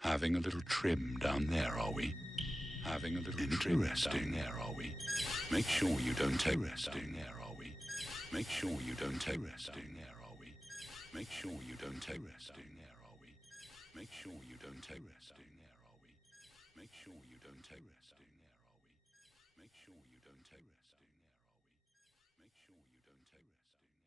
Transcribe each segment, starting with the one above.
Having a little trim down there, are we? Having a little trim down there, are we? Make sure you don't take down there, are we? Make sure you don't take down there, are we? Make sure you don't take down there, are we? Make sure you don't take down there, are we? Make sure you don't take down there, are we? Make sure you don't take down there, are we? Make sure you don't take down there, are we? Make sure you don't take down there.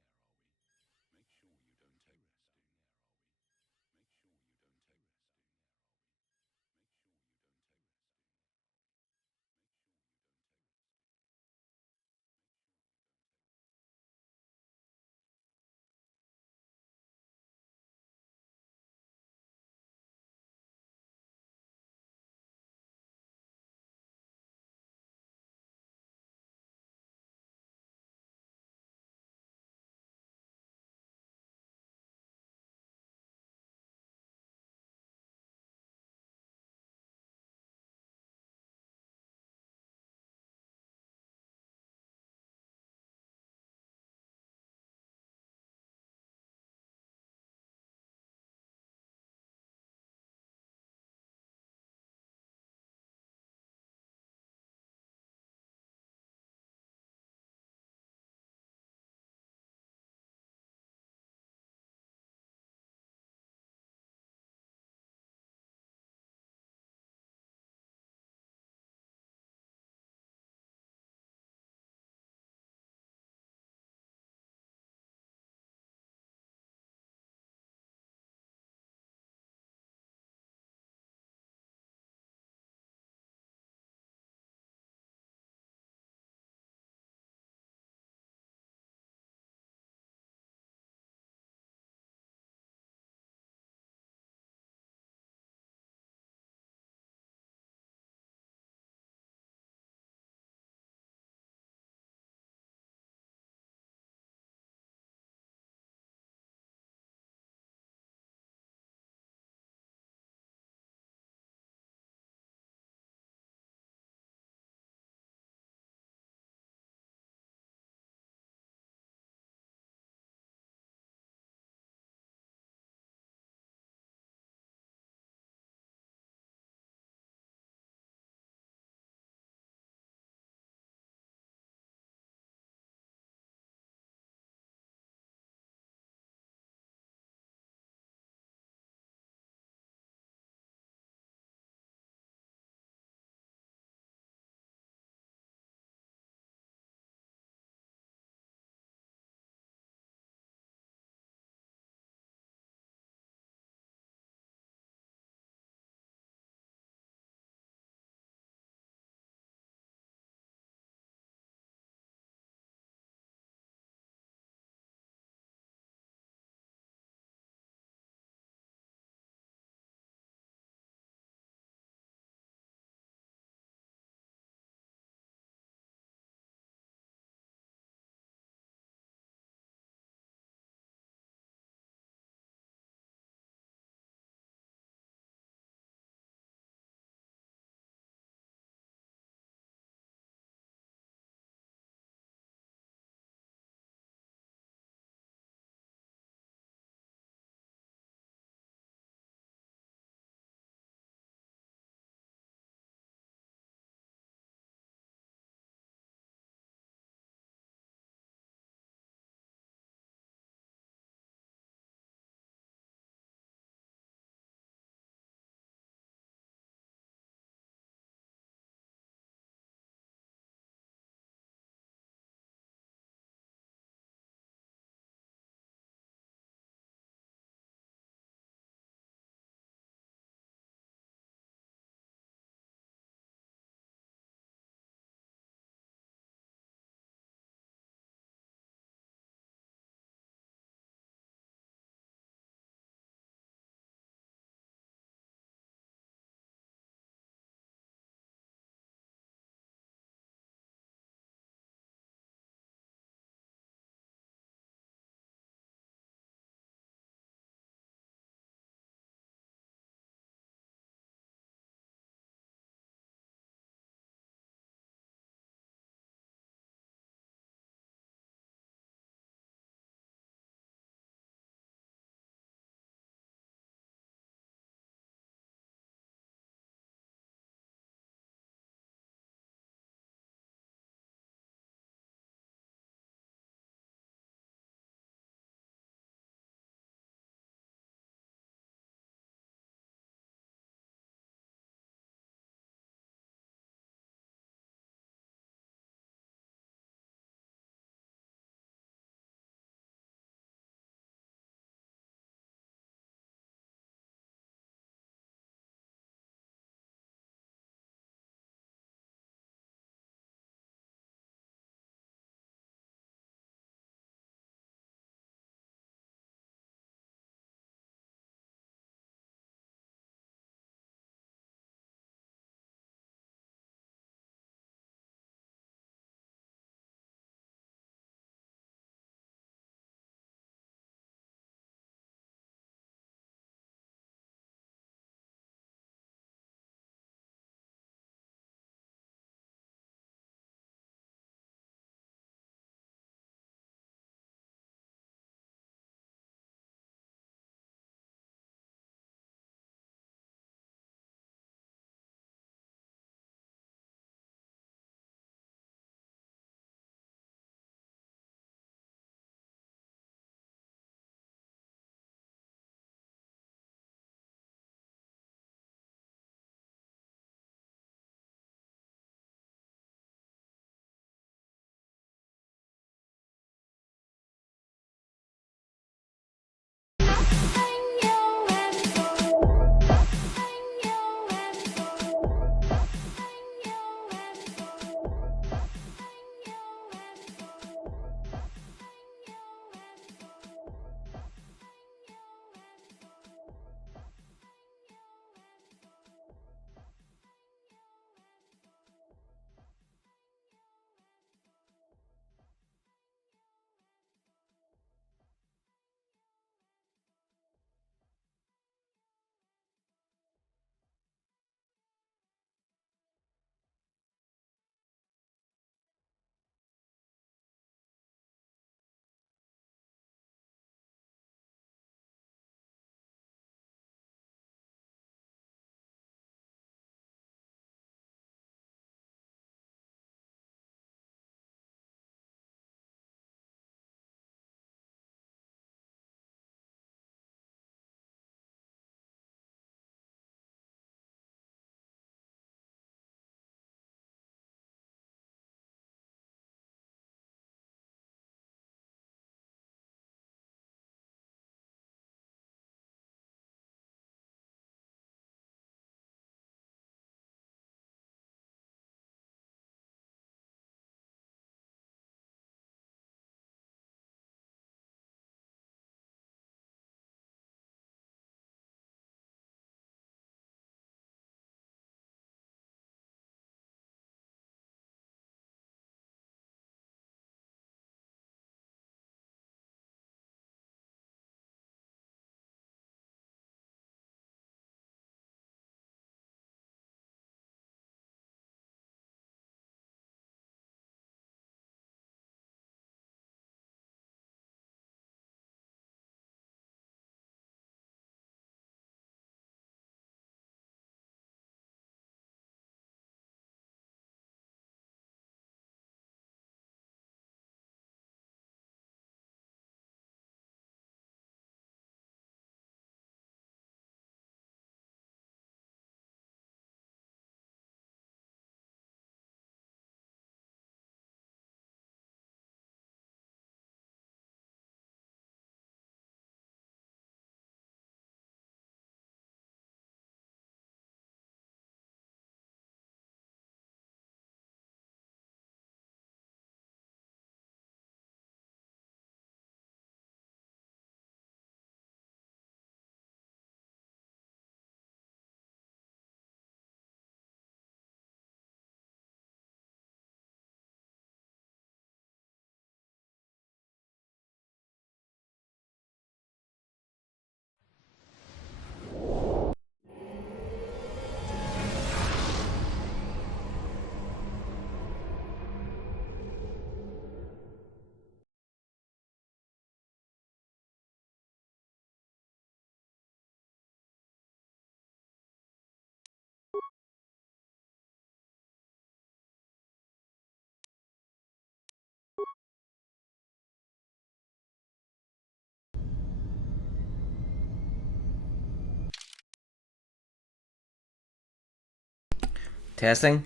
Testing.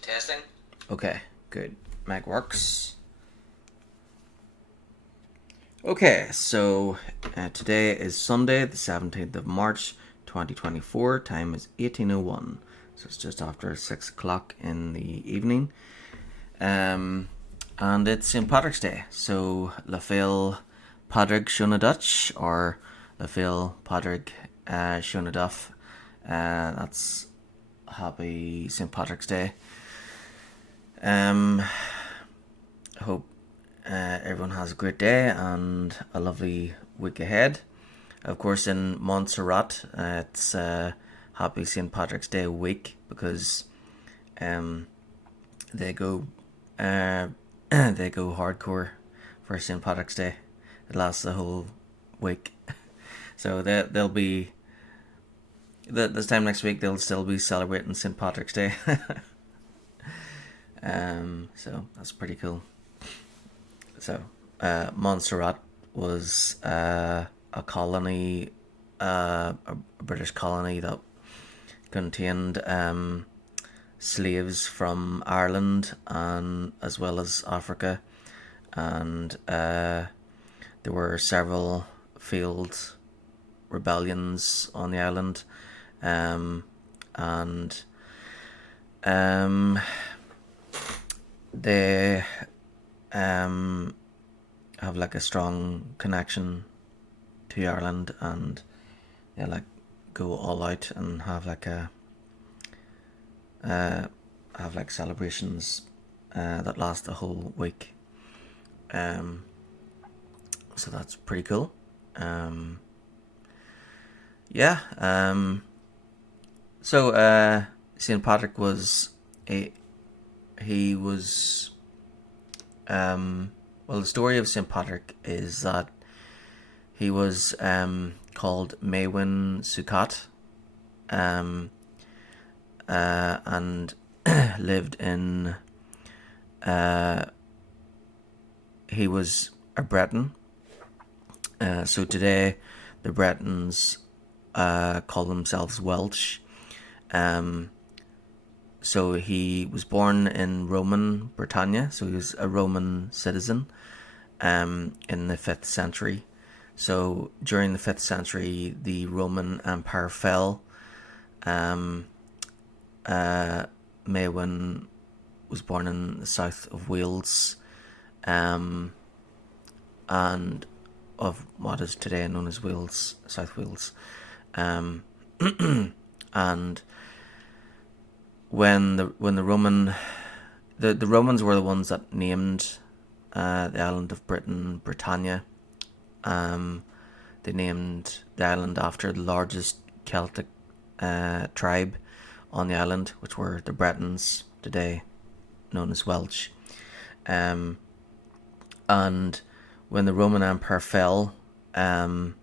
Testing. Okay, good. Mic works. Okay, so today is Sunday, the 17th of March, 2024. Time is 18:01. So it's just after 6 o'clock in the evening. And it's St. Patrick's Day. So Lafil Padraig Siúna Dutch, or Lafil Padraig Siúna Duff. That's happy St. Patrick's Day. I hope everyone has a great day and a lovely week ahead. Of course, in Montserrat, it's Happy St. Patrick's Day week because they go they go hardcore for St. Patrick's Day. It lasts the whole week, so they'll be this time next week. They'll still be celebrating St. Patrick's Day. So that's pretty cool. So Montserrat was a colony, a British colony that contained slaves from Ireland and as well as Africa, and there were several failed rebellions on the island, and they have like a strong connection to Ireland, and they like go all out and have like celebrations that last the whole week. So that's pretty cool. So St. Patrick was well, the story of St. Patrick is that he was called Maewyn Succat, and lived in he was a Breton. So today the Bretons call themselves Welsh. So he was born in Roman Britannia, so he was a Roman citizen in the 5th century. So during the 5th century, the Roman Empire fell. Maewyn was born in the south of Wales, and of what is today known as Wales, South Wales. And when the Romans were the ones that named the island of Britannia. They named the island after the largest Celtic tribe on the island, which were the Bretons, today known as Welsh. And when the Roman Empire fell and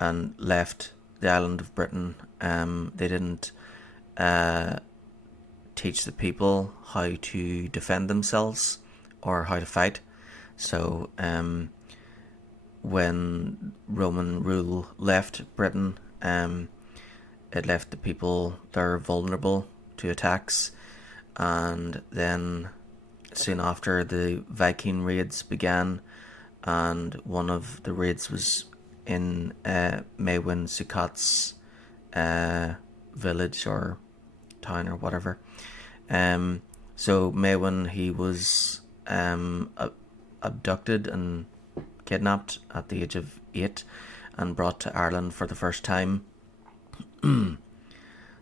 left the island of Britain, they didn't teach the people how to defend themselves or how to fight. So when Roman rule left Britain, it left the people there vulnerable to attacks, and then soon after the Viking raids began, and one of the raids was in Maewyn Succat's village or town or whatever. So Maewyn, he was abducted and kidnapped at the age of 8 and brought to Ireland for the first time.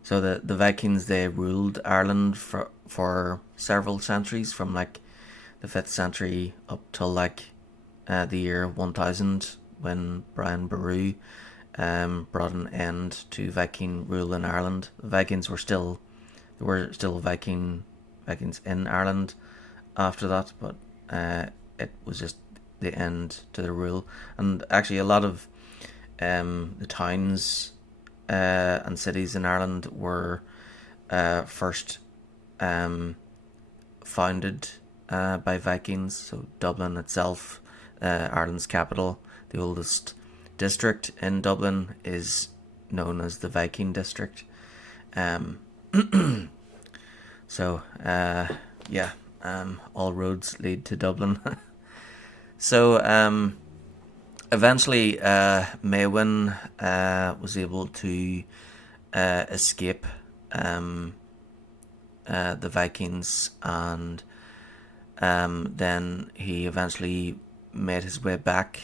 So the Vikings, they ruled Ireland for several centuries, from like the 5th century up till like the year 1000, when Brian Boru brought an end to Viking rule in Ireland. The Vikings were still Vikings in Ireland after that, but it was just the end to the rule. And actually a lot of the towns and cities in Ireland were first founded by Vikings. So Dublin itself, Ireland's capital, the oldest district in Dublin, is known as the Viking district. Um, so yeah, all roads lead to Dublin. So eventually, Maewyn was able to escape the Vikings, and then he eventually made his way back,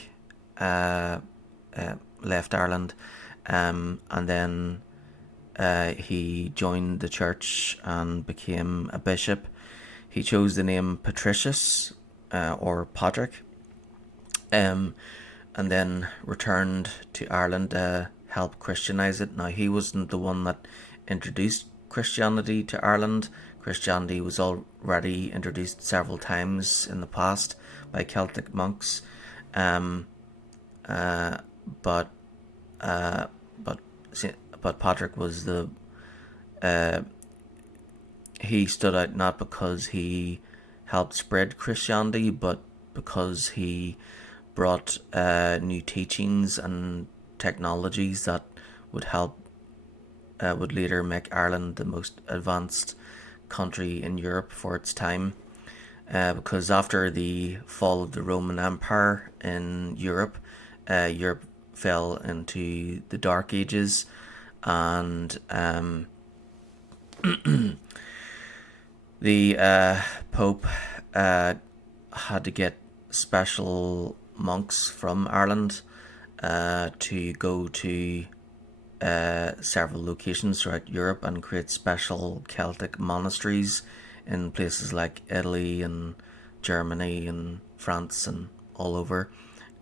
left Ireland, and then he joined the church and became a bishop. He chose the name Patricius, or Patrick, and then returned to Ireland to help Christianize it. Now, he wasn't the one that introduced Christianity to Ireland. Christianity was already introduced several times in the past by Celtic monks, um, uh, but uh, but but Patrick was the he stood out not because he helped spread Christianity, but because he brought new teachings and technologies that would help would later make Ireland the most advanced country in Europe for its time. Because after the fall of the Roman Empire in Europe, Europe fell into the Dark Ages, and the Pope had to get special monks from Ireland to go to several locations throughout Europe and create special Celtic monasteries in places like Italy and Germany and France and all over.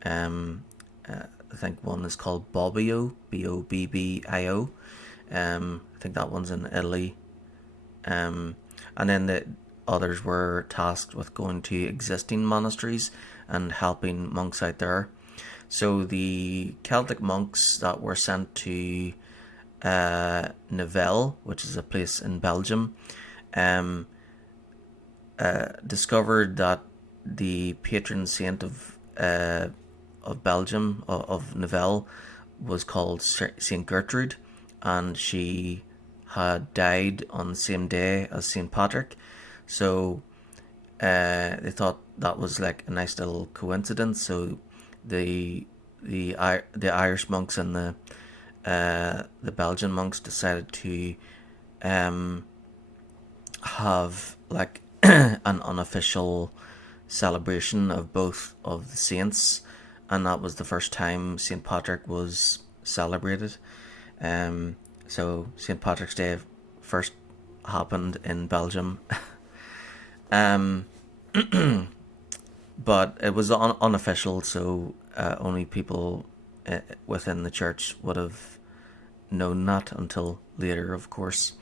I think one is called Bobbio, Bobbio. I think that one's in Italy. And then the others were tasked with going to existing monasteries and helping monks out there. So the Celtic monks that were sent to Nivelles, which is a place in Belgium, discovered that the patron saint of Belgium, of Nivelles, was called Saint Gertrude, and she had died on the same day as Saint Patrick. So they thought that was like a nice little coincidence. So the Irish monks and the Belgian monks decided to have like an unofficial celebration of both of the saints, and that was the first time Saint Patrick was celebrated. So Saint Patrick's Day first happened in Belgium. But it was unofficial, so only people within the church would have known that until later, of course.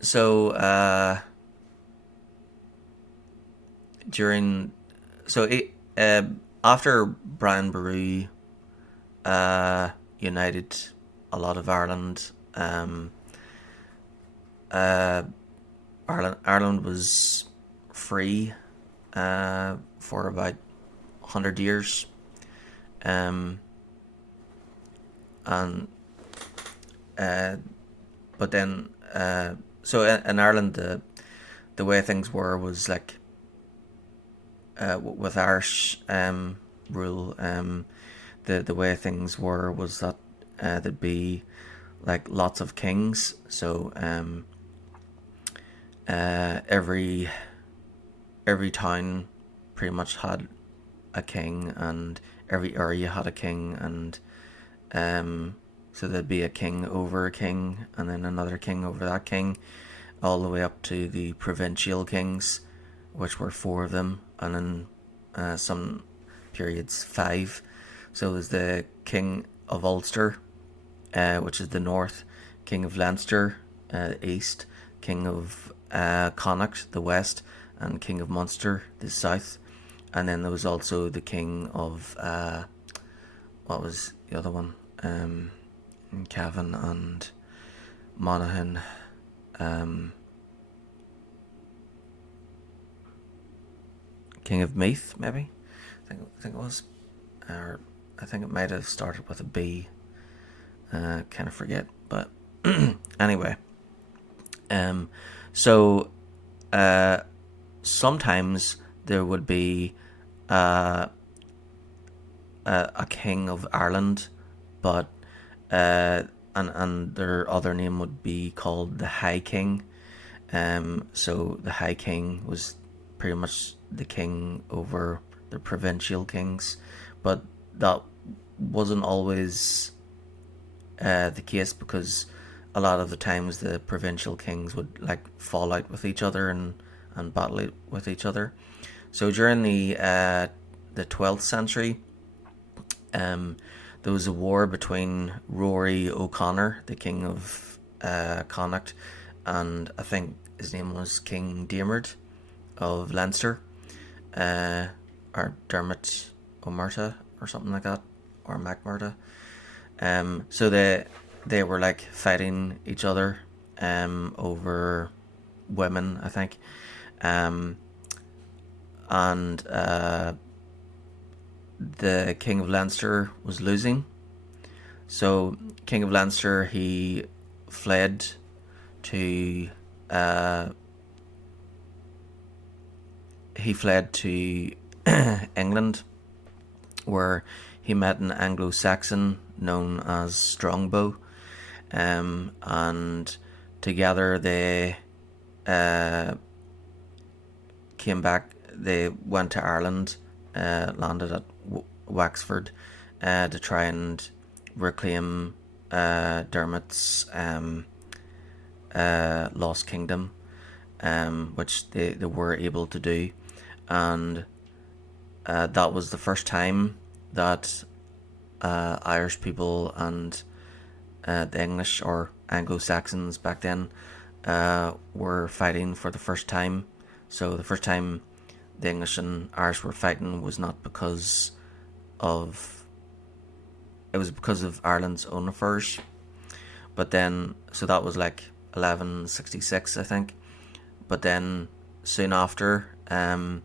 So during so it, after Brian Boru united a lot of Ireland, Ireland was free for about 100 years, and but then so in Ireland the way things were was like with Irish rule, the way things were was that there'd be like lots of kings. So every town pretty much had a king, and every area had a king, and so there'd be a king over a king, and then another king over that king, all the way up to the provincial kings, which were 4 of them, and in some periods 5. So there's the King of Ulster, which is the north, King of Leinster, east, King of Connacht, the west, and King of Munster, the south. And then there was also the King of what was the other one? Cavan and Monaghan. King of Meath, maybe. I think it was, or I think it might have started with a B. kind of forget, but anyway. So sometimes there would be a king of Ireland, but and their other name would be called the High King. So the High King was pretty much the king over the provincial kings, but that wasn't always the case, because a lot of the times the provincial kings would like fall out with each other and battle it with each other. So during the 12th century, there was a war between Rory O'Connor, the king of Connacht, and I think his name was King Diarmid of Leinster, or Dermot O'Murta or something like that, or MacMurta. So they were like fighting each other over women, I think, and the King of Leinster was losing. So King of Leinster, he fled to England, where he met an Anglo-Saxon known as Strongbow, and together they came back. They went to Ireland, landed at Wexford, to try and reclaim Dermot's lost kingdom, which they were able to do, and that was the first time that Irish people and the English, or Anglo-Saxons back then, were fighting for the first time. So the first time the English and Irish were fighting was not because of... It was because of Ireland's own affairs. But then, so that was like 1166, I think. But then, soon after, so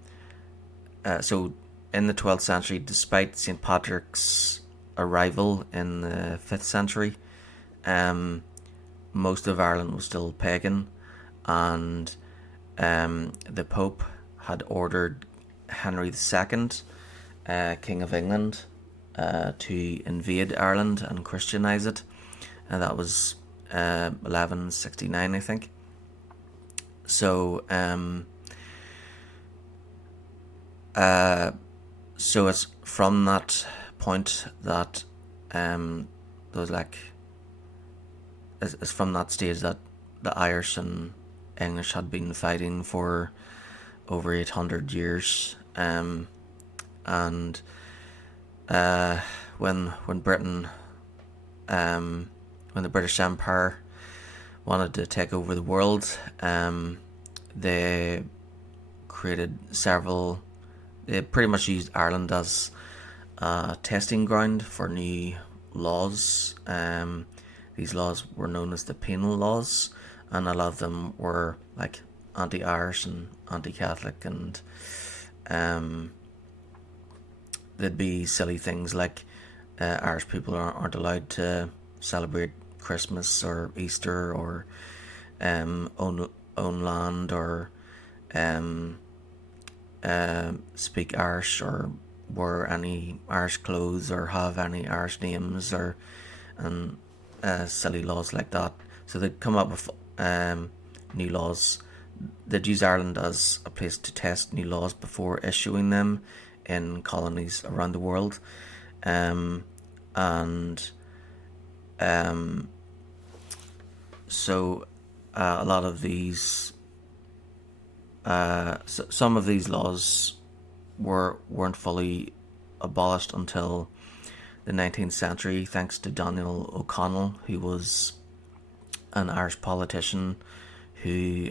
in the 12th century, despite St. Patrick's arrival in the 5th century, most of Ireland was still pagan, and the Pope had ordered Henry II, King of England, to invade Ireland and Christianize it, and that was 1169, I think. So so it's from that point that there's like, it's from that stage that the Irish and English had been fighting for over 800 years, and when Britain, when the British Empire wanted to take over the world, they created several... They pretty much used Ireland as a testing ground for new laws. These laws were known as the penal laws, and a lot of them were like anti-Irish and anti-Catholic, and there'd be silly things like Irish people aren't allowed to celebrate Christmas or Easter, or own land, or speak Irish, or wear any Irish clothes, or have any Irish names, or and silly laws like that. So they'd come up with new laws. They'd use Ireland as a place to test new laws before issuing them in colonies around the world, and so a lot of these, some of these laws weren't fully abolished until the 19th century, thanks to Daniel O'Connell, who was an Irish politician who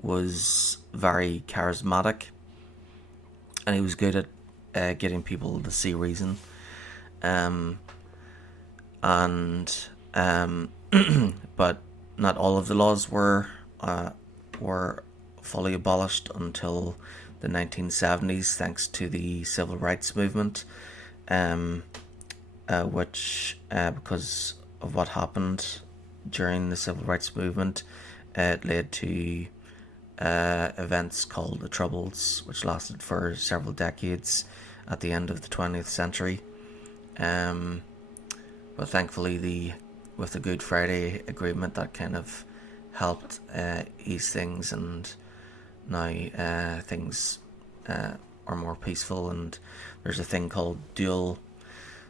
was very charismatic, and he was good at getting people to see reason, and but not all of the laws were fully abolished until the 1970s, thanks to the civil rights movement. which, because of what happened during the civil rights movement, it led to events called the Troubles, which lasted for several decades at the end of the 20th century. But thankfully, with the Good Friday Agreement, that kind of helped ease things, and now things are more peaceful, and there's a thing called dual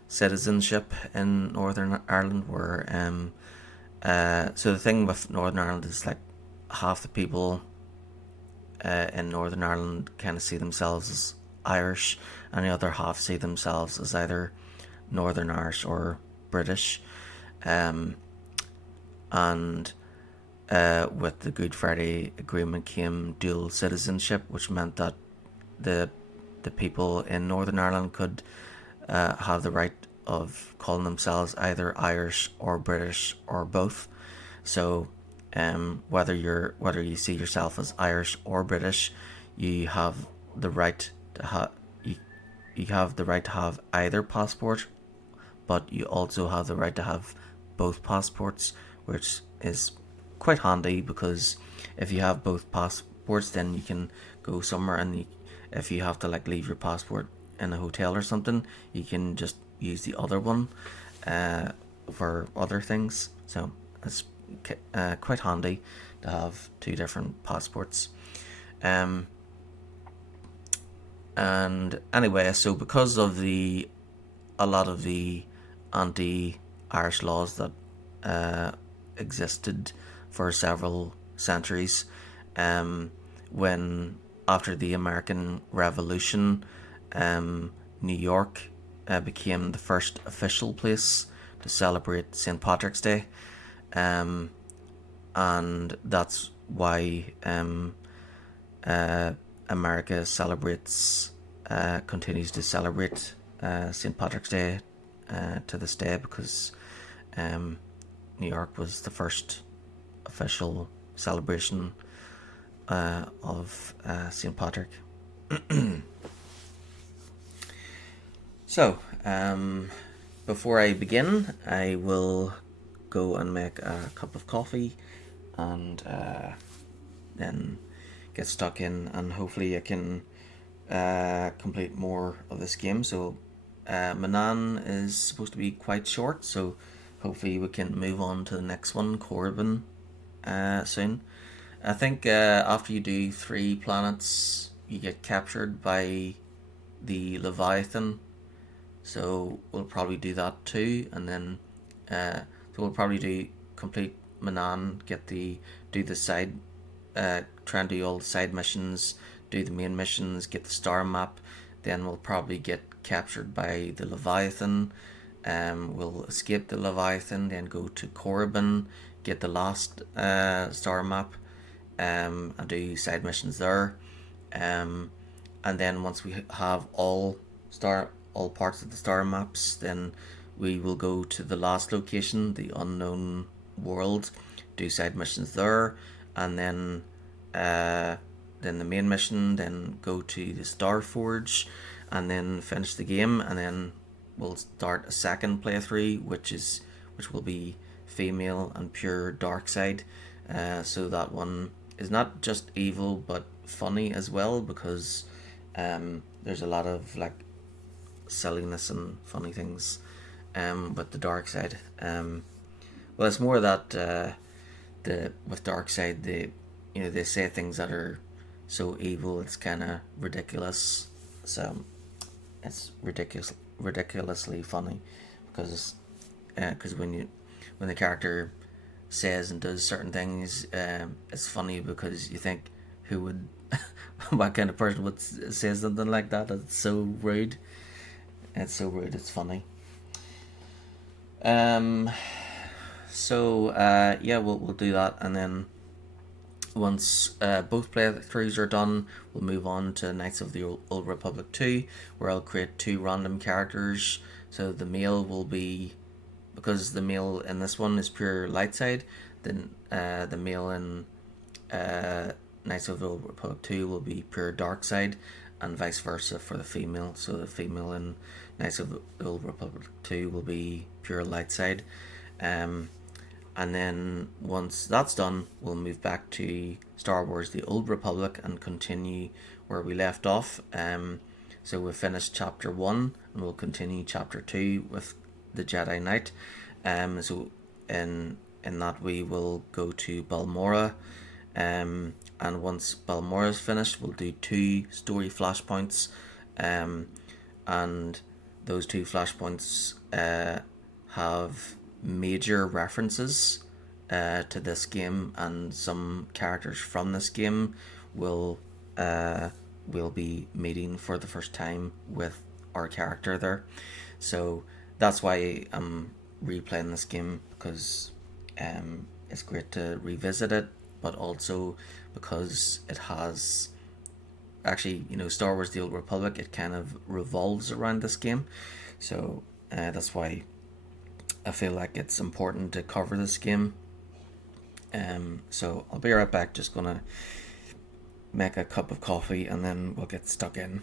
citizenship in Northern Ireland, where so the thing with Northern Ireland is like half the people in Northern Ireland kind of see themselves as Irish, and the other half see themselves as either Northern Irish or British. And with the Good Friday Agreement came dual citizenship, which meant that the people in Northern Ireland could have the right of calling themselves either Irish or British or both. So whether you see yourself as Irish or British, you have the right to have either passport, but you also have the right to have both passports, which is quite handy, because if you have both passports, then you can go somewhere, and if you have to like leave your passport in a hotel or something, you can just use the other one for other things. So it's quite handy to have two different passports. And anyway, so because of a lot of the anti-Irish laws that existed for several centuries, when after the American Revolution, New York became the first official place to celebrate St. Patrick's Day, and that's why America continues to celebrate St. Patrick's Day to this day, because New York was the first official celebration of St. Patrick. So, before I begin, I will go and make a cup of coffee, and then get stuck in, and hopefully I can complete more of this game. So Manan is supposed to be quite short, so hopefully we can move on to the next one, Corbin, soon. I think after you do 3 planets, you get captured by the Leviathan. So we'll probably do that too, and then so we'll probably do complete Manan, do the side, try and do all the side missions, do the main missions, get the star map. Then we'll probably get captured by the Leviathan. We'll escape the Leviathan, then go to Corbin, get the last star map, and do side missions there. And then once we have all parts of the star maps, then we will go to the last location, the unknown world, do side missions there, and then the main mission, then go to the Star Forge, and then finish the game, and then we'll start a second playthrough, which will be female and pure dark side. So that one is not just evil but funny as well, because there's a lot of like silliness and funny things with the dark side. Well, it's more that with dark side, they say things that are so evil it's kind of ridiculous. So it's ridiculously funny, because when the character says and does certain things, it's funny, because you think, who would what kind of person would say something like that? It's so rude. It's so rude, it's funny. So yeah, we'll do that, and then once both playthroughs are done, we'll move on to Knights of the Old Republic 2, where I'll create 2 random characters. So the male will be, because the male in this one is pure light side, then the male in Knights of the Old Republic 2 will be pure dark side, and vice versa for the female. So the female in Knights of the Old Republic 2 will be pure light side. And then once that's done, we'll move back to Star Wars The Old Republic and continue where we left off. So we've finished Chapter 1 and we'll continue Chapter 2 with the Jedi Knight. So in that we will go to Balmora. And once Balmora is finished, we'll do 2 story flashpoints. And those 2 flashpoints have major references to this game, and some characters from this game will be meeting for the first time with our character there. So that's why I'm replaying this game, because it's great to revisit it, but also because it has actually, Star Wars The Old Republic, it kind of revolves around this game. So that's why I feel like it's important to cover this game. So I'll be right back, just gonna make a cup of coffee and then we'll get stuck in.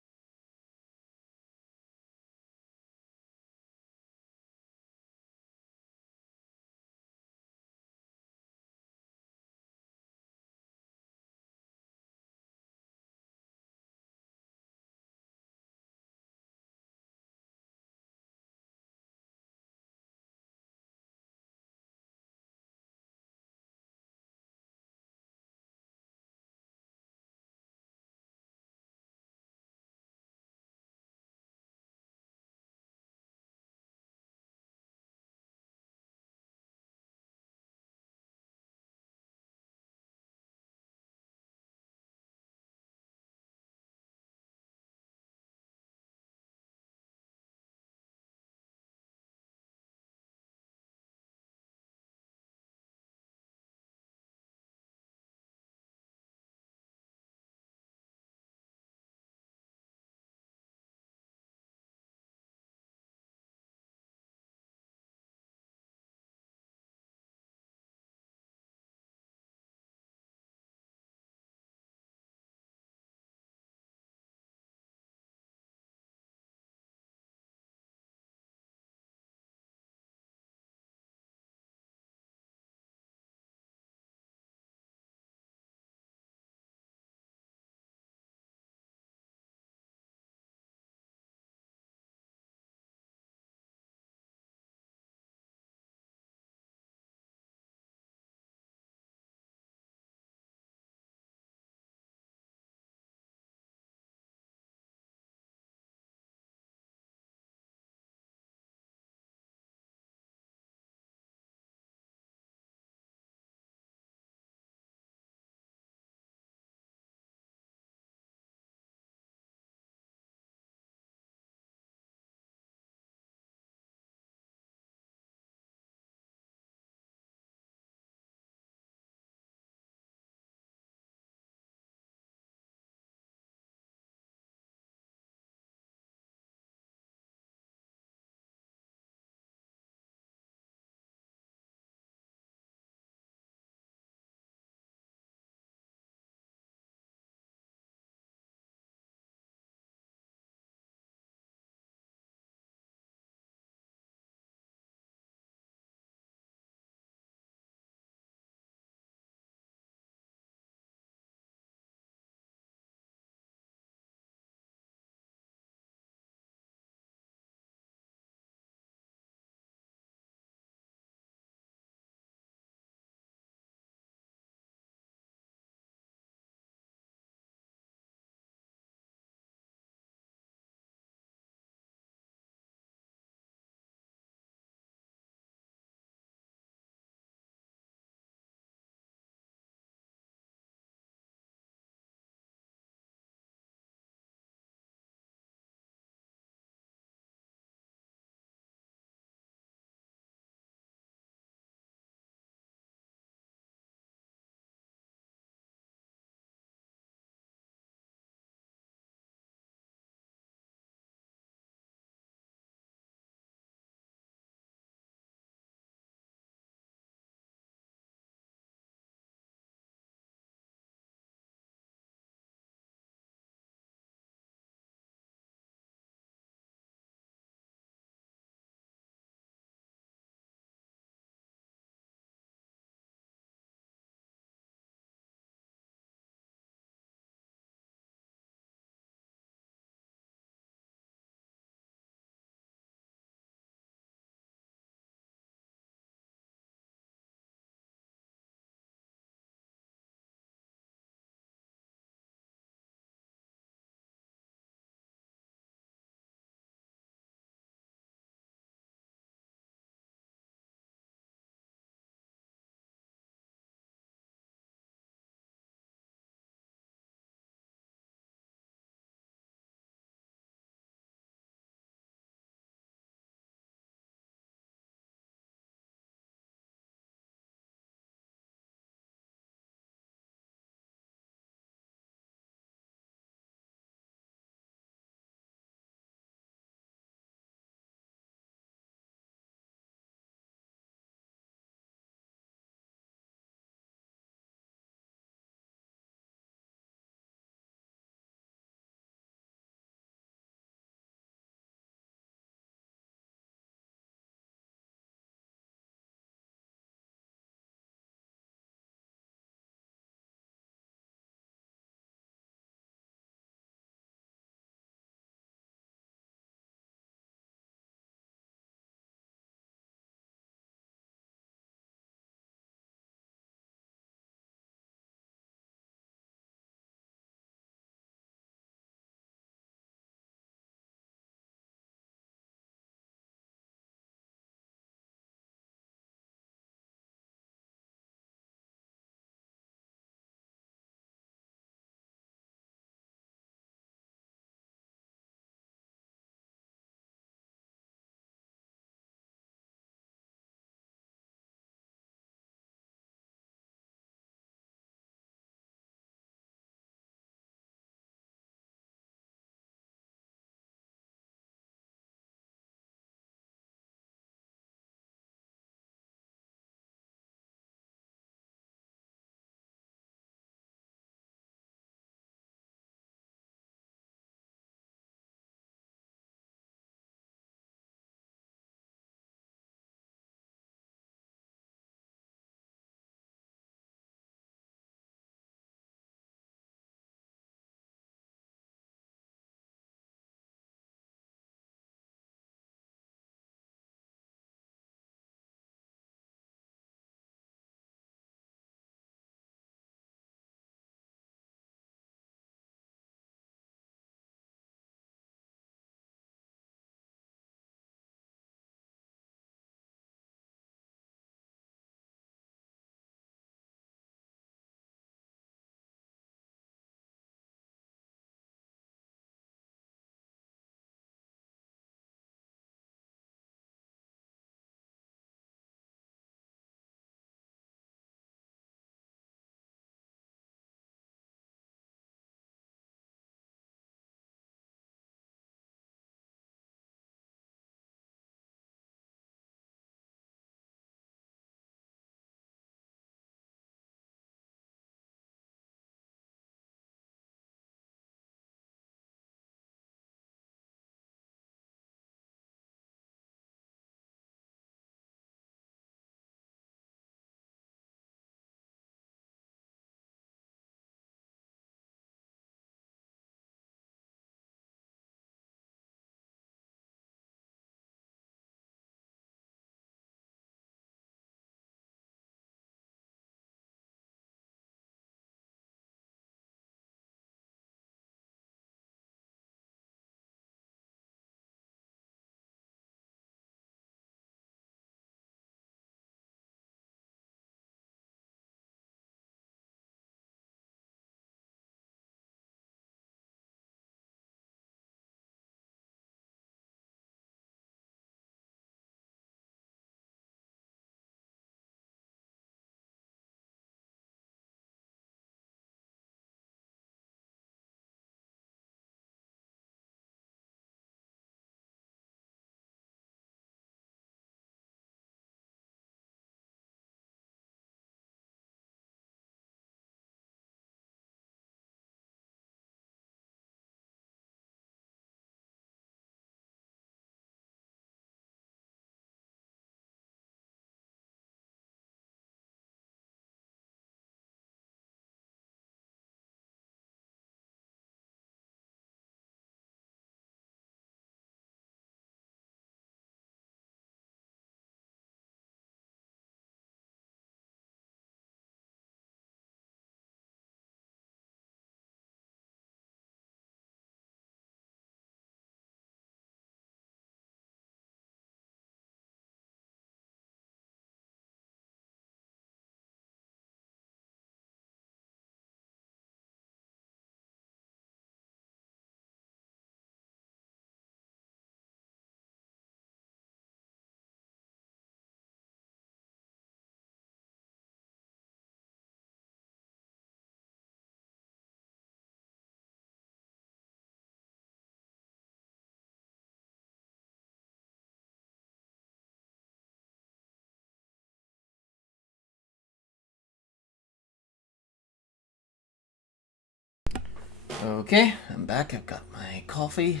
Okay, I'm back. I've got my coffee,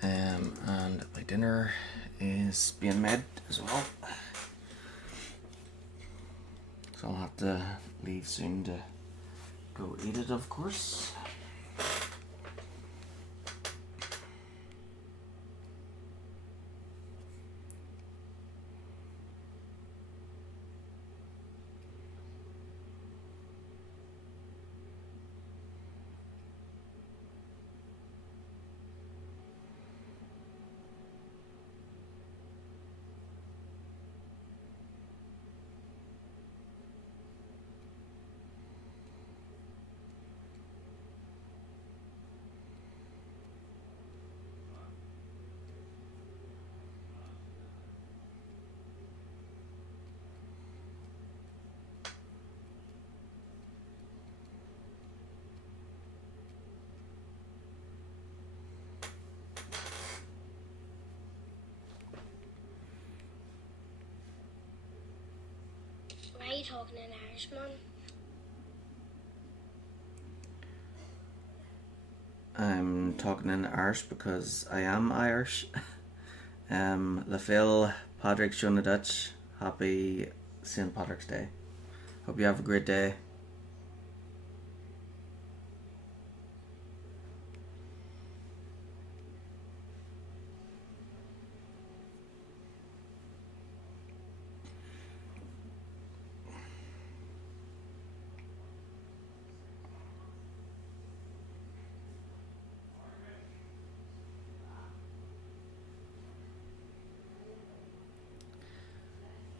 and my dinner is being made as well. So I'll have to leave soon to go eat it, of course. Why are you talking in Irish, Mum? I'm talking in Irish because I am Irish. Le Phil, Patrick Dutch, happy St. Patrick's Day. Hope you have a great day.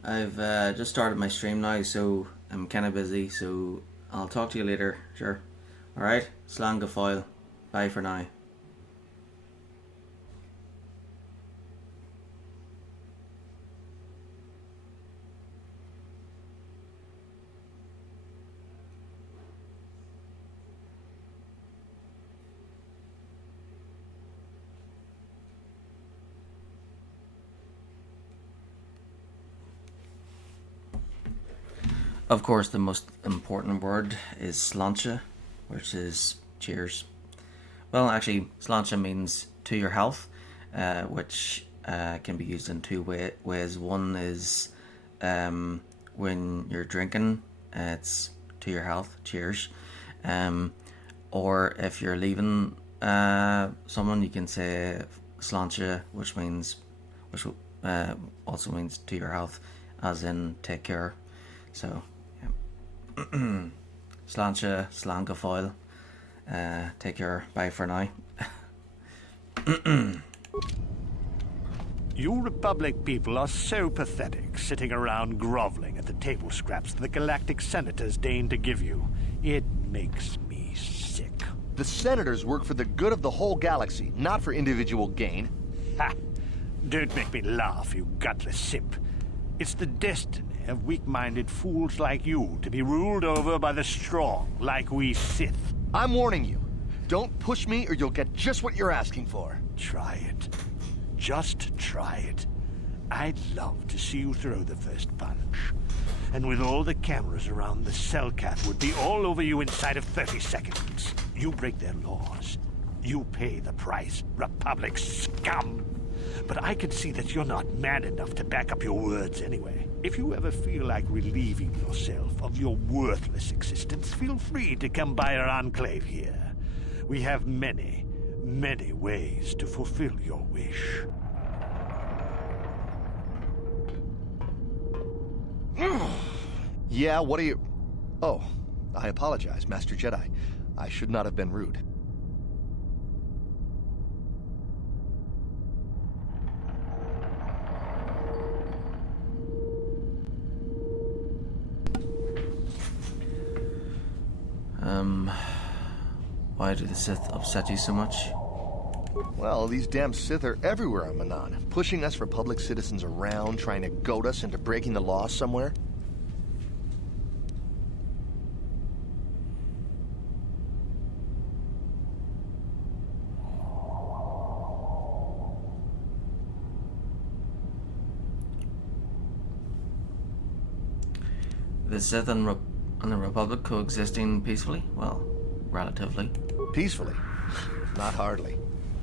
I've just started my stream now, so I'm kind of busy, so I'll talk to you later, sure. Alright, slán go fóill. Bye for now. Of course, the most important word is sláinte, which is cheers. Well, actually, sláinte means to your health, which can be used in two ways. One is when you're drinking, it's to your health, cheers. Or if you're leaving someone, you can say sláinte, which also means to your health, as in take care. So, yeah. Sláinte, slán go fóill. Take care. Bye for now. You Republic people are so pathetic, sitting around groveling at the table scraps the galactic senators deign to give you. It makes me sick. The senators work for the good of the whole galaxy, not for individual gain. Ha! Don't make me laugh, you gutless simp. It's the destiny of weak-minded fools like you to be ruled over by the strong, like we Sith. I'm warning you. Don't push me or you'll get just what you're asking for. Try it. Just try it. I'd love to see you throw the first punch. And with all the cameras around, the Cellcath would be all over you inside of 30 seconds. You break their laws. You pay the price, Republic scum. But I can see that you're not man enough to back up your words anyway. If you ever feel like relieving yourself of your worthless existence, feel free to come by our enclave here. We have many, many ways to fulfill your wish. Yeah, what are you... Oh, I apologize, Master Jedi. I should not have been rude. Why do the Sith upset you so much? Well, these damn Sith are everywhere on Manan, pushing us Republic citizens around, trying to goad us into breaking the law somewhere. The Sith and the Republic coexisting peacefully? Well, relatively. Peacefully? Not hardly.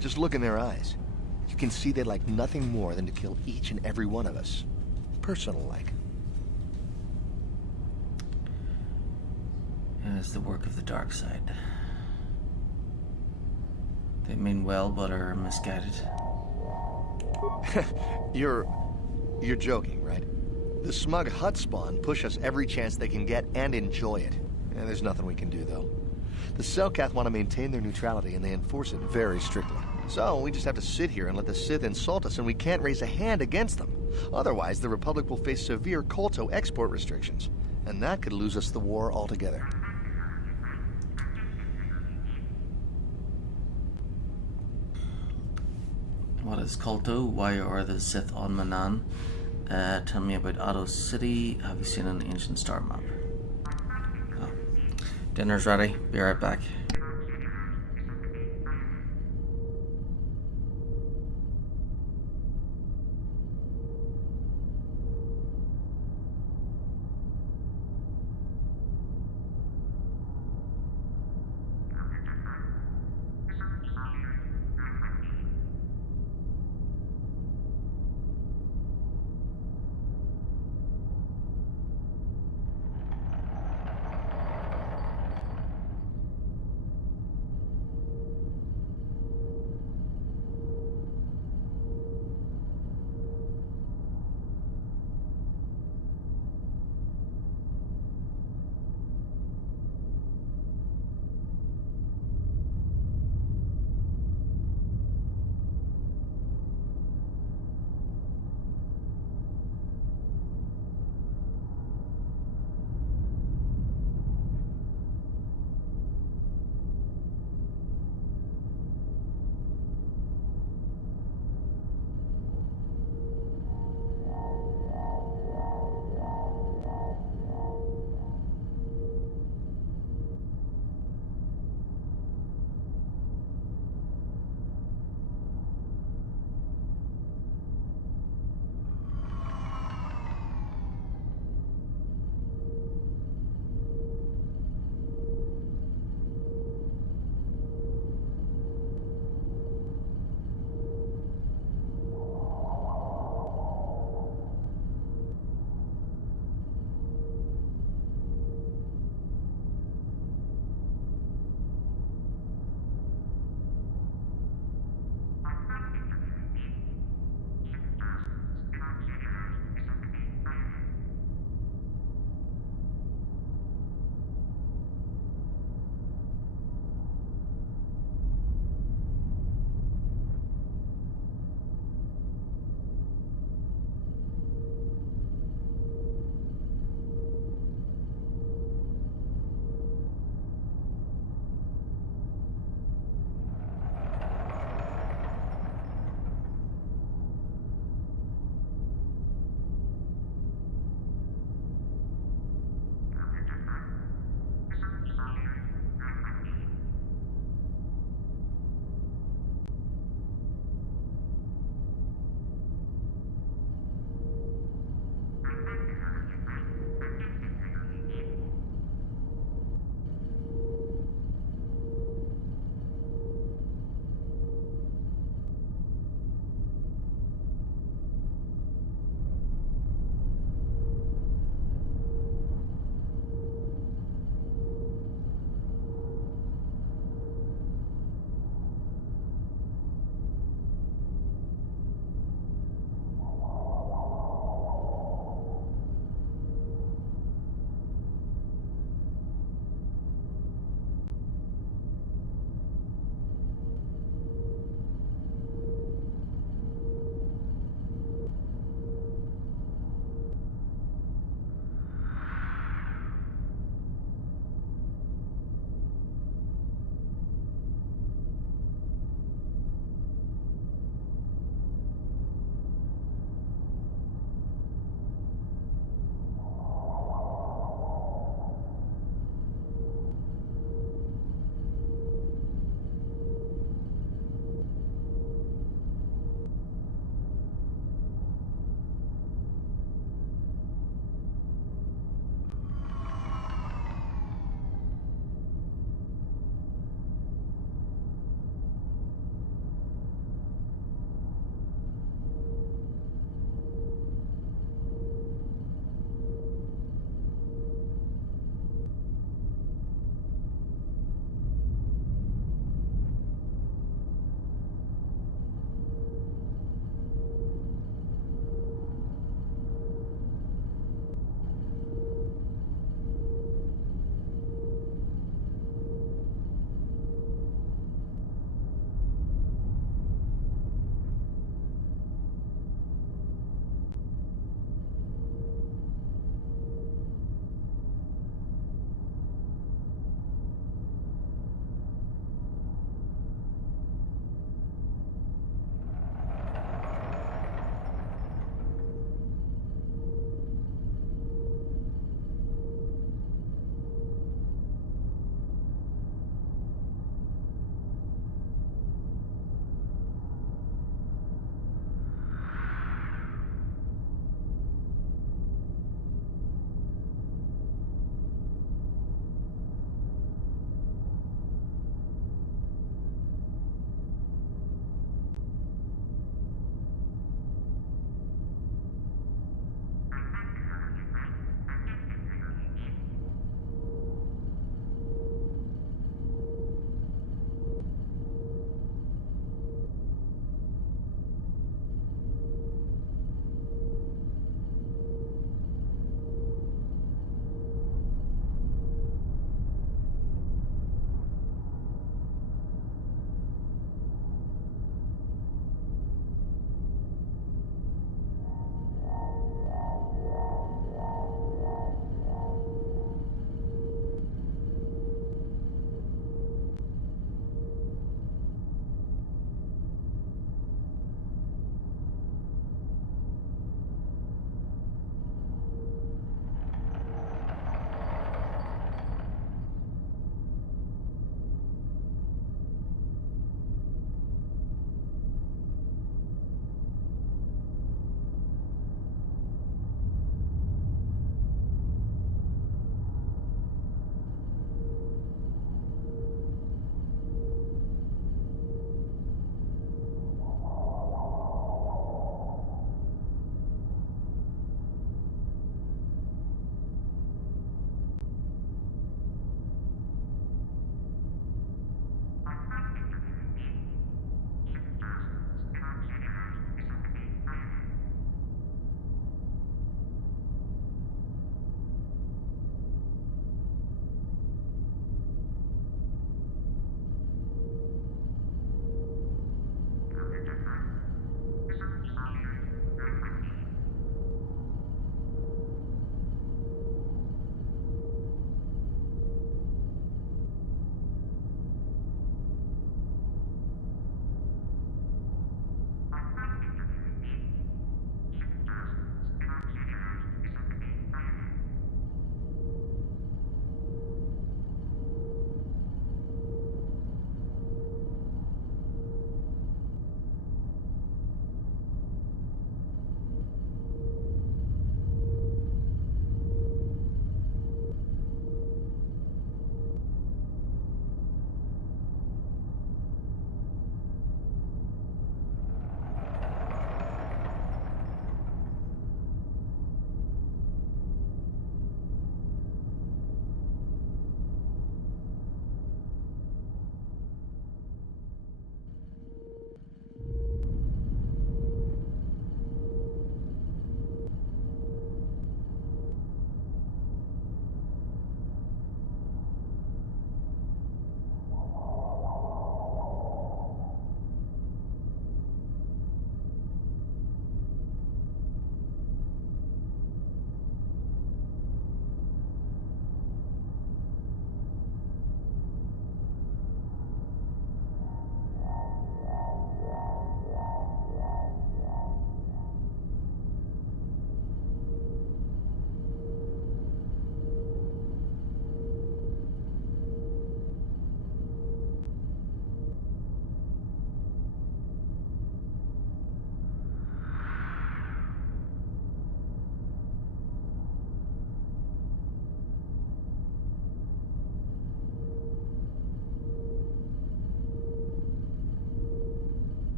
Just look in their eyes. You can see they'd like nothing more than to kill each and every one of us. Personal-like. It's the work of the dark side. They mean well, but are misguided. You're joking, right? The smug hut spawn push us every chance they can get and enjoy it. There's nothing we can do, though. The Selkath want to maintain their neutrality, and they enforce it very strictly. So we just have to sit here and let the Sith insult us, and we can't raise a hand against them. Otherwise, the Republic will face severe Kolto export restrictions, and that could lose us the war altogether. What is Kolto? Why are the Sith on Manan? Tell me about Otto City. Have you seen an ancient star map? Oh. Dinner's ready. Be right back.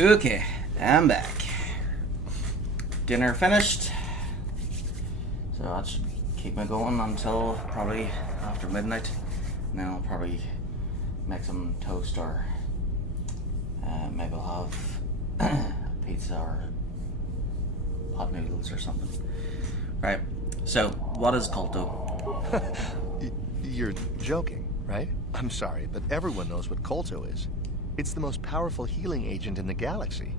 Okay, I'm back. Dinner finished. So that should keep me going until probably after midnight. And then I'll probably make some toast or maybe I'll have pizza or hot noodles or something. Right, so what is Kolto? You're joking, right? I'm sorry, but everyone knows what Kolto is. It's the most powerful healing agent in the galaxy.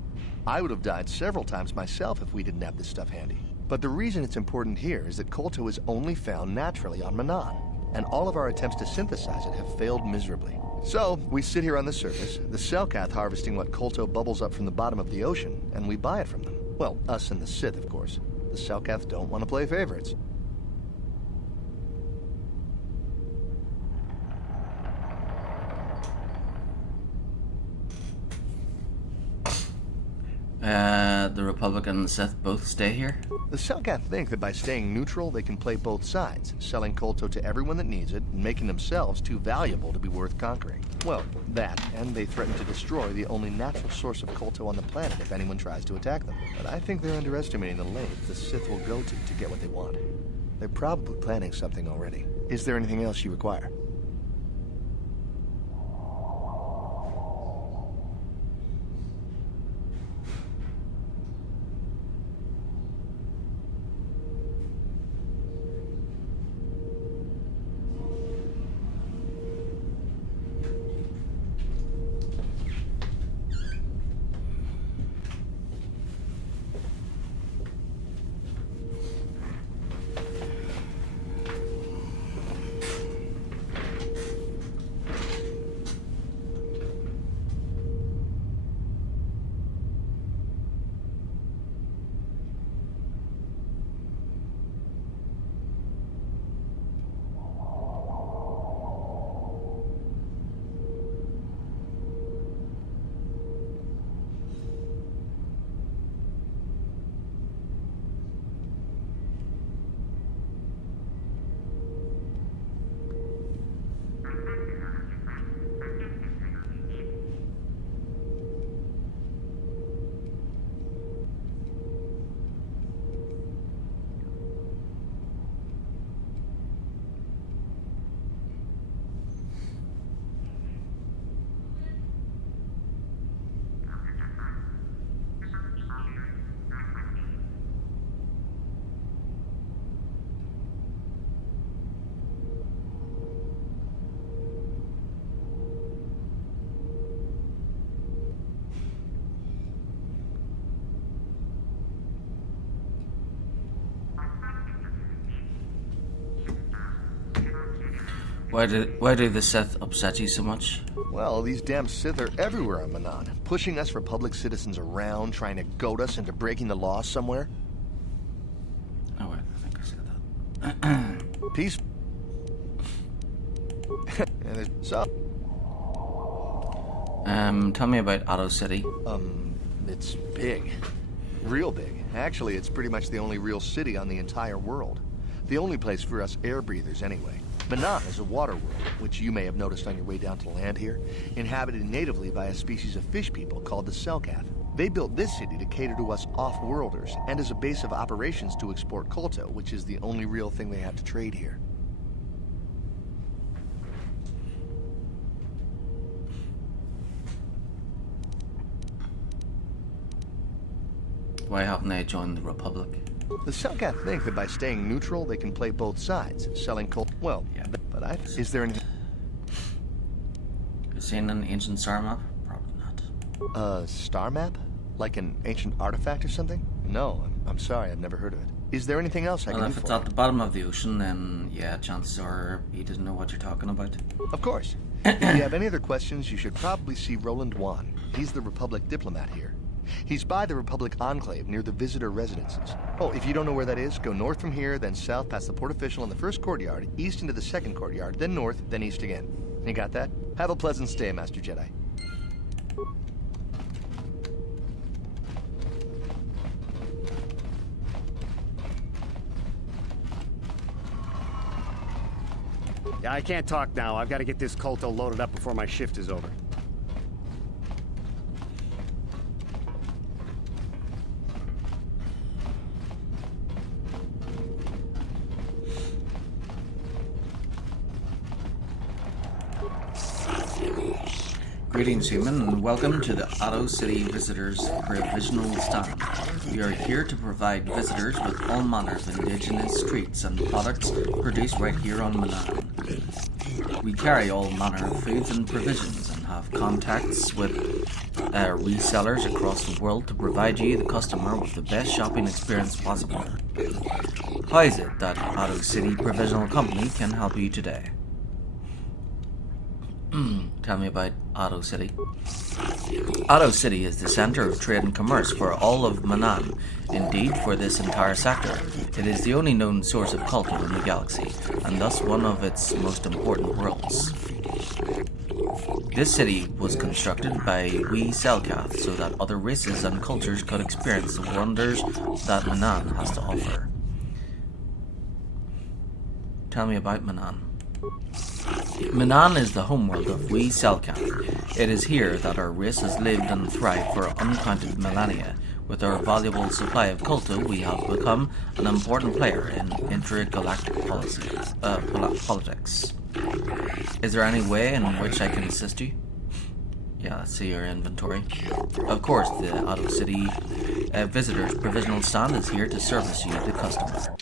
I would have died several times myself if we didn't have this stuff handy. But the reason it's important here is that Kolto is only found naturally on Manan, and all of our attempts to synthesize it have failed miserably. So, we sit here on the surface, the Selkath harvesting what Kolto bubbles up from the bottom of the ocean, and we buy it from them. Well, us and the Sith, of course. The Selkath don't want to play favorites. The Republic and the Sith both stay here? The Selkath think that by staying neutral, they can play both sides, selling Kolto to everyone that needs it, and making themselves too valuable to be worth conquering. Well, that, and they threaten to destroy the only natural source of Kolto on the planet if anyone tries to attack them. But I think they're underestimating the length the Sith will go to get what they want. They're probably planning something already. Is there anything else you require? Why do the Sith upset you so much? Well, these damn Sith are everywhere on Manan, pushing us Republic citizens around, trying to goad us into breaking the law somewhere. Oh wait, I think I said that. Peace. And there's so. Tell me about Otto City. It's big. Real big. Actually, it's pretty much the only real city on the entire world. The only place for us air breathers, anyway. Manan is a water world, which you may have noticed on your way down to land here, inhabited natively by a species of fish people called the Selkath. They built this city to cater to us off-worlders, and as a base of operations to export Kolto, which is the only real thing they have to trade here. Why haven't they joined the Republic? The Selkath think that by staying neutral, they can play both sides, selling Kolto. Well, Yeah. but is there anything? You seen an ancient star map? Probably not. A star map? Like an ancient artifact or something? No, I'm sorry, I've never heard of it. Is there anything else I Well, can if do it's for at the bottom of the ocean, then yeah, chances are he doesn't know what you're talking about. you? Of course. If you have any other questions, you should probably see Roland Wan. He's the Republic diplomat here. He's by the Republic Enclave near the visitor residences. Oh, if you don't know where that is, go north from here, then south past the port official in the first courtyard, east into the second courtyard, then north, then east again. You got that? Have a pleasant stay, Master Jedi. Yeah, I can't talk now. I've got to get this Kolto loaded up before my shift is over. Greetings, human, and welcome to the Otto City Visitors Provisional Stand. We are here to provide visitors with all manner of indigenous treats and products produced right here on Manaan. We carry all manner of foods and provisions and have contacts with resellers across the world to provide you, the customer, with the best shopping experience possible. How is it that Otto City Provisional Company can help you today? Tell me about Otto City. Otto City is the center of trade and commerce for all of Manaan. Indeed, for this entire sector. It is the only known source of culture in the galaxy, and thus one of its most important worlds. This city was constructed by wee Selkath so that other races and cultures could experience the wonders that Manaan has to offer. Tell me about Manaan. Manaan is the homeworld of wee Selkath. It is here that our race has lived and thrived for uncounted millennia. With our valuable supply of culture, we have become an important player in intergalactic politics. Is there any way in which I can assist you? Yeah, let's see your inventory. Of course, the Otto City Visitors Provisional Stand is here to service you, the customer.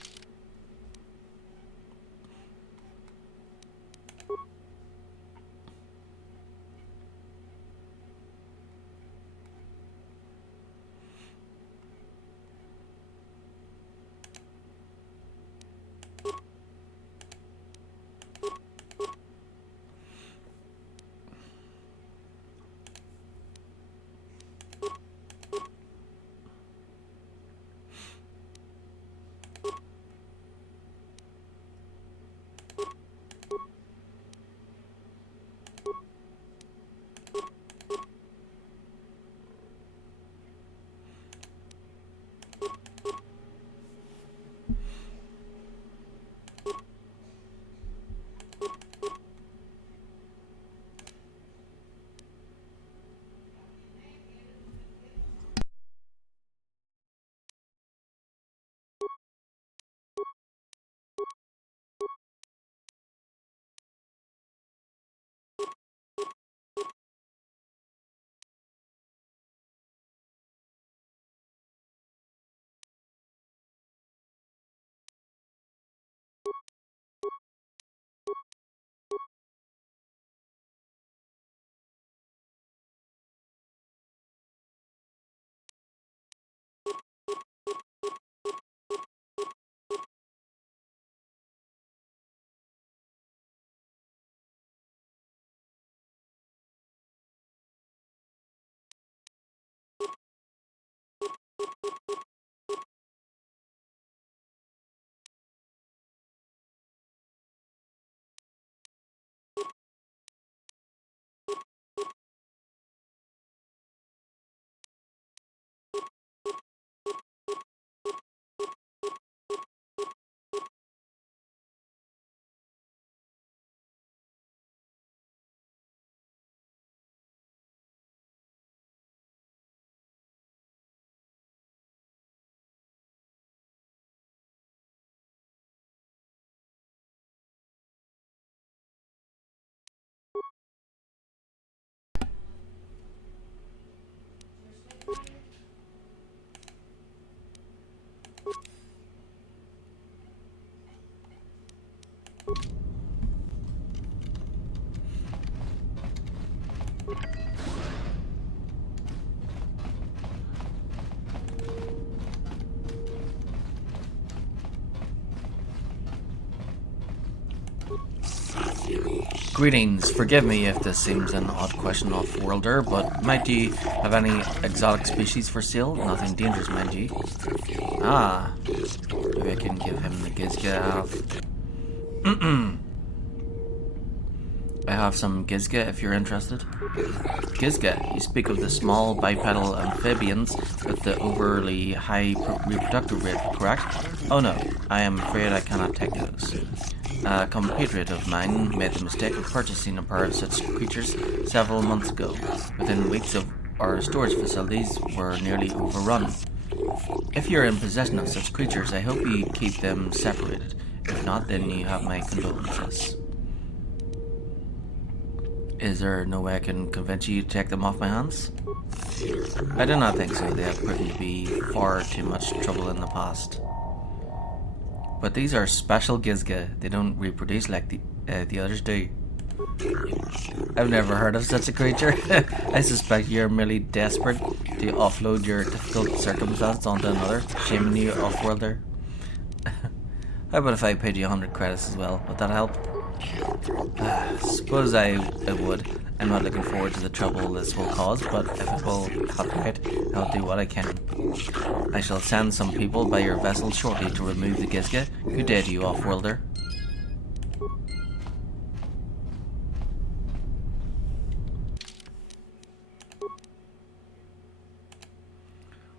Greetings. Forgive me if this seems an odd question off-worlder, but might you have any exotic species for sale? Nothing dangerous, mind you. Ah, maybe I can give him the Gizga I have. I have some Gizga if you're interested. Gizga, you speak of the small bipedal amphibians with the overly high reproductive rate, correct? Oh no, I am afraid I cannot take those. A compatriot of mine made the mistake of purchasing a pair of such creatures several months ago. Within weeks of our storage facilities were nearly overrun. If you're in possession of such creatures, I hope you keep them separated. If not, then you have my condolences. Is there no way I can convince you to take them off my hands? I do not think so. They have proven to be far too much trouble in the past. But these are special Gizga. They don't reproduce like the others do. I've never heard of such a creature. I suspect you're merely desperate to offload your difficult circumstance onto another, shaming you off-worlder. How about if I paid you 100 credits as well? Would that help? Suppose I would. I'm not looking forward to the trouble this will cause, but if it will help me out, I'll do what I can. I shall send some people by your vessel shortly to remove the Gizga. Good day to you, off-worlder.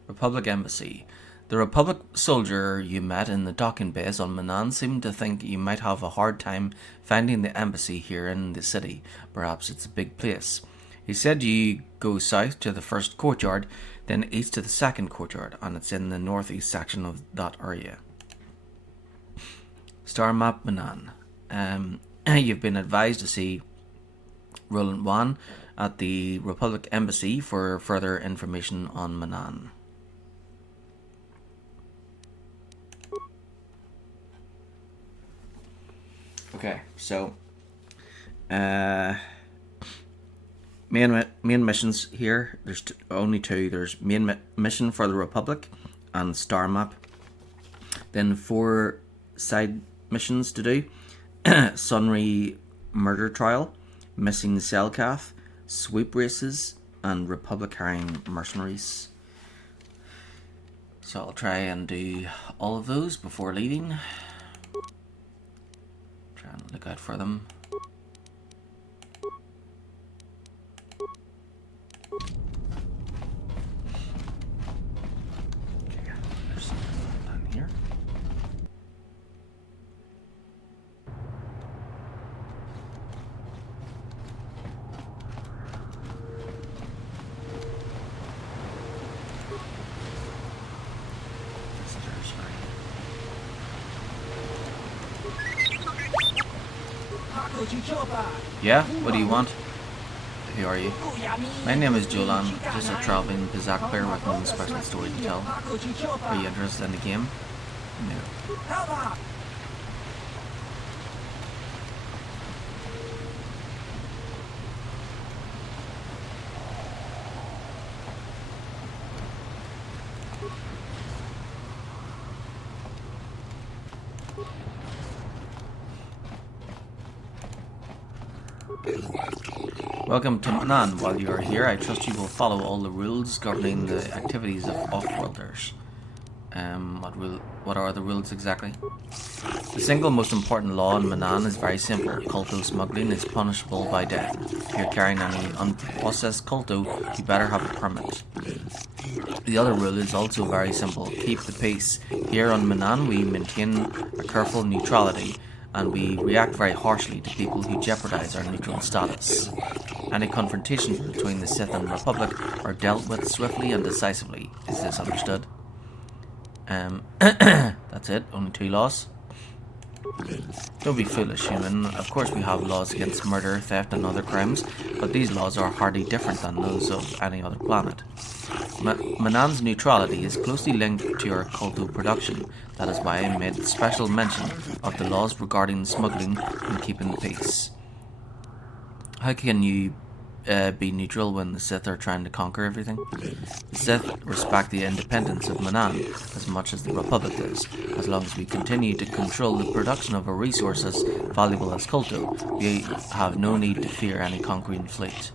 Republic Embassy. The Republic soldier you met in the docking base on Manan seemed to think you might have a hard time finding the embassy here in the city. Perhaps it's a big place. He said you go south to the first courtyard, then east to the second courtyard, and it's in the northeast section of that area. Star map Manan. You've been advised to see Roland Wan at the Republic Embassy for further information on Manan. Okay, so main missions here. There's only two. There's main mission for the Republic and star map. Then 4 side missions to do: Sunry murder trial, missing Selkath, sweep races, and Republic hiring mercenaries. So I'll try and do all of those before leaving. Try and look out for them. Okay, there's something down here. Visitors, right? Yeah, what do you want? Who are you? My name is Jolan, just a traveling Bizak player with no special story to tell. Are you interested in the game? No. Welcome to Manan. While you are here, I trust you will follow all the rules governing the activities of off-worlders. What are the rules exactly? The single most important law in Manan is very simple. Culto smuggling is punishable by death. If you're carrying any unprocessed culto, you better have a permit. The other rule is also very simple. Keep the peace. Here on Manan, we maintain a careful neutrality, and we react very harshly to people who jeopardize our neutral status. Any confrontations between the Sith and Republic are dealt with swiftly and decisively. Is this understood? That's it. Only 2 laws. Don't be foolish, human. Of course we have laws against murder, theft and other crimes, but these laws are hardly different than those of any other planet. Manan's neutrality is closely linked to your culto production. That is why I made special mention of the laws regarding smuggling and keeping the peace. How can you be neutral when the Sith are trying to conquer everything? The Sith respect the independence of Manan as much as the Republic does. As long as we continue to control the production of a resource as valuable as culto, we have no need to fear any conquering fleet.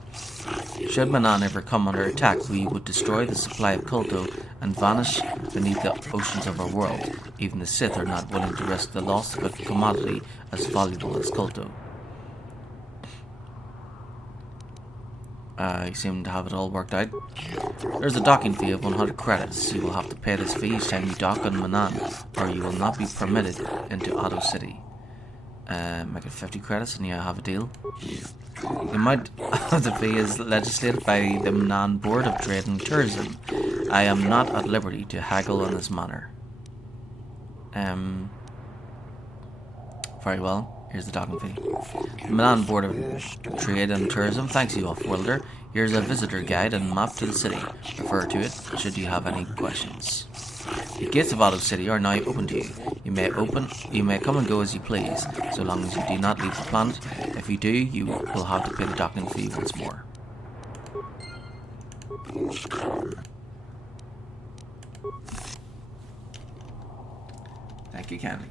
Should Manan ever come under attack, we would destroy the supply of culto and vanish beneath the oceans of our world. Even the Sith are not willing to risk the loss of a commodity as valuable as culto. You seem to have it all worked out. There's a docking fee of 100 credits. You will have to pay this fee each time you dock on Manan, or you will not be permitted into Otto City. Make it 50 credits and you have a deal. The amount of the fee is legislated by the Manan Board of Trade and Tourism. I am not at liberty to haggle in this manner. Very well. Here's the docking fee. Milan Board of Trade and Tourism thanks you, off-worlder. Here's a visitor guide and map to the city. Refer to it should you have any questions. The gates of Auto City are now open to you. You may come and go as you please, so long as you do not leave the planet. If you do, you will have to pay the docking fee once more. Thank you, Candy.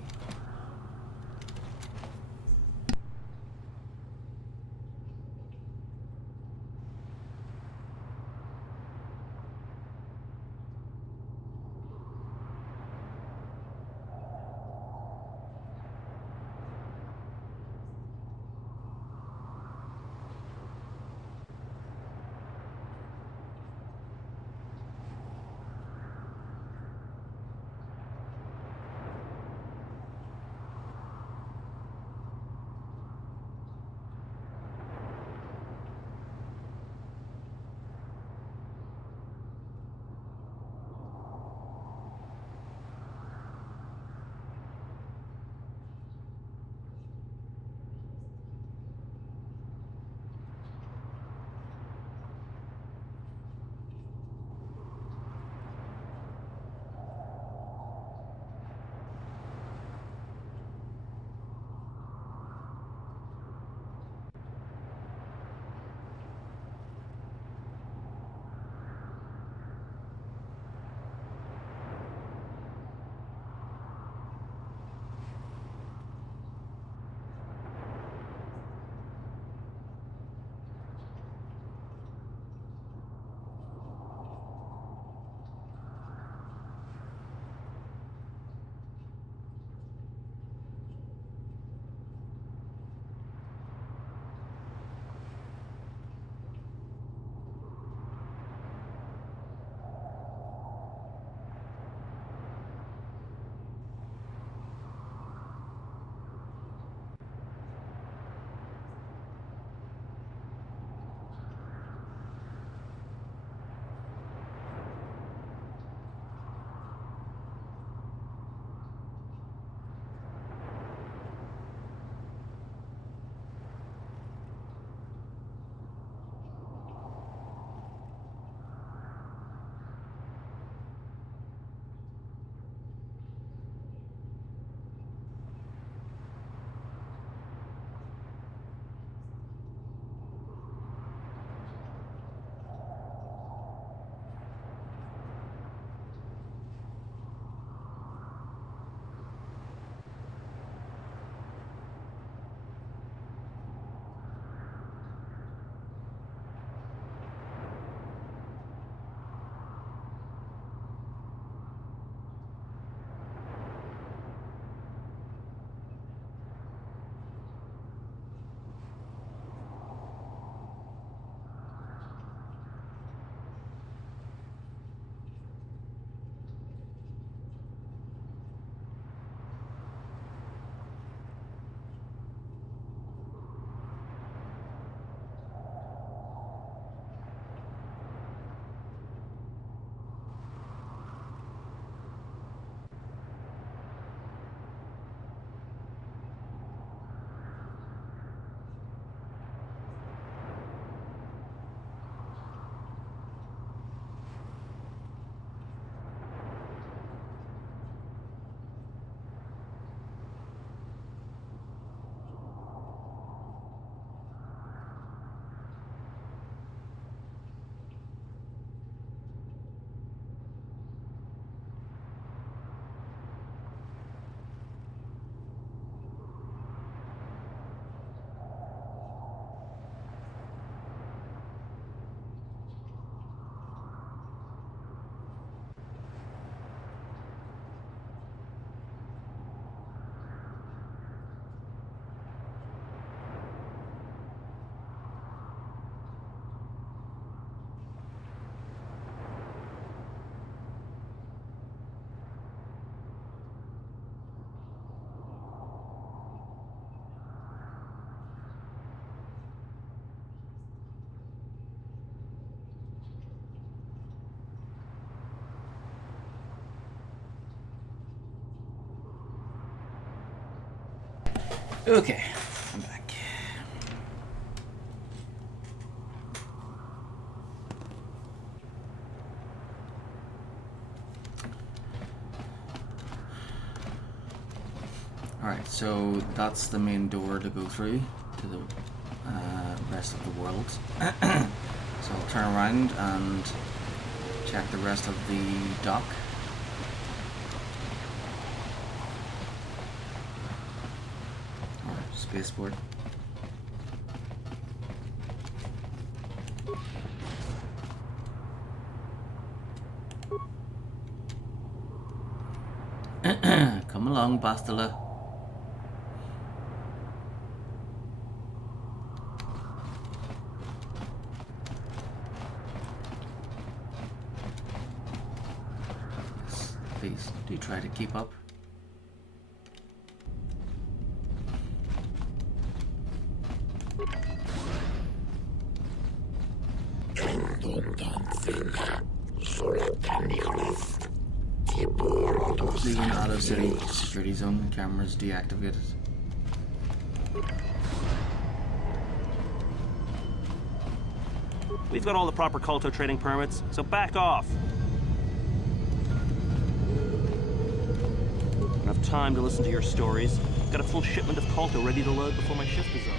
Okay, I'm back. Alright, so that's the main door to go through to the rest of the world. So I'll turn around and check the rest of the dock. Or spaceport. Come along, Bastila. Yes, please do try to keep up. Leaving auto city security zone, cameras deactivated. We've got all the proper Colto trading permits, so back off. I don't have time to listen to your stories. Got a full shipment of Colto ready to load before my shift is up.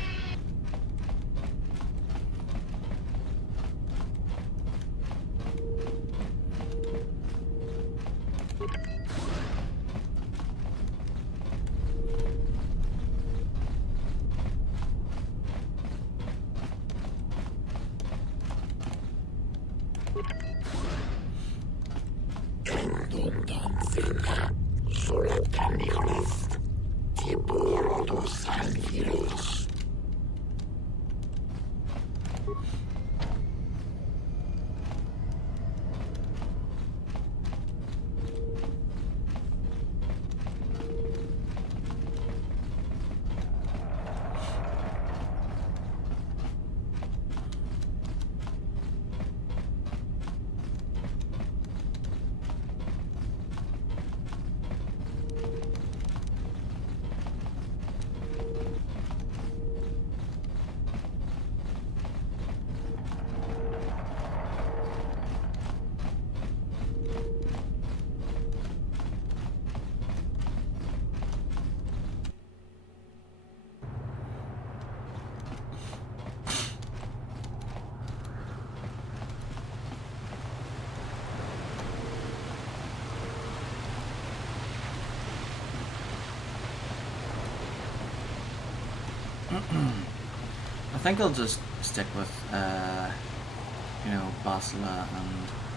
I think I'll just stick with, you know, Basila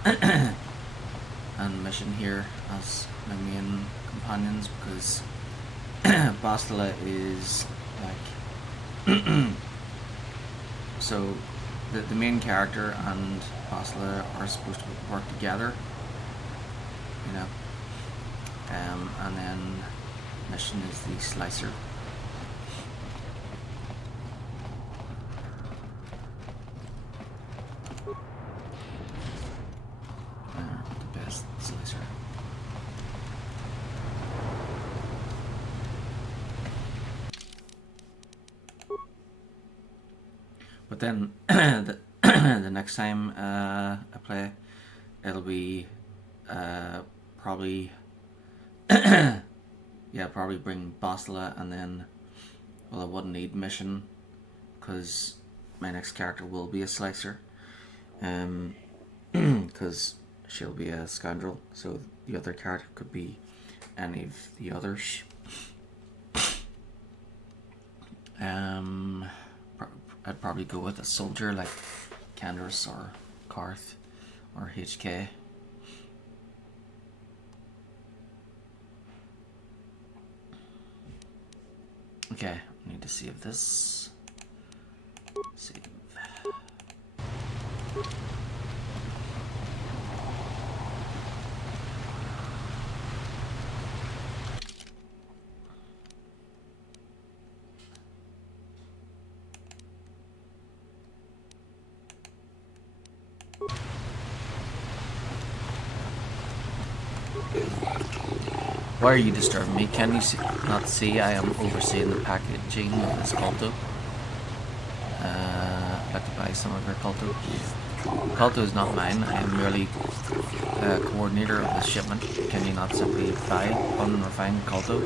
and and Mission here as my main companions, because Basila is like so the main character and Basila are supposed to work together, you know, and then Mission is the slicer. The best slicer. But then the next time I play, it'll be probably yeah, probably bring Basila, and then, well, I wouldn't need Mission because my next character will be a slicer, because she'll be a scoundrel, so the other character could be any of the others. I'd probably go with a soldier like Candace or Karth or HK. Okay, I need to save this. Save. Why are you disturbing me? Can you not see I am overseeing the packaging of this Colto? I'd like to buy some of your Colto. Colto is not mine. I am merely coordinator of the shipment. Can you not simply buy unrefined Colto?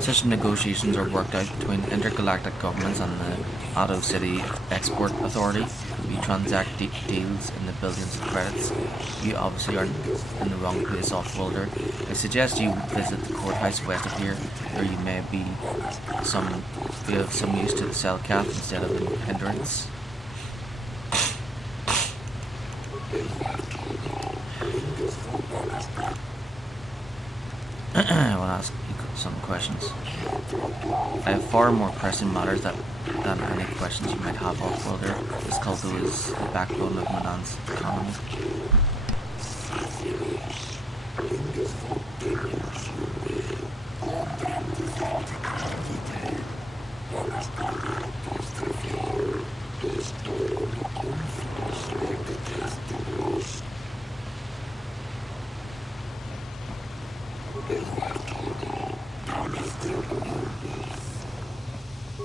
Such negotiations are worked out between intergalactic governments and the Otto City Export Authority. We transact deals in the billions of credits. You obviously are in the wrong place, off-worlder. I suggest you visit the courthouse west of here, where you may be of some use to the Cellcath instead of a hindrance. I want to ask you some questions. I have far more pressing matters than any questions you might have, off-worlder. This Colto is the backbone of Manan's economy.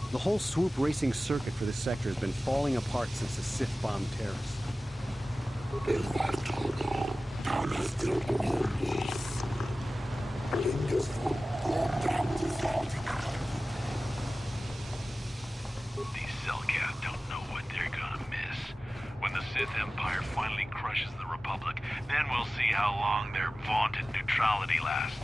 The whole swoop racing circuit for this sector has been falling apart since the Sith bombed Terrace. These Cellcath don't know what they're gonna miss. When the Sith Empire finally crushes the Republic, then we'll see how long their vaunted neutrality lasts.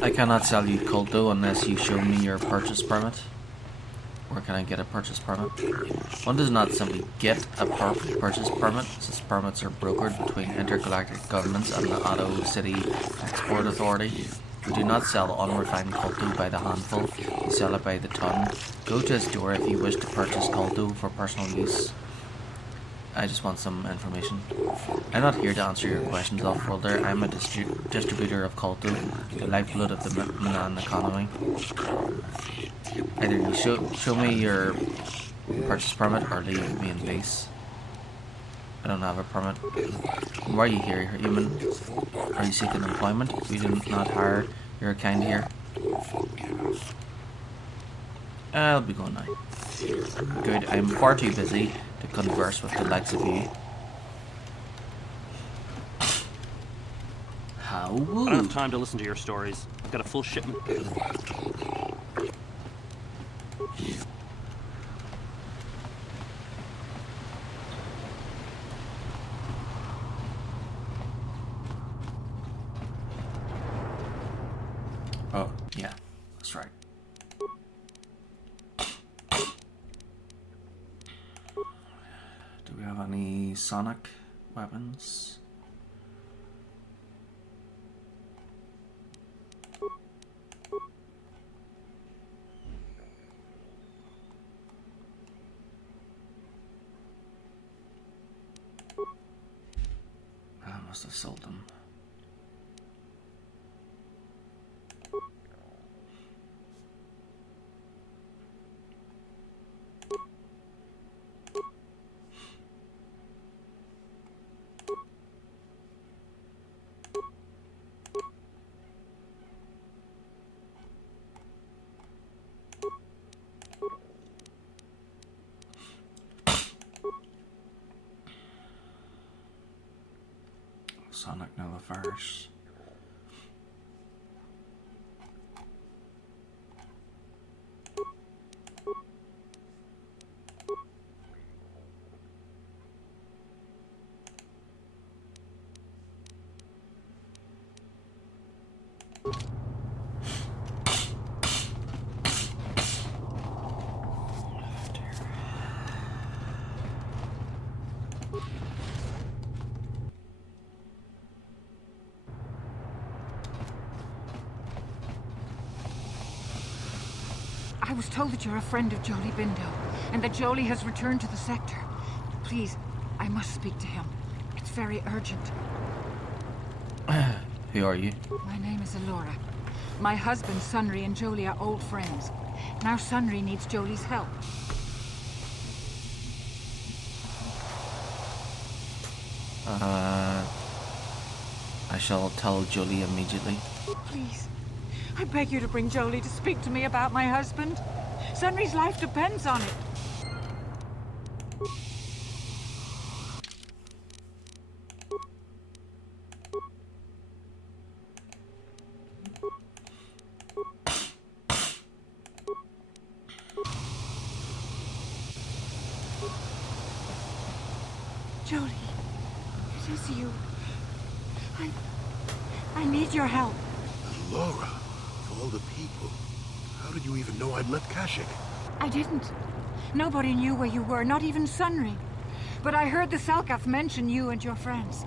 I cannot sell you Colto unless you show me your purchase permit. Where can I get a purchase permit? One does not simply get a purchase permit, since permits are brokered between intergalactic governments and the Otto City Export Authority. We do not sell unrefined Colto by the handful, we sell it by the ton. Go to his door if you wish to purchase Colto for personal use. I just want some information. I'm not here to answer your questions, off-worlder. I'm a distributor of Colto, the lifeblood of the Manan economy. Either you show me your purchase permit or leave me in peace. I don't have a permit. Why are you here, human? Are you seeking employment? We do not hire your kind here. I'll be going now. Good, I'm far too busy to converse with the likes of you. How? I don't have time to listen to your stories. I've got a full shipment. Oh, yeah, that's right. Do we have any sonic weapons? I must have sold them. Sonic nullifiers. I was told that you're a friend of Jolie Bindo, and that Jolie has returned to the sector. Please, I must speak to him. It's very urgent. Who are you? My name is Alora. My husband, Sunry, and Jolie are old friends. Now Sunry needs Jolie's help. I shall tell Jolie immediately. Please, I beg you to bring Jolie to speak to me about my husband. Sunry's life depends on it. Jolie, it is you. I need your help. Laura, of all the people, how did you even know I'd left Kashyyyk? I didn't. Nobody knew where you were, not even Sunry. But I heard the Selkath mention you and your friends.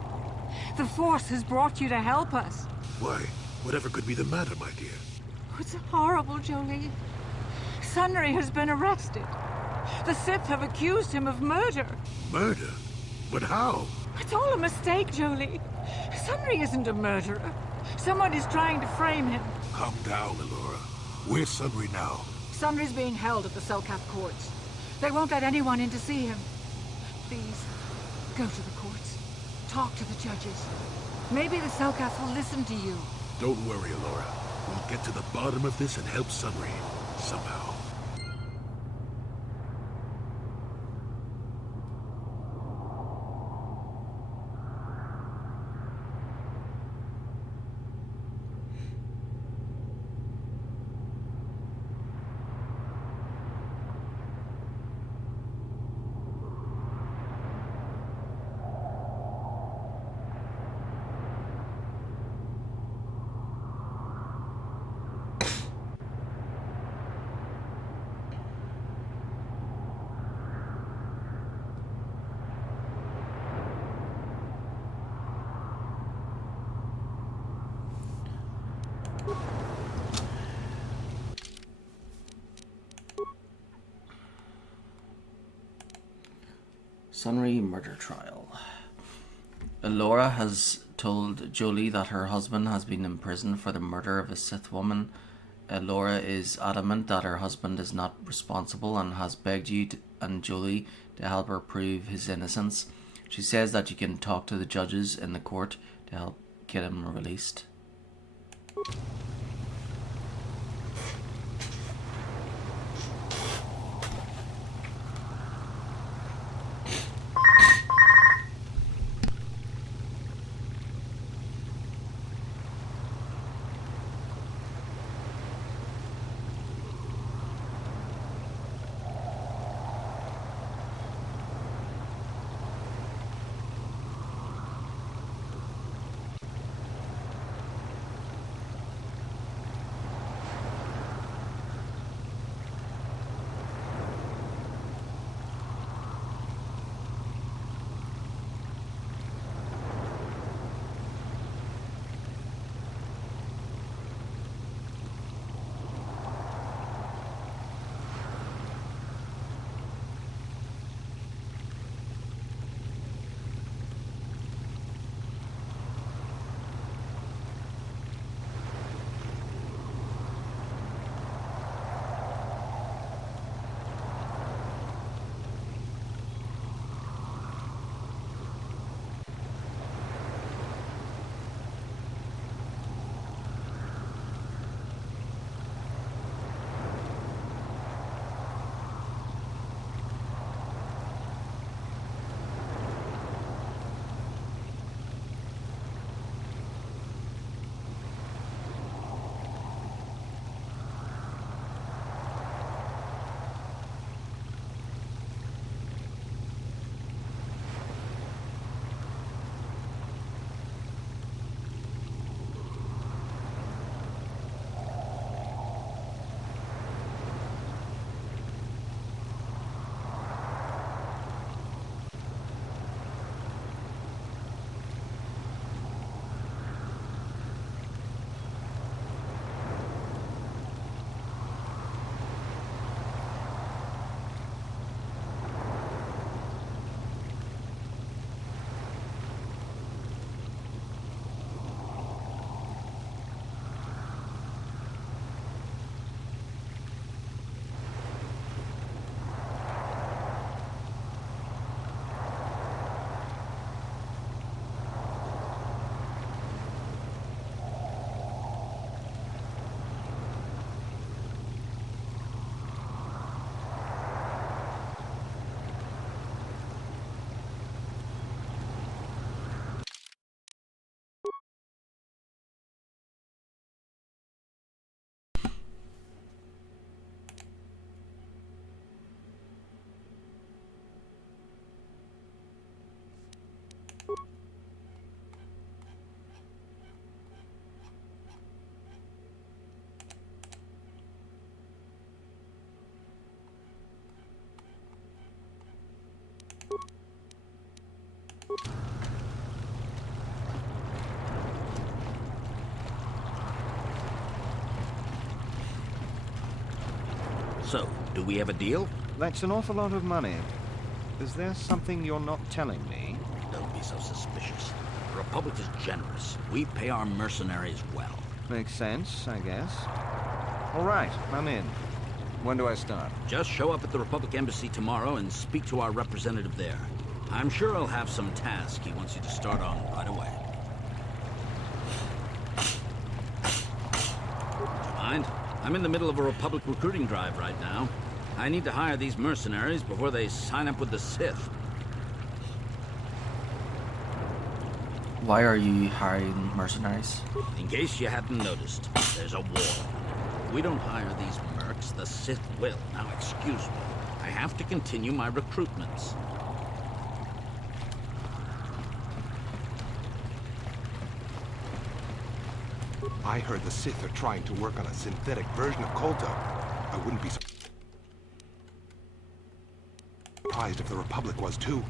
The Force has brought you to help us. Why? Whatever could be the matter, my dear? It's horrible, Jolie. Sunry has been arrested. The Sith have accused him of murder. Murder? But how? It's all a mistake, Jolie. Sunry isn't a murderer. Someone is trying to frame him. Calm down, Alora. Where's Sunry now? Sunry's being held at the Selkath courts. They won't let anyone in to see him. Please, go to the courts. Talk to the judges. Maybe the Selkath will listen to you. Don't worry, Alora. We'll get to the bottom of this and help Sunry. Somehow. Sunry murder trial. Alora has told Jolie that her husband has been imprisoned for the murder of a Sith woman. Alora is adamant that her husband is not responsible and has begged you and Jolie to help her prove his innocence. She says that you can talk to the judges in the court to help get him released. So, do we have a deal? That's an awful lot of money. Is there something you're not telling me? Don't be so suspicious. The Republic is generous. We pay our mercenaries well. Makes sense, I guess. All right, I'm in. When do I start? Just show up at the Republic Embassy tomorrow and speak to our representative there. I'm sure he'll have some task he wants you to start on right away. Do you mind? I'm in the middle of a Republic recruiting drive right now. I need to hire these mercenaries before they sign up with the Sith. Why are you hiring mercenaries? In case you hadn't noticed, there's a war. If we don't hire these mercs, the Sith will. Now, excuse me. I have to continue my recruitments. I heard the Sith are trying to work on a synthetic version of Kolto. I wouldn't be surprised if the Republic was too.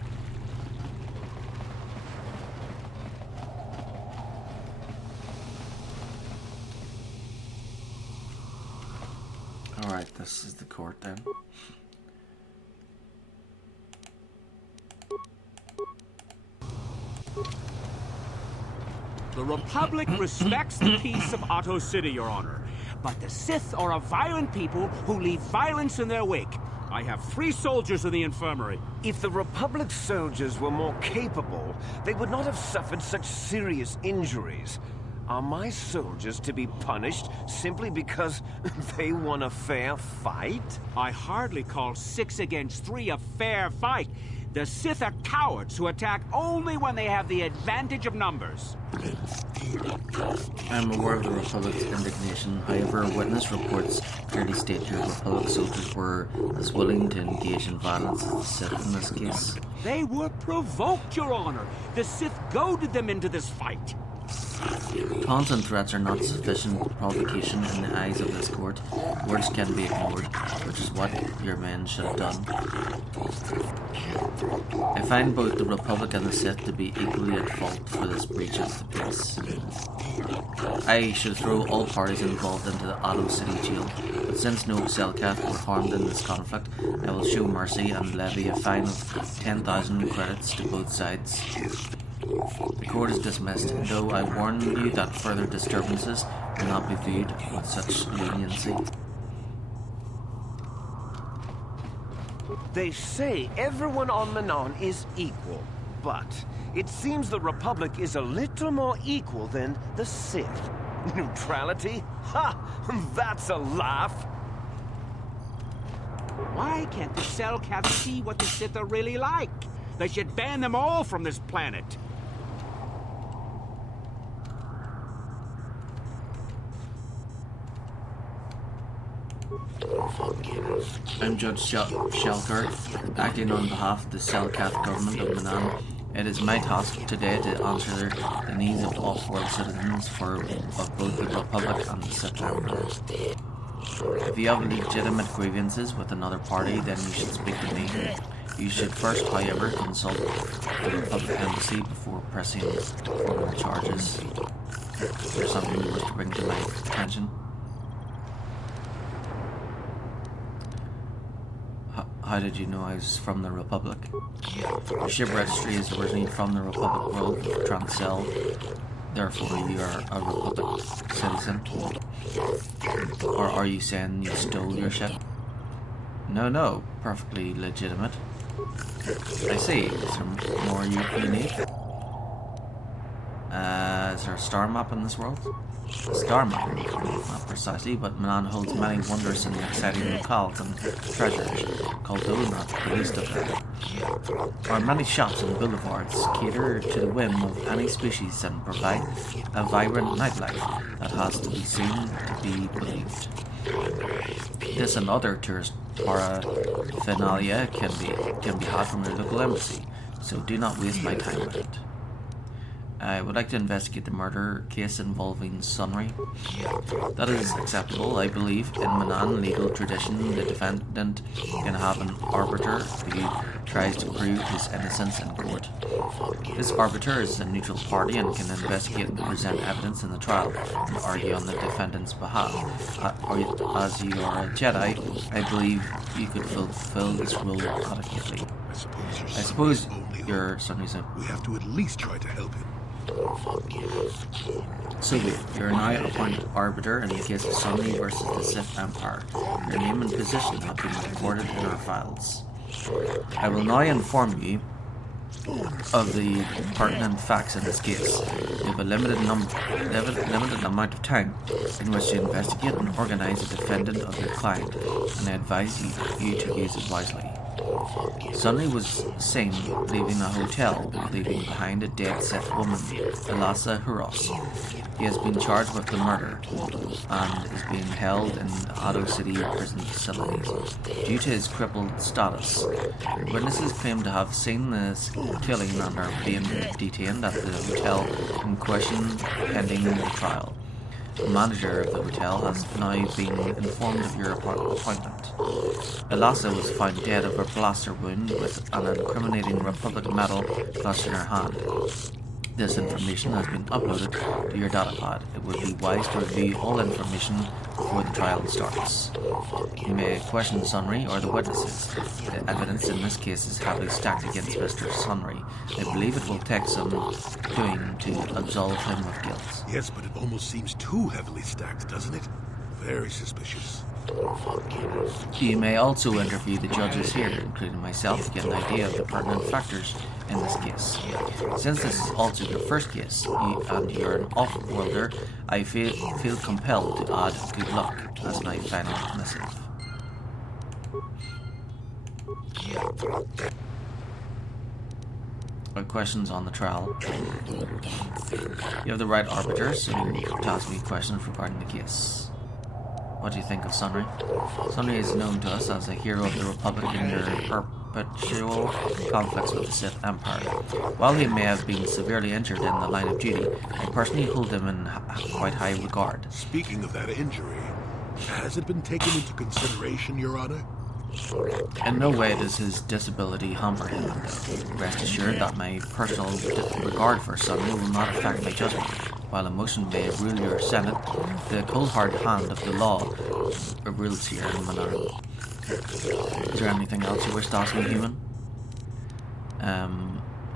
Alright, this is the court then. The Republic respects the peace of Otto City, Your Honor. But the Sith are a violent people who leave violence in their wake. I have 3 soldiers in the infirmary. If the Republic soldiers were more capable, they would not have suffered such serious injuries. Are my soldiers to be punished simply because they won a fair fight? I hardly call 6 against 3 a fair fight. The Sith are cowards who attack only when they have the advantage of numbers. I am aware of the Republic's indignation. However, witness reports clearly state your Republic soldiers were as willing to engage in violence as the Sith in this case. They were provoked, Your Honor. The Sith goaded them into this fight. Taunts and threats are not sufficient provocation in the eyes of this court. Words can be ignored, which is what your men should have done. I find both the Republic and the Sith to be equally at fault for this breach of the peace. I should throw all parties involved into the Otto City jail, but since no Selkath were harmed in this conflict, I will show mercy and levy a fine of 10,000 credits to both sides. The court is dismissed, though I warn you that further disturbances will not be viewed with such leniency. They say everyone on Manon is equal, but it seems the Republic is a little more equal than the Sith. Neutrality? Ha! That's a laugh! Why can't the Selkath see what the Sith are really like? They should ban them all from this planet. I'm Judge Shelker, acting on behalf of the Selkath government of Manan. It is my task today to answer the needs of off-world citizens of both the Republic and the Sith Empire. If you have legitimate grievances with another party, then you should speak to me. You should first, however, consult the Republic Embassy before pressing formal charges. Is there something you wish to bring to my attention? How did you know I was from the Republic? Your ship registry is originally from the Republic world of Transcell. Therefore, you are a Republic citizen. Or are you saying you stole your ship? No, perfectly legitimate. I see. Is there more unique? Is there a star map in this world? A star map? Not precisely, but Manan holds many wondrous and exciting locales and treasures, called not the least of them. There are many shops and boulevards cater to the whim of any species and provide a vibrant nightlife that has to be seen to be believed. This and other tourist paraphernalia can be had from your local embassy, so do not waste my time with it. I would like to investigate the murder case involving Sunry. That is acceptable, I believe. In Manan legal tradition, the defendant can have an arbiter who tries to prove his innocence in court. This arbiter is a neutral party and can investigate and present evidence in the trial and argue on the defendant's behalf. As you are a Jedi, I believe you could fulfill this role adequately. I suppose you're Sunry's own. We have to at least try to help him. So you're now appointed arbiter in the case of Sunny versus the Sith Empire. Your name and position have been recorded in our files. I will now inform you of the pertinent facts in this case. You have a limited amount of time in which to investigate and organize a defendant of your client, and I advise you to use it wisely. Sunny was seen leaving a hotel, leaving behind a dead Sith woman, Elasa Huros. He has been charged with the murder and is being held in Otto City prison facilities. Due to his crippled status, witnesses claim to have seen this killing and are being detained at the hotel in question pending the trial. The manager of the hotel has now been informed of your appointment. Elasa was found dead of a blaster wound with an incriminating Republic medal clutched in her hand. This information has been uploaded to your datapad. It would be wise to review all information before the trial starts. You may question Sunry or the witnesses. The evidence in this case is heavily stacked against Mr. Sunry. I believe it will take some doing to absolve him of guilt. Yes, but it almost seems too heavily stacked, doesn't it? Very suspicious. You may also interview the judges here, including myself, to get an idea of the pertinent factors in this case. Since this is also your first case, and you're an off-worlder, I feel compelled to add good luck as my final missive. Questions on the trial. You have the right arbiter, so to ask me questions regarding the case. What do you think of Sunry? Sunry is known to us as a hero of the Republic in your perpetual conflicts with the Sith Empire. While he may have been severely injured in the line of duty, I personally hold him in quite high regard. Speaking of that injury, has it been taken into consideration, Your Honor? In no way does his disability hamper him. Rest assured that my personal regard for Sunny will not affect my judgment. While emotion may rule your Senate, the cold hard hand of the law rules here in Manan. Is there anything else you wish to ask me, human?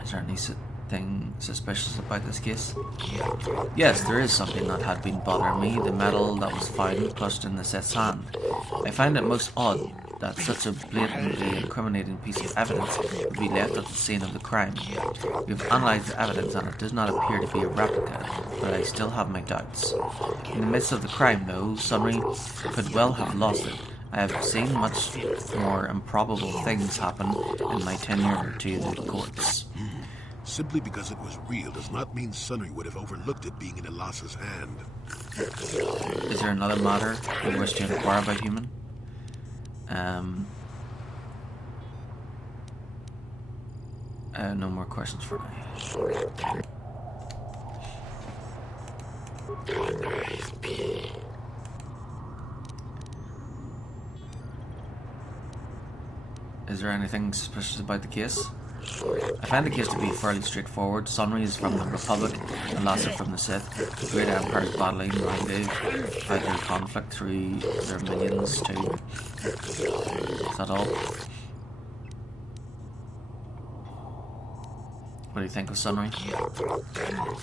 Is there anything suspicious about this case? Yes, there is something that had been bothering me, the medal that was found clutched in the Sith's hand. I find it most odd that such a blatantly incriminating piece of evidence would be left at the scene of the crime. We've analysed the evidence and it does not appear to be a replica, but I still have my doubts. In the midst of the crime, though, Sunry could well have lost it. I have seen much more improbable things happen in my tenure to the courts. Simply because it was real does not mean Sunry would have overlooked it being in Elasa's hand. Is there another matter you wish to inquire about, human? No more questions for now. Is there anything suspicious about the case? I find the case to be fairly straightforward. Sunry is from the Republic, and Elasa from the Sith. The Great Empire's battling rendezvous fight their conflict through their minions too. Is that all? What do you think of Sunry?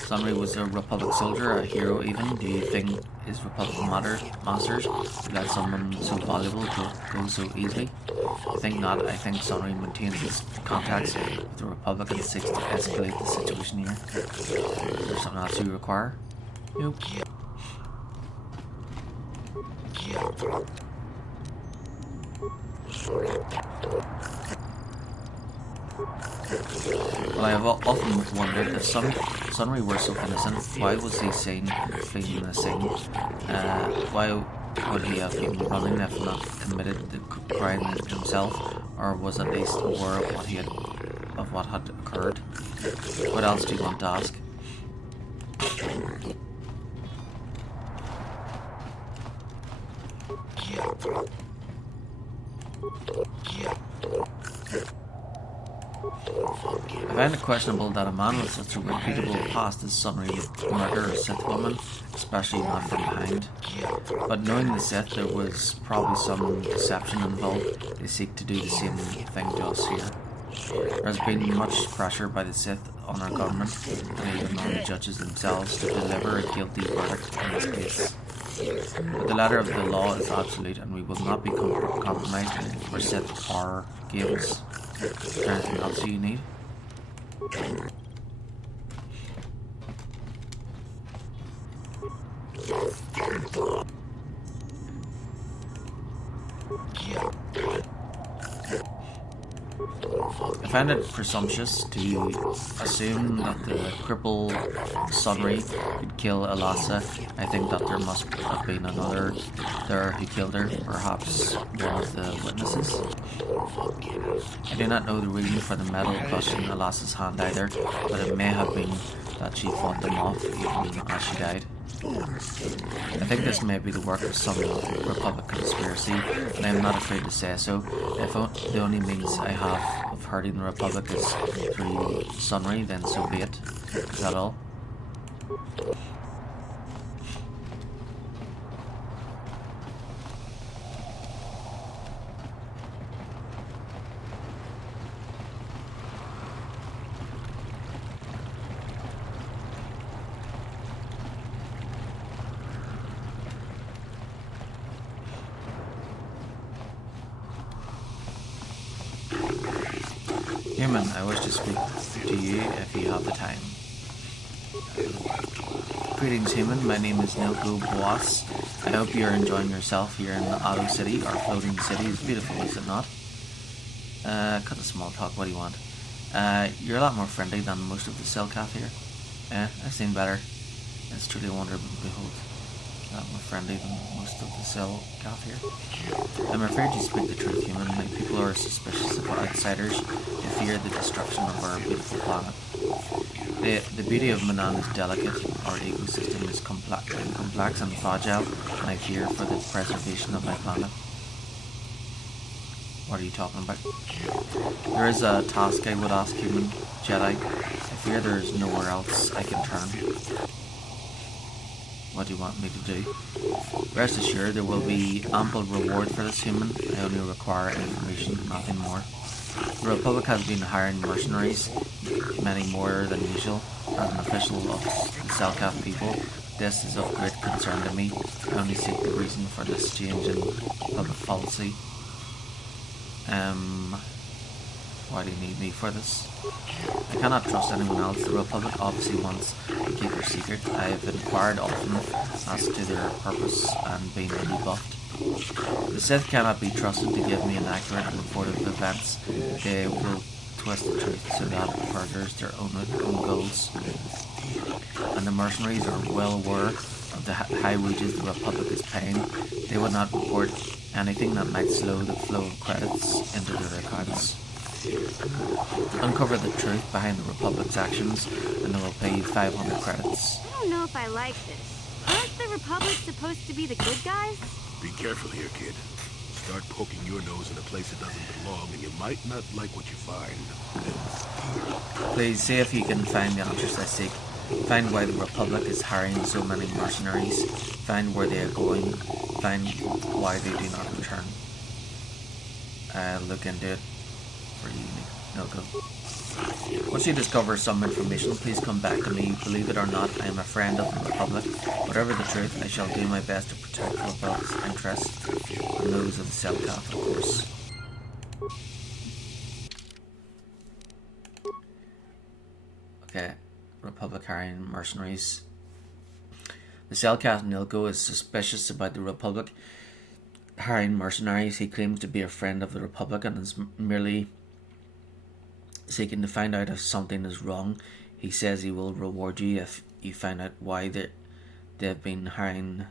Sunry was a Republic soldier, a hero even. Do you think his Republic masters would let someone so valuable go so easily? I think not. I think Sunry maintains his contacts with the Republic and seeks to escalate the situation here. Is there something else you require? Nope. Well, I have often wondered if Sunry were so innocent, why was he seen fleeing the scene? Why would he have been running if not committed the crime himself, or was at least aware of what had occurred? What else do you want to ask? I find it questionable that a man with such a reputable past as Sunry would murder a Sith woman, especially not from behind. But knowing the Sith, there was probably some deception involved. They seek to do the same thing to us here. There has been much pressure by the Sith on our government, and even on the judges themselves, to deliver a guilty verdict in this case. But the letter of the law is absolute, and we will not be compromised for Sith power games. Is there anything else you need? I find it presumptuous to assume that the cripple Sunry could kill Alassa. I think that there must have been another there who killed her, perhaps one of the witnesses. I do not know the reason for the metal crushing Alassa's hand either, but it may have been that she fought them off even as she died. I think this may be the work of some Republic conspiracy, and I am not afraid to say so. If the only means I have of hurting the Republic is through Sunry, then so be it. Is that all? Human, I wish to speak to you if you have the time. Greetings, human. My name is Nilko Boas. I hope you're enjoying yourself here in Otto City. Our floating city is beautiful, is it not? Cut the small talk. What do you want? You're a lot more friendly than most of the Selkath here. I've seen better. It's truly a wonder, behold. A lot more friendly than most of the Selkath here. I'm afraid you speak the truth, human. My people are suspicious of outsiders. They fear the destruction of our beautiful planet. The beauty of Manan is delicate. Our ecosystem is complex and fragile, and I fear for the preservation of my planet. What are you talking about? There is a task I would ask, human Jedi. I fear there is nowhere else I can turn. What do you want me to do? Rest assured, there will be ample reward for this, human. I only require information, nothing more. The Republic has been hiring mercenaries, many more than usual. As an official of the Selkath people, this is of great concern to me. I only seek the reason for this change in public policy. Why do you need me for this? I cannot trust anyone else. The Republic obviously wants to keep their secret. I have inquired often as to their purpose and been rebuffed. The Sith cannot be trusted to give me an accurate report of events. They will twist the truth so that it furthers their own goals. And the mercenaries are well aware of the high wages the Republic is paying. They would not report anything that might slow the flow of credits into their accounts. Uncover the truth behind the Republic's actions, and they will pay you 500 credits. I don't know if I like this. Aren't the Republic supposed to be the good guys? Be careful here, kid. Start poking your nose in a place it doesn't belong, and you might not like what you find. Please see if you can find the answers I seek. Find why the Republic is hiring so many mercenaries. Find where they are going. Find why they do not return. Look into it for you, Nilko. Once you discover some information, please come back to me. Believe it or not, I am a friend of the Republic. Whatever the truth, I shall do my best to protect the Republic's interests and those of the Selkath, of course. Okay, Republic hiring mercenaries. The Selkath Nilko is suspicious about the Republic hiring mercenaries. He claims to be a friend of the Republic and is merely seeking to find out if something is wrong. He says he will reward you if you find out why they've been hiring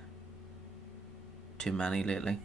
too many lately.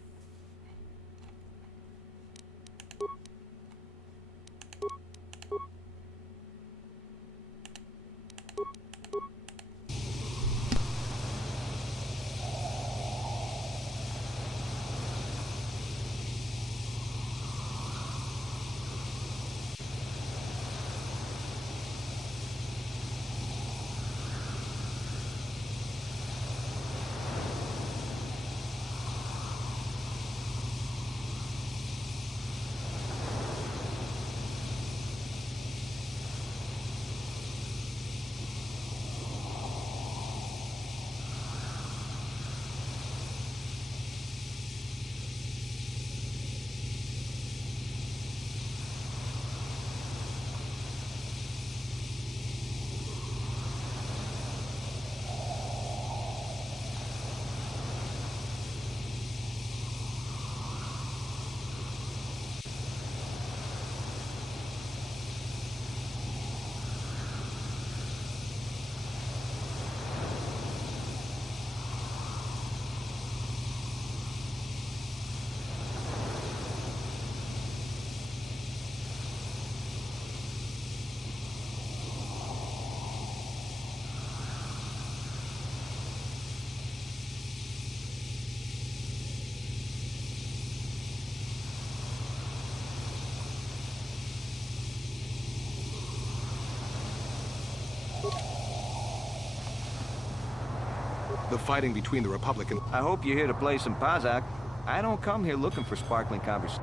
the fighting between the Republic and... I hope you're here to play some Pazak. I don't come here looking for sparkling conversation.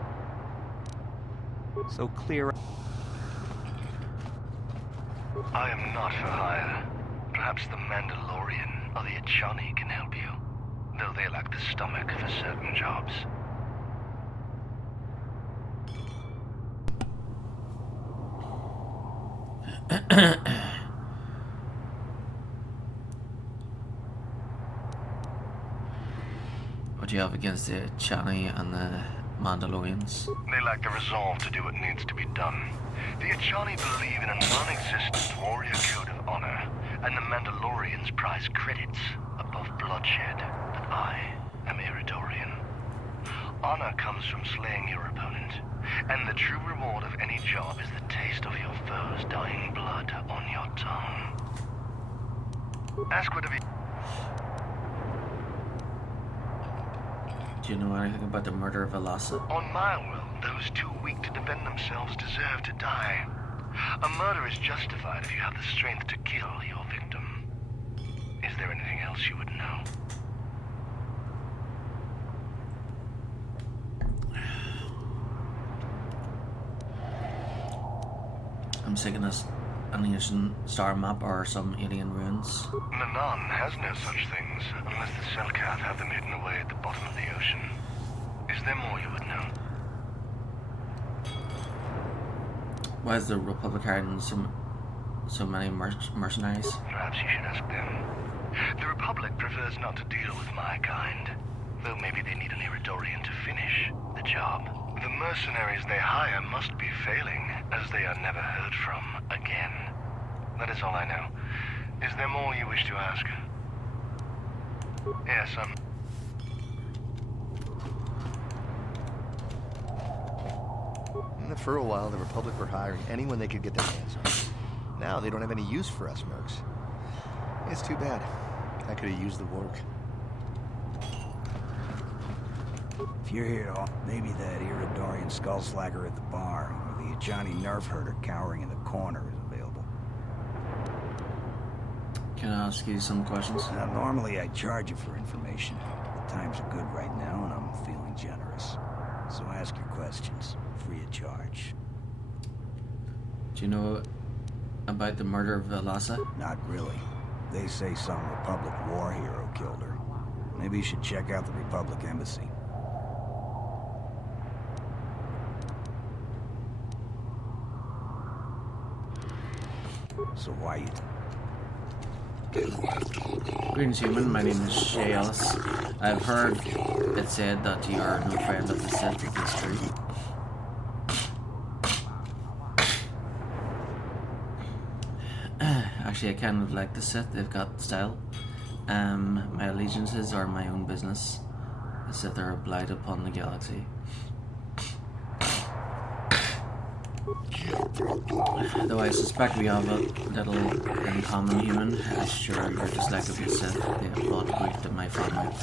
So clear. I am not for hire. Perhaps the Mandalorian or the Achani can help you, though they lack the stomach for certain jobs. What do you have against the Chani and the Mandalorians? They lack the resolve to do what needs to be done. The Achani believe in a non-existent warrior code of honor, and the Mandalorians prize credits above bloodshed. But I am Iridorian. Honor comes from slaying your opponent, and the true reward of any job is the taste of your foe's dying blood on your tongue. Ask whatever you... Do you know anything about the murder of Elasa? On my world, those too weak to defend themselves deserve to die. A murder is justified if you have the strength to kill your victim. Is there anything else you would know? I'm seeking an ancient star map or some alien ruins. Nanan has no such things, unless the Selkath have them hidden away at the bottom of the ocean. Is there more you would know? Why is the Republic hiring so many mercenaries? Perhaps you should ask them. The Republic prefers not to deal with my kind, though maybe they need an Iridorian to finish the job. The mercenaries they hire must be failing, as they are never heard from again. That is all I know. Is there more you wish to ask? Yes, For a while, the Republic were hiring anyone they could get their hands on. Now they don't have any use for us mercs. It's too bad. I could have used the work. If you're here, maybe that Iridorian skullslagger at the bar, or the Ajani nerf herder cowering in the corner is available. Can I ask you some questions? Now, normally I charge you for information. The times are good right now, and I'm feeling generous. So ask your questions, free of charge. Do you know about the murder of Elasa? Not really. They say some Republic war hero killed her. Maybe you should check out the Republic embassy. So why you... Greetings, human. My name is Shay Ellis. I've heard it said that you are no friend of the Sith. Is this true? Actually, I kind of like the Sith. They've got style. My allegiances are my own business. The Sith are a blight upon the galaxy. Though I suspect we have a little in common, human. I'm sure you're just like a Sith. They have brought grief to my family.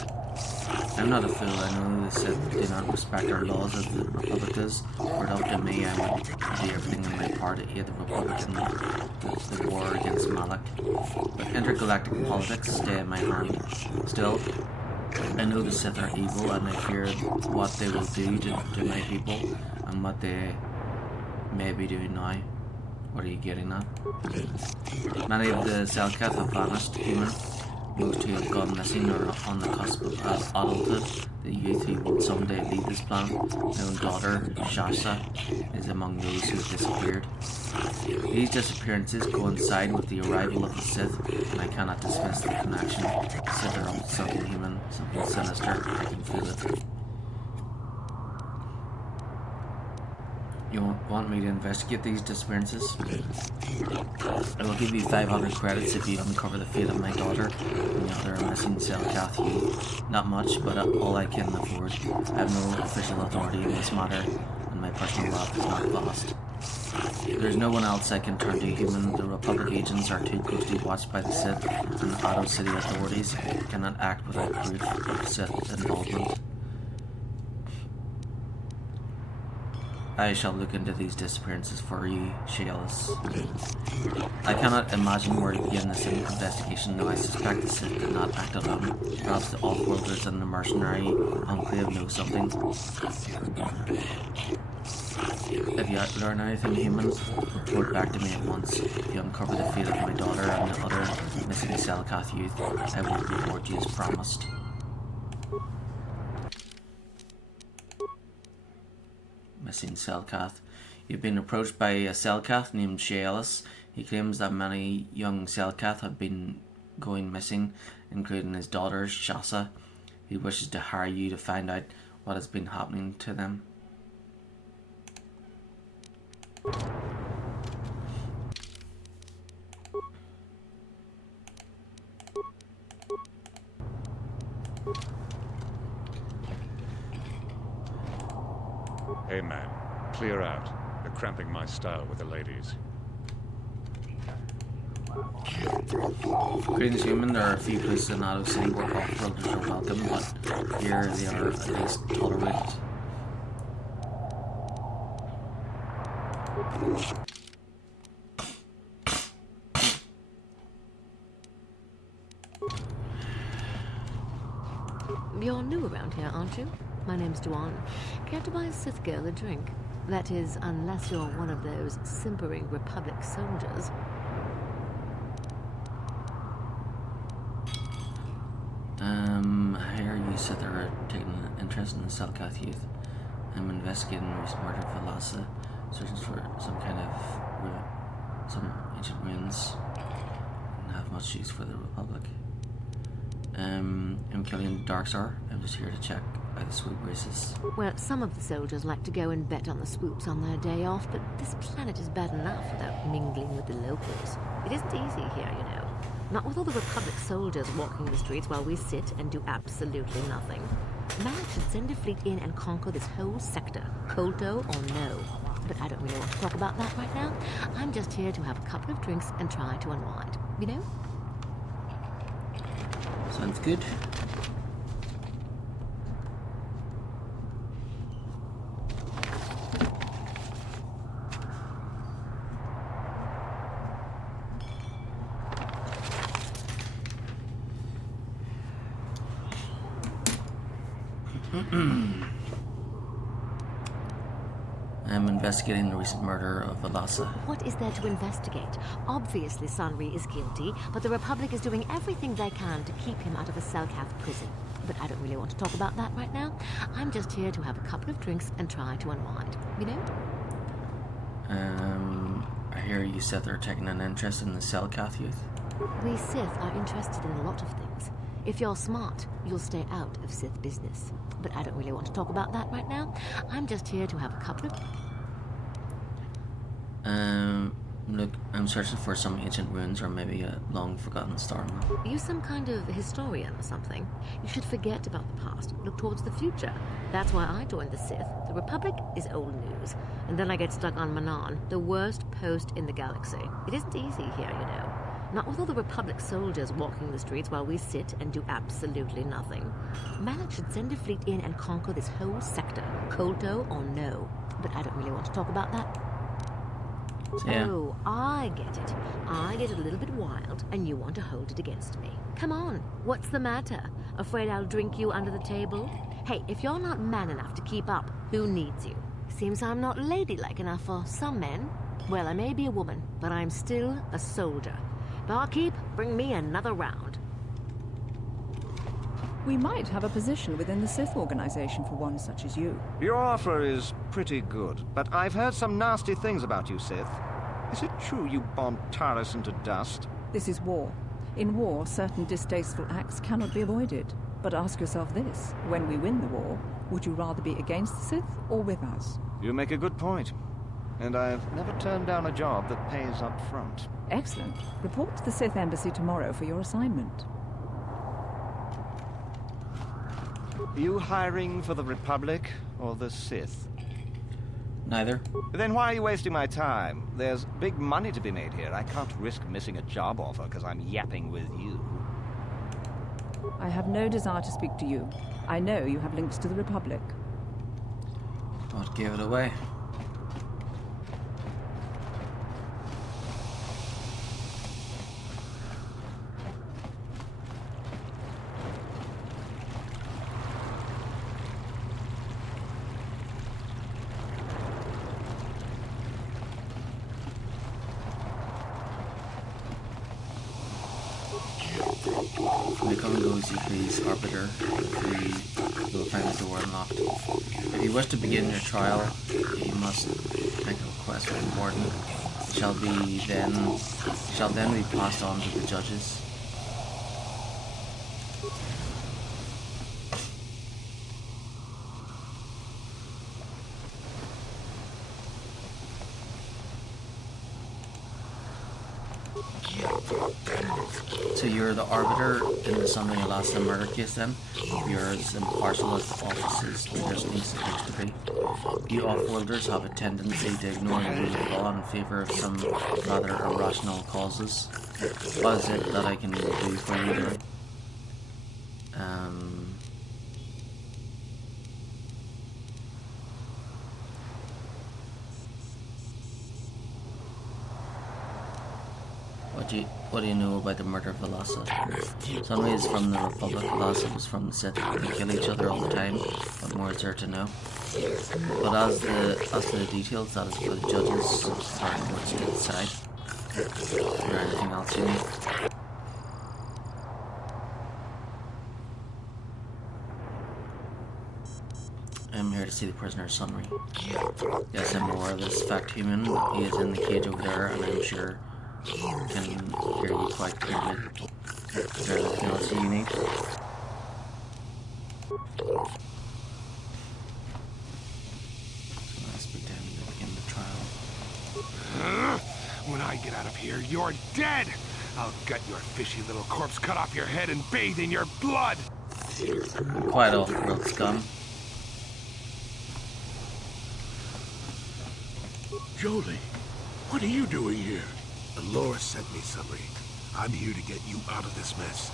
I'm not a fool. I know the Sith do not respect our laws as the Republic does. Were it up to me, I would do everything in my power to aid the Republic in the war against Malak. But intergalactic politics stay in my hand. Still, I know the Sith are evil, and I fear what they will do to my people, and what they may be doing now. What are you getting at? Many of the Selkath have vanished, human. Most who have gone missing or on the cusp of adulthood. The youth who will someday lead this planet. My own daughter, Shasha, is among those who have disappeared. These disappearances coincide with the arrival of the Sith, and I cannot dismiss the connection. The Sith are up to something human, something sinister. I can feel it. You want me to investigate these disappearances? I will give you 500 credits if you uncover the fate of my daughter and the other missing Selkath youth. Not much, but all I can afford. I have no official authority in this matter, and my personal wealth is not vast. There's no one else I can turn to, human. The Republic agents are too closely watched by the Sith, and the Otto City authorities cannot act without proof of Sith involvement. I shall look into these disappearances for you, Shaelis. I cannot imagine where to begin this investigation, though I suspect the Sith did not act alone. Perhaps the Offworlders and the mercenary enclave know something. If you learn anything human, report back to me at once. If you uncover the fate of my daughter and the other missing Selkath youth, I will reward you as promised. Missing Selkath. You've been approached by a Selkath named Shaelis. He claims that many young Selkath have been going missing, including his daughter, Shasa. He wishes to hire you to find out what has been happening to them. Hey man, clear out. You're cramping my style with the ladies. Greetings, human. There are a few places in Auto City where off-roaders are welcome, but here they are at least tolerated. You're new around here, aren't you? My name's Duan. Care to buy a Sith girl a drink? That is, unless you're one of those simpering Republic soldiers. I hear you said they were taking an interest in the Selkath youth. I'm investigating the recent murder of Valasa, searching for some kind of some ancient ruins. Didn't have much use for the Republic. I'm killing Darkstar. I'm just here to check out the swoop races. Well, some of the soldiers like to go and bet on the swoops on their day off, but this planet is bad enough without mingling with the locals. It isn't easy here, you know. Not with all the Republic soldiers walking the streets while we sit and do absolutely nothing. Man should send a fleet in and conquer this whole sector, Kolto or no. But I don't really want to talk about that right now. I'm just here to have a couple of drinks and try to unwind, you know? Sounds good. I'm investigating the recent murder of Valasa. What is there to investigate? Obviously Sanri is guilty, but the Republic is doing everything they can to keep him out of a Selkath prison. But I don't really want to talk about that right now. I'm just here to have a couple of drinks and try to unwind, you know? I hear you said they're taking an interest in the Selkath youth. We Sith are interested in a lot of things. If you're smart, you'll stay out of Sith business. But I don't really want to talk about that right now. I'm just here to have a couple of... Look, I'm searching for some ancient ruins or maybe a long-forgotten star map. You some kind of historian or something? You should forget about the past, look towards the future. That's why I joined the Sith. The Republic is old news. And then I get stuck on Manan, the worst post in the galaxy. It isn't easy here, you know. Not with all the Republic soldiers walking the streets while we sit and do absolutely nothing. Malak should send a fleet in and conquer this whole sector, Kolto or no. But I don't really want to talk about that. Yeah. Oh, I get it. I get a little bit wild, and you want to hold it against me. Come on, what's the matter? Afraid I'll drink you under the table? Hey, if you're not man enough to keep up, who needs you? Seems I'm not ladylike enough for some men. Well, I may be a woman, but I'm still a soldier. Barkeep, bring me another round. We might have a position within the Sith organization for one such as you. Your offer is pretty good, but I've heard some nasty things about you, Sith. Is it true you bombed Taris into dust? This is war. In war, certain distasteful acts cannot be avoided. But ask yourself this, when we win the war, would you rather be against the Sith or with us? You make a good point. And I've never turned down a job that pays up front. Excellent. Report to the Sith Embassy tomorrow for your assignment. You hiring for the Republic or the Sith? Neither. Then why are you wasting my time? There's big money to be made here. I can't risk missing a job offer because I'm yapping with you. I have no desire to speak to you. I know you have links to the Republic. What gave it away? May come and go as you please, Arbiter. You will find the door unlocked. If you wish to begin your trial, you must make a request from the warden. It shall then be passed on to the judges. So you're the arbiter in the Sunday Elasa murder case then? You're as impartial as the office's leaders need to be. You off-worlders have a tendency to ignore the rule of law in favour of some rather irrational causes. What is it that I can do for you today? What do you know about the murder of Elasa? Sunway is from the Republic, Elasa was from the Sith. They kill each other all the time. What more is there to know? But as for the details, that is for the judges or courts to decide. Is there anything else you need? I'm here to see the prisoner's summary. Yes, I'm aware of this fact, human. He is in the cage over there, and I'm sure can hear you quite clearly. Is there anything else you need? Let's pretend to begin the trial. When I get out of here, you're dead! I'll gut your fishy little corpse, cut off your head, and bathe in your blood! Quite off-world scum. Jolie, what are you doing here? Laura sent me, Summary. I'm here to get you out of this mess.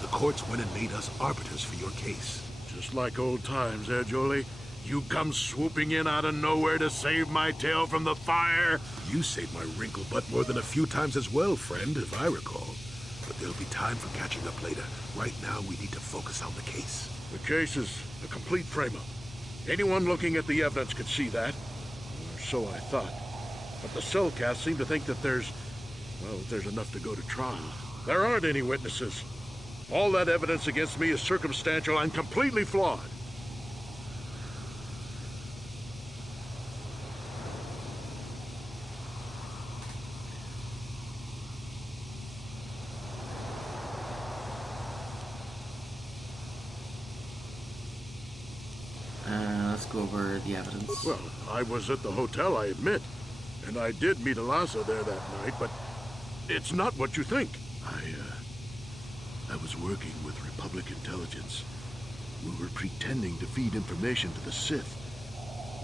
The courts went and made us arbiters for your case. Just like old times, eh, Jolie? You come swooping in out of nowhere to save my tail from the fire? You saved my wrinkle butt more than a few times as well, friend, if I recall. But there'll be time for catching up later. Right now, we need to focus on the case. The case is a complete frame-up. Anyone looking at the evidence could see that. Or so I thought. But the Cellcast seem to think that there's enough to go to trial. There aren't any witnesses. All that evidence against me is circumstantial and completely flawed. Let's go over the evidence. Well, I was at the hotel, I admit. And I did meet Elasa there that night, but it's not what you think. I was working with Republic intelligence. We were pretending to feed information to the Sith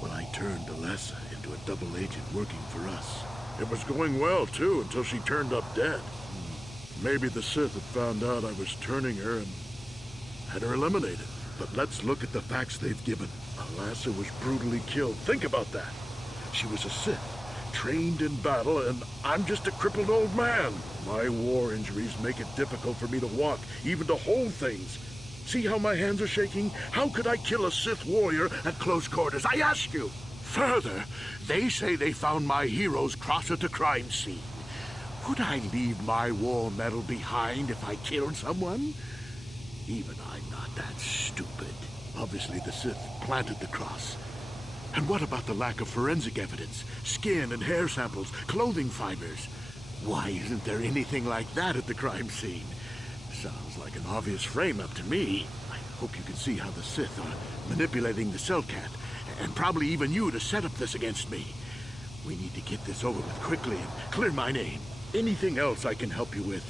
when I turned Elasa into a double agent working for us. It was going well, too, until she turned up dead. Maybe the Sith had found out I was turning her and had her eliminated. But let's look at the facts they've given. Elasa was brutally killed. Think about that. She was a Sith, trained in battle, and I'm just a crippled old man. My war injuries make it difficult for me to walk, even to hold things. See how my hands are shaking? How could I kill a Sith warrior at close quarters? I ask you! Further, they say they found my heroes cross at a crime scene. Would I leave my war medal behind if I killed someone? Even I'm not that stupid. Obviously, the Sith planted the cross. And what about the lack of forensic evidence? Skin and hair samples, clothing fibers. Why isn't there anything like that at the crime scene? Sounds like an obvious frame-up to me. I hope you can see how the Sith are manipulating the Cellcat, and probably even you to set up this against me. We need to get this over with quickly and clear my name. Anything else I can help you with?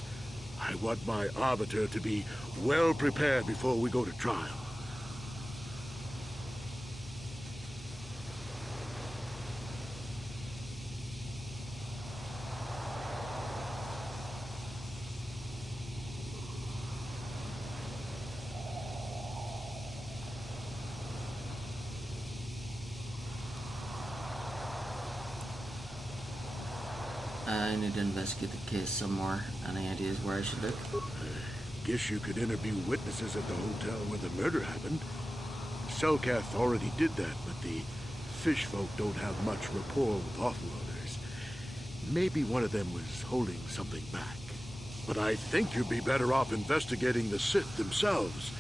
I want my arbiter to be well prepared before we go to trial. I need to investigate the case some more. Any ideas where I should look? Guess you could interview witnesses at the hotel where the murder happened. Selkath already did that, but the fish folk don't have much rapport with offworlders. Maybe one of them was holding something back. But I think you'd be better off investigating the Sith themselves.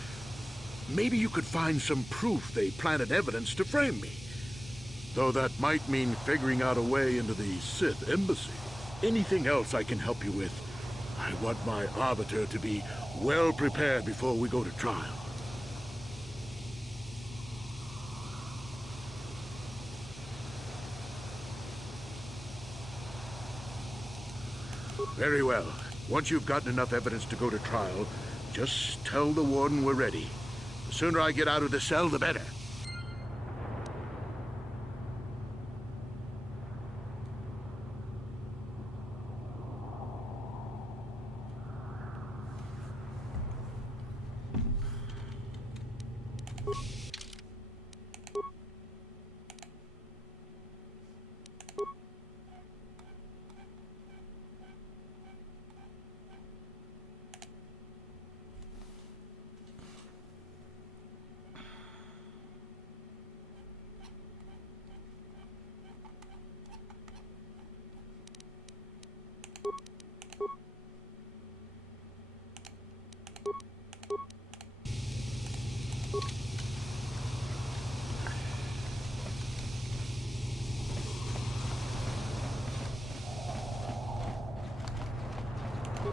Maybe you could find some proof they planted evidence to frame me. Though that might mean figuring out a way into the Sith embassy. Anything else I can help you with? I want my arbiter to be well prepared before we go to trial. Very well. Once you've gotten enough evidence to go to trial, just tell the warden we're ready. The sooner I get out of the cell, the better.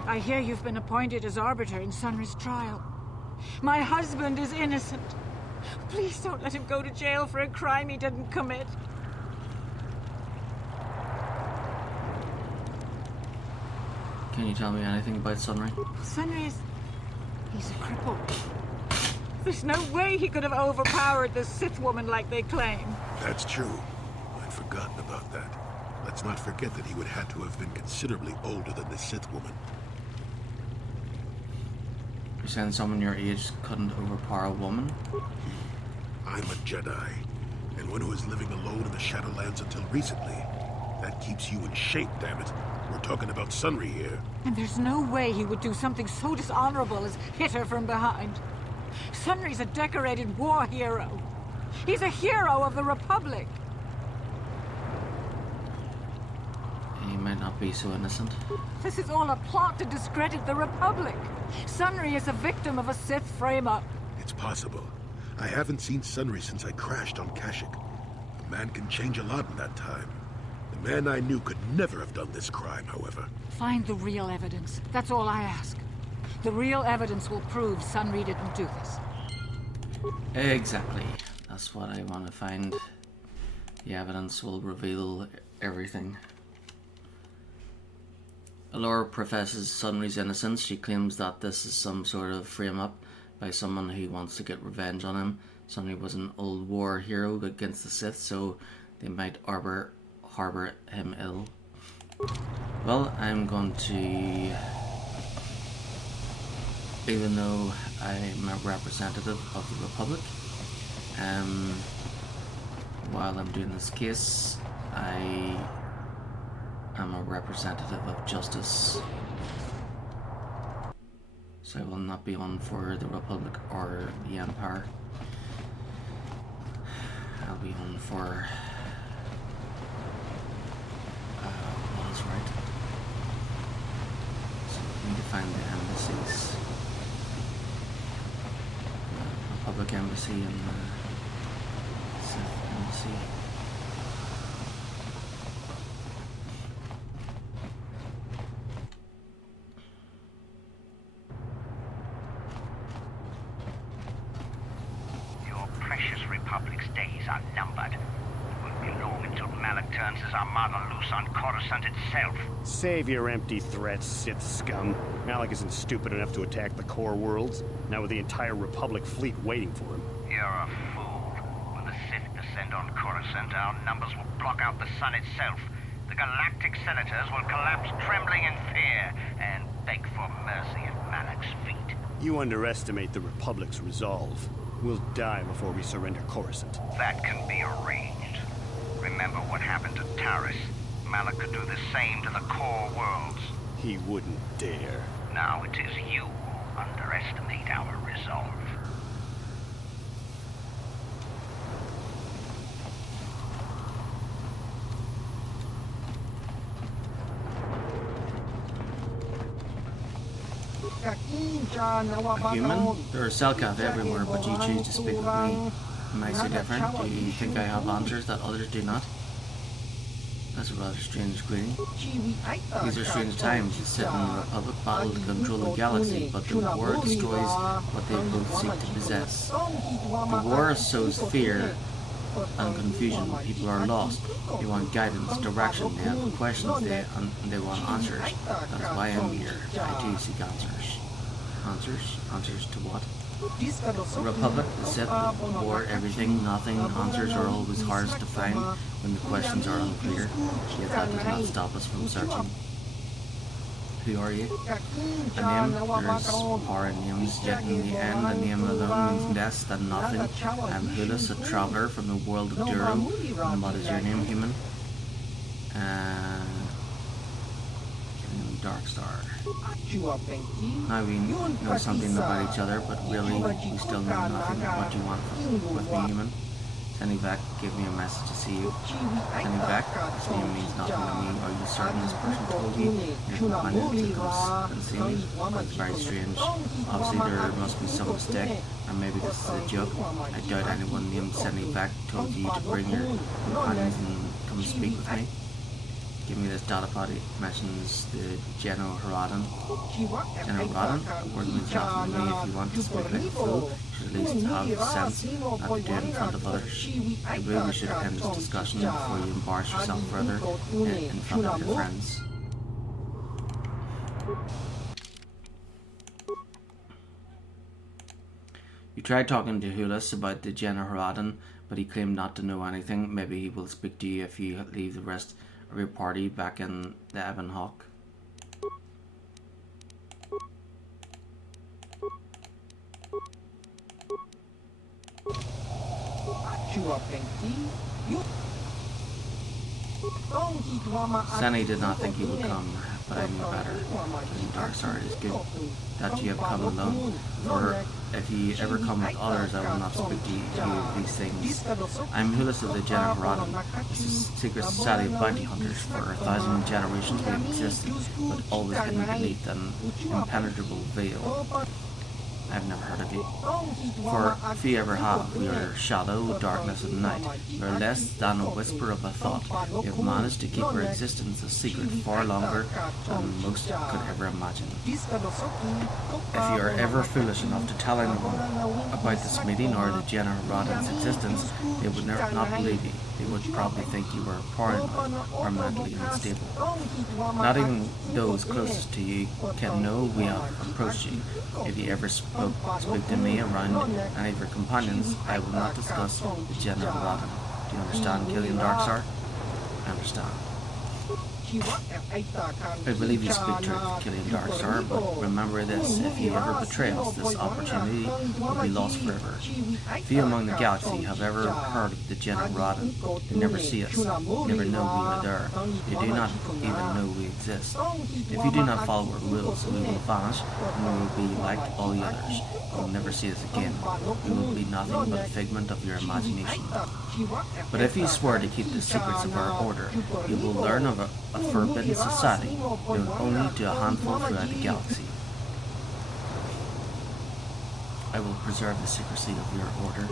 I hear you've been appointed as arbiter in Sunry's trial. My husband is innocent. Please don't let him go to jail for a crime he didn't commit. Can you tell me anything about Sunry? Sunry is... he's a cripple. There's no way he could have overpowered the Sith woman like they claim. That's true. I'd forgotten about that. Let's not forget that he would have to have been considerably older than the Sith woman. You're saying someone your age couldn't overpower a woman? I'm a Jedi, and one who was living alone in the Shadowlands until recently. That keeps you in shape, damn it. We're talking about Sunry here. And there's no way he would do something so dishonorable as hit her from behind. Sunry's a decorated war hero. He's a hero of the Republic. He might not be so innocent. This is all a plot to discredit the Republic. Sunry is a victim of a Sith frame-up. It's possible. I haven't seen Sunry since I crashed on Kashyyyk. A man can change a lot in that time. The man I knew could never have done this crime, however. Find the real evidence. That's all I ask. The real evidence will prove Sunry didn't do this. Exactly. That's what I want to find. The evidence will reveal everything. Allura professes Sunry's innocence. She claims that this is some sort of frame-up by someone who wants to get revenge on him. Sunry was an old war hero against the Sith, so they might harbor him ill. Well, I'm going to... even though I'm a representative of the Republic, while I'm doing this case, I am a representative of justice, so I will not be on for the Republic or the Empire. I'll be on for what is right. So we need to find the embassies. Republic Embassy and the Sith Embassy. Your precious Republic's days are numbered. It won't be long until Malak turns his armada loose on Coruscant itself. Save your empty threats, Sith scum. Malak isn't stupid enough to attack the core worlds, now with the entire Republic fleet waiting for him. You're a fool. When the Sith descend on Coruscant, our numbers will block out the sun itself. The galactic senators will collapse trembling in fear and beg for mercy at Malak's feet. You underestimate the Republic's resolve. We'll die before we surrender Coruscant. That can be arranged. Remember what happened to Taris. Malak could do the same to the core worlds. He wouldn't dare. Now it is you who underestimate our resolve. A human? There are Selkath everywhere, but you choose to speak with me. Am I so different? Do you think I have answers that others do not? That's a rather strange greeting. These are strange times. You sit in the Republic battle to control the galaxy, but the war destroys what they both seek to possess. The war sows fear and confusion. People are lost. They want guidance, direction. They have questions. They want answers. That's why I'm here. I too seek answers. Answers? Answers to what? The Republic, the Sith, the war, everything, nothing. Answers are always hardest to find when the questions are unclear. Yet that does not stop us from searching. Who are you? A name? There's power in names, yet in the end, a name alone means less than nothing. I'm Hulis, a traveler from the world of Duro. And what is your name, human? Darkstar. Now we know something about each other, but really, we still know nothing. What do you want with me, human? Sending back, give me a message to see you. Sending back, this name means nothing to me. Are you certain this person told you? Your companion to come and see me? That's very strange. Obviously, there must be some mistake, and maybe this is a joke. I doubt anyone named Sending back told you to bring your companions and come speak with me. Give me this data pod. It mentions the General Haradan. General Haradan? The word means nothing to me. If you want to speak like a fool, you should at least have sense not to do it in front of others. I believe we should end this discussion before you embarrass yourself further in front of your friends. You tried talking to Hulis about the General Haradan, but he claimed not to know anything. Maybe he will speak to you if you leave the rest of your party back in the Ebon Hawk. Sani did not think he would come, but I knew better. Darkstar, it is good that you have come alone, for if you ever come with others, I will not speak to you of these things. I am Hulis of the General Haradan. This is a secret society of bounty hunters. For 1,000 generations we have existed, but always hidden beneath an impenetrable veil. I've never heard of you. For if you ever have, we are shadow, darkness, and night. We are less than a whisper of a thought. We have managed to keep our existence a secret far longer than most could ever imagine. If you are ever foolish enough to tell anyone about this meeting or the General Haradan's existence, they would not believe you. They would probably think you were paranoid or mentally unstable. Not even those closest to you can know we have approached you. If you ever speak to me around any of your companions, I will not discuss the General Haradan. Do you understand, Killian Darkstar? I understand. I believe you speak truth, Killian Darkstar, but remember this, if you ever betray us, this opportunity will be lost forever. Few among the galaxy have ever heard of the General Haradan. They never see us, never know we are there. They do not even know we exist. If you do not follow our rules, we will vanish, and we will be like all the others. You will never see us again. We will be nothing but a figment of your imagination. But if you swear to keep the secrets of our order, you will learn of a forbidden society known only to a handful throughout the galaxy. I will preserve the secrecy of your order.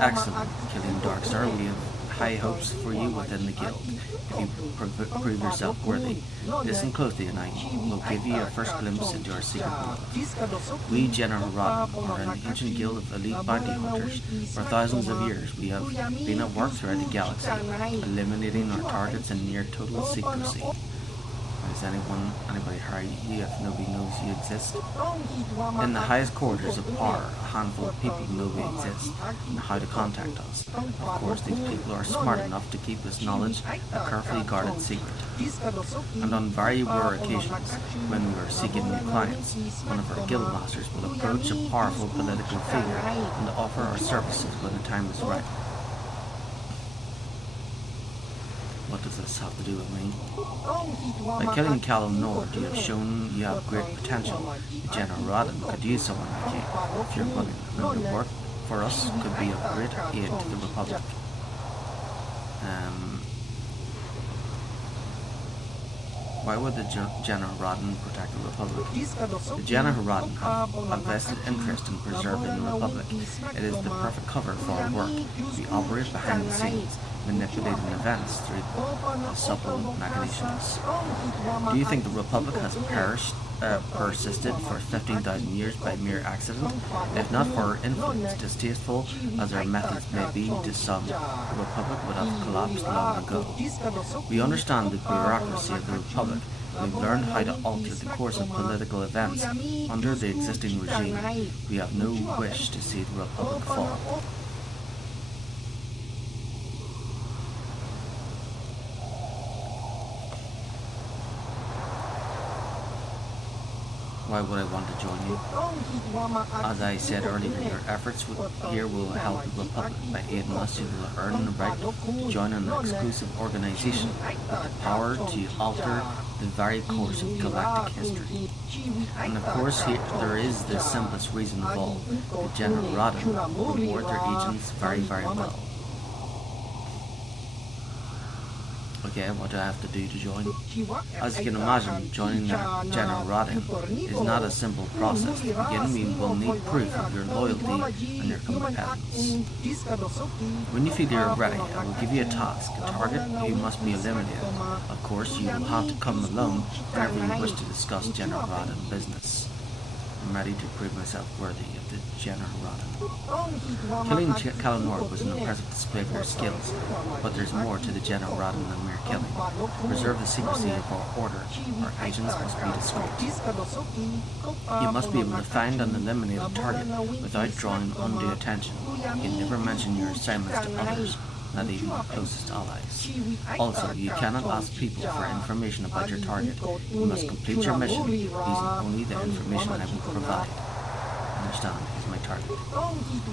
Excellent, Killian Darkstar. We have high hopes for you within the guild. If you prove yourself worthy, listen closely and I will give you a first glimpse into our secret world. We, General Haradan, are an ancient guild of elite bounty hunters. For thousands of years, we have been at work throughout the galaxy, eliminating our targets in near total secrecy. Is anybody hurry you if nobody knows you exist? In the highest quarters of power, a handful of people know we exist and how to contact us. Of course, these people are smart enough to keep this knowledge a carefully guarded secret. And on very rare occasions, when we are seeking new clients, one of our guild masters will approach a powerful political figure and offer our services when the time is right. What does this have to do with me? By killing Callum Nord, you have shown you have great potential. The General Haradan could use someone like you, if you're willing. And your work for us could be of great aid to the Republic. Why would the General protect the Republic? The General have a vested interest in preserving the Republic. It is the perfect cover for our work. We operate behind the scenes, manipulating events through the subtle machinations. Do you think the Republic has persisted for 15,000 years by mere accident? If not for our influence, distasteful as our methods may be to some, the Republic would have collapsed long ago. We understand the bureaucracy of the Republic. We've learned how to alter the course of political events. Under the existing regime, we have no wish to see the Republic fall. Why would I want to join you? As I said earlier, your efforts here will help the Republic. By aiding us, you will earn the right to join an exclusive organization with the power to alter the very course of galactic history. And of course, here there is the simplest reason of all. The General reward their agents very, very well. Okay, what do I have to do to join? As you can imagine, joining the General is not a simple process. To begin, we will need proof of your loyalty and your competence. When you feel you're ready, I will give you a task, a target who must be eliminated. Of course, you will have to come alone whenever you wish to discuss General business. I'm ready to prove myself worthy of the General Killing Kalanor was an impressive display of your skills, but there's more to the General than mere killing. To preserve the secrecy of our order, our agents must be discreet. You must be able to find and eliminate a target without drawing undue attention. You never mention your assignments to others, not even your closest allies. Also, you cannot ask people for information about your target. You must complete your mission using only the information I will provide. Understand is my target. We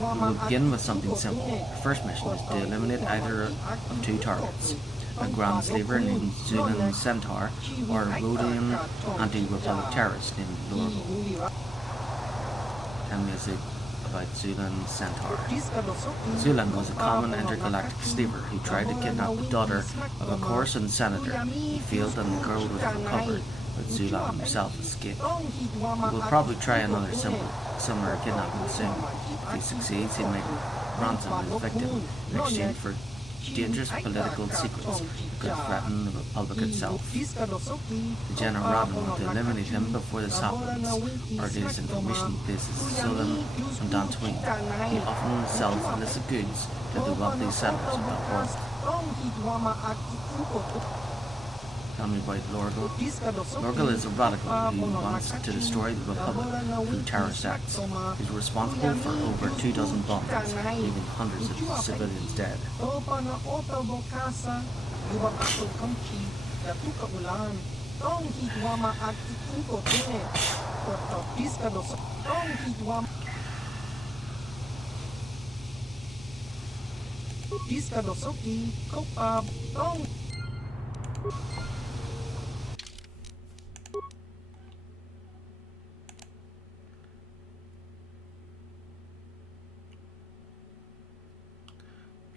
will begin with something simple. The first mission is to eliminate either of two targets. A Grand Slaver named Zulan Centaur or a Rhodian anti-Republic terrorist named Lorgo. Tell me about Zulan Centaur. Zulan was a common intergalactic slaver who tried to kidnap the daughter of a Coruscant senator. He failed and the girl was recovered, but Zulan himself escaped. He will probably try another similar kidnapping soon. If he succeeds, he may ransom his victim in exchange for dangerous political secrets that could threaten the Republic itself. The General want to eliminate him before this happens. Our latest information places Zulan on Dantooine. He often sells illicit goods to the wealthy settlers of that world. Tell me about Lorgo. Lorgo is a radical who wants to destroy the Republic through terrorist acts. He's responsible for over 24 bombings, leaving hundreds of civilians dead.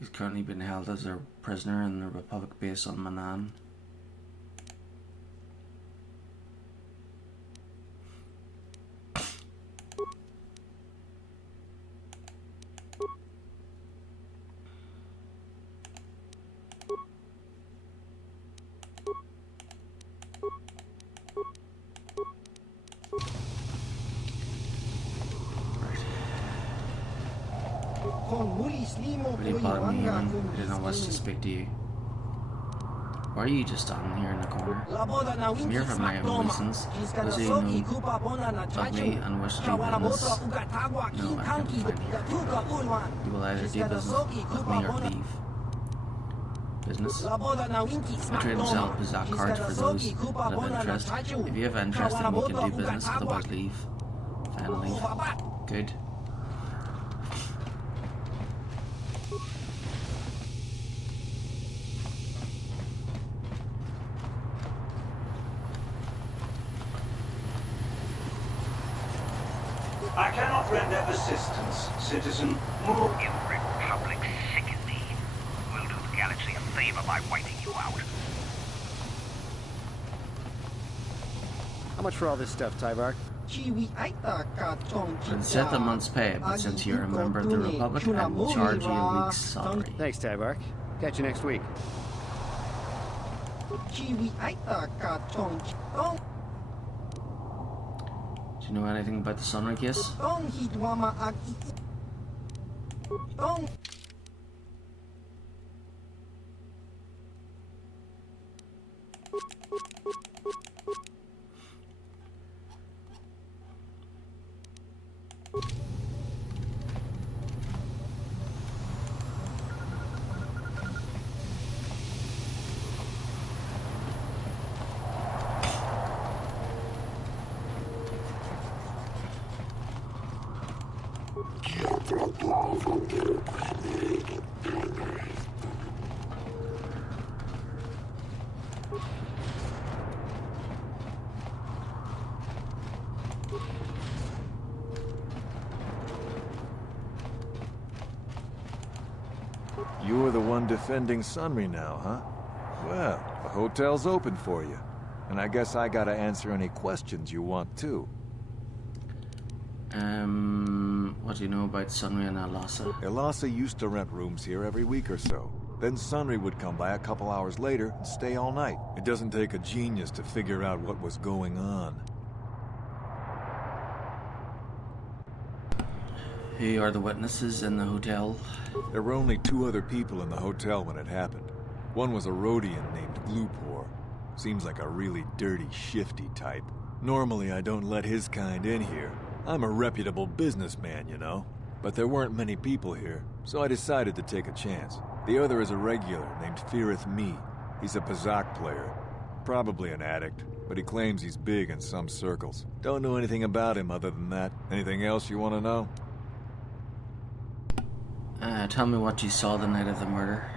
He's currently being held as a prisoner in the Republic base on Manan. Really bothered me, Eamon. I didn't know what to speak to you. Why are you just standing here in the corner? I'm here for my own reasons. Those who know of me and wish to do business. No, I can't find here. You will either do business with me or leave. Business? I trade and sell Bizarre cards for those that have interest. If you have interest, then we can do business, otherwise leave. Fine, leave. Good. I cannot render assistance, citizen. You Republic sicken me. We'll do the galaxy a favor by wiping you out. much for all this stuff, Tyvark? For the Sith, a month's pay, but since you're a member of the Republic, I will charge you a week's salary. Thanks, Tyvark. Catch you next week. Do you know anything about the Sunray case? You're the one defending Sunry now, huh? Well, the hotel's open for you. And I guess I gotta answer any questions you want, too. What do you know about Sunry and Alasa? Alasa used to rent rooms here every week or so. Then Sunry would come by a couple hours later and stay all night. It doesn't take a genius to figure out what was going on. Who are the witnesses in the hotel? There were only 2 other people in the hotel when it happened. One was a Rhodian named Glupor. Seems like a really dirty, shifty type. Normally I don't let his kind in here. I'm a reputable businessman, you know. But there weren't many people here, so I decided to take a chance. The other is a regular named Firith Me. He's a Pazak player. Probably an addict, but he claims he's big in some circles. Don't know anything about him other than that. Anything else you want to know? Tell me what you saw the night of the murder.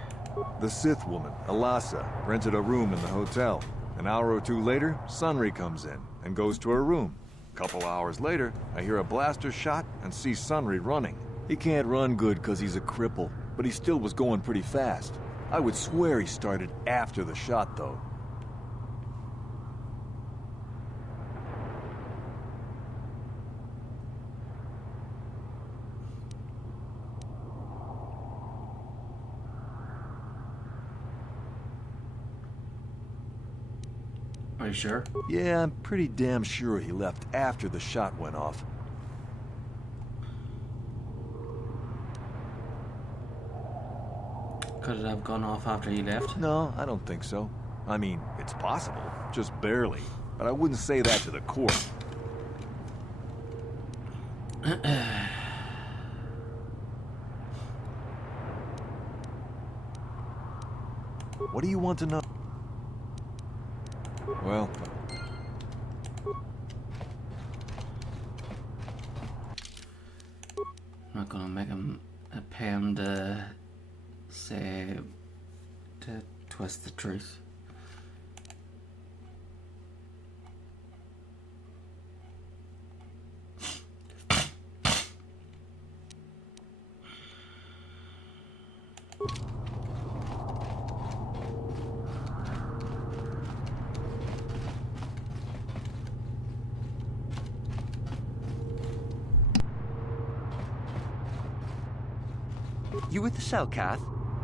The Sith woman, Alasa, rented a room in the hotel. An hour or 2 later, Sunry comes in and goes to her room. Couple hours later, I hear a blaster shot and see Sunry running. He can't run good because he's a cripple, but he still was going pretty fast. I would swear he started after the shot, though. Are you sure? Yeah, I'm pretty damn sure he left after the shot went off. Could it have gone off after he left? No, I don't think so. I mean, it's possible, just barely. But I wouldn't say that to the court. What do you want to know? Well... I'm not gonna make him pay him to say... to twist the truth. You with the Selkath?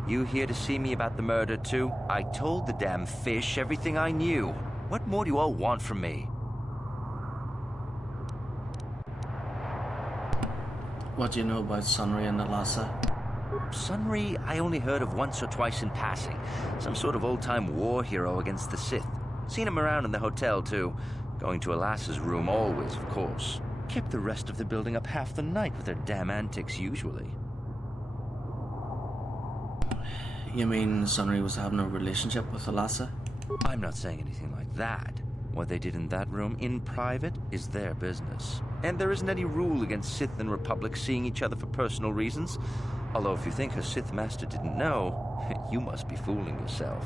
You here to see me about the murder, too? I told the damn fish everything I knew. What more do you all want from me? What do you know about Sunry and Alasa? Sunry, I only heard of once or twice in passing. Some sort of old-time war hero against the Sith. Seen him around in the hotel, too. Going to Alasa's room always, of course. Kept the rest of the building up half the night with their damn antics, usually. You mean Sunry was having a relationship with Alasa? I'm not saying anything like that. What they did in that room in private is their business. And there isn't any rule against Sith and Republic seeing each other for personal reasons. Although if you think her Sith master didn't know, you must be fooling yourself.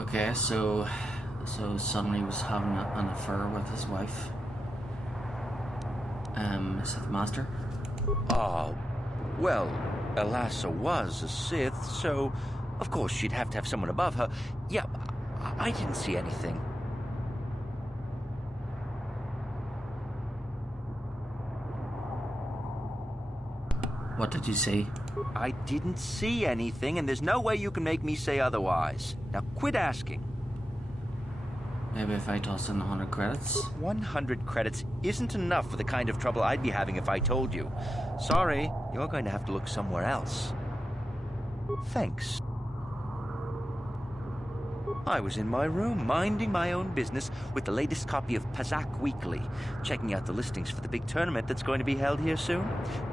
Okay, so Sunry was having an affair with his wife. Sith master? Well, Alasa was a Sith, so of course she'd have to have someone above her. Yeah, I didn't see anything. What did you see? I didn't see anything, and there's no way you can make me say otherwise. Now quit asking. Maybe if I toss in 100 credits? 100 credits isn't enough for the kind of trouble I'd be having if I told you. Sorry, you're going to have to look somewhere else. Thanks. I was in my room, minding my own business, with the latest copy of Pazak Weekly, checking out the listings for the big tournament that's going to be held here soon,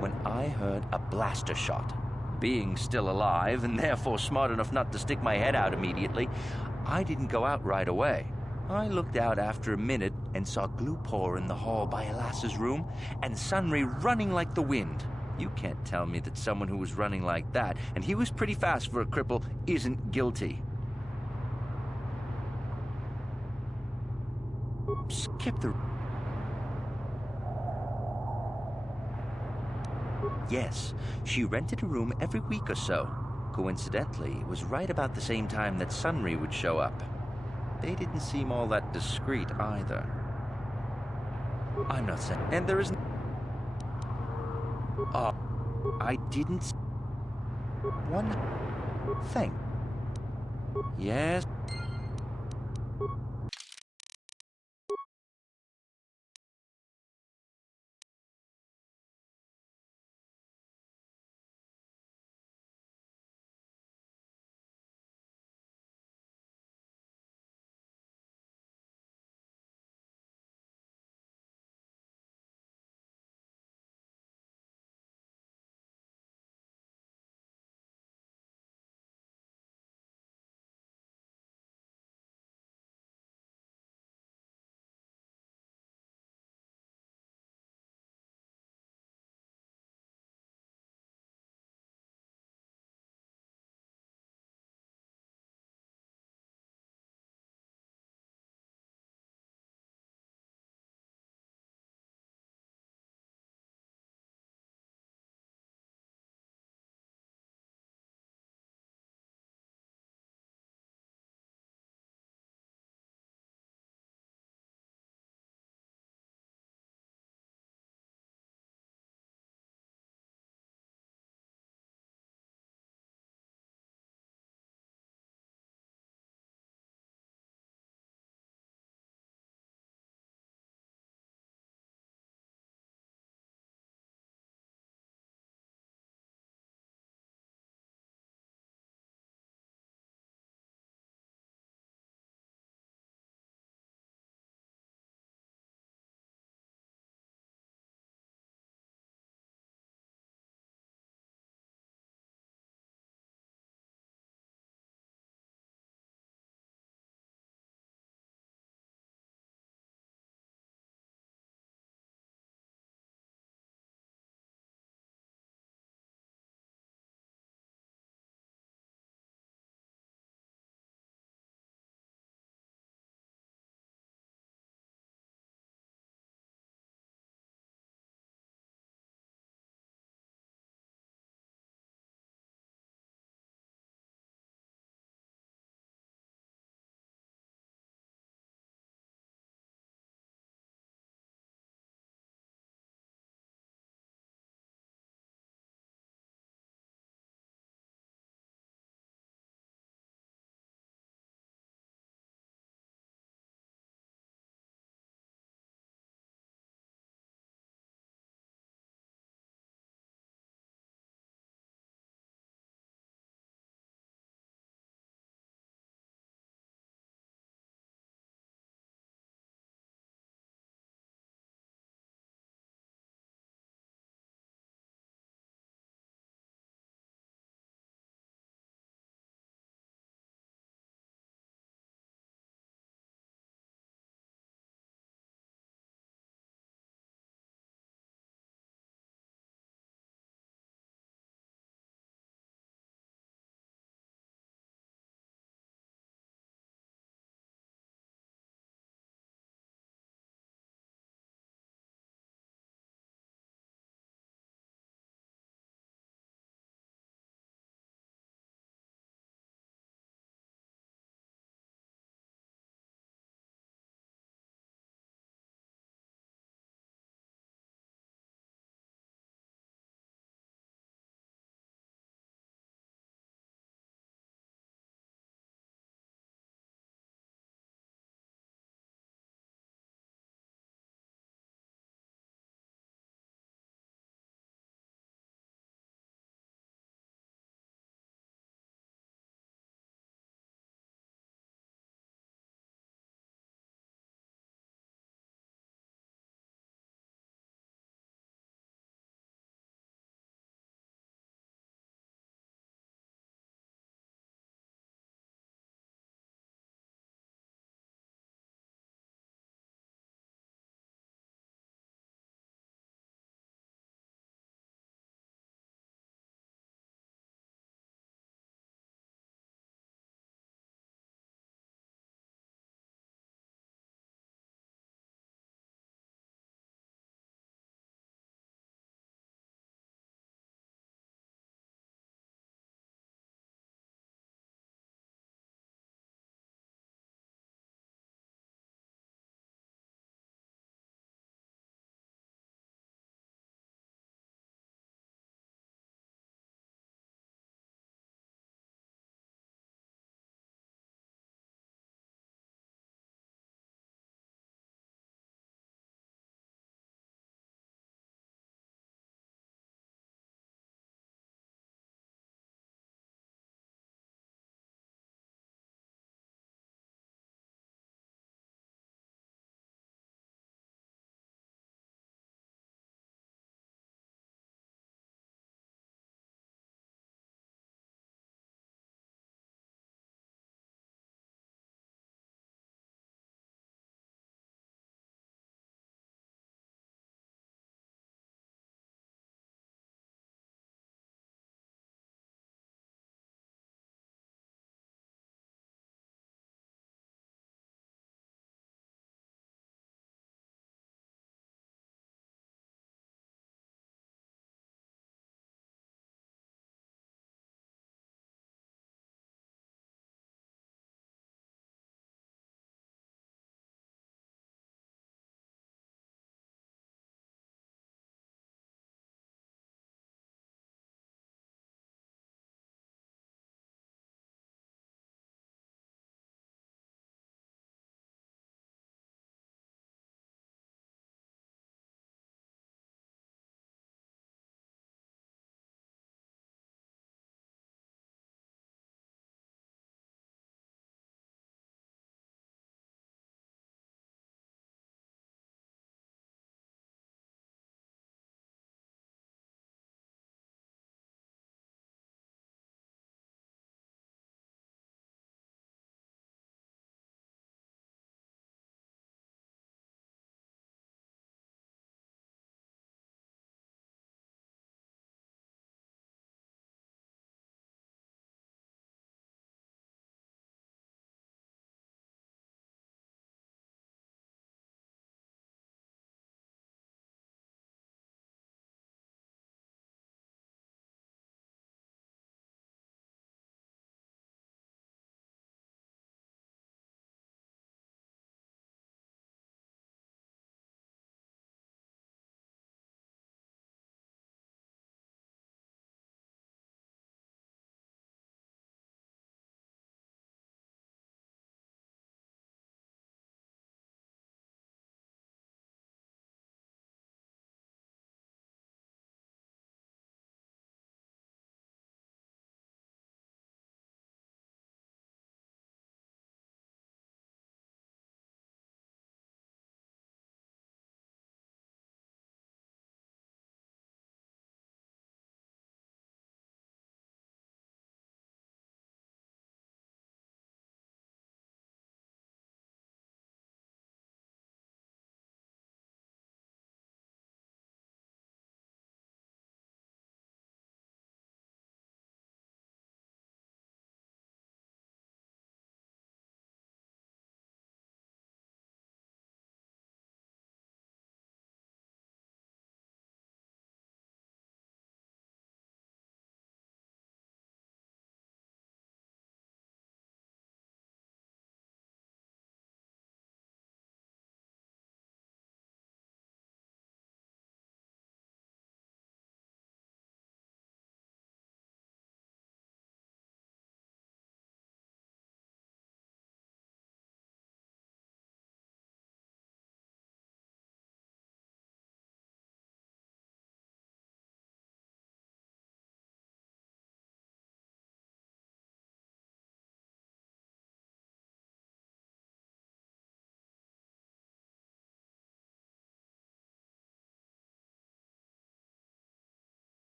when I heard a blaster shot. Being still alive, and therefore smart enough not to stick my head out immediately, I didn't go out right away. I looked out after a minute and saw Glupor in the hall by Elas's room, and Sunry running like the wind. You can't tell me that someone who was running like that, and he was pretty fast for a cripple, isn't guilty. Skip the... Yes, she rented a room every week or so. Coincidentally, it was right about the same time that Sunry would show up. They didn't seem all that discreet either. I'm not saying... And there isn't... Oh, I didn't... One... Thing. Yes...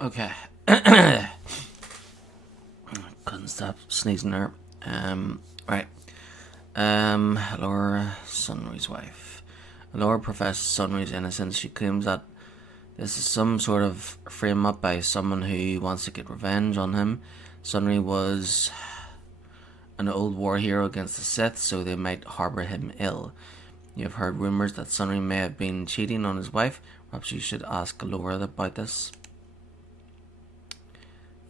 Okay. Couldn't stop sneezing there. Right. Laura Sunry's wife. Laura professes Sunry's innocence. She claims that this is some sort of frame up by someone who wants to get revenge on him. Sunry was an old war hero against the Sith, so they might harbour him ill. You have heard rumours that Sunry may have been cheating on his wife. Perhaps you should ask Laura about this.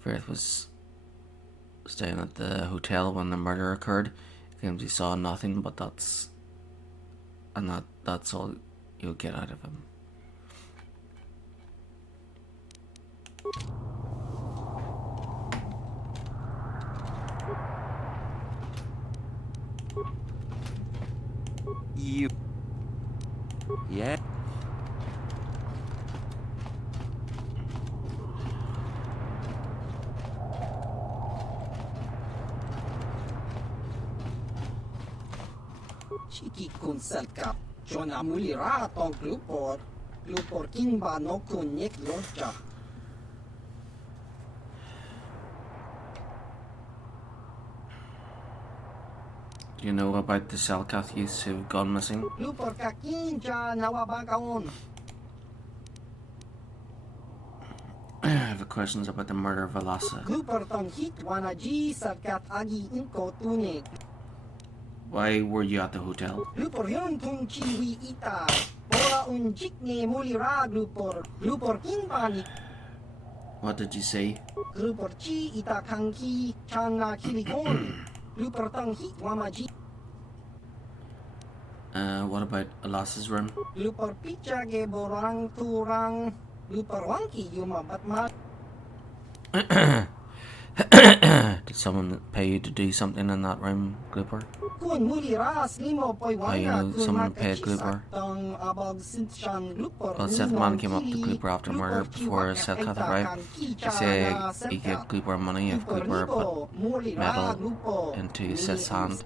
Faith was staying at the hotel when the murder occurred. He claims he saw nothing, but that's all you'll get out of him. You... Yeah? Chiki kun selkap, Jona mulira tong glupor kimba no kun nek lorja. Do you know about the Selkath youths who've gone missing? Glupor kakinja nawabagaon. I have questions about the murder of Alassa. Glupor tong hit wanaji selkat agi inko tunek. Why were you at the hotel? Glupor yun tung chiwi ita. Bora unjik ne mulira glupor kinbani. What did you say? Glupor chi ita kanki chana kilikon. Glupor tong hit wamaji. What about Alassa's room? Glupor picha ge borang turang. Glupor wanki yuma batma. Did someone pay you to do something in that room, Glooper? Kun mulira slimo poi Oh, you know someone paid Glooper? Well, Seth Man came up to Glooper after murder before Selkath arrived. He said he gave Glooper money if Glooper put metal into Seth's hand.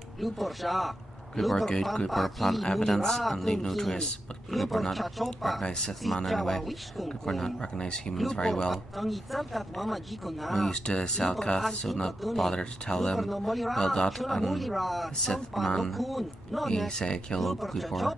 Glooper good, Glooper plant evidence and leave no trace, but Glooper not recognize Sith Man anyway. Glooper not recognize humans very well. No used to Selkath, so not bother to tell them about that, and the Sith Man he say kill Glooper.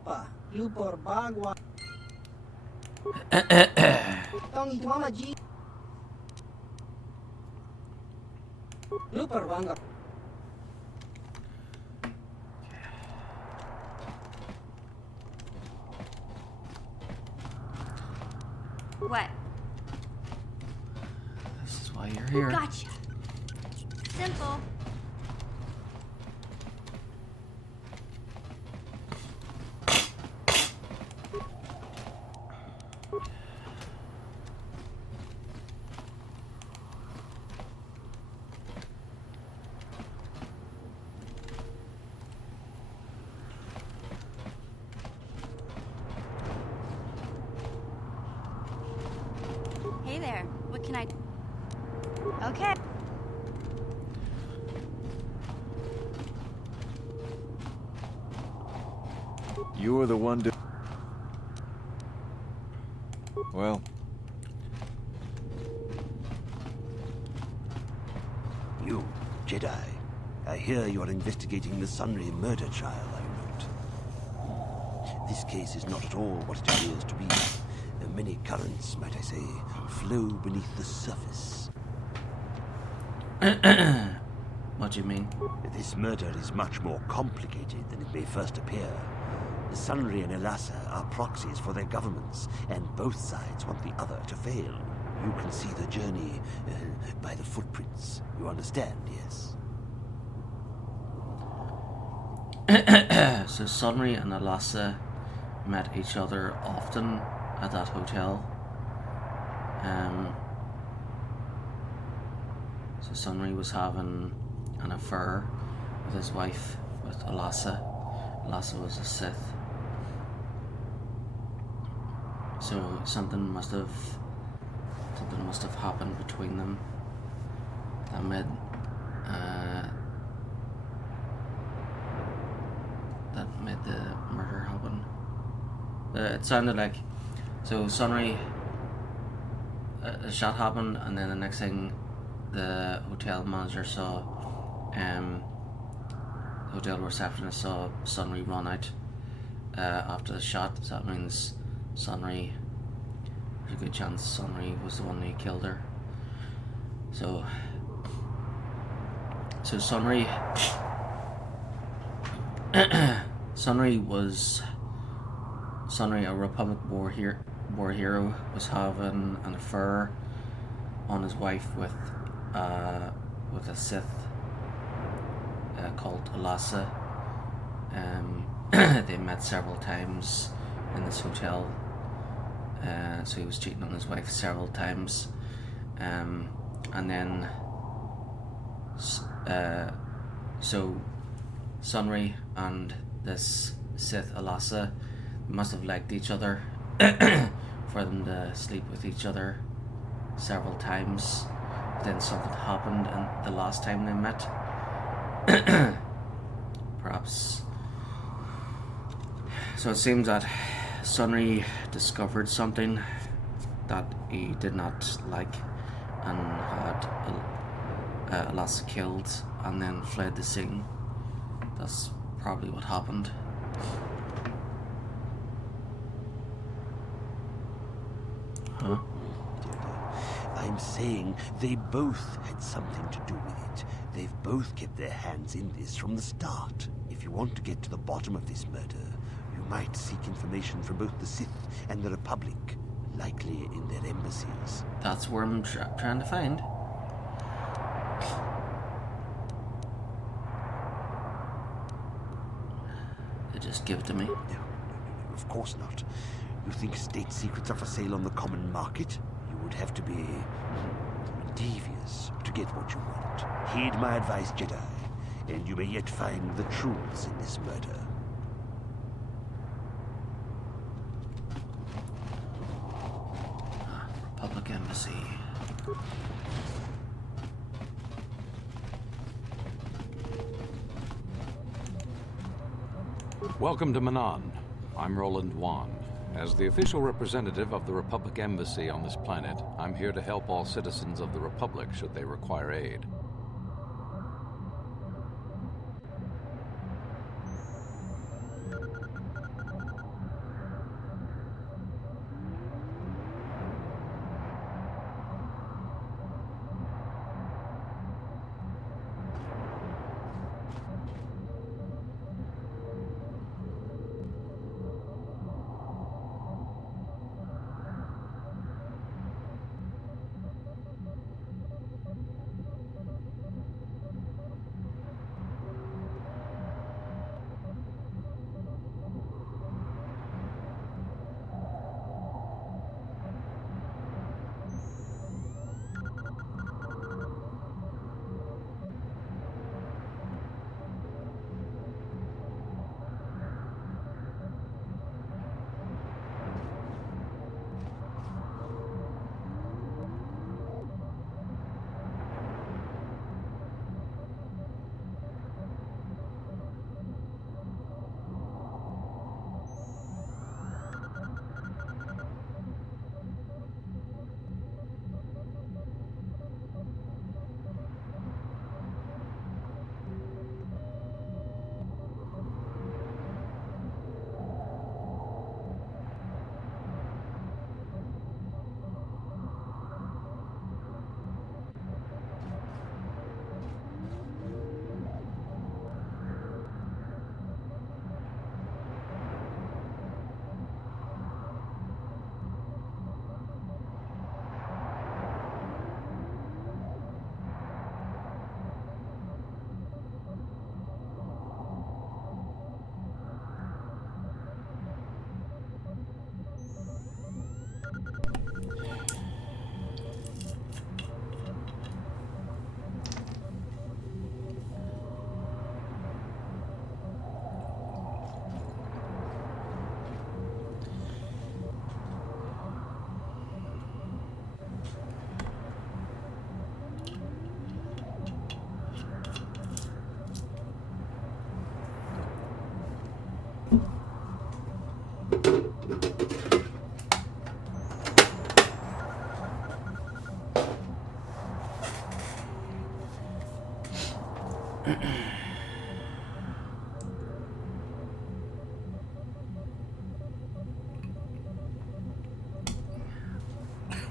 What? This is why you're here. Gotcha. Simple. Hey there. What can I... Okay. You were the one to... Well... You, Jedi. I hear you're investigating the Sunry murder trial, I note. This case is not at all what it appears to be. Many currents, might I say, flow beneath the surface. What do you mean? This murder is much more complicated than it may first appear. The Sunry and Elassa are proxies for their governments, and both sides want the other to fail. You can see the journey by the footprints. You understand, yes? So Sunry and Alassa met each other often at that hotel. So Sunry was having an affair with his wife, with Alassa. Alassa was a Sith. So something must have happened between them that made the murder happen. It sounded like, so Sunry a shot happened, and then the next thing, the hotel manager saw, the hotel receptionist saw Sunry run out after the shot. So that means Sunry, there's a good chance Sunry was the one who killed her. So Sunry Sunry, a Republic war hero, was having an affair on his wife with a Sith called Alasa. They met several times in this hotel. So he was cheating on his wife several times. And then so Sunry and this Sith Alasa must have liked each other for them to sleep with each other several times. But then something happened the last time they met. Perhaps. So it seems that Sunry discovered something that he did not like and had Alasa killed and then fled the scene. That's probably what happened. Huh? I'm saying they both had something to do with it. They've both kept their hands in this from the start. If you want to get to the bottom of this murder, you might seek information from both the Sith and the Republic, likely in their embassies. That's where I'm trying to find. They just give it to me. No, of course not. You think state secrets are for sale on the common market? You would have to be devious to get what you want. Heed my advice, Jedi, and you may yet find the truths in this murder. Republic Embassy. Welcome to Manan. I'm Roland Wan. As the official representative of the Republic Embassy on this planet, I'm here to help all citizens of the Republic should they require aid.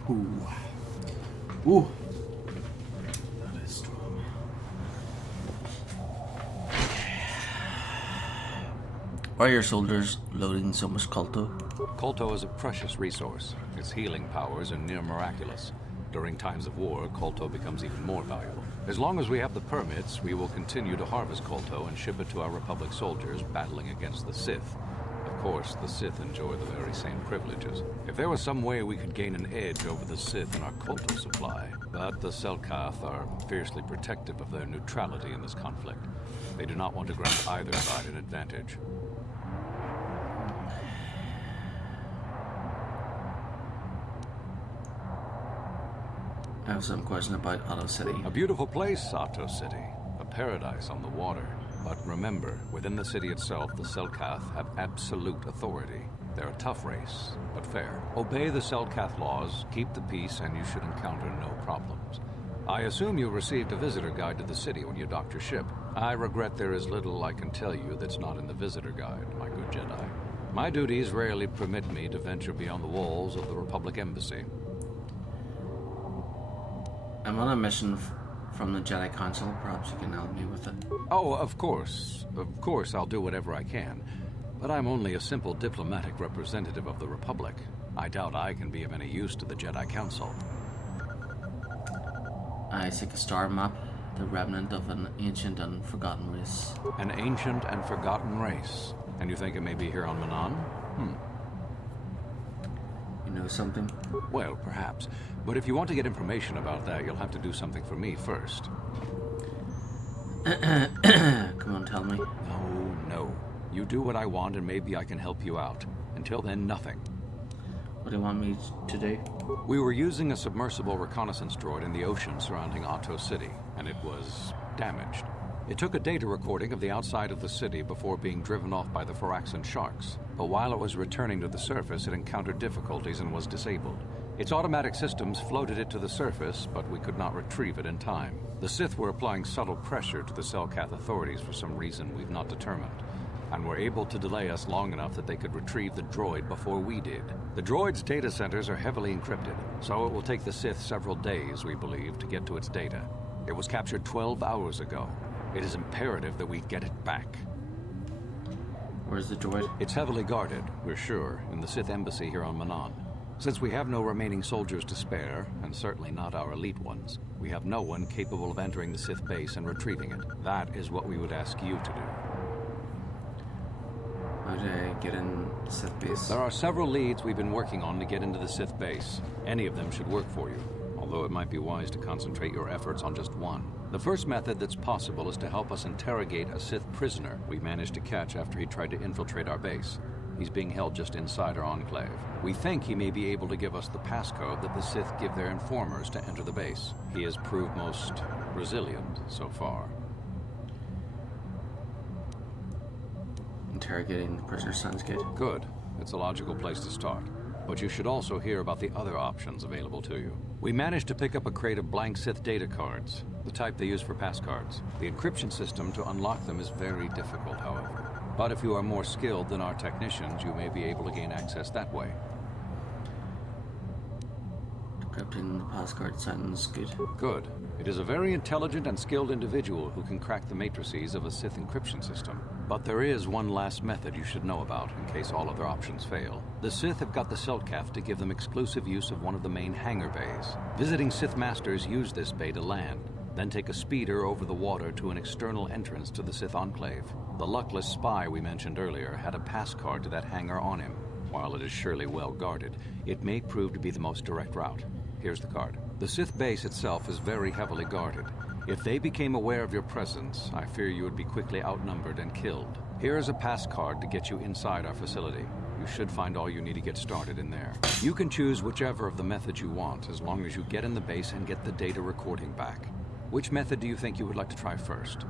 Ooh. Ooh. That is strong. Why are your soldiers loading so much colto? Colto is a precious resource. Its healing powers are near miraculous. During times of war, colto becomes even more valuable. As long as we have the permits, we will continue to harvest colto and ship it to our Republic soldiers battling against the Sith. Of course, the Sith enjoy the very same privileges. If there was some way we could gain an edge over the Sith in our colto supply, but the Selkath are fiercely protective of their neutrality in this conflict. They do not want to grant either side an advantage. I have some question about Otto City. A beautiful place, Otto City. A paradise on the water. But remember, within the city itself, the Selkath have absolute authority. They're a tough race, but fair. Obey the Selkath laws, keep the peace, and you should encounter no problems. I assume you received a visitor guide to the city when you docked your ship. I regret there is little I can tell you that's not in the visitor guide, my good Jedi. My duties rarely permit me to venture beyond the walls of the Republic Embassy. I'm on a mission from the Jedi Council. Perhaps you can help me with it. Oh, of course. Of course, I'll do whatever I can. But I'm only a simple diplomatic representative of the Republic. I doubt I can be of any use to the Jedi Council. I seek a star map, the remnant of an ancient and forgotten race. An ancient and forgotten race. And you think it may be here on Manon? You know something? Well, perhaps. But if you want to get information about that, you'll have to do something for me first. Come on, tell me. No. You do what I want and maybe I can help you out. Until then, nothing. What do you want me to do? We were using a submersible reconnaissance droid in the ocean surrounding Otto City, and it was damaged. It took a data recording of the outside of the city before being driven off by the Phyraxan sharks. But while it was returning to the surface, it encountered difficulties and was disabled. Its automatic systems floated it to the surface, but we could not retrieve it in time. The Sith were applying subtle pressure to the Selkath authorities for some reason we've not determined, and were able to delay us long enough that they could retrieve the droid before we did. The droid's data centers are heavily encrypted, so it will take the Sith several days, we believe, to get to its data. It was captured 12 hours ago. It is imperative that we get it back. Where's the droid? It's heavily guarded, we're sure, in the Sith embassy here on Manon. Since we have no remaining soldiers to spare, and certainly not our elite ones, we have no one capable of entering the Sith base and retrieving it. That is what we would ask you to do. How do I get in the Sith base? There are several leads we've been working on to get into the Sith base. Any of them should work for you, although it might be wise to concentrate your efforts on just one. The first method that's possible is to help us interrogate a Sith prisoner we managed to catch after he tried to infiltrate our base. He's being held just inside our enclave. We think he may be able to give us the passcode that the Sith give their informers to enter the base. He has proved most resilient so far. Interrogating the prisoner sounds good. Good. It's a logical place to start. But you should also hear about the other options available to you. We managed to pick up a crate of blank Sith data cards, the type they use for passcards. The encryption system to unlock them is very difficult, however. But if you are more skilled than our technicians, you may be able to gain access that way. Decrypting the passcard sounds good. Good. It is a very intelligent and skilled individual who can crack the matrices of a Sith encryption system. But there is one last method you should know about in case all other options fail. The Sith have got the Selkath to give them exclusive use of one of the main hangar bays. Visiting Sith masters use this bay to land, then take a speeder over the water to an external entrance to the Sith enclave. The luckless spy we mentioned earlier had a passcard to that hangar on him. While it is surely well guarded, it may prove to be the most direct route. Here's the card. The Sith base itself is very heavily guarded. If they became aware of your presence, I fear you would be quickly outnumbered and killed. Here is a pass card to get you inside our facility. You should find all you need to get started in there. You can choose whichever of the methods you want, as long as you get in the base and get the data recording back. Which method do you think you would like to try first?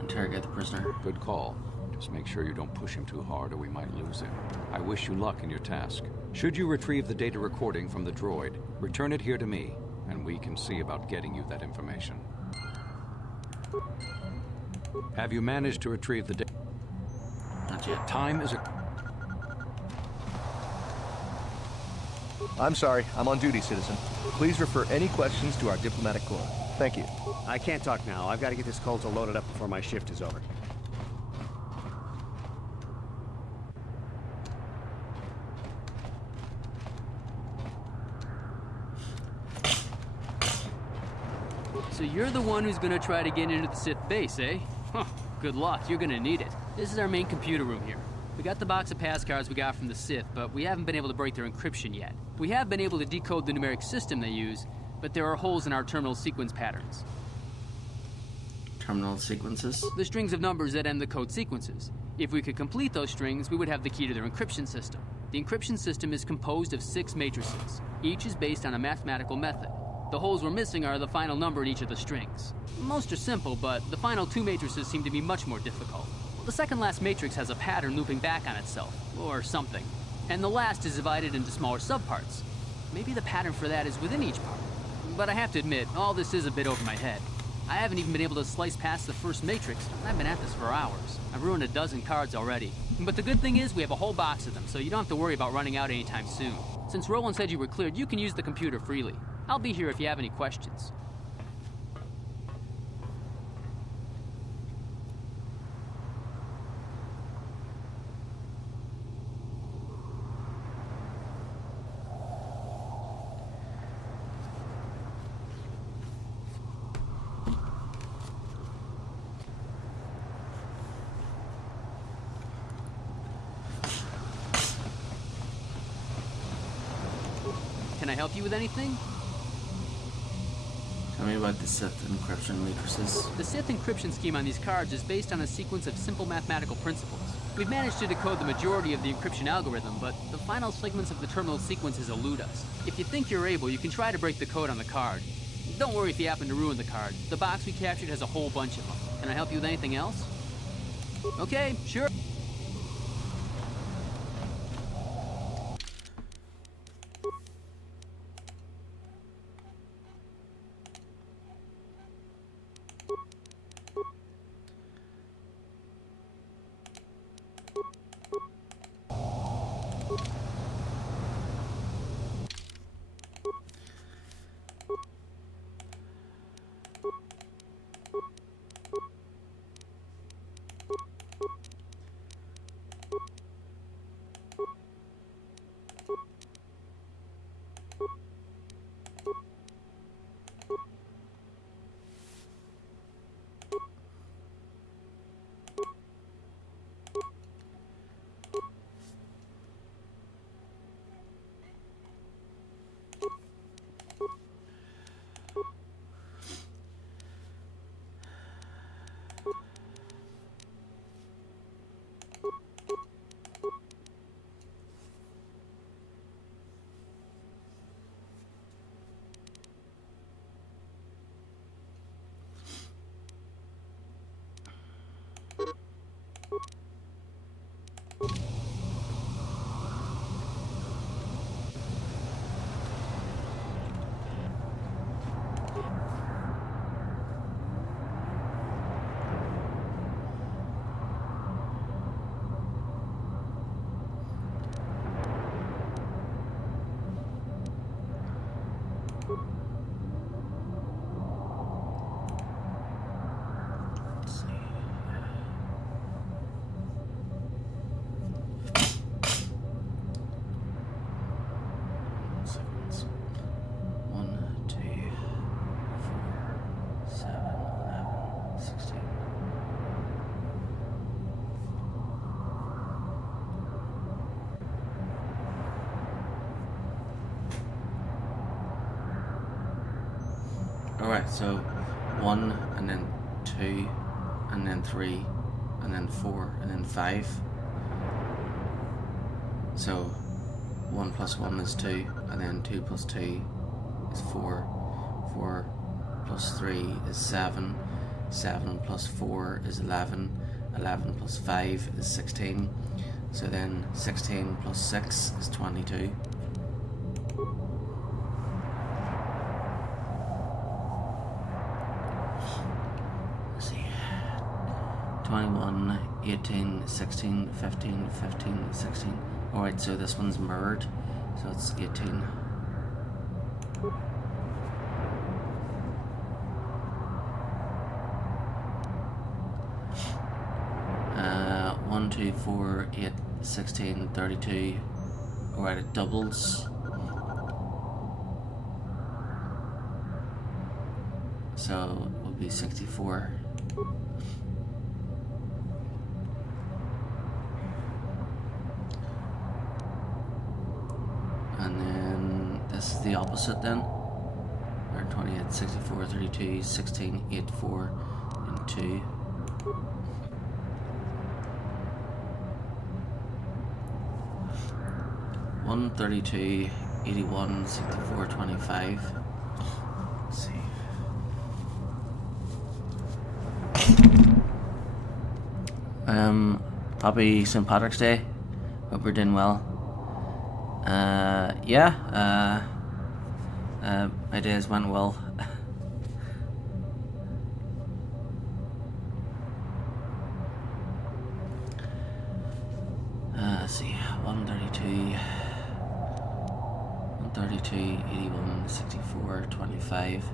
Interrogate the prisoner. Good call. Just make sure you don't push him too hard or we might lose him. I wish you luck in your task. Should you retrieve the data recording from the droid, return it here to me, and we can see about getting you that information. Have you managed to retrieve the data? Not yet. Time is a... I'm sorry, I'm on duty, citizen. Please refer any questions to our diplomatic corps. Thank you. I can't talk now. I've got to get this colto loaded up before my shift is over. So you're the one who's gonna try to get into the Sith base, eh? Huh, good luck, you're gonna need it. This is our main computer room here. We got the box of pass cards we got from the Sith, but we haven't been able to break their encryption yet. We have been able to decode the numeric system they use, but there are holes in our terminal sequence patterns. Terminal sequences? The strings of numbers that end the code sequences. If we could complete those strings, we would have the key to their encryption system. The encryption system is composed of 6 matrices. Each is based on a mathematical method. The holes we're missing are the final number in each of the strings. Most are simple, but the final 2 matrices seem to be much more difficult. The second last matrix has a pattern looping back on itself, or something. And the last is divided into smaller subparts. Maybe the pattern for that is within each part. But I have to admit, all this is a bit over my head. I haven't even been able to slice past the first matrix, and I've been at this for hours. I've ruined a dozen cards already. But the good thing is we have a whole box of them, so you don't have to worry about running out anytime soon. Since Roland said you were cleared, you can use the computer freely. I'll be here if you have any questions. Can I help you with anything? Tell me about the Sith encryption matrices. The Sith encryption scheme on these cards is based on a sequence of simple mathematical principles. We've managed to decode the majority of the encryption algorithm, but the final segments of the terminal sequences elude us. If you think you're able, you can try to break the code on the card. Don't worry if you happen to ruin the card. The box we captured has a whole bunch of them. Can I help you with anything else? Okay, sure. Alright, so 1, and then 2, and then 3, and then 4, and then 5. So 1 plus 1 is 2, and then 2 plus 2 is 4. 4 plus 3 is 7. 7 plus 4 is 11. 11 plus 5 is 16. So then 16 plus 6 is 22. 21, 18, 16, 15, 15, 16. Alright, so this one's mirrored, so it's 18. Uh, 1, 2, 4, 8, 16, 32. Alright, it doubles. So it will be 64. And then this is the opposite then. 28, 64, 32, 16, 8, 4, and 2. One 32, 81, 64, 25. Let's see. Happy St. Patrick's Day. Hope you're doing well. My days went well. Let's see. 132, 81, 64, 25.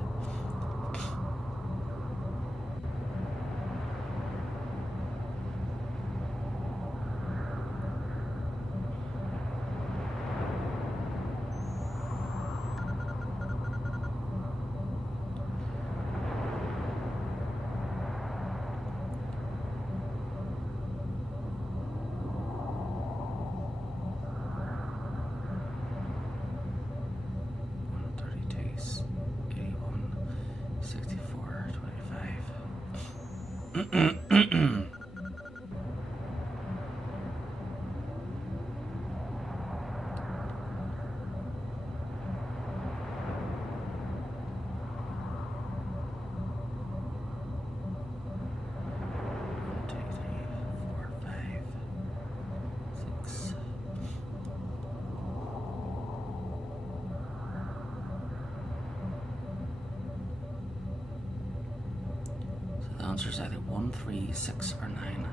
The answer is either 1, 3, 6, or 9. 1,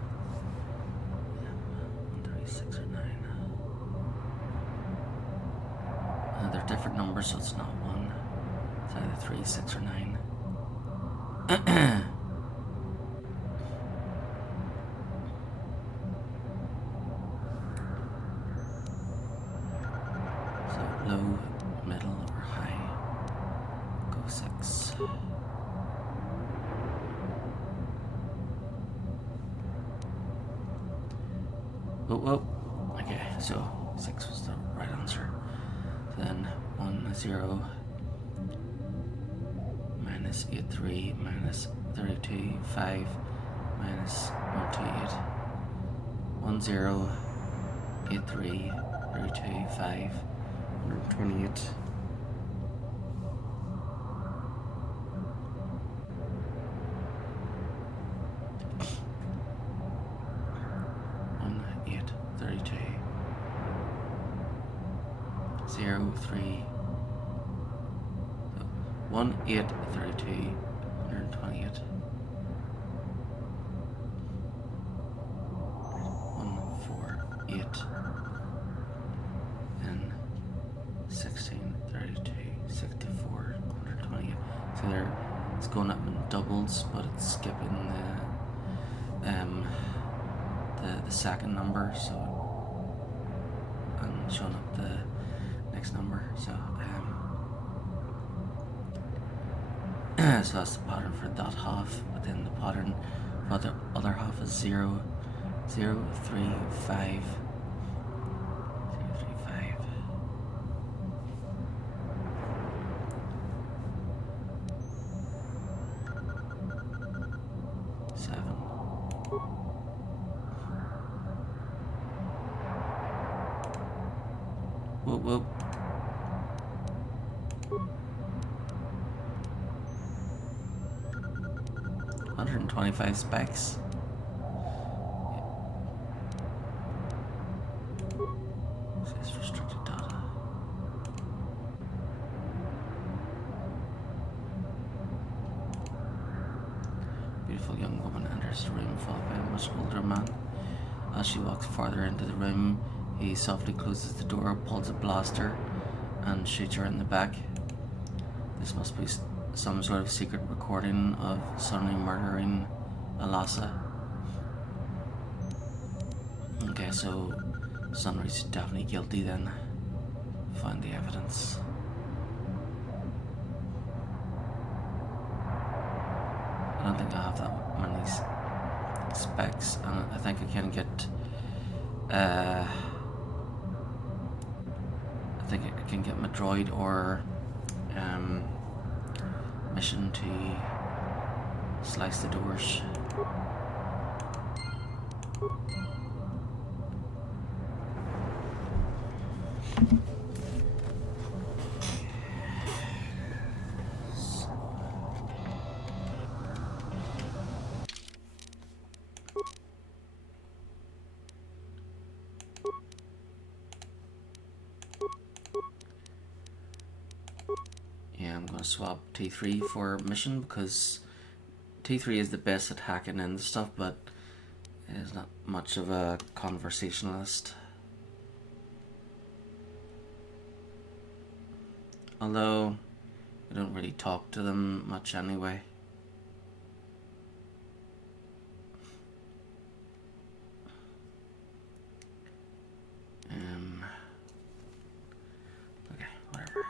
3, 6, or 9. They're different numbers, so it's not 1. It's either 3, 6, or 9. So low, middle, or high. Go 6. Whoa. Okay, so 6 was the right answer. Then 1, 0, minus 8, 3, minus 32, 5, minus 1, 2, 8. 1, 0, 8, 3, 32, 5, 128. Zero, 3, 1, 8, 32, 128. 1, 4, 8, and 16, 32, 64, 128. So there, it's going up in doubles, but it's skipping the second number, so I'm showing up the next number. So so that's the pattern for that half, but then the pattern for the other half is 0, 0, 3, 5, 0, 3, 5. Whoop. 125 specs. Says restricted data. Beautiful young woman and her enters the room, followed by a much older man. As she walks farther into the room, he softly closes the door, pulls a blaster, and shoots her in the back. This must be some sort of secret recording of Sunry murdering Alasa. Okay, so Sunry's definitely guilty then. Find the evidence. I don't think I have that many specs, and I think I can get I think I can get my droid or mission to slice the doors. Yeah, I'm gonna swap T3 for mission because T3 is the best at hacking into stuff, but it is not much of a conversationalist. Although I don't really talk to them much anyway. Okay, whatever.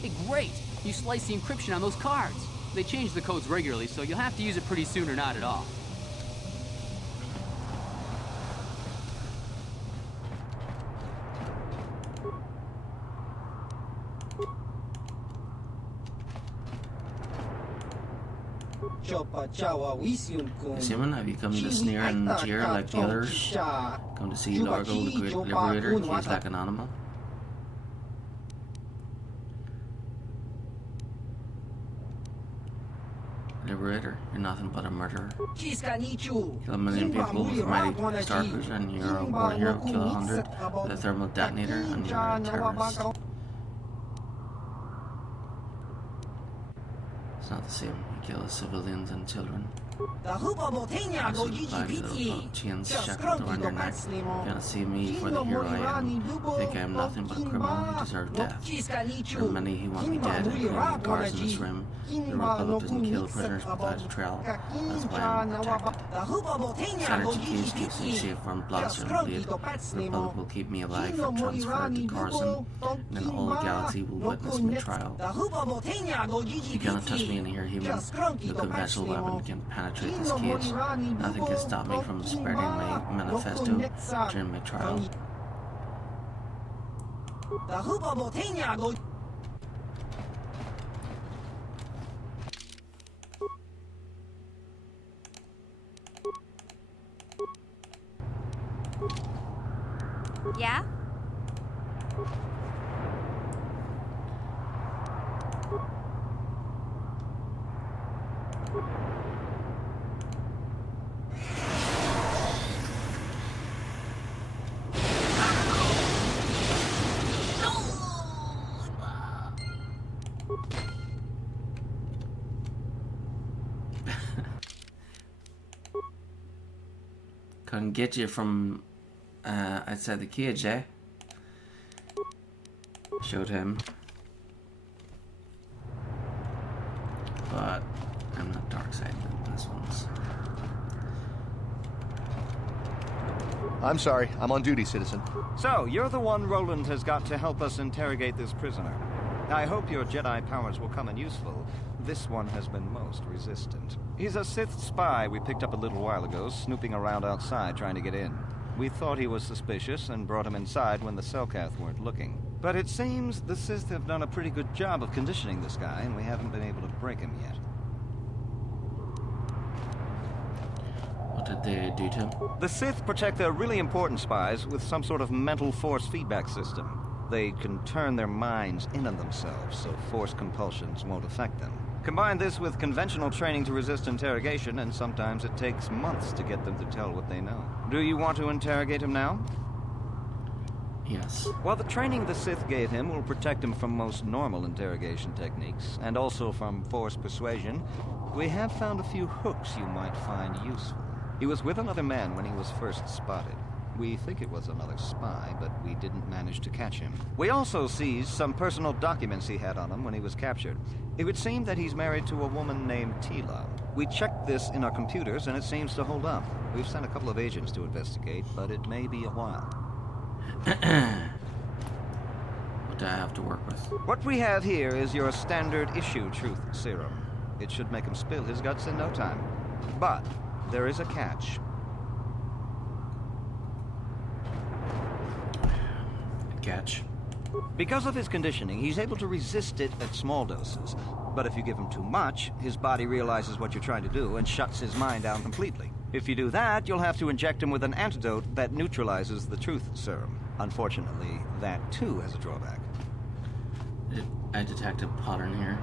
Hey, great! You slice the encryption on those cards. They change the codes regularly, so you'll have to use it pretty soon or not at all. Simon, have you come to sneer and jeer like the others? Come to see Lorgo, the Great Liberator? He's like an animal. Liberator, you're nothing but a murderer. Kill a million people with a mighty star cruiser and you're a war hero. Kill 100 with a thermal detonator and you're a terrorist. It's not the same. You kill the civilians and children. Chains shackled around your neck. You cannot see me for the hero I am. You think I am nothing but a criminal who deserves death. There are many who want me dead, including the guards in this room. The Republic doesn't kill prisoners without a trial. That's why I'm protected. Sanity case keeps me safe from blaster and blade. The Republic will keep me alive for transfer to Carson, and then the whole galaxy will witness my trial. You cannot touch me in here, human. No conventional weapon can penetrate this cage. Nothing can stop me from spreading my manifesto during my trial. Yeah? Couldn't get you from outside the cage, eh? Showed him. But I'm not dark side in this one's. I'm sorry. I'm on duty, citizen. So, you're the one Roland has got to help us interrogate this prisoner. I hope your Jedi powers will come in useful. This one has been most resistant. He's a Sith spy we picked up a little while ago, snooping around outside trying to get in. We thought he was suspicious and brought him inside when the Selkath weren't looking. But it seems the Sith have done a pretty good job of conditioning this guy, and we haven't been able to break him yet. What did they do to him? The Sith protect their really important spies with some sort of mental force feedback system. They can turn their minds in on themselves, so force compulsions won't affect them. Combine this with conventional training to resist interrogation, and sometimes it takes months to get them to tell what they know. Do you want to interrogate him now? Yes. Well, the training the Sith gave him will protect him from most normal interrogation techniques, and also from force persuasion. We have found a few hooks you might find useful. He was with another man when he was first spotted. We think it was another spy, but we didn't manage to catch him. We also seized some personal documents he had on him when he was captured. It would seem that he's married to a woman named Tila. We checked this in our computers, and it seems to hold up. We've sent a couple of agents to investigate, but it may be a while. What do I have to work with? What we have here is your standard issue truth serum. It should make him spill his guts in no time. But there is a catch. Catch? Because of his conditioning, he's able to resist it at small doses. But if you give him too much, his body realizes what you're trying to do and shuts his mind down completely. If you do that, you'll have to inject him with an antidote that neutralizes the truth serum. Unfortunately, that too has a drawback. I detect a pattern here.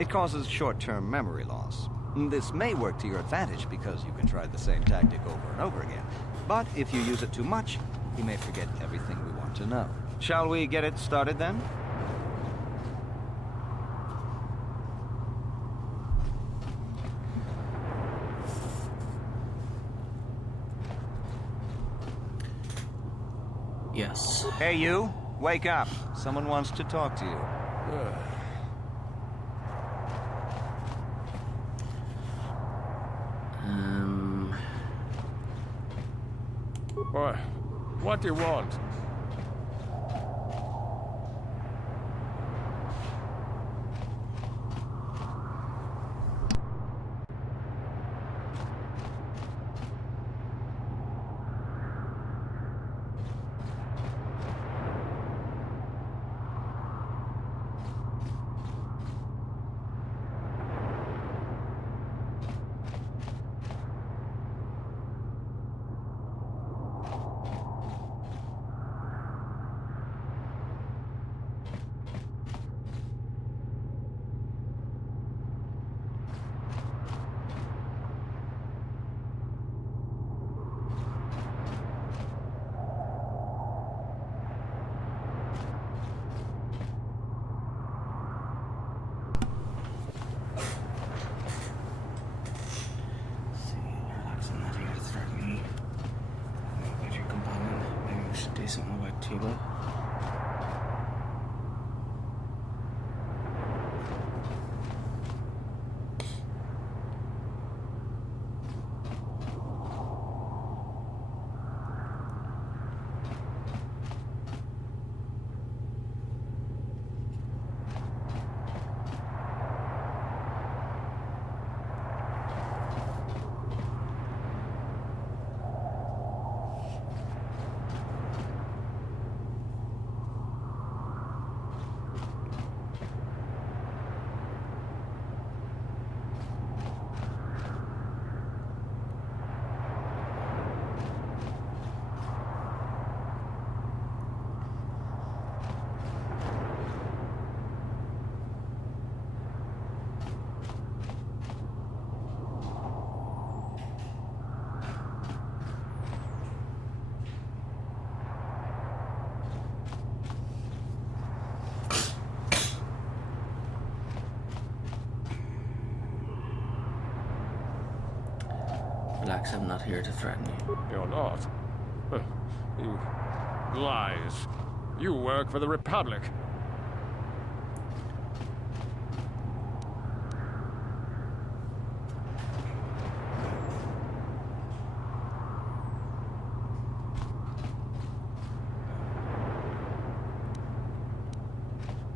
It causes short-term memory loss. This may work to your advantage because you can try the same tactic over and over again. But if you use it too much, you may forget everything we want to know. Shall we get it started then? Yes. Hey, you. Wake up. Someone wants to talk to you. What do you want? Do something about Tila. Relax, I'm not here to threaten you. You're not. You lies. You work for the Republic.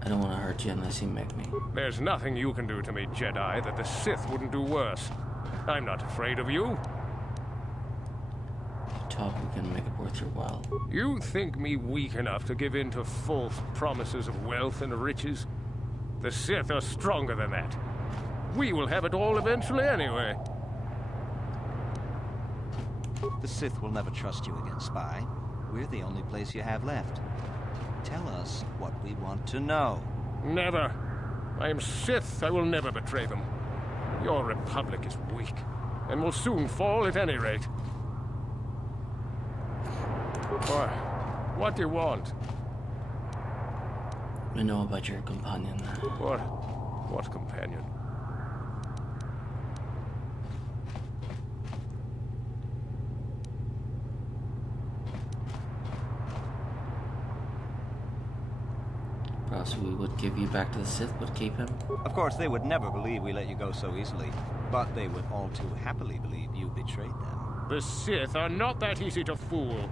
I don't want to hurt you unless you make me. There's nothing you can do to me, Jedi, that the Sith wouldn't do worse. I'm not afraid of you. Talk, we can make it worth your while. You think me weak enough to give in to false promises of wealth and riches? The Sith are stronger than that. We will have it all eventually anyway. The Sith will never trust you again, spy. We're the only place you have left. Tell us what we want to know. Never. I am Sith. I will never betray them. Your Republic is weak, and will soon fall at any rate. What do you want? We know about your companion. What companion? Perhaps we would give you back to the Sith, but keep him. Of course, they would never believe we let you go so easily, but they would all too happily believe you betrayed them. The Sith are not that easy to fool.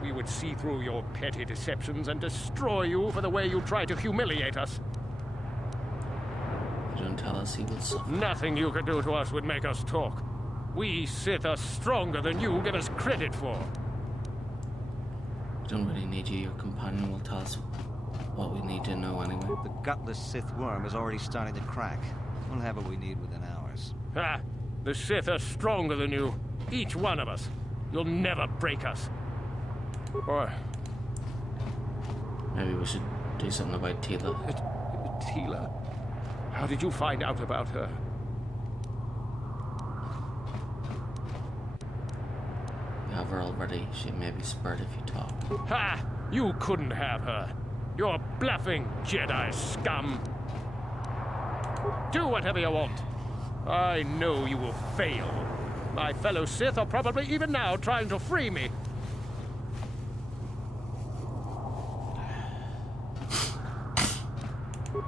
We would see through your petty deceptions and destroy you for the way you try to humiliate us. You don't tell us he will suffer. Nothing you could do to us would make us talk. We Sith are stronger than you give us credit for. We don't really need you. Your companion will tell us what we need to know anyway. The gutless Sith worm is already starting to crack. We'll have what we need within hours. Ah, the Sith are stronger than you. Each one of us. You'll never break us. Or... maybe we should do something about Tila. Tila? How did you find out about her? You have her already. She may be spared if you talk. Ha! You couldn't have her. You're bluffing, Jedi scum. Do whatever you want. I know you will fail. My fellow Sith are probably even now trying to free me.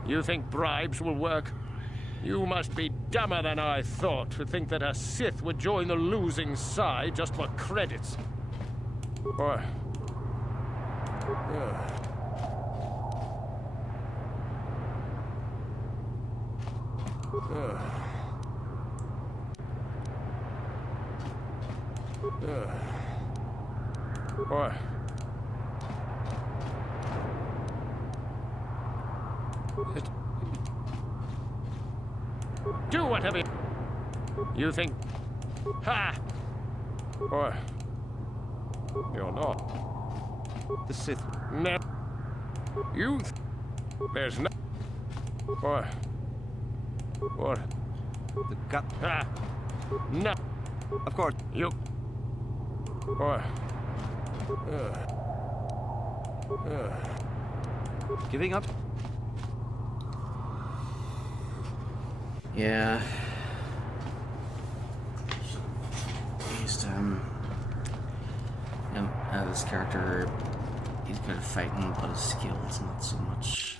You think bribes will work? You must be dumber than I thought to think that a Sith would join the losing side just for credits. Or... Or... do whatever you think. Ha! Or... you're not. The Sith... no. You... there's no... or... the gut... ha! No. Of course. You... or... giving up? Yeah. This character, he's good at fighting, but his skills not so much.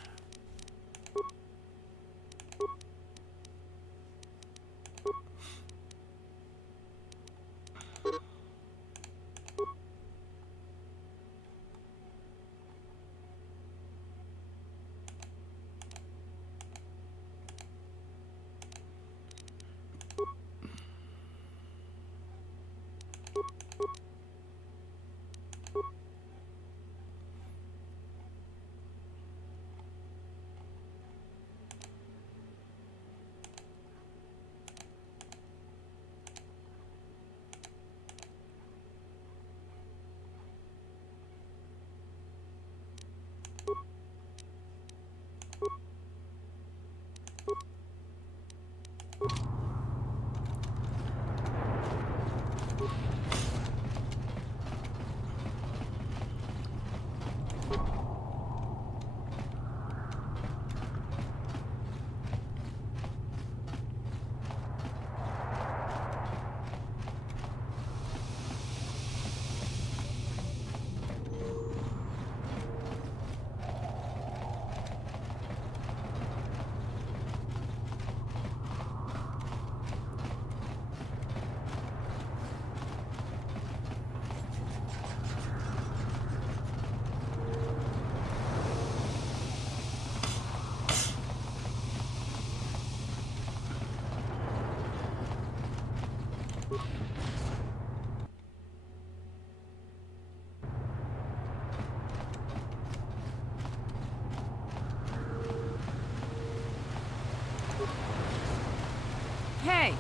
Hey,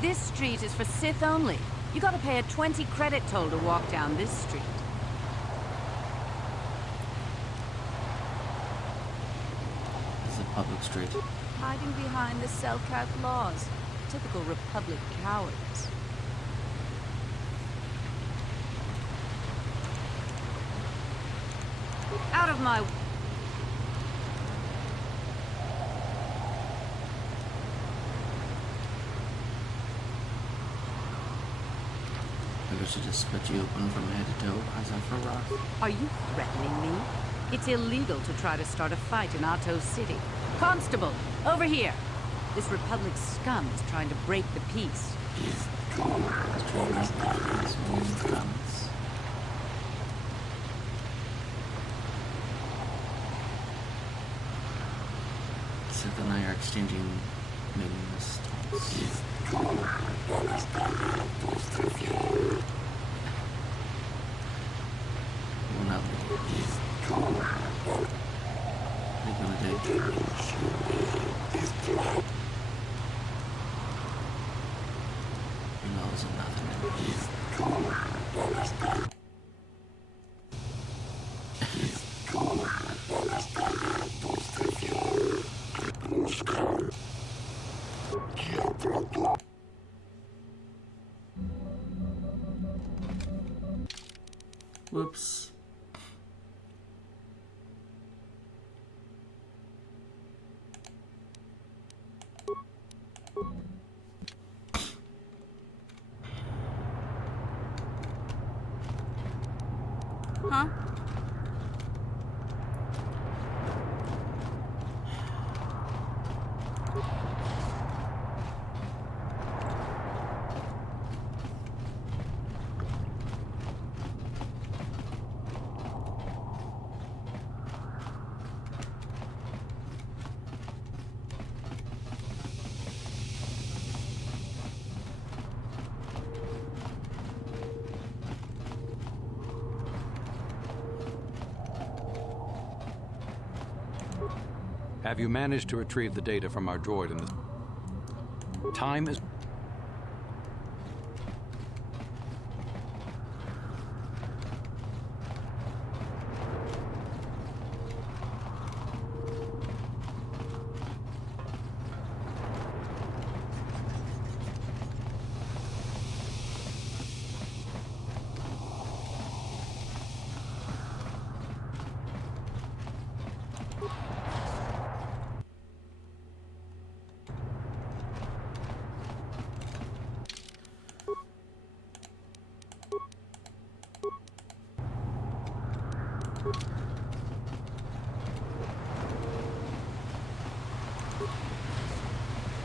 this street is for Sith only. You gotta pay a 20 credit toll to walk down this street. This is a public street. Hiding behind the Selkath laws. Typical Republic cowards. Out of my... Maybe I should just split you open from head to toe as a for wrath. Are you threatening me? It's illegal to try to start a fight in Ato City. Constable, over here! This Republic scum is trying to break the peace. Sith and I are exchanging meaningless thoughts. Well, now, what are you gonna do? Laws and nothing. Whoops. Huh? Have you managed to retrieve the data from our droid in the... Time is...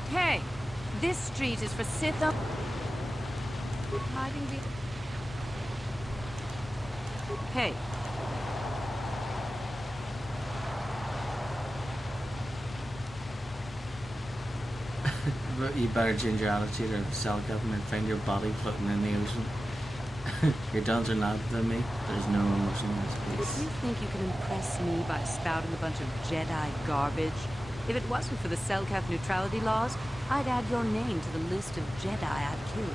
Hey, this street is for Sith. Hiding be... Hey. You better change your attitude or the cell government find your body floating in the ocean. Your dons are not than me. There's no emotion in this place. You think you can impress me by spouting a bunch of Jedi garbage? If it wasn't for the Selkath neutrality laws, I'd add your name to the list of Jedi I'd killed.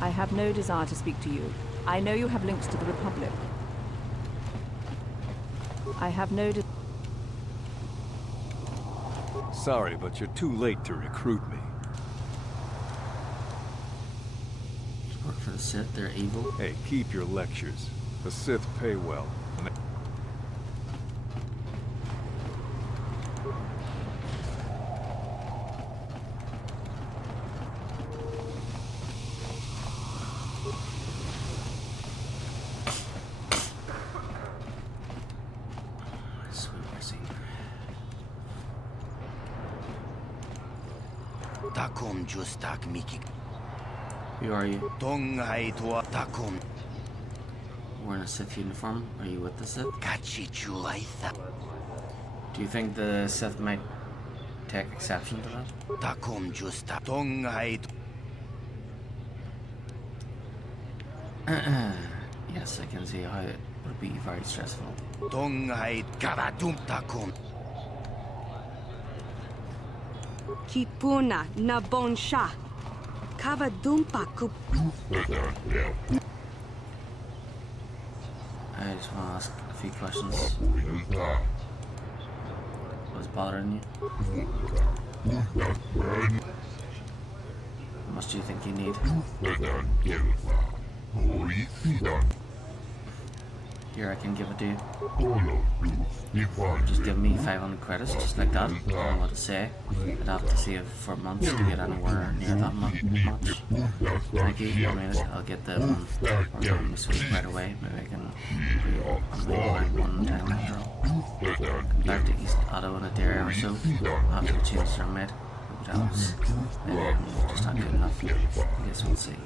I have no desire to speak to you. I know you have links to the Republic. I have no Sorry, but you're too late to recruit me. Work for the Sith, they're evil. Hey, keep your lectures. The Sith pay well. And Takum justak miki. Who are you? Tongai tua takum. Wearing a Sith uniform? Are you with the Sith? Kachi chulaitha. Do you think the Sith might take exception to that? Takum justak. Tongai. Yeah, Yes, I can see how it would be very stressful. Kipuna na bonsha. Kavadumpa kup. I just want to ask a few questions. What's bothering you? How much do you think you need? Here, I can give it to you. Just give me 500 credits, just like that. I don't know what to say. I'd have to save for months to get anywhere near that much. Thank you. I mean, I'll get the one working this week right away. Maybe I can do one time after all. Back to East Otto in a day or so. After the changes are made. Hope it helps. Maybe I'm just not good enough. I guess we'll see.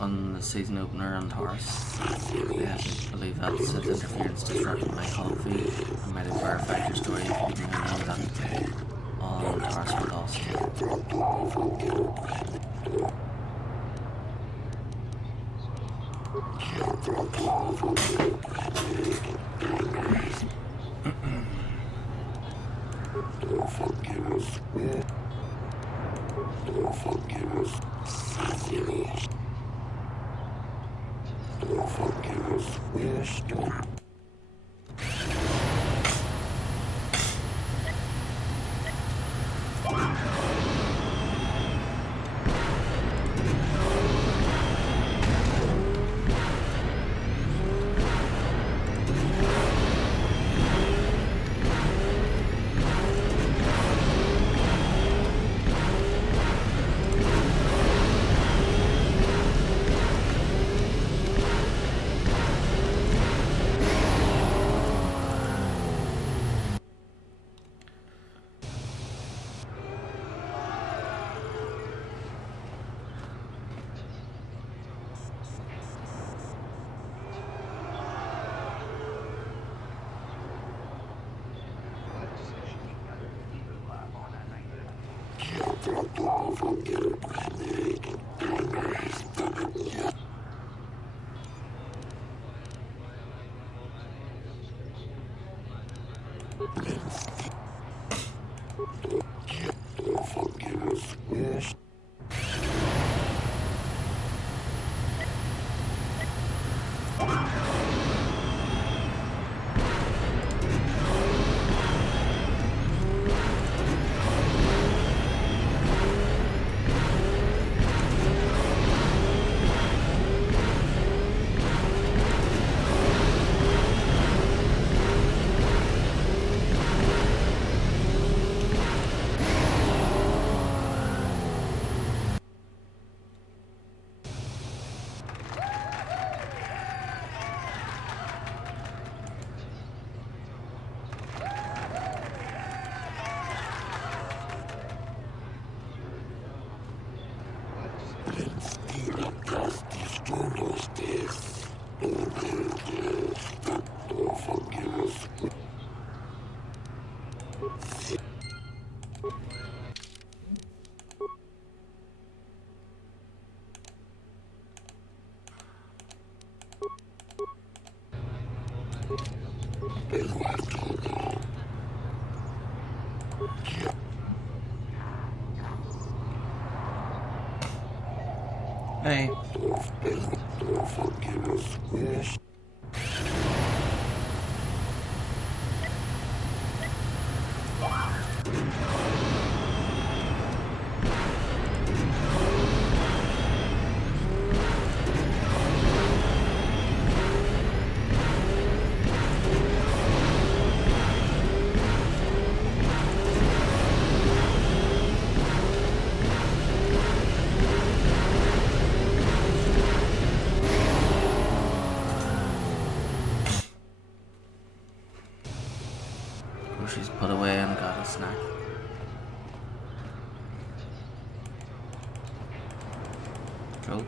On the season opener on Horse, I believe that Sith interference disrupted my call feed. I might have verified your story, even though I know that all on Horse were lost. Hey. she's put away and got a snack. Cool.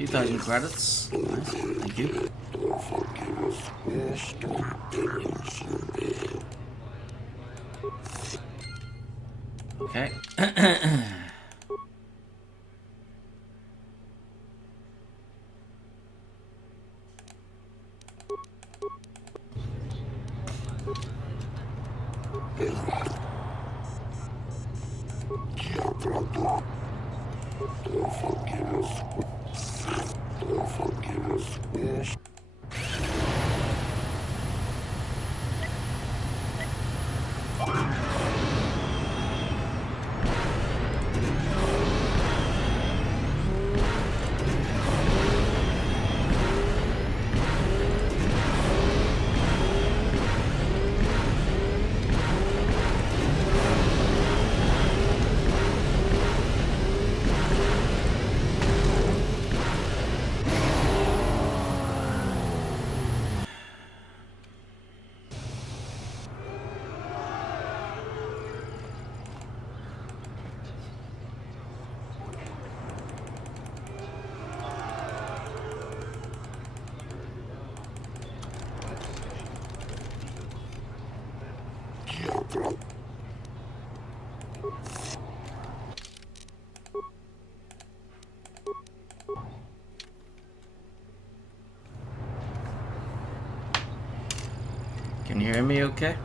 Few thousand credits. Nice. Thank you. Okay. Can you hear me okay?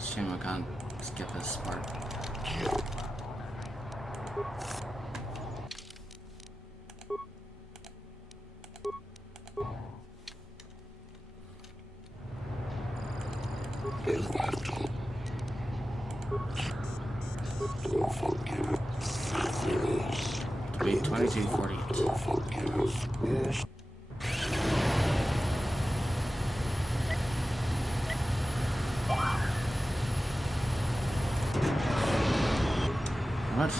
Shame I can't skip this part. Wait, 22:48. What?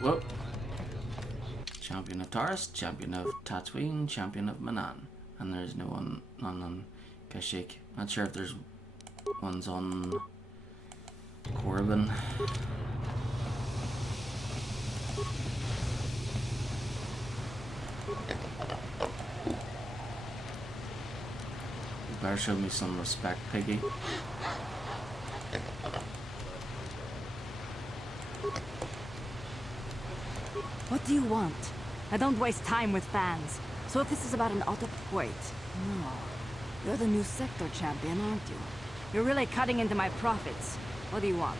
Whoa. Champion of Taurus, Champion of Tatooine, Champion of Manan. And there's no one none on Kashyyyk. Not sure if there's ones on Corbin. You better show me some respect, Piggy. What do you want? I don't waste time with fans. So if this is about an auto... Wait. No. You're the new sector champion, aren't you? You're really cutting into my profits. What do you want?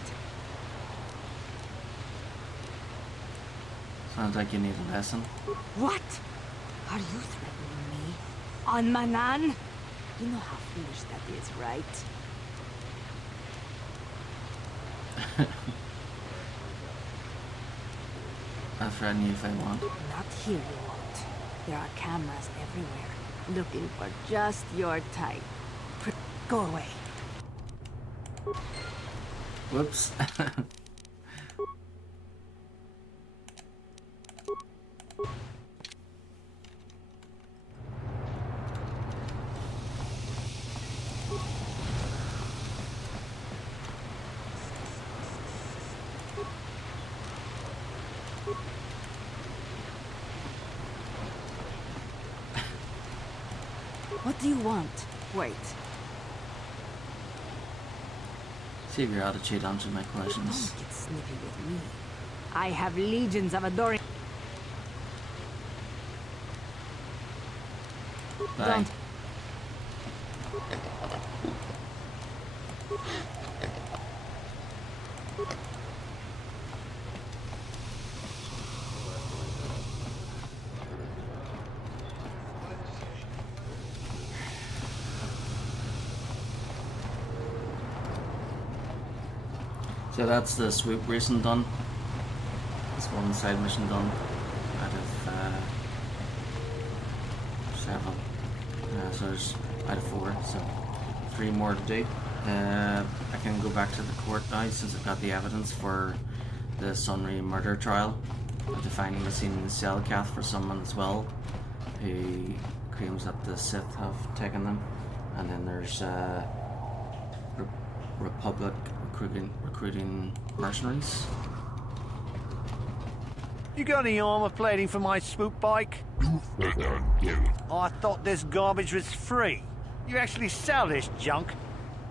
Sounds like you need a lesson. What? Are you threatening me? On Manan? You know how foolish that is, right? I'll threaten you if I want. Not here, you won't. There are cameras everywhere, looking for just your type. Go away. Whoops. What do you want? Wait. See if your attitude answers my questions. Don't get snippy with me. I have legions of adoring... Bye. Don't... So that's the swoop racing done. That's one side mission done out of several. So there's out of 4, so 3 more to do. I can go back to the court now since I've got the evidence for the Sunry murder trial. After finding the scene in the cell cath for someone as well who claims that the Sith have taken them. And then there's Republic recruiting mercenaries. You got any armor plating for my swoop bike? I thought this garbage was free. You actually sell this junk?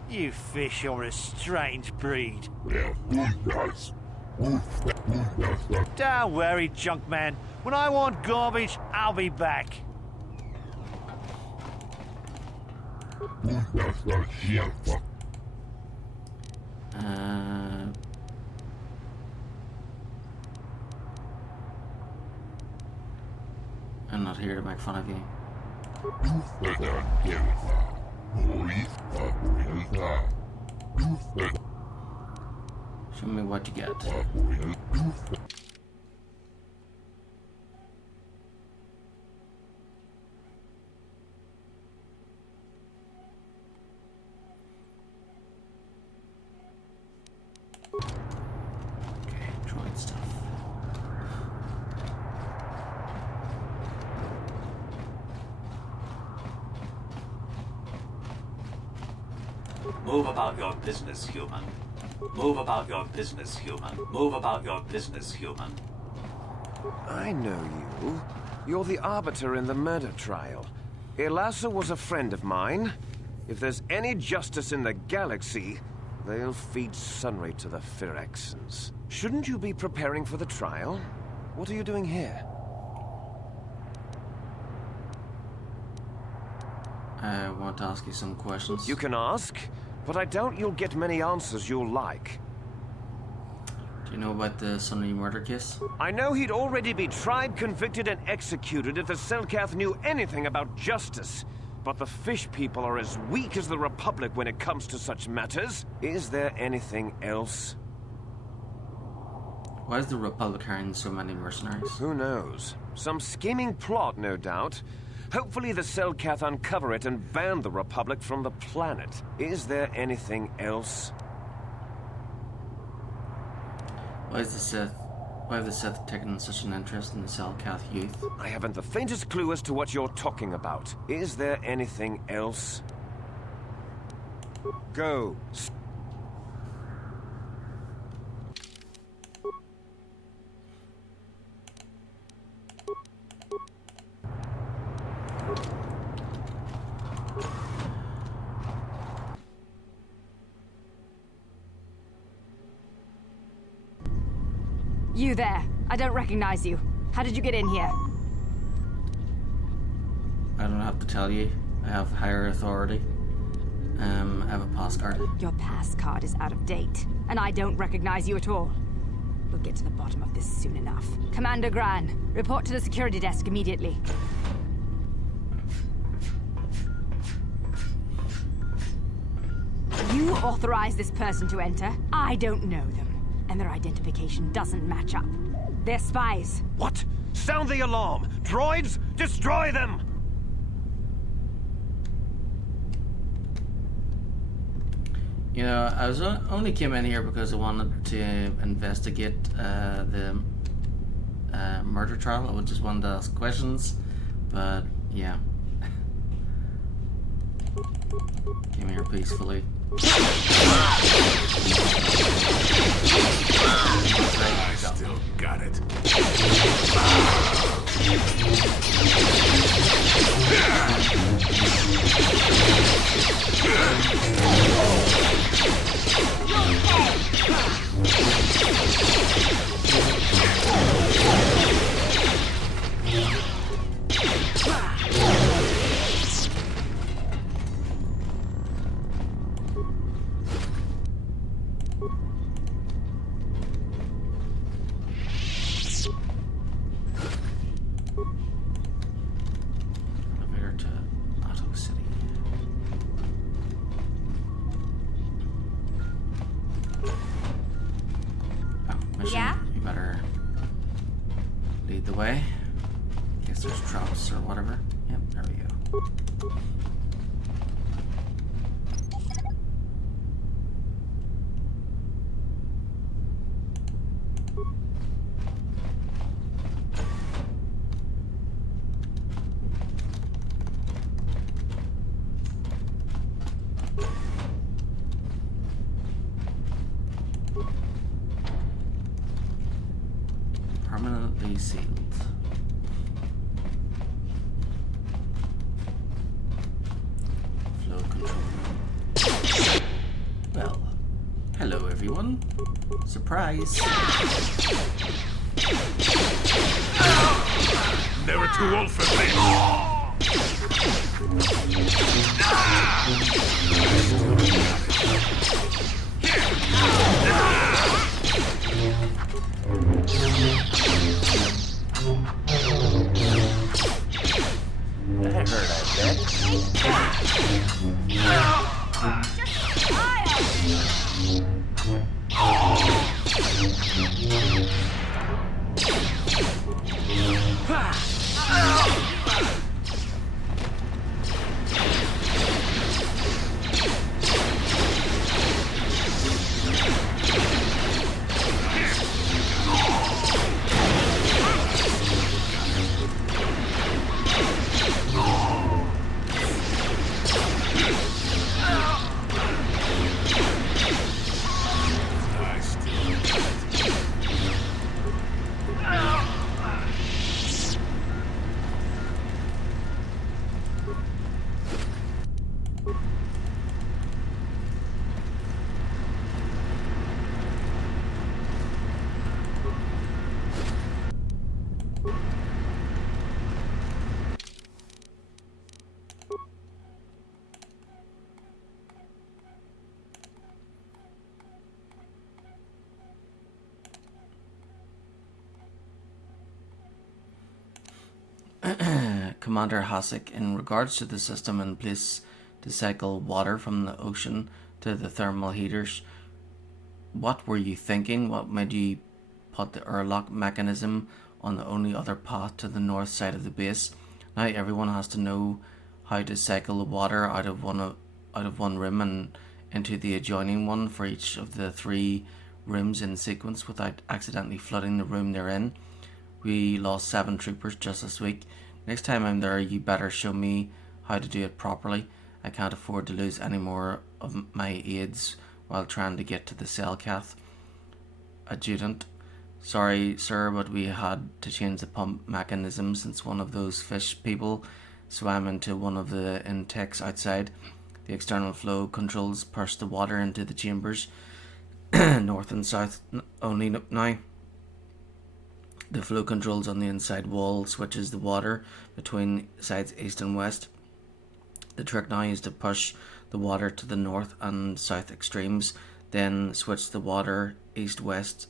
You fish are a strange breed. Don't worry, junk man. When I want garbage, I'll be back. I'm not here to make fun of you. Show me what you get. Okay, droid stuff. Move about your business, human. Move about your business, human. Move about your business, human. I know you. You're the arbiter in the murder trial. Elasa was a friend of mine. If there's any justice in the galaxy, they'll feed Sunray to the Phyrexians. Shouldn't you be preparing for the trial? What are you doing here? I want to ask you some questions. You can ask, but I doubt you'll get many answers you'll like. Do you know about the Sunny murder case? I know he'd already be tried, convicted, and executed if the Selkath knew anything about justice. But the fish people are as weak as the Republic when it comes to such matters. Is there anything else? Why is the Republic hiring so many mercenaries? Who knows? Some scheming plot, no doubt. Hopefully the Selkath uncover it and ban the Republic from the planet. Is there anything else? Why have the Sith taken such an interest in the Selkath youth? I haven't the faintest clue as to what you're talking about. Is there anything else? Go. You there. I don't recognize you. How did you get in here? I don't have to tell you. I have higher authority. I have a pass card. Your pass card is out of date, and I don't recognize you at all. We'll get to the bottom of this soon enough. Commander Gran, report to the security desk immediately. You authorized this person to enter. I don't know them, and their identification doesn't match up. They're spies. What? Sound the alarm! Droids, destroy them! You know, I was only came in here because I wanted to investigate the murder trial. I just wanted to ask questions, but yeah. Came here peacefully. I still got it. Yeah? You better lead the way. In case there's traps or whatever. Yep, there we go. Permanently sealed. Flow control. Well, hello everyone. Surprise. Never too old for this. That hurt, Commander Hasek, in regards to the system in place to cycle water from the ocean to the thermal heaters, what were you thinking? What made you put the airlock mechanism on the only other path to the north side of the base? Now everyone has to know how to cycle the water out of one room and into the adjoining one for each of the 3 rooms in sequence without accidentally flooding the room they're in. We lost 7 troopers just this week. Next time I'm there, you better show me how to do it properly. I can't afford to lose any more of my aides while trying to get to the Selkath. Adjutant. Sorry, sir, but we had to change the pump mechanism since one of those fish people swam into one of the intakes outside. The external flow controls push the water into the chambers, north and south only now. The flow controls on the inside wall switches the water between sides east and west. The trick now is to push the water to the north and south extremes, then switch the water east-west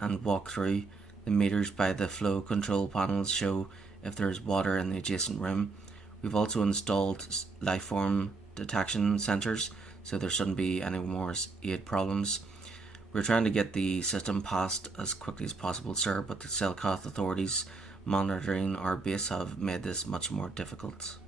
and walk through. The meters by the flow control panels show if there is water in the adjacent room. We've also installed lifeform detection sensors, so there shouldn't be any more aid problems. We're trying to get the system passed as quickly as possible, sir, but the Selkath authorities monitoring our base have made this much more difficult.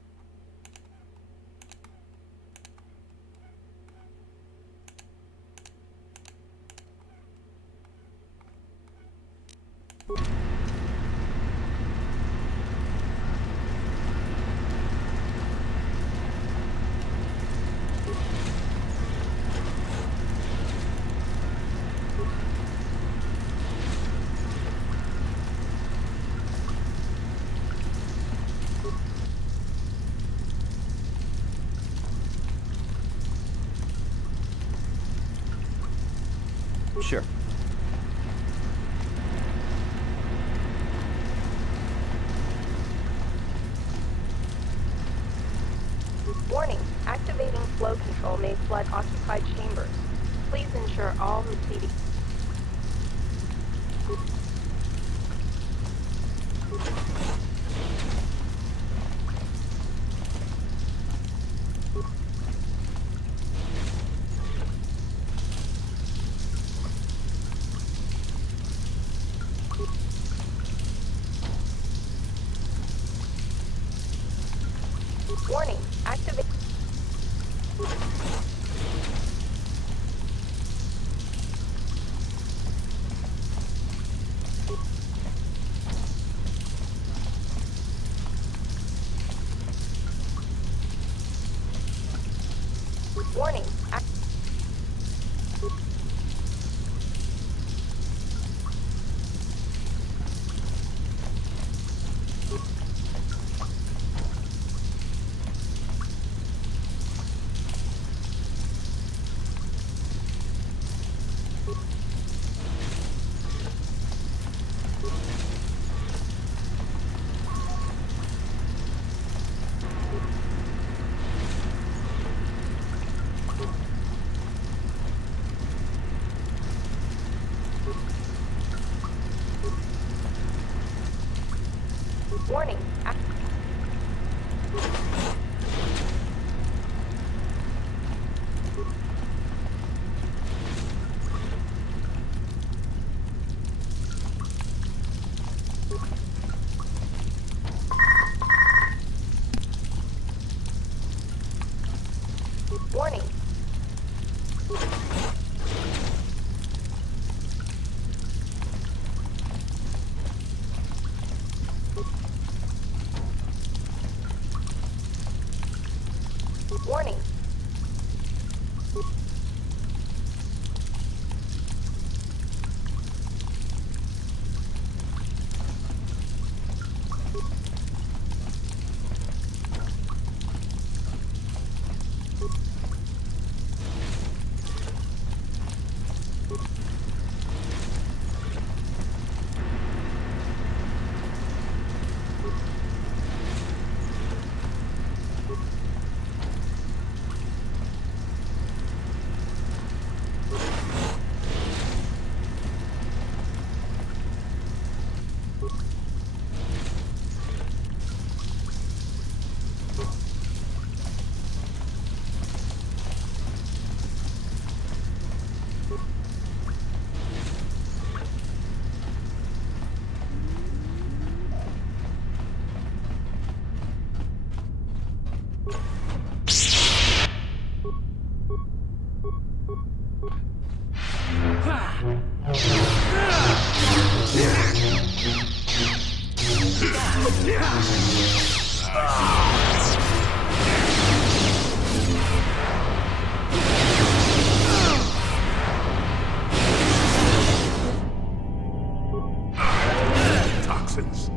Sure. Warning, activating flow control may flood occupied chambers. Please ensure all receiving... Warning, activate... Warning, Warning, Warning. Warning. Toxins.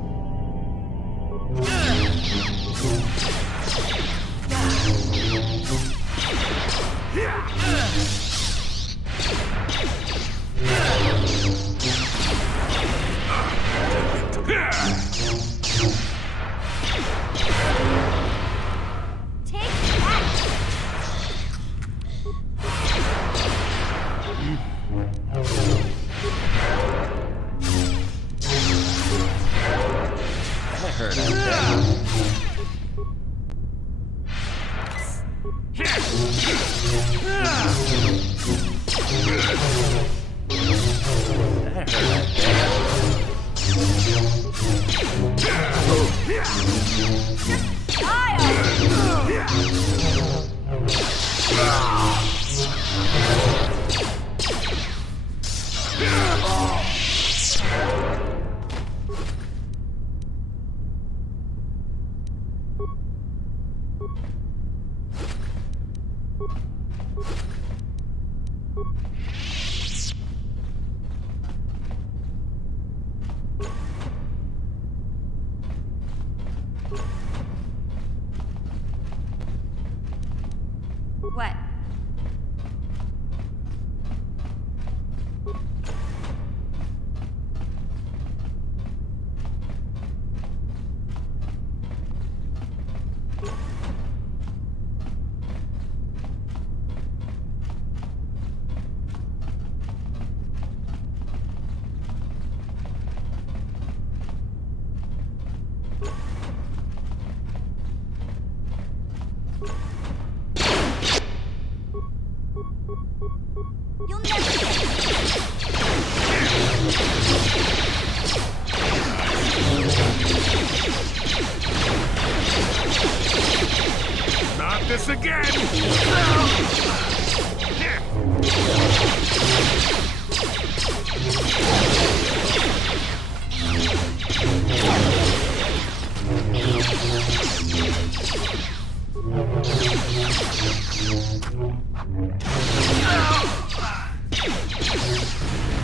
hurt out there. What? You'll never Not this again!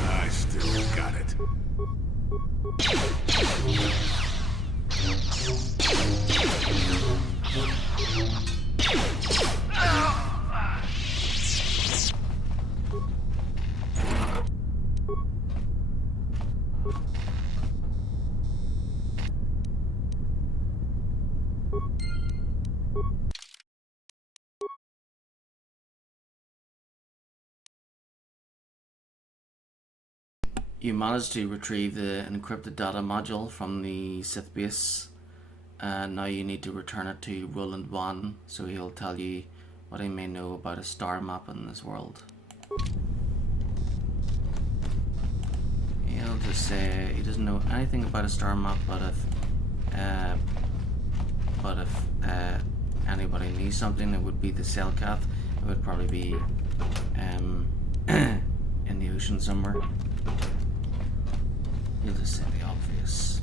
I still got it. You managed to retrieve the encrypted data module from the Sith base, and now you need to return it to Roland 1 so he'll tell you what he may know about a star map in this world. He'll just say he doesn't know anything about a star map, but if anybody needs something, it would be the Selkath. It would probably be in the ocean somewhere. You'll just say the obvious.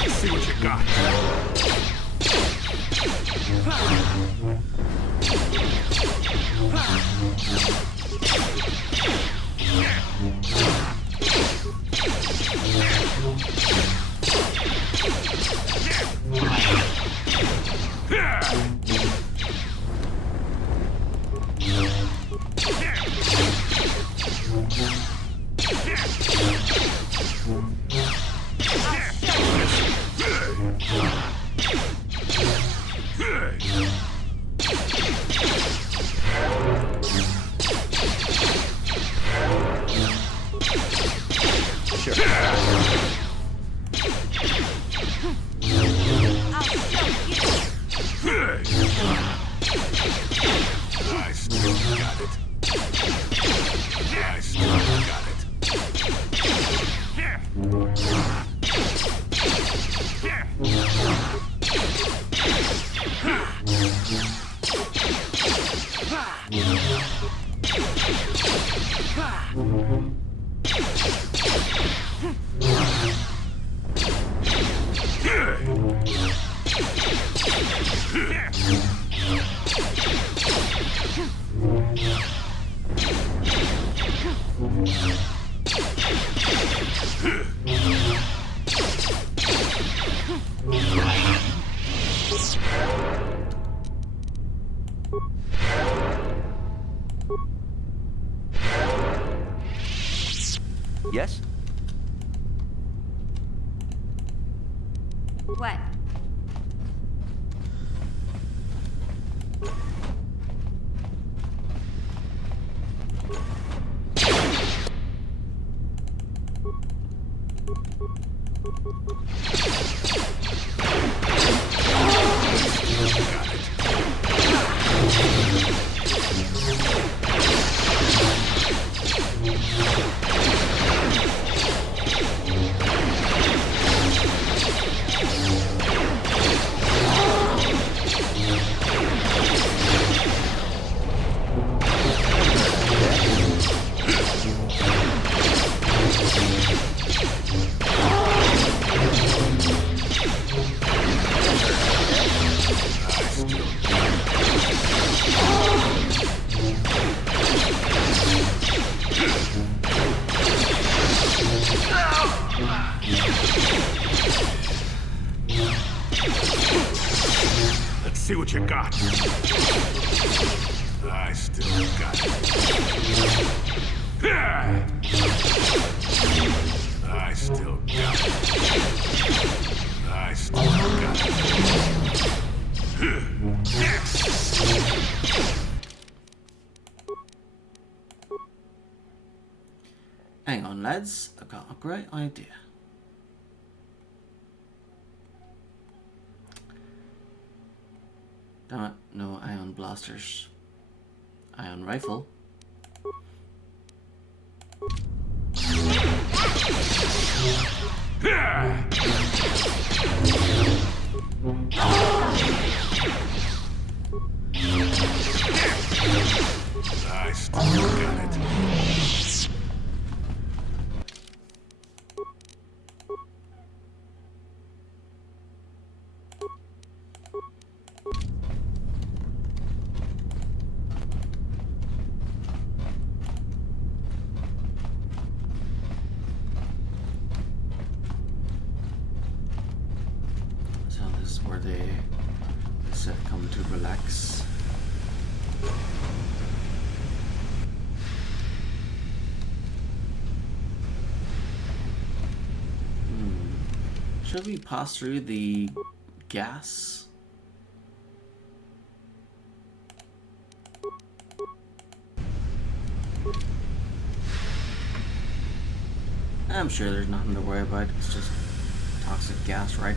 Let's see what you got. I still got it. I still got it. Yes? What? Let's see what you got. I still got it. I still got it. I still got it. Hang on, lads. I've got a great idea. Damn it, no ion blasters. Ion rifle. I still got it. So this is where they said come to relax. Should we pass through the gas? I'm sure there's nothing to worry about. It's just toxic gas, right?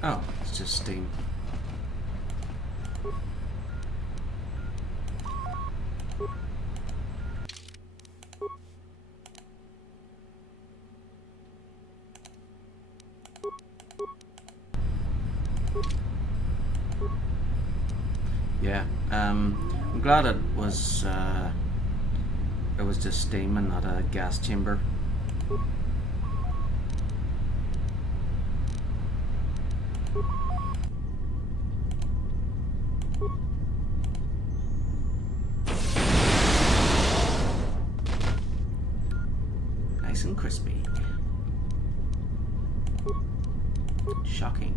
Oh, it's just steam. Yeah, I'm glad it was just steam and not a gas chamber. Nice and crispy. Shocking.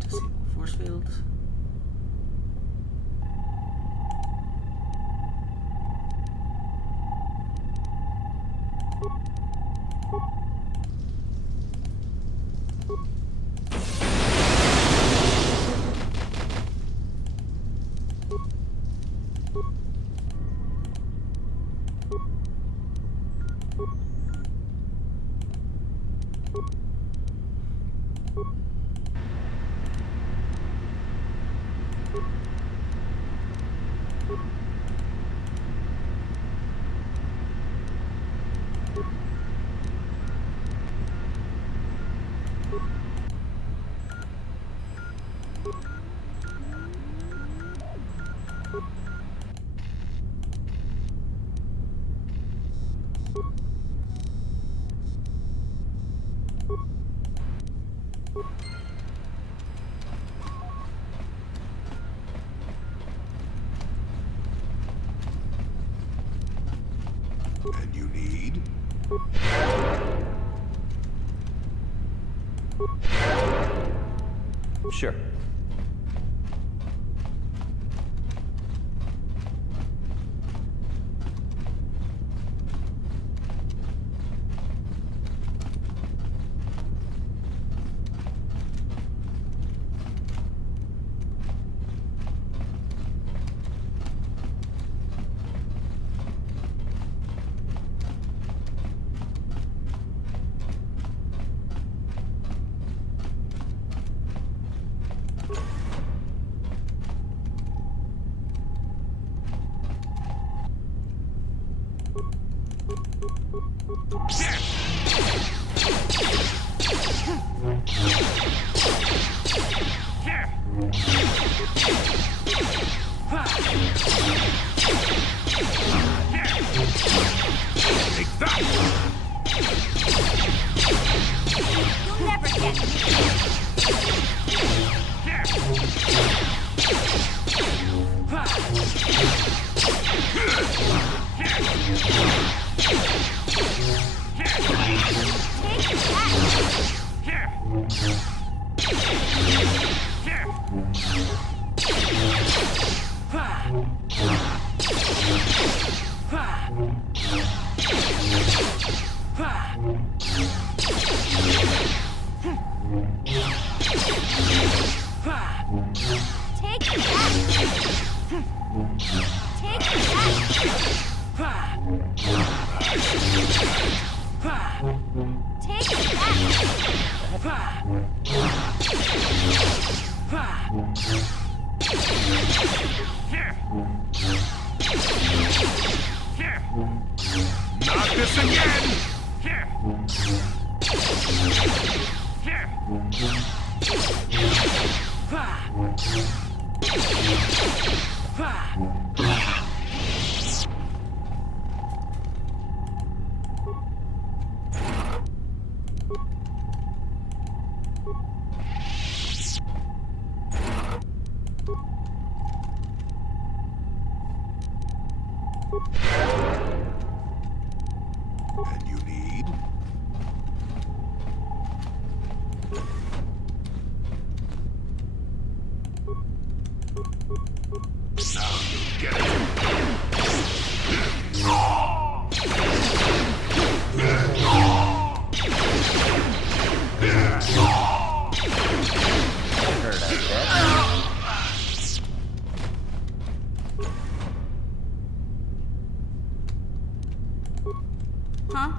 Disable force fields. And you need? Sure. You'll never get Take Not this again! And you need? Now you get Huh?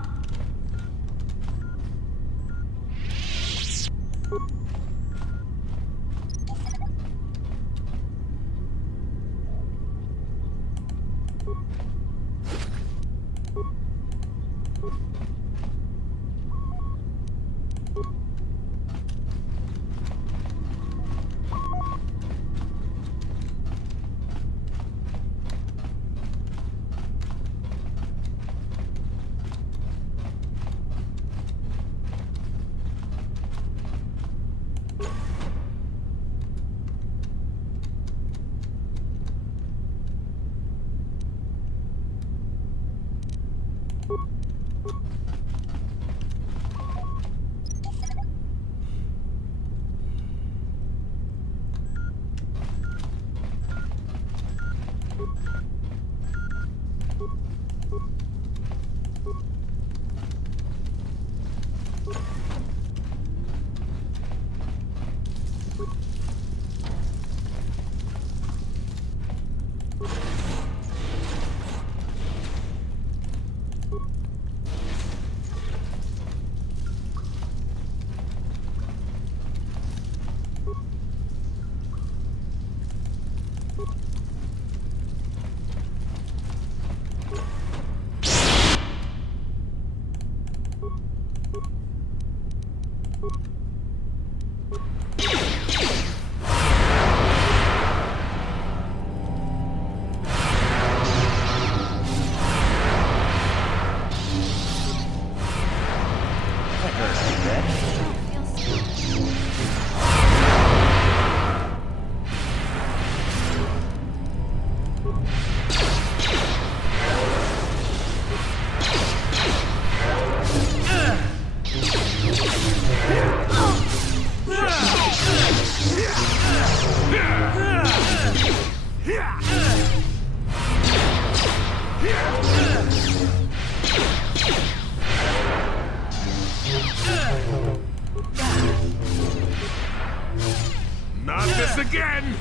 Not this again!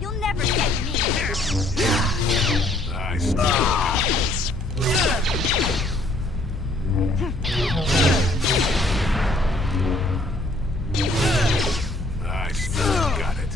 You'll never get me. Nice. Nice. Got it.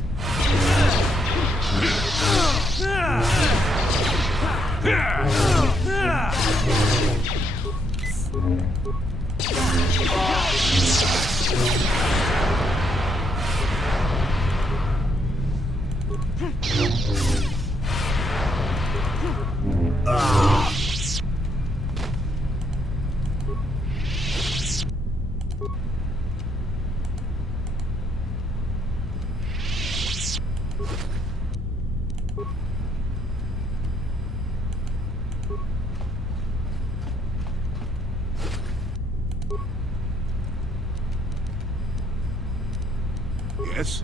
Yes?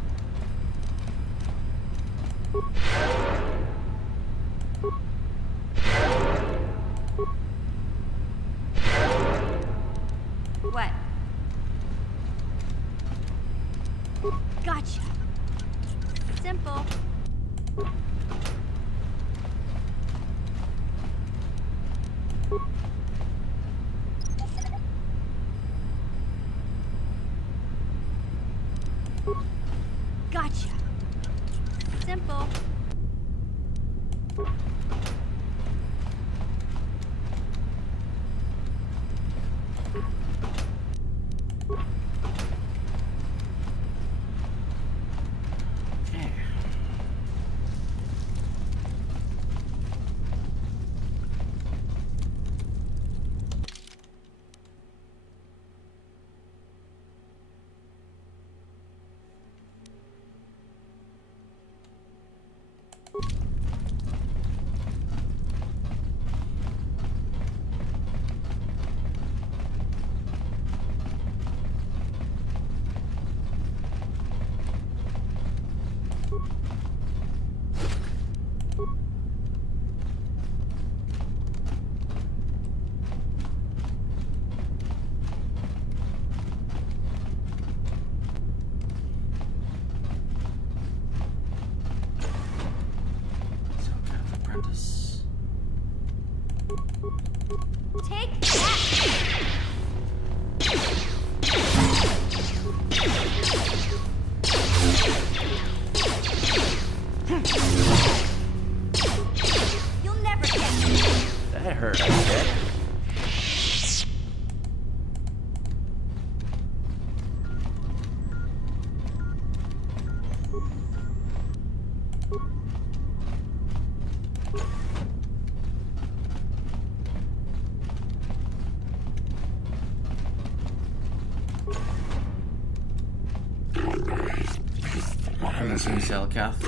What? Gotcha. Simple. Gotcha. Simple. Take that! You'll never get me. That hurt, I bet. Missing Selkath.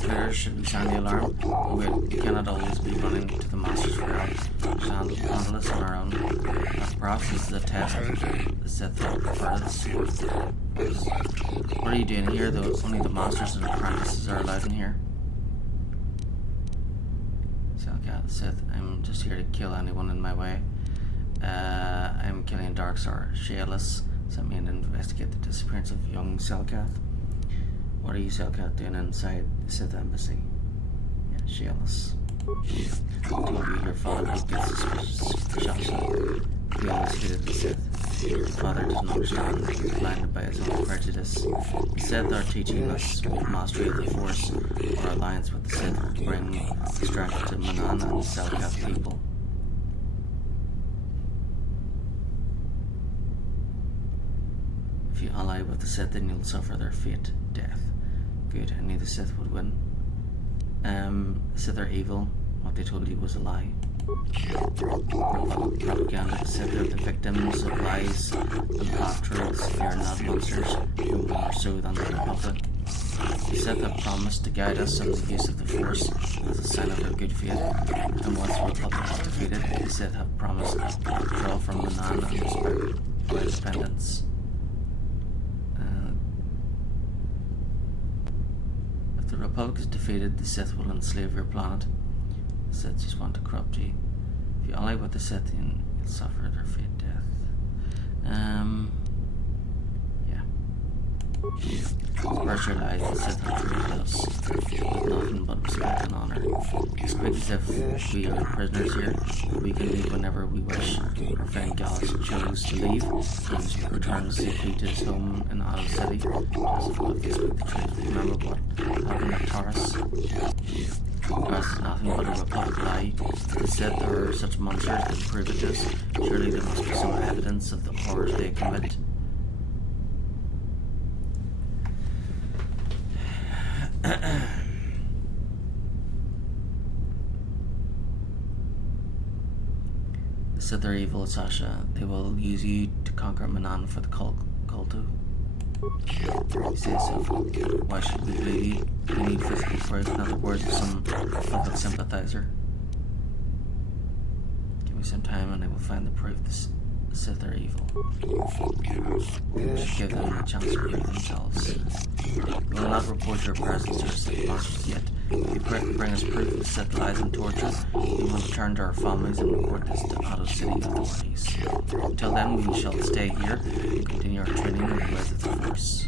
Players should be sound the alarm. Oh wait, we cannot always be running to the Master's for help. Sound handle this on our own. Perhaps this is a test. The Sith have prepared us. What are you doing here though? Only the Masters and apprentices are allowed in here. Selkath, the Sith. I'm just here to kill anyone in my way. I'm killing Darkstar. Shaeless sent me in to investigate the disappearance of young Selkath. What are you, Selkath, doing inside the Sith embassy? Yeah, Shaeless. Told you your father would get suspicious. He always hated the Sith. Your father doesn't understand. He's blinded by his own prejudice. The Sith are teaching us mastery of the Force. Our alliance with the Sith will bring strength to Manan and the Selkath people. If you ally with the Sith, then you'll suffer their fate, death. Good, I knew the Sith would win. The Sith are evil. What they told you was a lie. Propaganda. The Sith are the victims of lies and half-truths. They are not monsters, no more so than the Republic. The Sith have promised to guide us in the use of the Force as a sign of their good faith. And once the Republic is defeated, the Sith have promised to withdraw from Manan and respect our independence. Republic is defeated, the Sith will enslave your planet. The Sith just want to corrupt you. If you ally with the Sith, you'll suffer their fate death. Yeah. Where's your lies? The Sith have treated us with nothing but respect and honor. We speak as if we are prisoners here. We can leave whenever we wish. Our friend Gallus chose to leave. He returned safely to his home in Otto City. Doesn't want to speak the truth. Remember what happened at Taurus? Taurus is nothing but a Republic lie. If the Sith are such monsters that prove it to us, surely there must be some evidence of the horrors they commit. The Sith are evil, Sasha. They will use you to conquer Manan for the culto. You say so. Why should we believe you? We need physical proof, not the words of some public sympathizer. Give me some time and I will find the proof the Sith are evil. We should give them a chance to prove themselves. We will not report your presence to our Sith monsters yet. If you bring us proof of Sith lies and torture, we will return to our families and report this to Otto City authorities. Until then, we shall stay here and continue our training in the ways of the Force.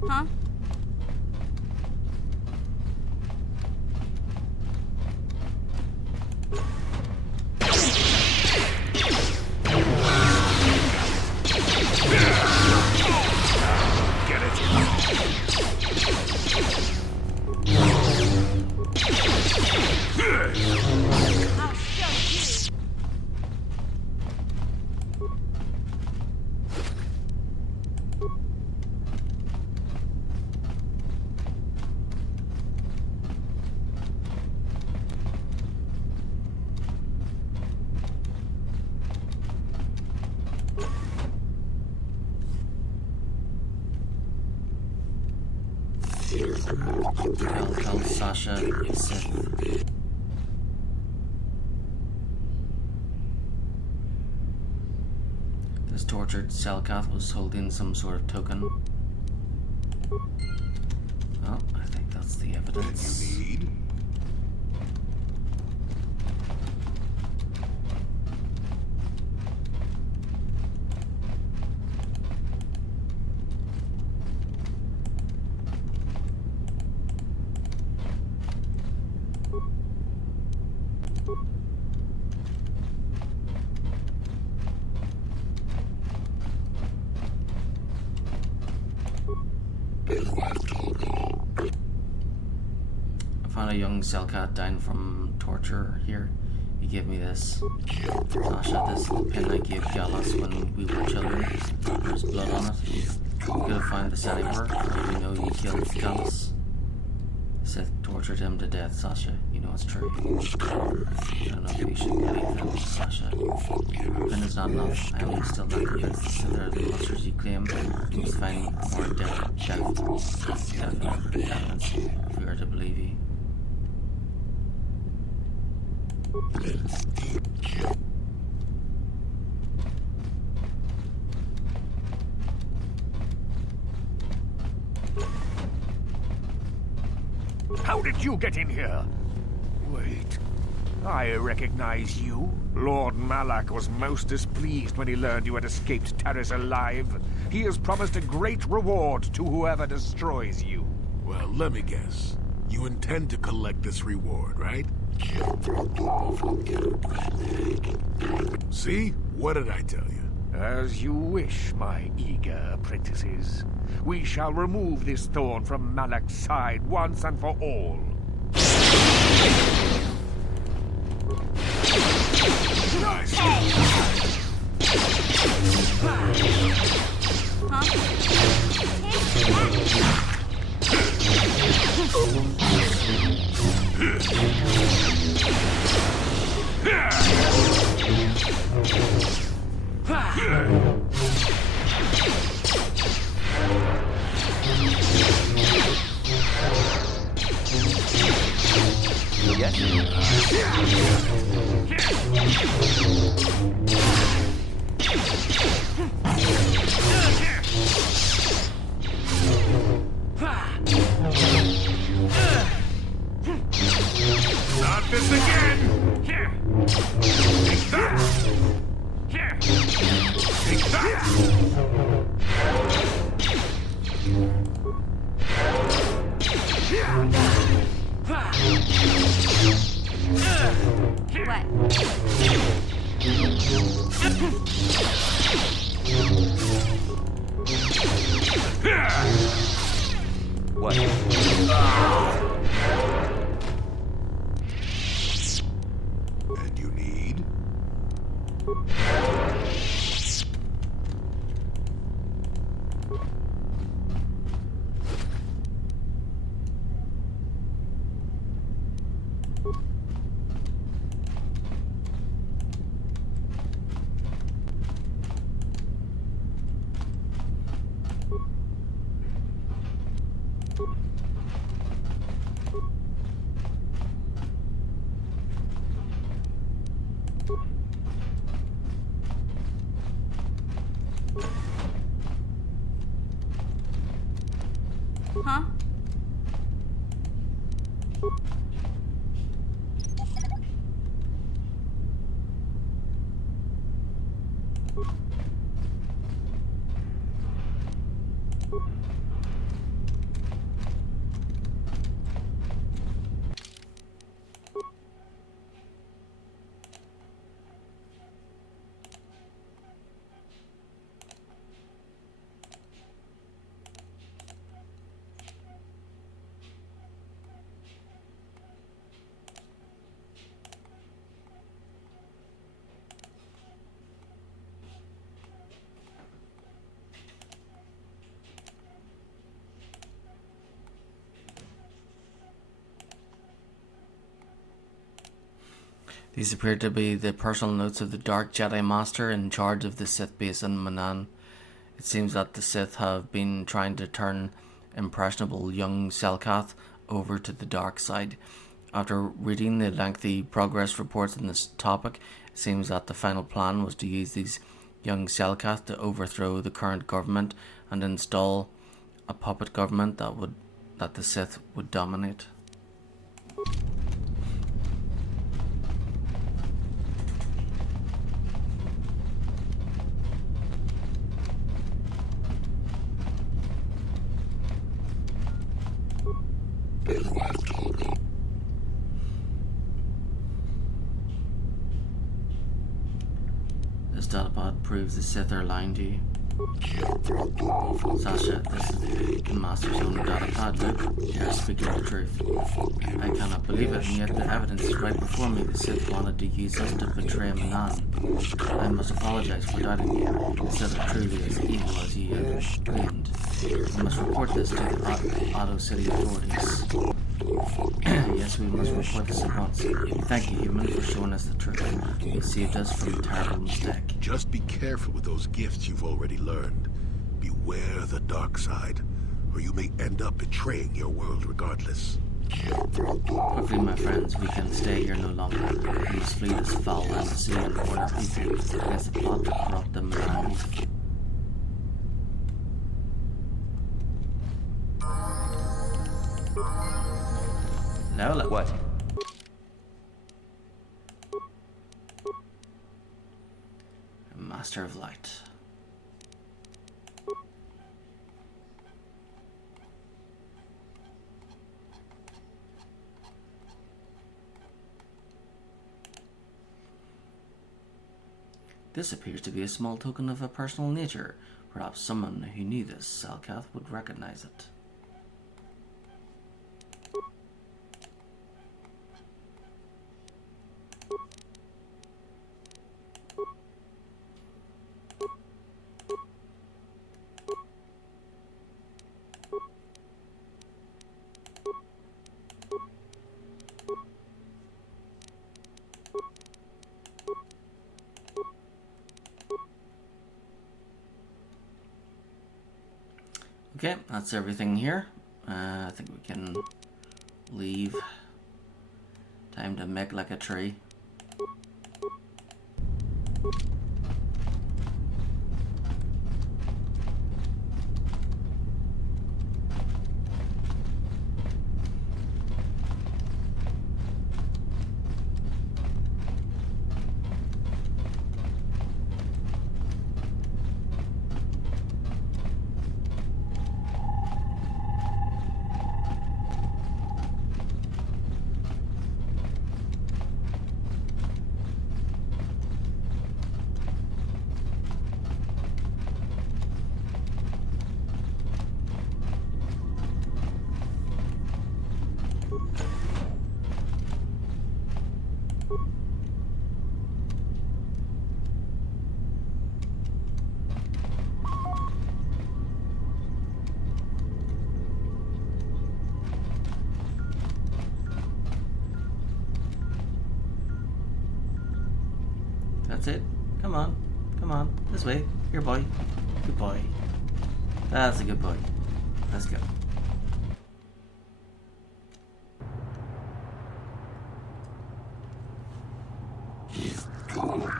Huh? Get it? I'll show you. Tell Sasha you're Sith. This tortured Selkath was holding some sort of token. Well, I think that's the evidence. You need? I found a young Selkath dying from torture here. He gave me this. Sasha, this is the pin I gave Gallus when we were children. There's blood on it. You could have found this anywhere. We know you killed Gallus. Sith tortured him to death, Sasha. You know it's true. I don't know if we should believe him, Sasha. Pin is not enough. I am still not convinced the Sith are the monsters you claim. We must find more definite evidence if we are to believe you. How did you get in here? Wait. I recognize you. Lord Malak was most displeased when he learned you had escaped Taris alive. He has promised a great reward to whoever destroys you. Well, let me guess. You intend to collect this reward, right? See? What did I tell you? As you wish, my eager apprentices. We shall remove this thorn from Malak's side once and for all. Not this again! Here! Take that! Here! Take that! What? And you need? Huh? These appear to be the personal notes of the Dark Jedi Master in charge of the Sith base in Manan. It seems that the Sith have been trying to turn impressionable young Selkath over to the dark side. After reading the lengthy progress reports on this topic, it seems that the final plan was to use these young Selkath to overthrow the current government and install a puppet government that the Sith would dominate. This datapod proves the Sith are lying to you. Sasha, this is the Master's own datapod. Look, they are speaking the truth. I cannot believe it, and yet the evidence is right before me. The Sith wanted to use us to betray Manan. I must apologize for doubting you. The Sith are truly as evil as you have claimed. We must report this to the Otto City authorities. Yes, we must report this at once. Thank you, human, for showing us the truth. You saved us from a terrible mistake. Just be careful with those gifts you've already learned. Beware the dark side, or you may end up betraying your world regardless. Quickly, my friends, we can stay here no longer. We must flee this foul embassy and warn our people against the plot to corrupt the Manan youth. Now look. What? Master of Light. This appears to be a small token of a personal nature. Perhaps someone who knew this Selkath would recognize it. Okay, that's everything here. I think we can leave. Time to make like a tree. That's it. Come on. Come on. This way. Here, boy. Good boy. That's a good boy. Let's go.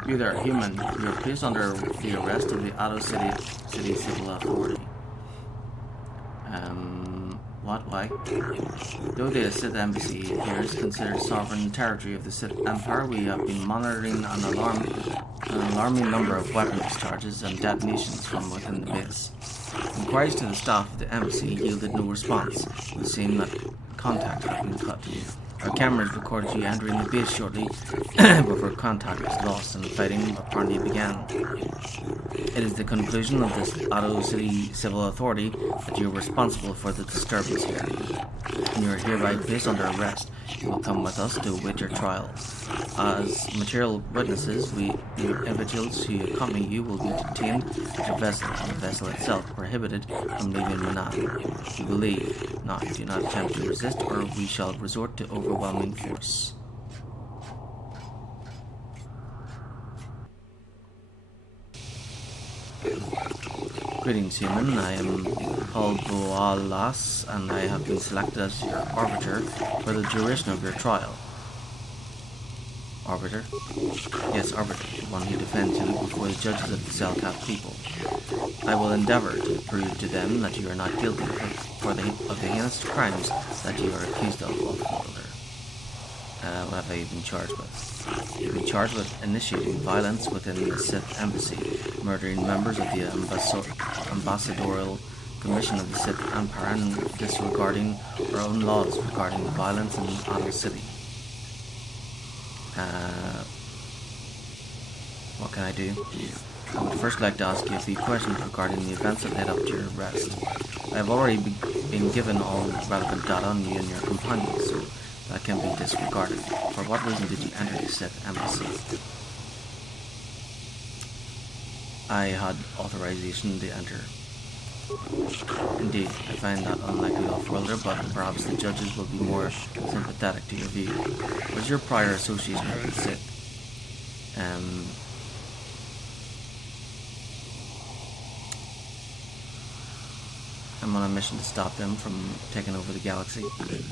You there, human. You're placed under the arrest of the Otto City Civil Authority. What? Why? Though the Sith Embassy here is considered sovereign territory of the Sith Empire, we have been monitoring an alarming number of weapon discharges and detonations from within the base. Inquiries to the staff of the embassy yielded no response. It would seem that contact had been cut. Our cameras recorded you entering the base shortly before contact was lost and the fighting apparently began. It is the conclusion of this Otto City Civil Authority that you are responsible for the disturbance here, and you are hereby placed under arrest. You will come with us to await your trial. As material witnesses, the individuals who accompany you will be detained at your vessel, and the vessel itself prohibited from leaving Manan. You will leave. Now, do not attempt to resist, or we shall resort to overwhelming force. Greetings, human. I am called Boalas, and I have been selected as your arbiter for the duration of your trial. Arbiter? Yes, arbiter, the one who defends you before the judges of the Selkath people. I will endeavor to prove to them that you are not guilty of the heinous crimes that you are accused of, Lord. What have I been charged with? You've been charged with initiating violence within the Sith Embassy, murdering members of the Ambassadorial Commission of the Sith Empire, and disregarding our own laws regarding violence in Otto City. What can I do? I would first like to ask you a few questions regarding the events that led up to your arrest. I have already been given all relevant data on you and your companions, so that can be disregarded. For what reason did you enter the Sith Embassy? I had authorization to enter. Indeed, I find that unlikely off-worlder, but perhaps the judges will be more sympathetic to your view. What is your prior association with the Sith? I'm on a mission to stop them from taking over the galaxy. The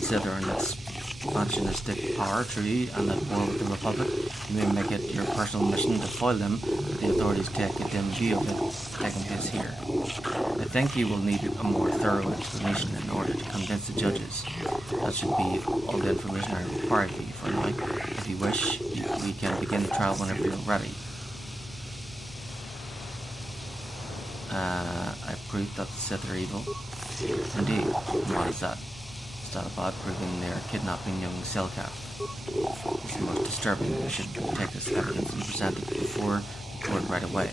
Sith are in its expansionistic power, true, and at war with the Republic. You may make it your personal mission to foil them, but the authorities take a dim view of it taking place here. I think you will need a more thorough explanation in order to convince the judges. That should be all the information I require of you for now. If you wish, we can begin the trial whenever you're ready. I proved that the Sith are evil. Indeed. What is that? Is that about proving they are kidnapping young Selkath? It's the most disturbing. We should take this evidence and present it before the court right away.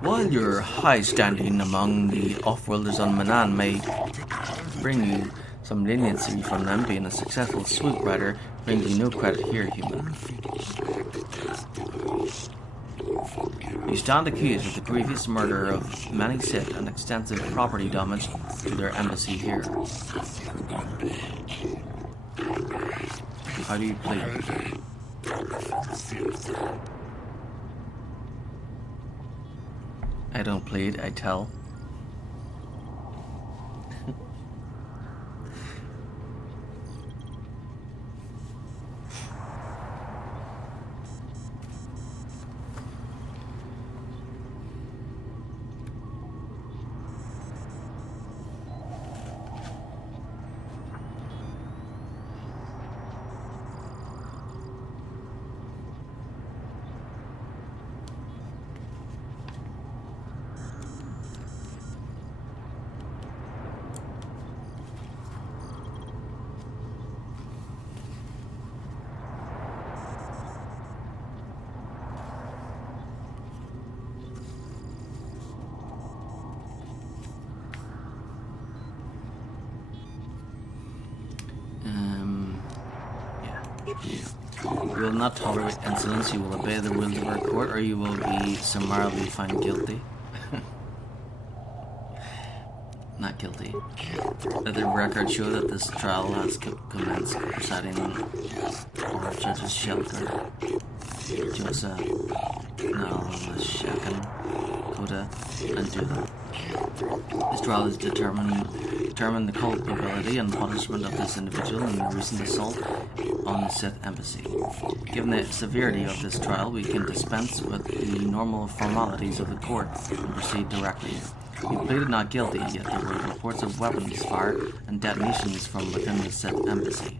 While your high standing among the off-worlders on Manan may bring you some leniency from them being a successful swoop rider, brings you no credit here, human. You stand accused of the grievous murder of many Sith and extensive property damage to their embassy here. How do you plead? I don't plead, I tell. You will not tolerate insolence, you will obey the rules of our court, or you will be summarily found guilty. Not guilty. Let the record show that this trial has commenced. Presiding or judges Shelker, Joseph, Nalmashakan, Koda, and Dula. This trial is determine the culpability and punishment of this individual in the recent assault on the Sith embassy. Given the severity of this trial, we can dispense with the normal formalities of the court and proceed directly. He pleaded not guilty, yet there were reports of weapons fired and detonations from within the Sith embassy.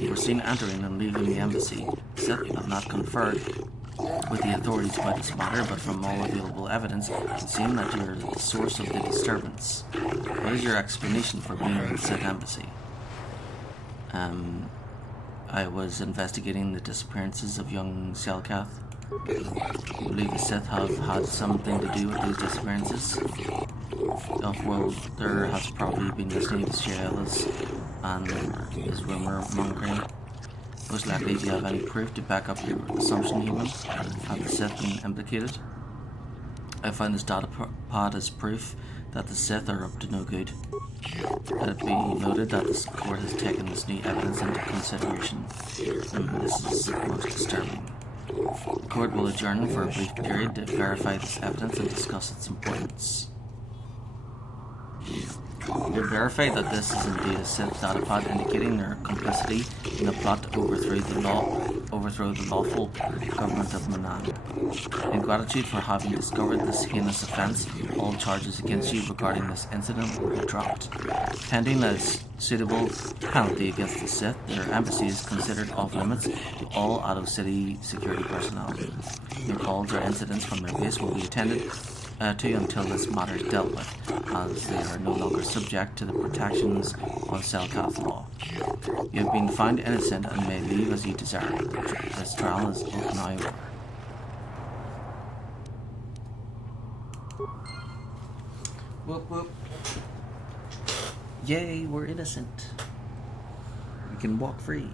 You were seen entering and leaving the embassy. Sith have not conferred with the authorities by this matter, but from all available evidence, it seems that you are the source of the disturbance. What is your explanation for being in the Sith embassy? I was investigating the disappearances of young Selkath. I believe the Sith have had something to do with these disappearances. Off-worlder has probably been listening to Shayla's and his rumor mongering. Most likely, do you have any proof to back up your assumption, human? Have the Sith been implicated? I find this data pod as proof that the Sith are up to no good. Let it be noted that this court has taken this new evidence into consideration. This is most disturbing. The court will adjourn for a brief period to verify this evidence and discuss its importance. To verify that this is indeed a Sith datapod indicating their complicity in the plot to overthrow the lawful government of Manan. In gratitude for having discovered this heinous offense, all charges against you regarding this incident will be dropped. Pending a suitable penalty against the Sith, their embassy is considered off-limits to all Addo City security personnel. Your calls or incidents from their base will be attended to until this matter is dealt with, as they are no longer subject to the protections of Selkath law. You have been found innocent and may leave as you desire. This trial is now over. Whoop whoop. Yay, we're innocent. We can walk free.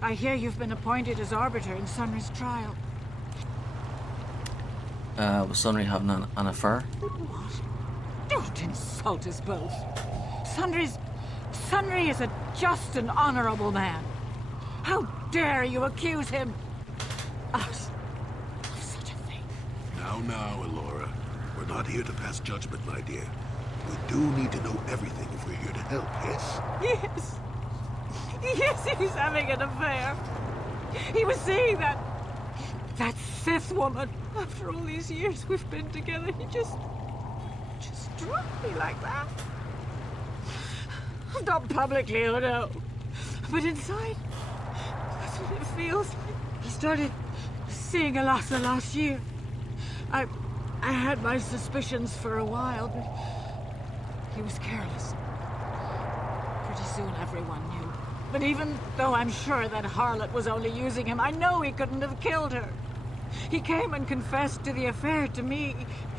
I hear you've been appointed as arbiter in Sunry's trial. Was Sunry having an affair? What? Don't insult us both. Sunry is a just and honorable man. How dare you accuse him? Us of such a thing. Now, Elora. We're not here to pass judgment, my dear. We do need to know everything if we're here to help, yes? Yes. Yes, he's having an affair. He was seeing that Sith woman. After all these years we've been together, he just struck me like that. Not publicly, oh no. But inside, that's what it feels like. He started seeing Alasa last year. I had my suspicions for a while, but he was careless. Pretty soon everyone knew. But even though I'm sure that harlot was only using him, I know he couldn't have killed her. He came and confessed to the affair to me.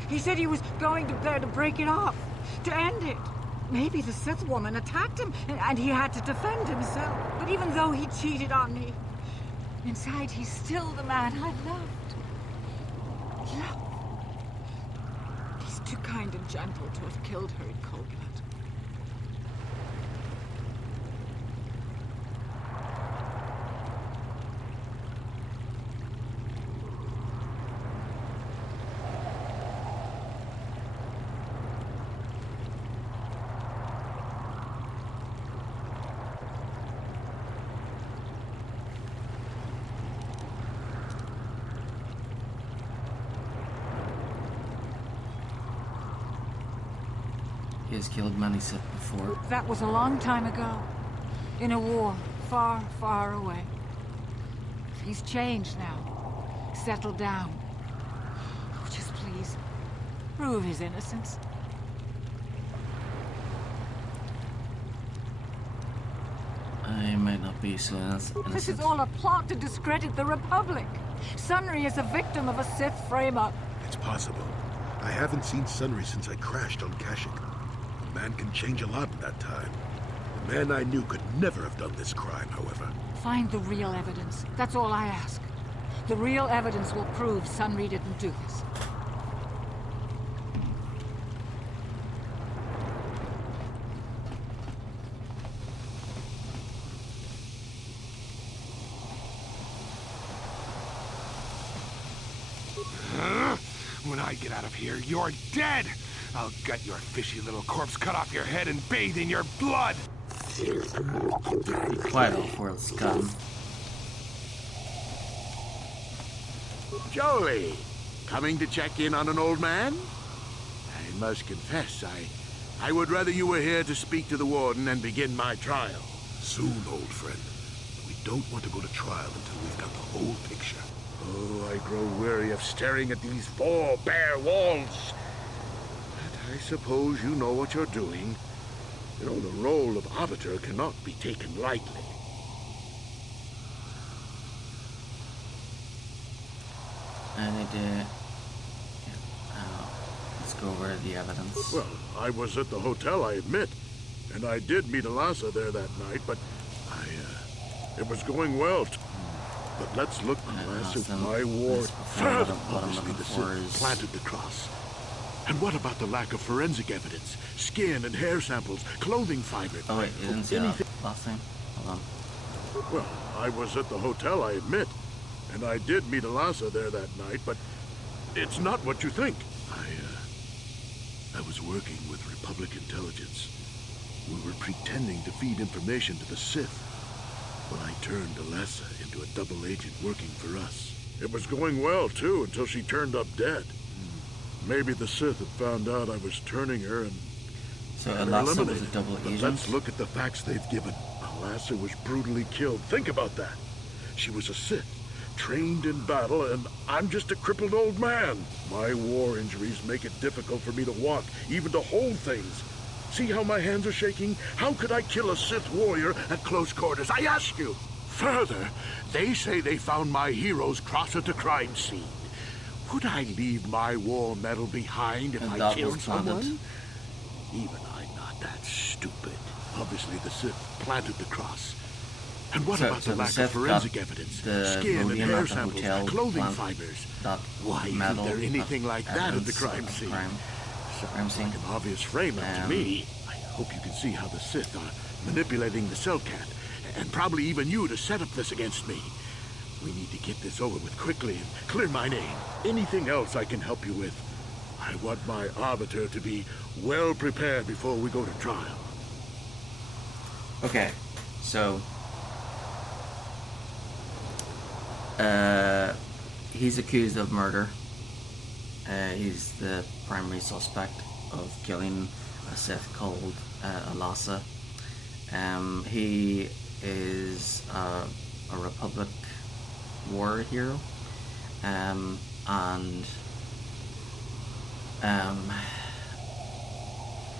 He said he was going there to break it off, to end it. Maybe the Sith woman attacked him, and he had to defend himself. But even though he cheated on me, inside he's still the man I loved. Love. He's too kind and gentle to have killed her in cold blood. He has killed many Sith before. That was a long time ago. In a war, far, far away. He's changed now. Settled down. Oh, just please, prove his innocence. I might not be so innocent. This is all a plot to discredit the Republic. Sunry is a victim of a Sith frame-up. It's possible. I haven't seen Sunry since I crashed on Kashyyyk. A man can change a lot in that time. The man I knew could never have done this crime, however. Find the real evidence. That's all I ask. The real evidence will prove Sunry didn't do this. When I get out of here, you're dead! I'll gut your fishy little corpse, cut off your head, and bathe in your blood! Quite off-world scum. Jolie, coming to check in on an old man? I must confess, I would rather you were here to speak to the warden and begin my trial. Soon, old friend. We don't want to go to trial until we've got the whole picture. Oh, I grow weary of staring at these four bare walls. But I suppose you know what you're doing. You know, the role of arbiter cannot be taken lightly. I need to... let's go over the evidence. Well, I was at the hotel, I admit. And I did meet Alasa there that night, but it was going well. But let's look, Alasa, my war further. Obviously, the Sith planted the cross. And what about the lack of forensic evidence? Skin and hair samples, clothing fibers. Oh wait, you didn't see that last thing? Hold on. Well, I was at the hotel, I admit. And I did meet Alasa there that night, but it's not what you think. I was working with Republic intelligence. We were pretending to feed information to the Sith. Well, I turned Alasa into a double agent working for us. It was going well, too, until she turned up dead. Maybe the Sith had found out I was turning her and... So Alasa was a double agent? Let's look at the facts they've given. Alasa was brutally killed. Think about that. She was a Sith, trained in battle, and I'm just a crippled old man. My war injuries make it difficult for me to walk, even to hold things. See how my hands are shaking? How could I kill a Sith warrior at close quarters? I ask you! Further, they say they found my hero's cross at the crime scene. Would I leave my war medal behind if I killed someone? Even I'm not that stupid. Obviously, the Sith planted the cross. And what about the lack of forensic evidence? Skin and hair samples, clothing fibers. Why isn't there anything like that at the crime scene? Sounds like an obvious frame-up to me. I hope you can see how the Sith are manipulating the Cellcat, and probably even you to set up this against me. We need to get this over with quickly and clear my name. Anything else I can help you with? I want my arbiter to be well prepared before we go to trial. Okay, so... He's accused of murder. He's the primary suspect of killing a Sith called Alasa. He is a Republic war hero, and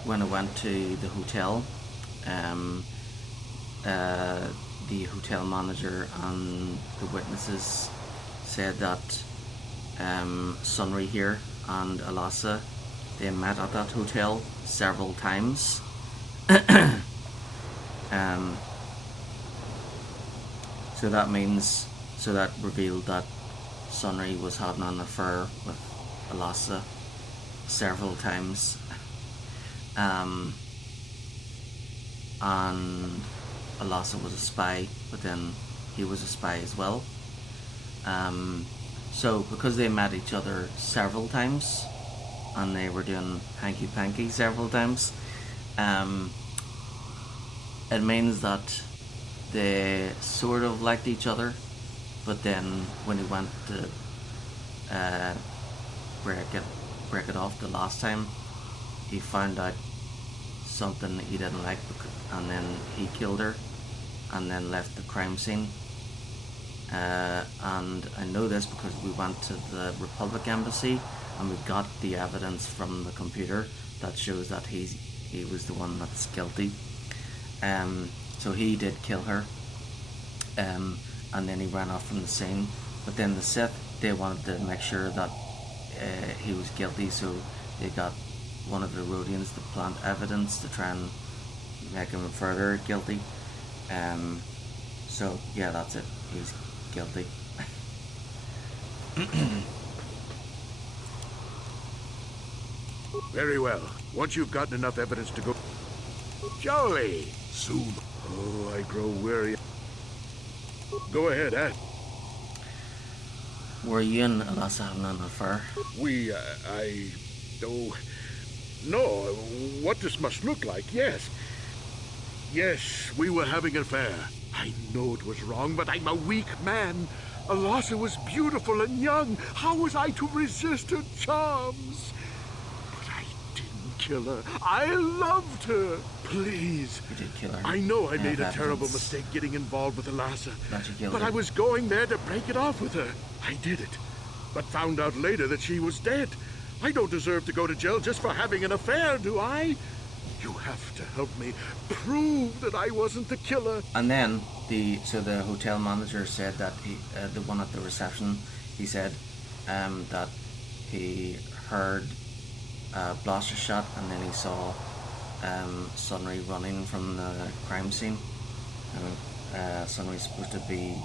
when I went to the hotel, the hotel manager and the witnesses said that Sunry here and Alasa, they met at that hotel several times. So that revealed that Sunry was having an affair with Alasa several times. And Alasa was a spy, but then he was a spy as well. So because they met each other several times and they were doing hanky-panky several times, it means that they sort of liked each other, but then when he went to break it off the last time, he found out something he didn't like, and then he killed her and then left the crime scene. And I know this because we went to the Republic Embassy and we got the evidence from the computer that shows that he was the one that's guilty. So he did kill her, and then he ran off from the scene. But then the Sith, they wanted to make sure that he was guilty, so they got one of the Rhodians to plant evidence to try and make him further guilty. So yeah, that's it. He's guilty. Very well. Once you've gotten enough evidence to go... Jolly! Soon. Oh, I grow weary. Go ahead, Ed. Were you and Alasa having an affair? No, what this must look like, yes. Yes, we were having an affair. I know it was wrong, but I'm a weak man. Alasa was beautiful and young. How was I to resist her charms? But I didn't kill her. I loved her. Please. You did kill her. I know I made a terrible mistake getting involved with Alasa. But I was going there to break it off with her. I did it. But found out later that she was dead. I don't deserve to go to jail just for having an affair, do I? You have to help me prove that I wasn't the killer. And then the hotel manager said that the one at the reception, he said that he heard a blaster shot and then he saw Sunry running from the crime scene. Sunry's supposed to be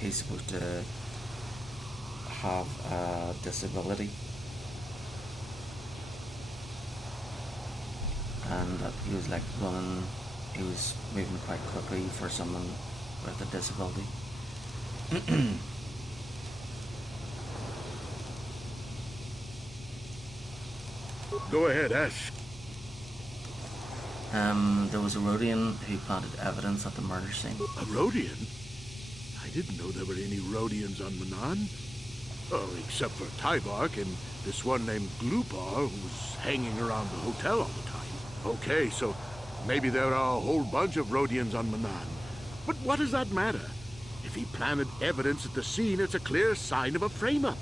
he's supposed to have a disability, and that he was like running, he was moving quite quickly for someone with a disability. Go ahead, ask. There was a Rhodian who planted evidence at the murder scene. A Rhodian? I didn't know there were any Rhodians on Manan. Oh, except for Tybark and this one named Glupar who was hanging around the hotel all the time. Okay, so maybe there are a whole bunch of Rhodians on Manan. But what does that matter? If he planted evidence at the scene, it's a clear sign of a frame-up.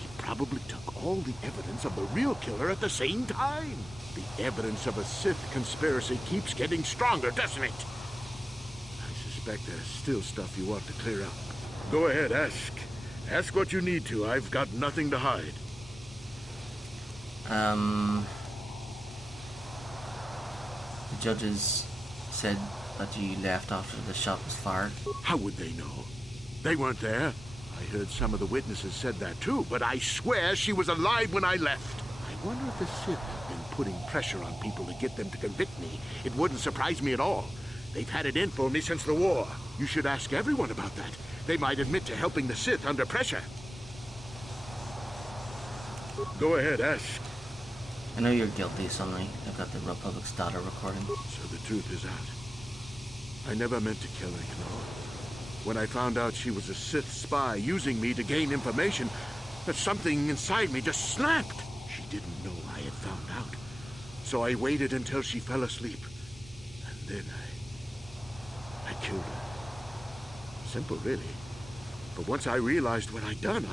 He probably took all the evidence of the real killer at the same time. The evidence of a Sith conspiracy keeps getting stronger, doesn't it? I suspect there's still stuff you want to clear up. Go ahead, ask. Ask what you need to. I've got nothing to hide. The judges said that you left after the shot was fired. How would they know? They weren't there. I heard some of the witnesses said that too, but I swear she was alive when I left. I wonder if the Sith have been putting pressure on people to get them to convict me. It wouldn't surprise me at all. They've had it in for me since the war. You should ask everyone about that. They might admit to helping the Sith under pressure. Go ahead, ask. I know you're guilty, Sunry. I've got the Republic's data recording. So the truth is out. I never meant to kill her, you know. When I found out she was a Sith spy using me to gain information, that something inside me just snapped. She didn't know I had found out. So I waited until she fell asleep. And then I killed her. Simple, really. But once I realized what I'd done,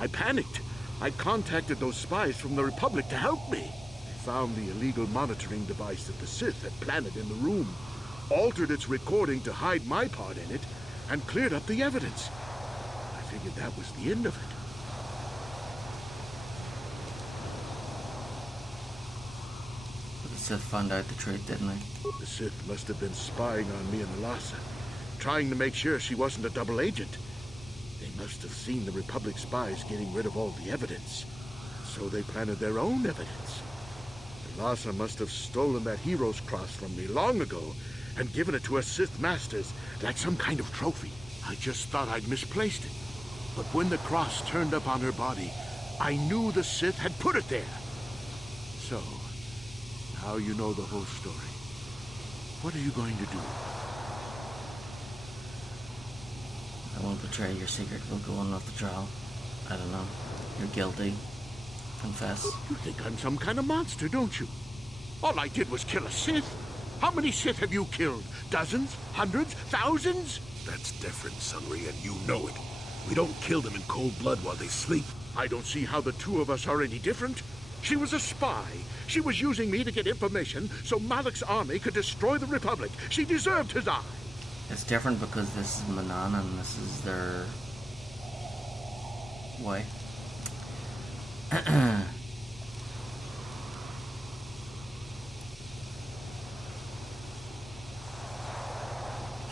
I panicked. I contacted those spies from the Republic to help me. They found the illegal monitoring device that the Sith had planted in the room, altered its recording to hide my part in it, and cleared up the evidence. I figured that was the end of it. The Sith found out the truth, didn't they? The Sith must have been spying on me and Elasa, trying to make sure she wasn't a double agent. They must have seen the Republic spies getting rid of all the evidence, so they planted their own evidence. Elasa must have stolen that hero's cross from me long ago and given it to her Sith masters like some kind of trophy. I just thought I'd misplaced it. But when the cross turned up on her body, I knew the Sith had put it there. So, now you know the whole story. What are you going to do? I won't betray your secret. We'll go on with the trial. I don't know. You're guilty. Confess. You think I'm some kind of monster, don't you? All I did was kill a Sith. How many Sith have you killed? Dozens? Hundreds? Thousands? That's different, Sunry, and you know it. We don't kill them in cold blood while they sleep. I don't see how the two of us are any different. She was a spy. She was using me to get information so Malak's army could destroy the Republic. She deserved his eye. It's different because this is Manan and this is their way.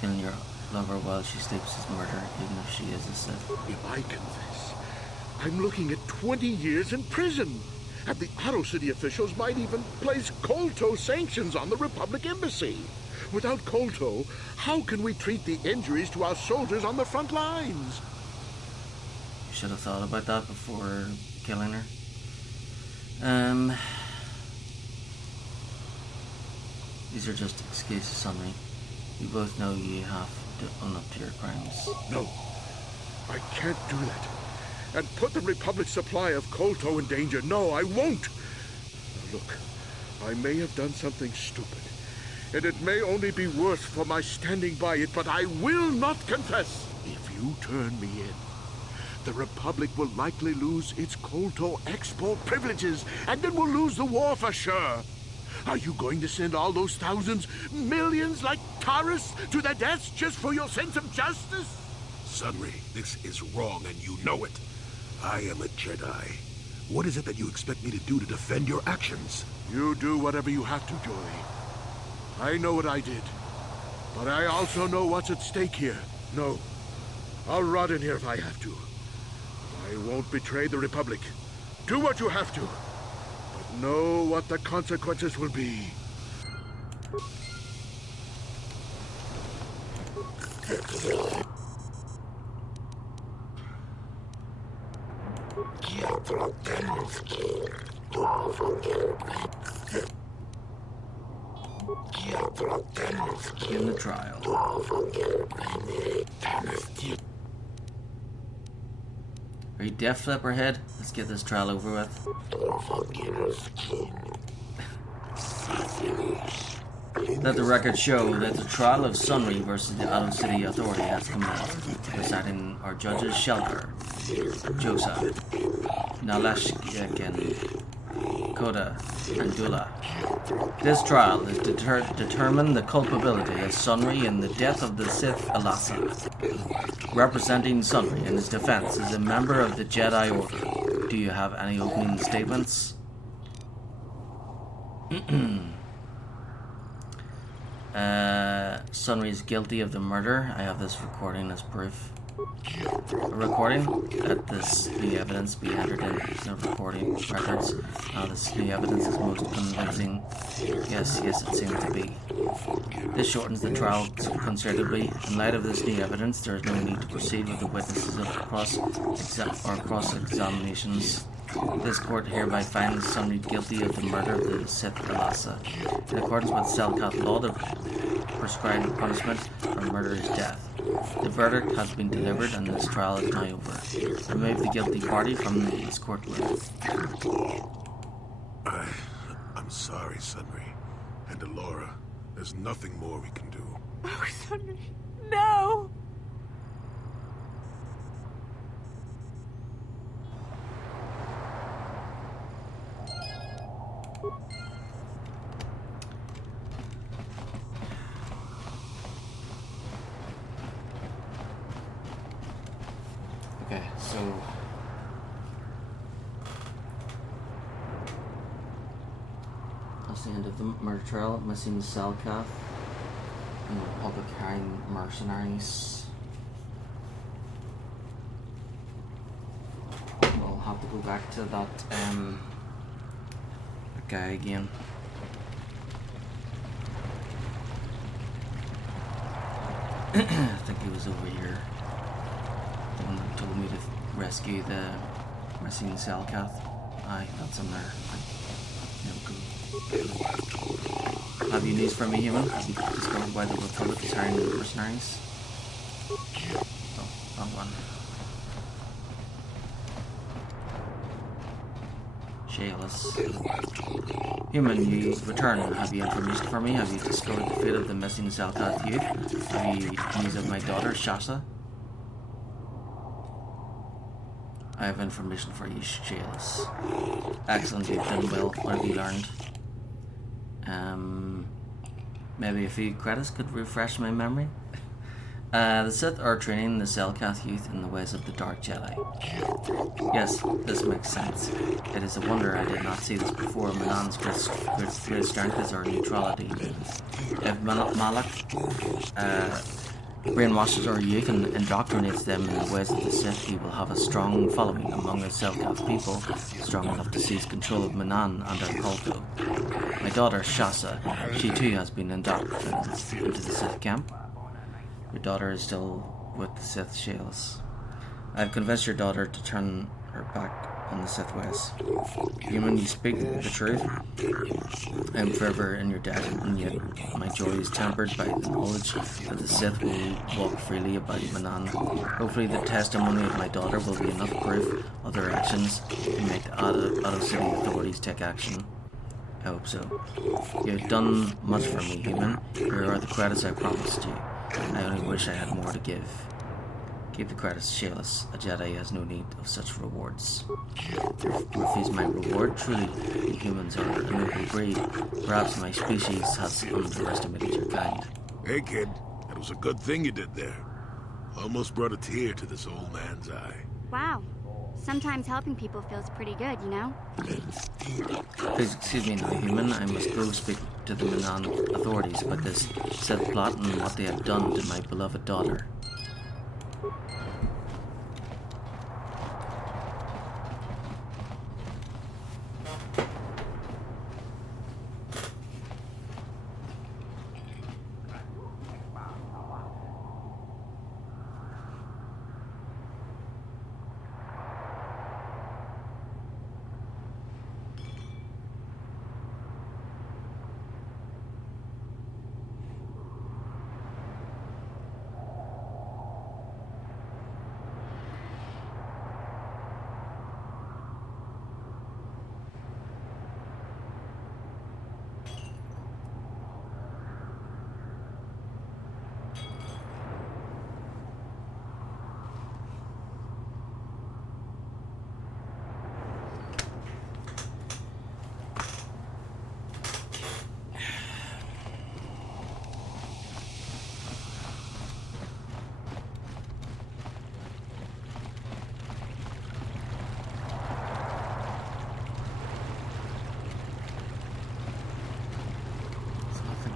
Killing your lover while she sleeps is murder, even if she is a Sith. If I confess, I'm looking at 20 years in prison. And the Otto City officials might even place Kolto sanctions on the Republic Embassy. Without Kolto, how can we treat the injuries to our soldiers on the front lines? You should have thought about that before killing her. These are just excuses, Sonny. You both know you have to own up to your crimes. No, I can't do that. And put the Republic's supply of Kolto in danger. No, I won't. Now look, I may have done something stupid, and it may only be worse for my standing by it, but I will not confess. If you turn me in, the Republic will likely lose its Kolto export privileges, and then we'll lose the war for sure. Are you going to send all those thousands, millions like Taurus to their deaths just for your sense of justice? Sunry, this is wrong, and you know it. I am a Jedi. What is it that you expect me to do to defend your actions? You do whatever you have to, Joey. I know what I did, but I also know what's at stake here. No, I'll rot in here if I have to. I won't betray the Republic. Do what you have to, but know what the consequences will be. In the trial. Are you deaf, Flipperhead? Let's get this trial over with. Let the record show that the trial of Sunry versus the Otto City Authority has commenced. Presiding our judges Shelker, Josa, Nalashkin, Koda, and Dula. This trial is to determine the culpability of Sunry in the death of the Sith Elasa. Representing Sunry in his defense is a member of the Jedi Order. Do you have any opening statements? Sunry is guilty of the murder. I have this recording as proof. A recording? Let this new evidence be entered in the recording records. This new evidence is most convincing. Yes, it seems to be. This shortens the trial considerably. In light of this new evidence, there is no need to proceed with the witnesses of cross-examinations. This court hereby finds Sunry guilty of the murder of the Sith Elasa. In accordance with Selkath law, the prescribed punishment for murder is death. The verdict has been delivered and this trial is now over. Remove the guilty party from this courtroom. I'm sorry, Sunry. And Alora, there's nothing more we can do. Oh, Sunny, no! Okay, so that's the end of the murder trial. Missing the Selkath and the Republic hiring mercenaries. We'll have to go back to that guy again. I think he was over here. The one that told me to rescue the missing Selkath. Aye, that's in there. Have you news for me, human? Have you discovered why the Republic is hiring mercenaries? Oh, wrong one. Shayless. Human, you return. Have you information for me? Have you discovered the fate of the missing Selkath youth? Have you news of my daughter, Shasa? I have information for you, Shayless. Excellent, you've done well. What have you learned? Maybe a few credits could refresh my memory. The Sith are training the Selkath youth in the ways of the Dark Jedi. Yes, this makes sense. It is a wonder I did not see this before. Manan's great strength is our neutrality. If Malak brainwashes our youth and indoctrinates them in the ways of the Sith, he will have a strong following among the Selkath people, strong enough to seize control of Manan and our culto. My daughter, Shasa, she too has been indoctrinated into the Sith camp. Your daughter is still with the Sith, Shayless. I have convinced your daughter to turn her back on the Sith ways. Human, you speak the truth. I am forever in your debt, and yet my joy is tempered by the knowledge that the Sith will walk freely about Manan. Hopefully the testimony of my daughter will be enough proof of their actions to make the out-of-city authorities take action. I hope so. You have done much for me, human. Here are the credits I promised you. I only wish I had more to give. Keep the credits, Shayless. A Jedi has no need of such rewards. Refuse my reward? Truly, the humans are a noble breed. Perhaps my species has underestimated your kind. Hey, kid. That was a good thing you did there. Almost brought a tear to this old man's eye. Wow. Sometimes helping people feels pretty good, you know? Please excuse me now, human. I must go speak to the Manan authorities about this Sith plot and what they have done to my beloved daughter.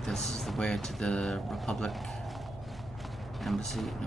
This is the way to the Republic Embassy? No.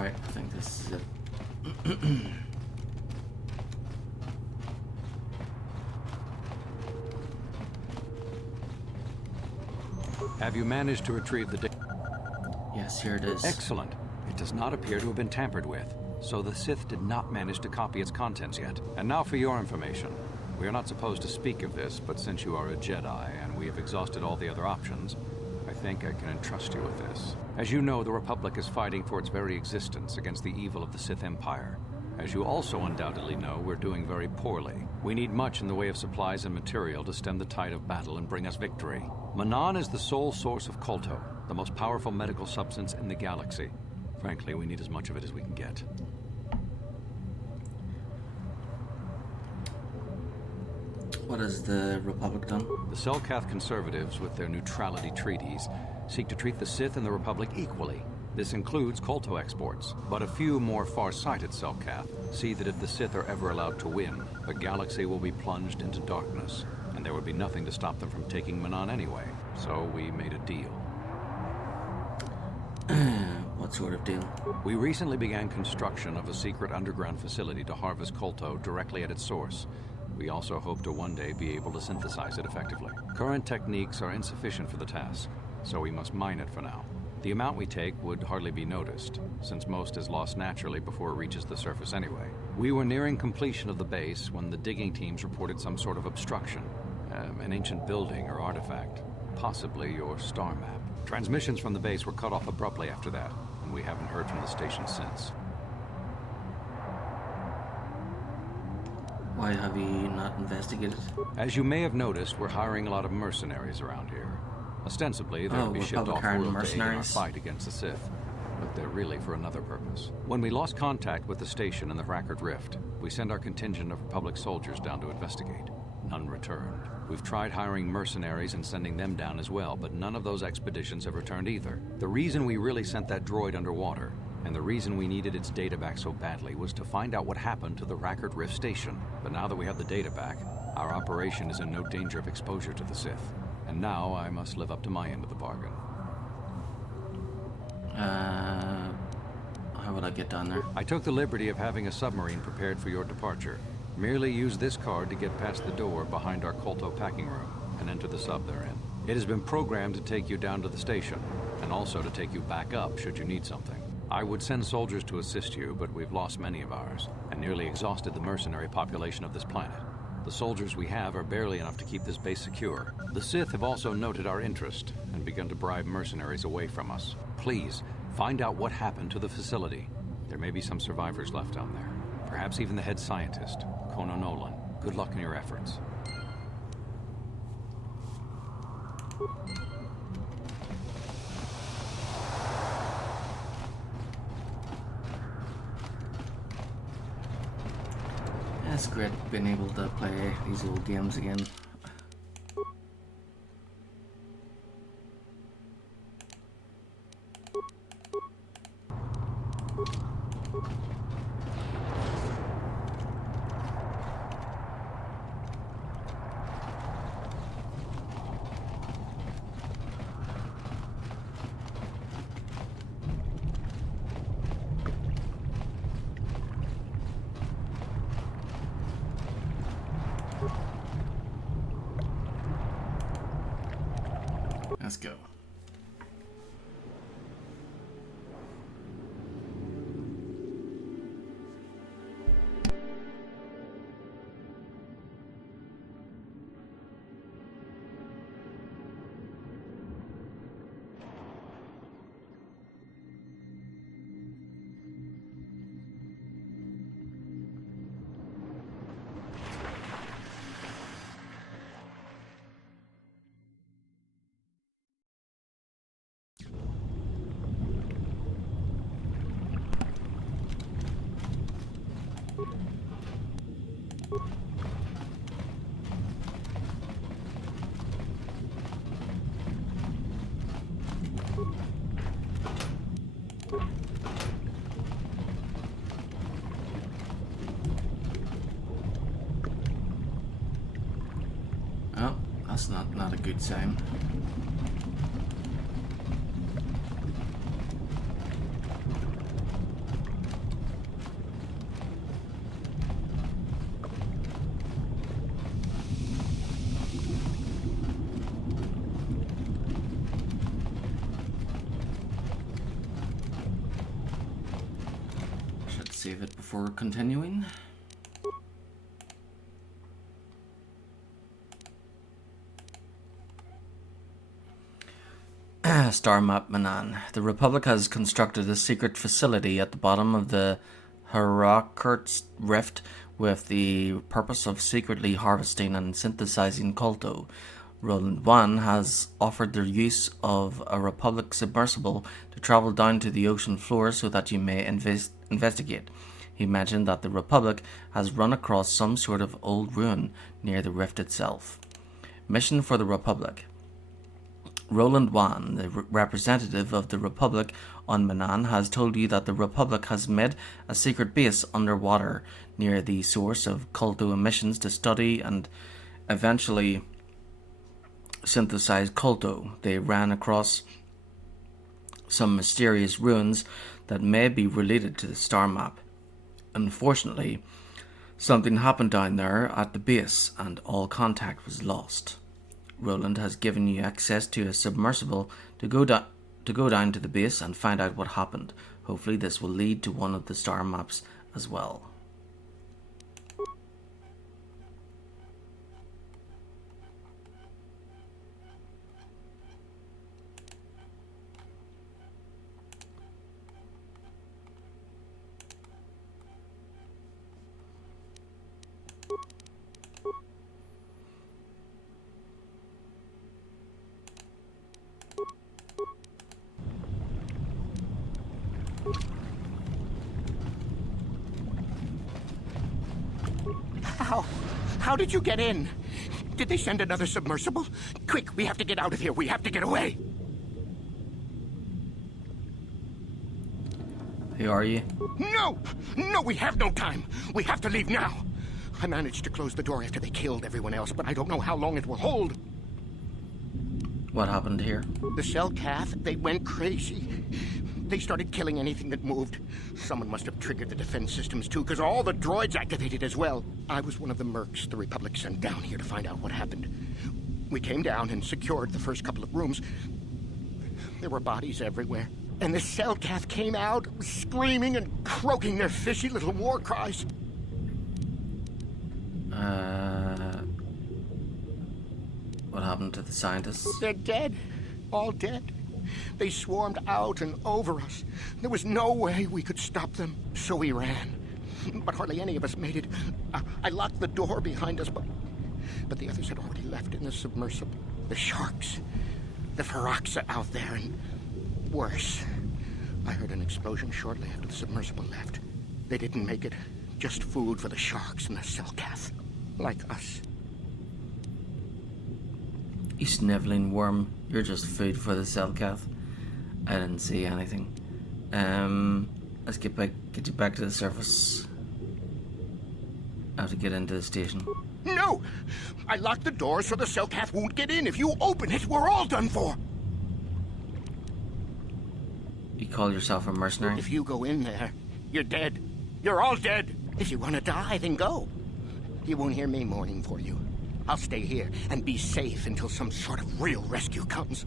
Alright, I think this is it. Have you managed to retrieve the data? Yes, here it is. Excellent. It does not appear to have been tampered with, so the Sith did not manage to copy its contents yet. And now for your information. We are not supposed to speak of this, but since you are a Jedi and we have exhausted all the other options, I think I can entrust you with this. As you know, the Republic is fighting for its very existence against the evil of the Sith Empire. As you also undoubtedly know, we're doing very poorly. We need much in the way of supplies and material to stem the tide of battle and bring us victory. Manan is the sole source of Kolto, the most powerful medical substance in the galaxy. Frankly, we need as much of it as we can get. What has the Republic done? The Selkath conservatives, with their neutrality treaties, seek to treat the Sith and the Republic equally. This includes Kolto exports, but a few more far-sighted Selkath see that if the Sith are ever allowed to win, the galaxy will be plunged into darkness, and there would be nothing to stop them from taking Manan anyway. So we made a deal. What sort of deal? We recently began construction of a secret underground facility to harvest Kolto directly at its source. We also hope to one day be able to synthesize it effectively. Current techniques are insufficient for the task, so we must mine it for now. The amount we take would hardly be noticed, since most is lost naturally before it reaches the surface anyway. We were nearing completion of the base when the digging teams reported some sort of obstruction. An ancient building or artifact, possibly your star map. Transmissions from the base were cut off abruptly after that, and we haven't heard from the station since. Why have you not investigated? As you may have noticed, we're hiring a lot of mercenaries around here. Ostensibly, they'll be shipped off-world to aid in our fight against the Sith, but they're really for another purpose. When we lost contact with the station in the Rackard Rift, we sent our contingent of Republic soldiers down to investigate. None returned. We've tried hiring mercenaries and sending them down as well, but none of those expeditions have returned either. The reason we really sent that droid underwater, and the reason we needed its data back so badly, was to find out what happened to the Rackard Rift station. But now that we have the data back, our operation is in no danger of exposure to the Sith. And now I must live up to my end of the bargain. How would I get down there? I took the liberty of having a submarine prepared for your departure. Merely use this card to get past the door behind our Kolto packing room and enter the sub therein. It has been programmed to take you down to the station, and also to take you back up should you need something. I would send soldiers to assist you, but we've lost many of ours, and nearly exhausted the mercenary population of this planet. The soldiers we have are barely enough to keep this base secure. The Sith have also noted our interest, and begun to bribe mercenaries away from us. Please, find out what happened to the facility. There may be some survivors left down there. Perhaps even the head scientist, Kono Nolan. Good luck in your efforts. It's great being able to play these old games again. Let's go. Oh, that's not a good sign. save it before continuing. Star map Manan. The Republic has constructed a secret facility at the bottom of the Harakurt Rift with the purpose of secretly harvesting and synthesizing colto. Roland 1 has offered the use of a Republic submersible to travel down to the ocean floor so that you may investigate. He mentioned that the Republic has run across some sort of old ruin near the rift itself. Mission for the Republic. Roland 1, the representative of the Republic on Manan, has told you that the Republic has made a secret base underwater near the source of colto emissions to study and eventually synthesize colto. They ran across some mysterious ruins that may be related to the star map. Unfortunately, something happened down there at the base and all contact was lost. Roland has given you access to a submersible to go down to the base and find out what happened. Hopefully this will lead to one of the star maps as well. How did you get in? Did they send another submersible? Quick, we have to get out of here. We have to get away. Who are you? No! No, we have no time. We have to leave now. I managed to close the door after they killed everyone else, but I don't know how long it will hold. What happened here? The Selkath, they went crazy. They started killing anything that moved. Someone must have triggered the defense systems too, because all the droids activated as well. I was one of the mercs the Republic sent down here to find out what happened. We came down and secured the first couple of rooms. There were bodies everywhere. And the Selkath came out, screaming and croaking their fishy little war cries. What happened to the scientists? They're dead. All dead. They swarmed out and over us. There was no way we could stop them, so we ran. But hardly any of us made it. I locked the door behind us, but the others had already left in the submersible. The sharks. The Feroxa out there, and worse. I heard an explosion shortly after the submersible left. They didn't make it. Just food for the sharks and the Selkath. Like us. You sniveling worm. You're just food for the Selkath. I didn't see anything. Let's get you back to the surface. I have to get into the station. No! I locked the door so the Selkath won't get in. If you open it, we're all done for. You call yourself a mercenary? If you go in there, you're dead. You're all dead. If you want to die, then go. You won't hear me mourning for you. I'll stay here and be safe until some sort of real rescue comes.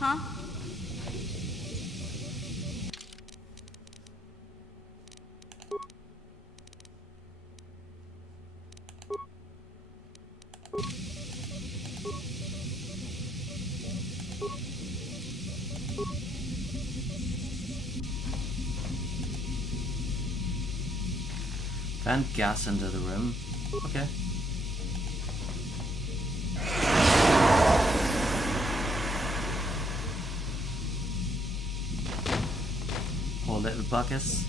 Huh? Vent gas into the room. Okay. Poor little buckets.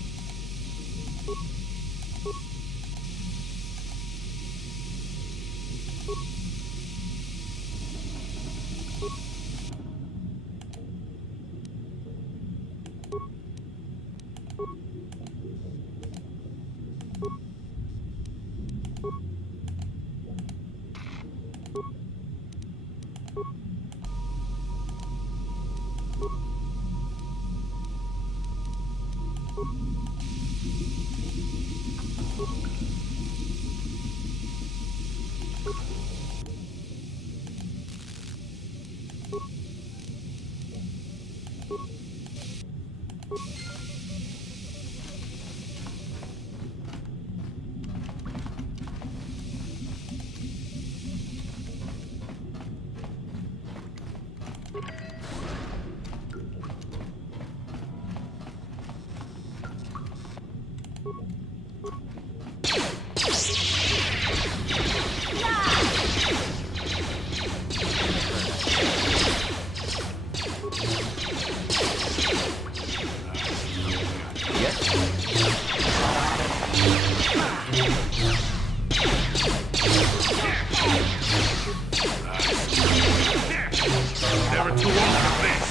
Never too old for this.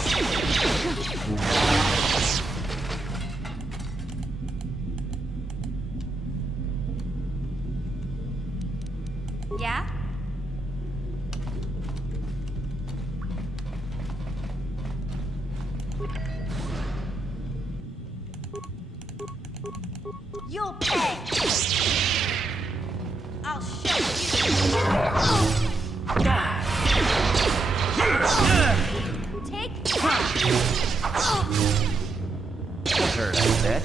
Yeah? You'll pay! I'll show you! Take that! That hurt, I bet.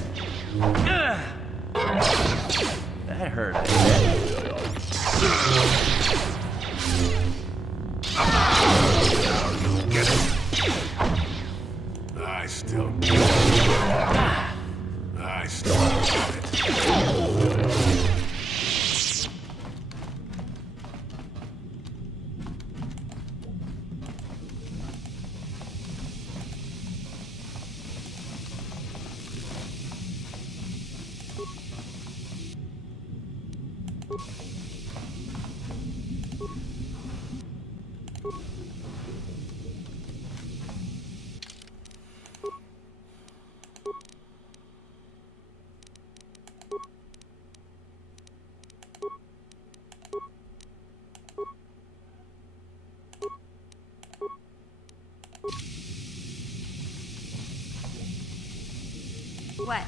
That hurt, I bet. Get it? I still got it. What?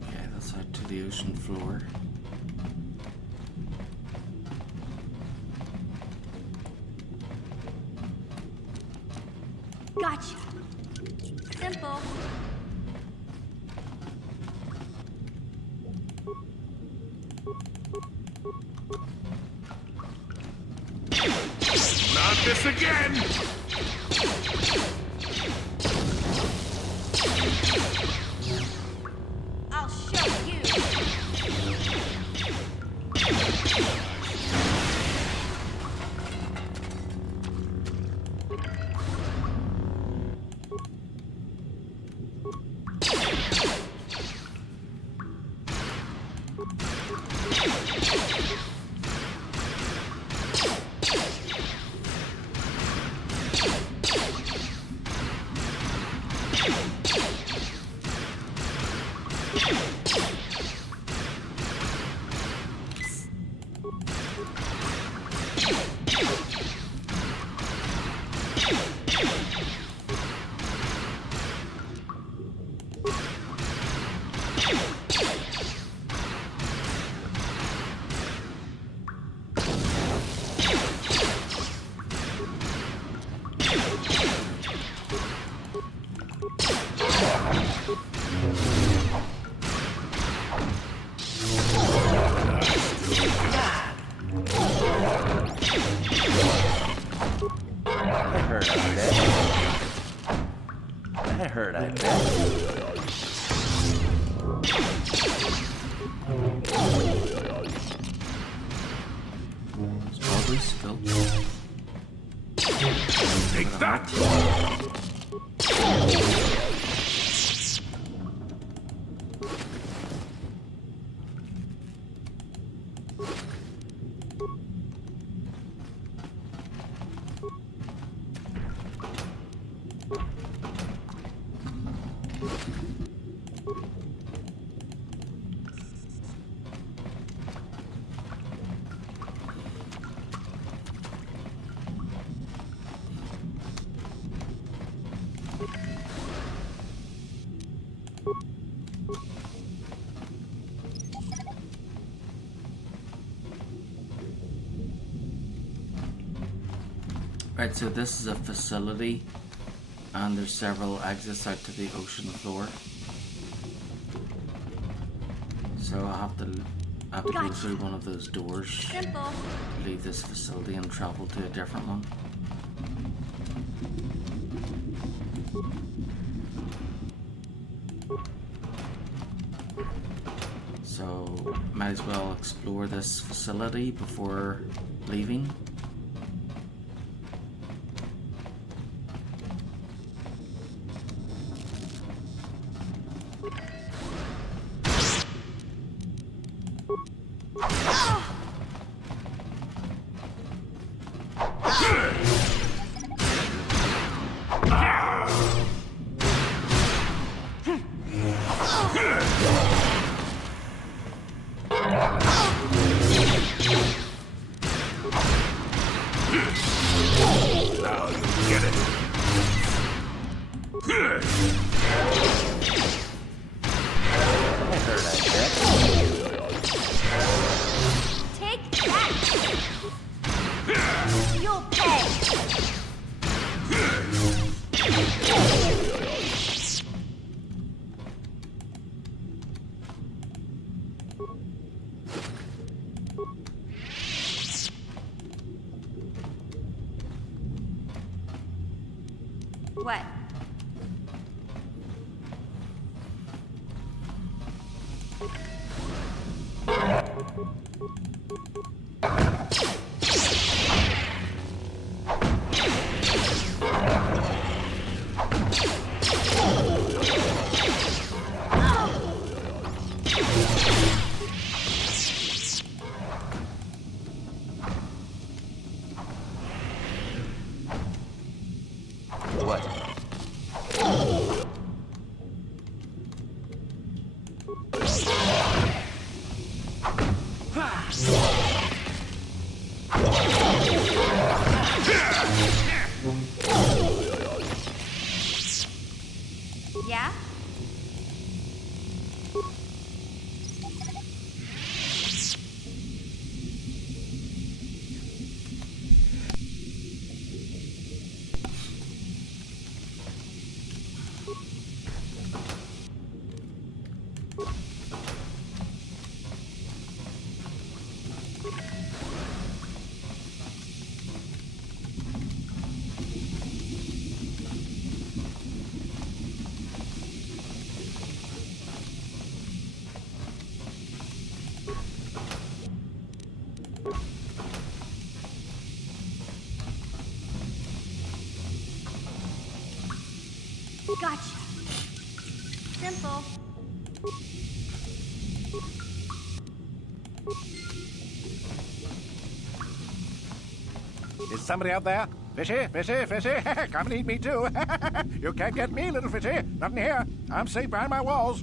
Okay, that's out to the ocean floor. Gotcha. Simple. Not this again! I'll show you. hurt, I bet. That hurt, I bet. Strawberry spill. Take that! Right, so this is a facility, and there's several exits out to the ocean floor. So I have to go through one of those doors, Simple. leave this facility, and travel to a different one. So might as well explore this facility before leaving. Take that! You'll pay! What? Yeah? Gotcha. Simple. Is somebody out there? Fishy, fishy, fishy. Come and eat me too. You can't get me, little fishy. Not in here. I'm safe behind my walls.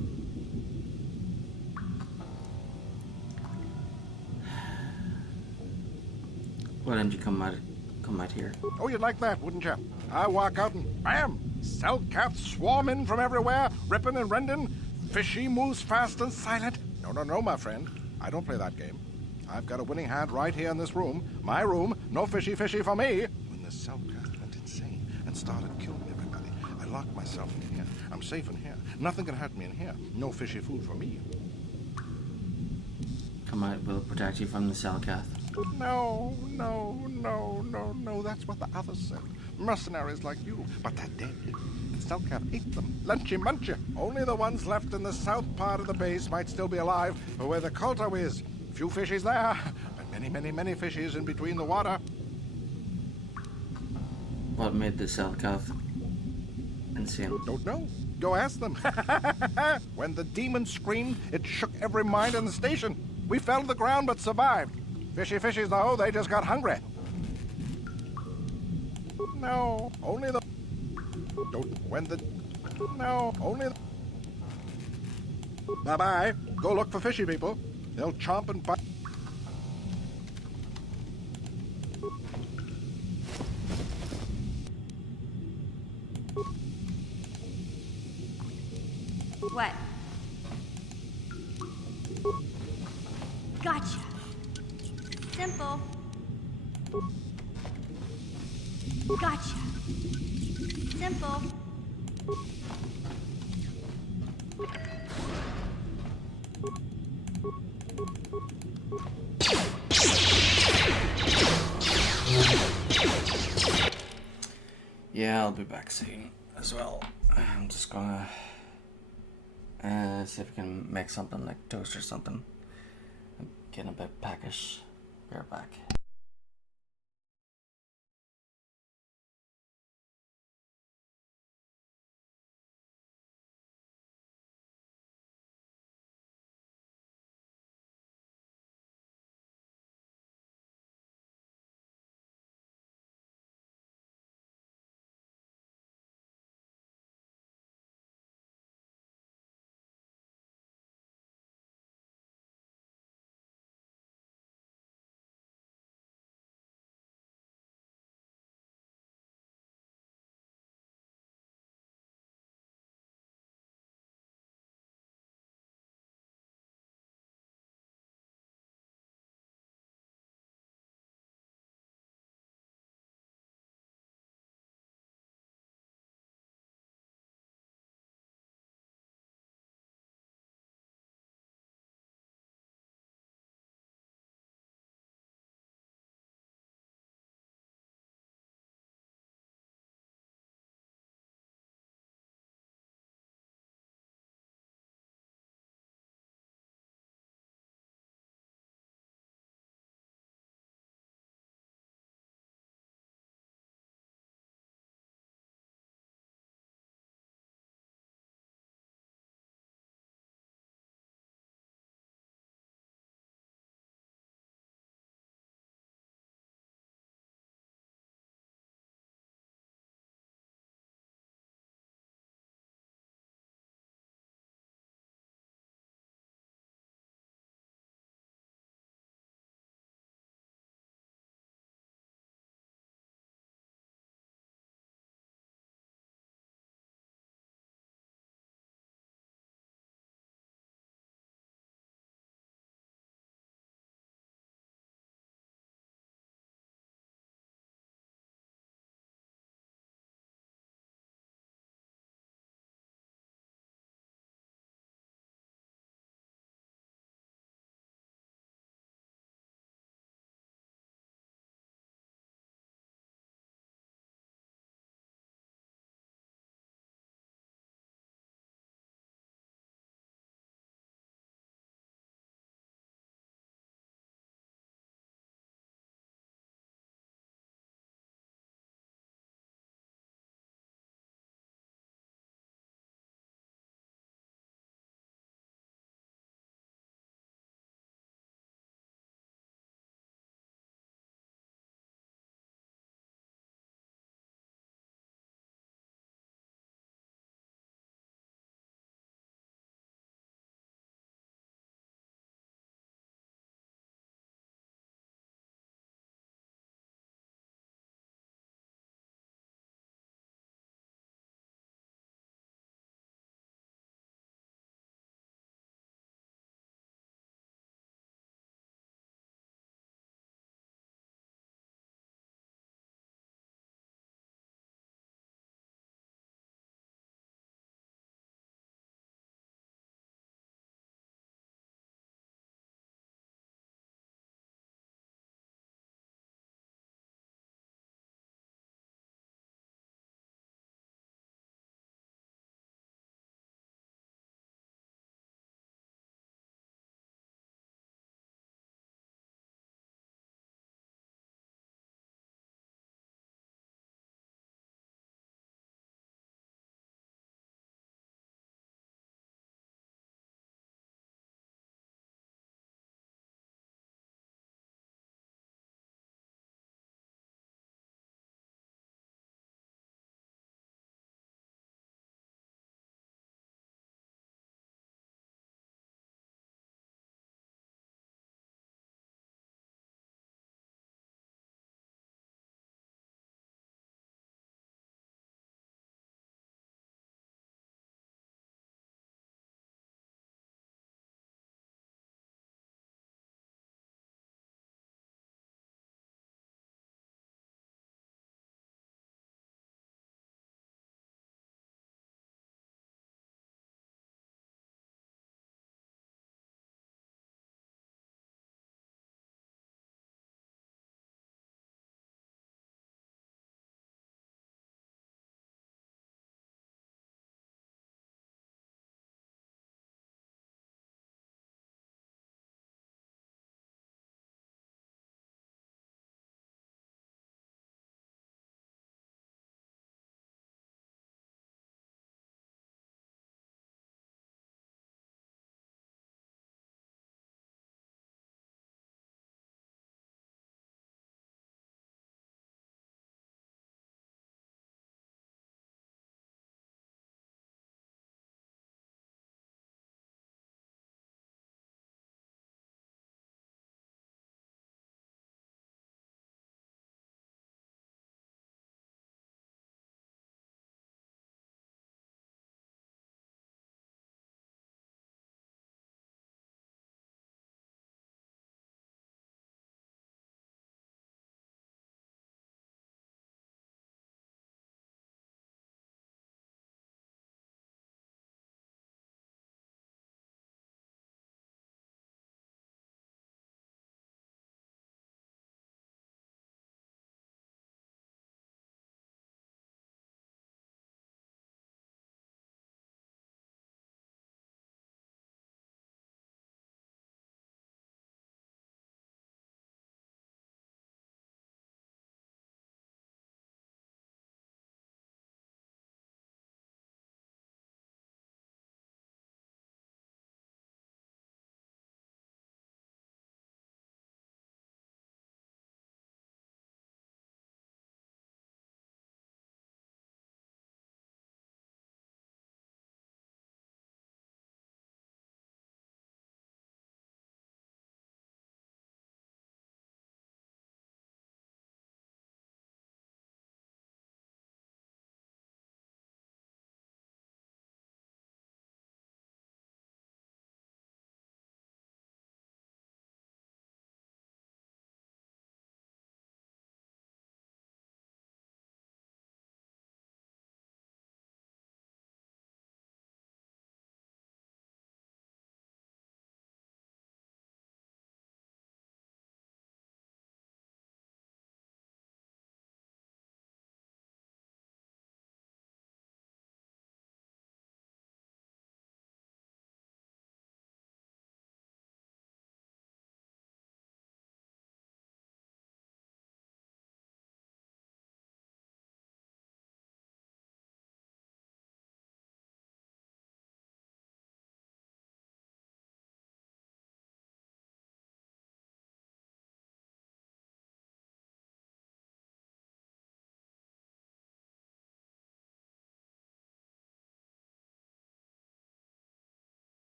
Why didn't you come out here? Oh, you'd like that, wouldn't you? I walk out and bam! Cellcaths swarm in from everywhere, ripping and rending. Fishy moves fast and silent. No, my friend. I don't play that game. I've got a winning hand right here in this room. My room. No fishy for me. When the Cellcath went insane and started killing everybody, I locked myself in here. I'm safe in here. Nothing can hurt me in here. No fishy food for me. Come out, we'll protect you from the Cellcath. No, no. That's what the others said. Mercenaries like you, but they're dead. The Selkath ate them. Lunchy munchy. Only the ones left in the south part of the base might still be alive, where the Kolto is. Few fishies there, and many fishies in between the water. What made the Selkath insane? Don't know. Go ask them. When the demon screamed, it shook every mind in the station. We fell to the ground but survived. Fishies, though, they just got hungry. No, only the... Don't... When the... No, only the... Bye-bye. Go look for fishy people. They'll chomp and bite. What? Gotcha. Simple. Gotcha. Simple. Yeah, I'll be back soon as well. I'm just gonna see if I can make something like toast or something. I'm getting a bit peckish. Be right back.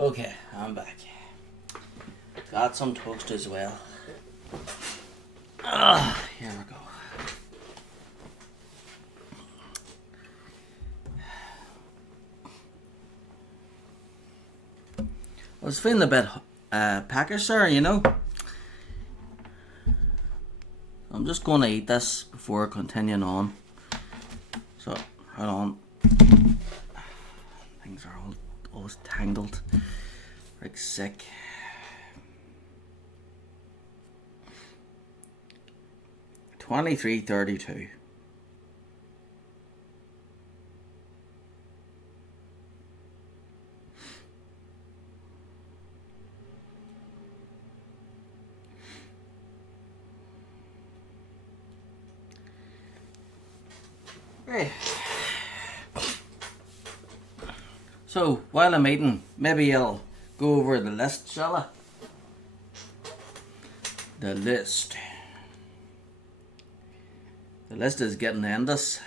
Okay, I'm back. Got some toast as well. Here we go. I was feeling a bit peckish there, you know. I'm just going to eat this before continuing on. So, hold on. Things are all tangled. Like sick. $23.32. Right. So, while I'm eating, maybe I'll go over the list, shall I? The list. The list is getting endless.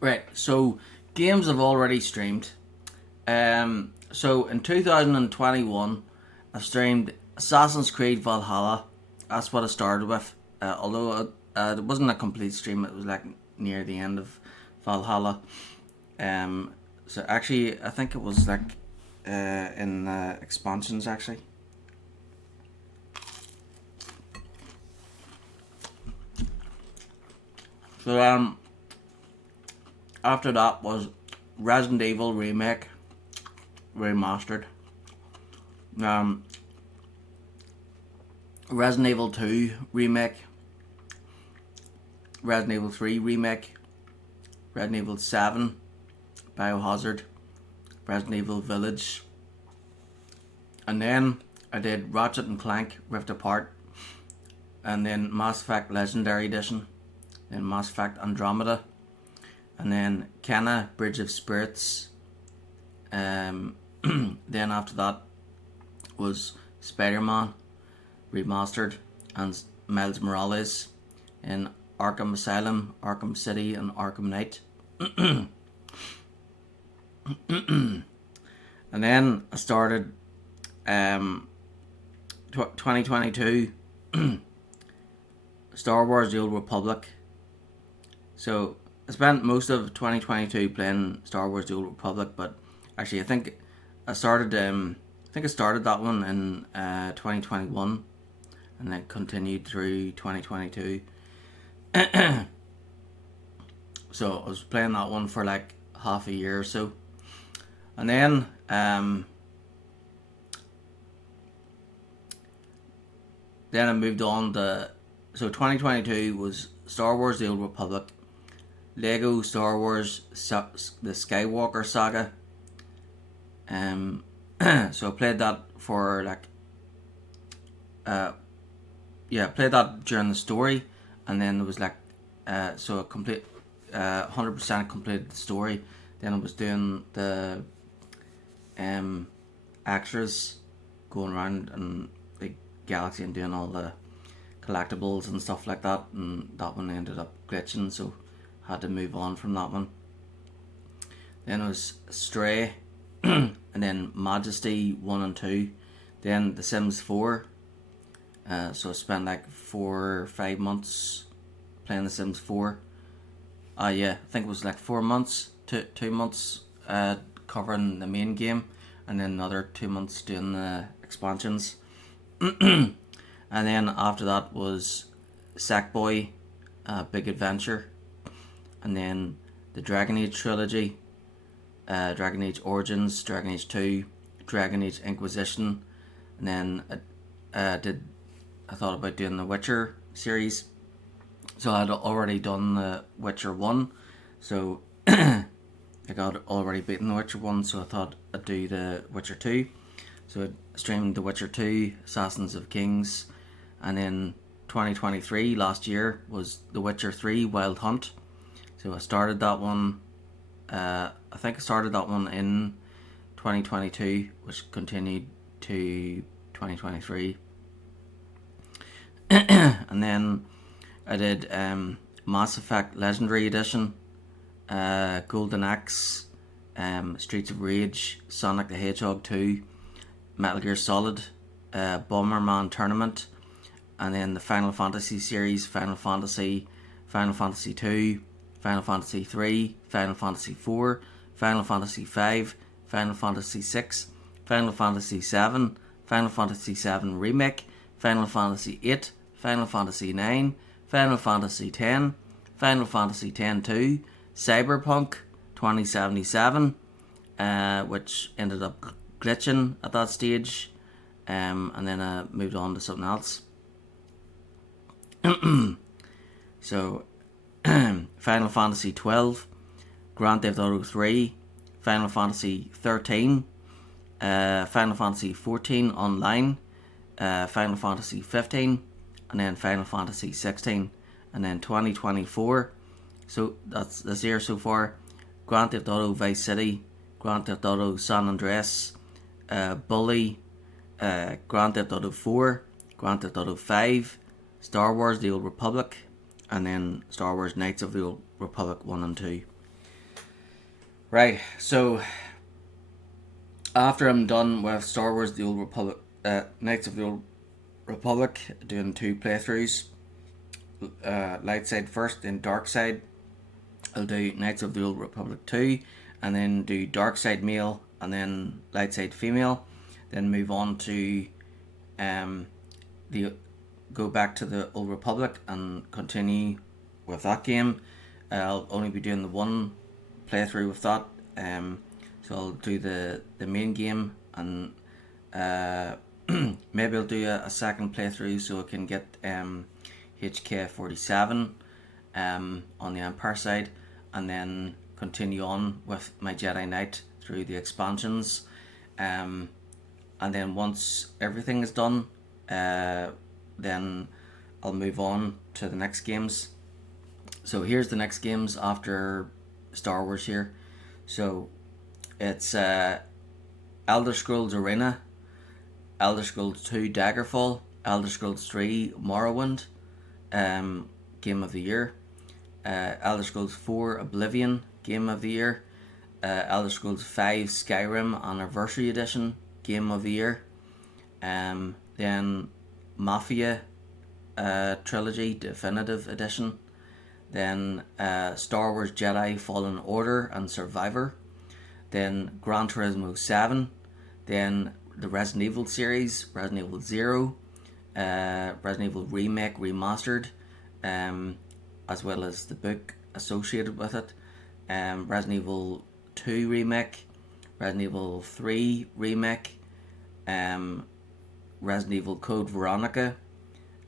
Right, so games have already streamed. So in 2021, I streamed Assassin's Creed Valhalla. That's what I started with. Although it wasn't a complete stream, it was like near the end of Valhalla. So actually, I think it was like in expansions actually. So after that was Resident Evil Remake, Remastered. Resident Evil 2 Remake, Resident Evil 3 Remake, Resident Evil 7, Biohazard, Resident Evil Village. And then I did Ratchet and Clank Rift Apart, and then Mass Effect Legendary Edition, then Mass Effect Andromeda, and then Kenna Bridge of Spirits. Then after that was Spider-Man Remastered and Miles Morales in Arkham Asylum, Arkham City, and Arkham Knight. And then I started 2022 Star Wars The Old Republic. So I spent most of 2022 playing Star Wars The Old Republic, but actually I think I started that one in 2021 and then continued through 2022. So I was playing that one for like half a year or so. And then I moved on to, so 2022 was Star Wars The Old Republic, Lego Star Wars The Skywalker Saga. So I played that for like played that during the story, and then there was like so a complete 100% completed the story. Then I was doing the extras, going around and the galaxy and doing all the collectibles and stuff like that, and that one ended up glitching, so had to move on from that one. Then it was Stray, and then Majesty 1 and 2, then The Sims 4. So I spent like 4 or 5 months playing The Sims 4. I think it was like 4 months, 2 months covering the main game, and then another 2 months doing the expansions. And then after that was Sackboy, Big Adventure, and then the Dragon Age trilogy, Dragon Age Origins, Dragon Age 2, Dragon Age Inquisition, and then I thought about doing the Witcher series. So I had already done the Witcher 1, so I got already beaten the Witcher 1, so I thought I'd do the Witcher 2. So I streamed the Witcher 2, Assassins of Kings, and then 2023, last year, was the Witcher 3 Wild Hunt. So I started that one, I think I started that one in 2022, which continued to 2023. And then I did Mass Effect Legendary Edition, Golden Axe, Streets of Rage, Sonic the Hedgehog 2, Metal Gear Solid, Bomberman Tournament, and then the Final Fantasy series, Final Fantasy 2, Final Fantasy 3, Final Fantasy 4, Final Fantasy 5, Final Fantasy 6, Final Fantasy 7, Final Fantasy 7 Remake, Final Fantasy 8, Final Fantasy 9, Final Fantasy 10, Final Fantasy 10-2, Cyberpunk 2077, which ended up glitching at that stage, and then I moved on to something else. So, Final Fantasy 12, Grand Theft Auto 3, Final Fantasy 13, Final Fantasy 14 Online, Final Fantasy 15, and then Final Fantasy 16, and then 2024. So that's this year so far. Grand Theft Auto Vice City, Grand Theft Auto San Andreas, Bully, Grand Theft Auto 4, Grand Theft Auto 5, Star Wars The Old Republic, and then Star Wars Knights of the Old Republic 1 and 2. Right, so after I'm done with Star Wars The Old Republic, Knights of the Old Republic, doing 2 playthroughs, light side first, then dark side. I'll do Knights of the Old Republic 2, and then do dark side male, and then light side female. Then move on to go back to the Old Republic and continue with that game. I'll only be doing the 1 playthrough with that. So I'll do the main game, and maybe I'll do a second playthrough so I can get HK47 on the Empire side, and then continue on with my Jedi Knight through the expansions, and then once everything is done, then I'll move on to the next games. So here's the next games after Star Wars here. So it's Elder Scrolls Arena, Elder Scrolls 2 Daggerfall, Elder Scrolls 3 Morrowind, Game of the Year, Elder Scrolls 4 Oblivion, Game of the Year, Elder Scrolls 5 Skyrim Anniversary Edition, Game of the Year, then Mafia Trilogy Definitive Edition, then Star Wars Jedi Fallen Order and Survivor, then Gran Turismo 7, then the Resident Evil series, Resident Evil 0, Resident Evil Remake Remastered, as well as the book associated with it, Resident Evil 2 Remake, Resident Evil 3 Remake, Resident Evil Code Veronica,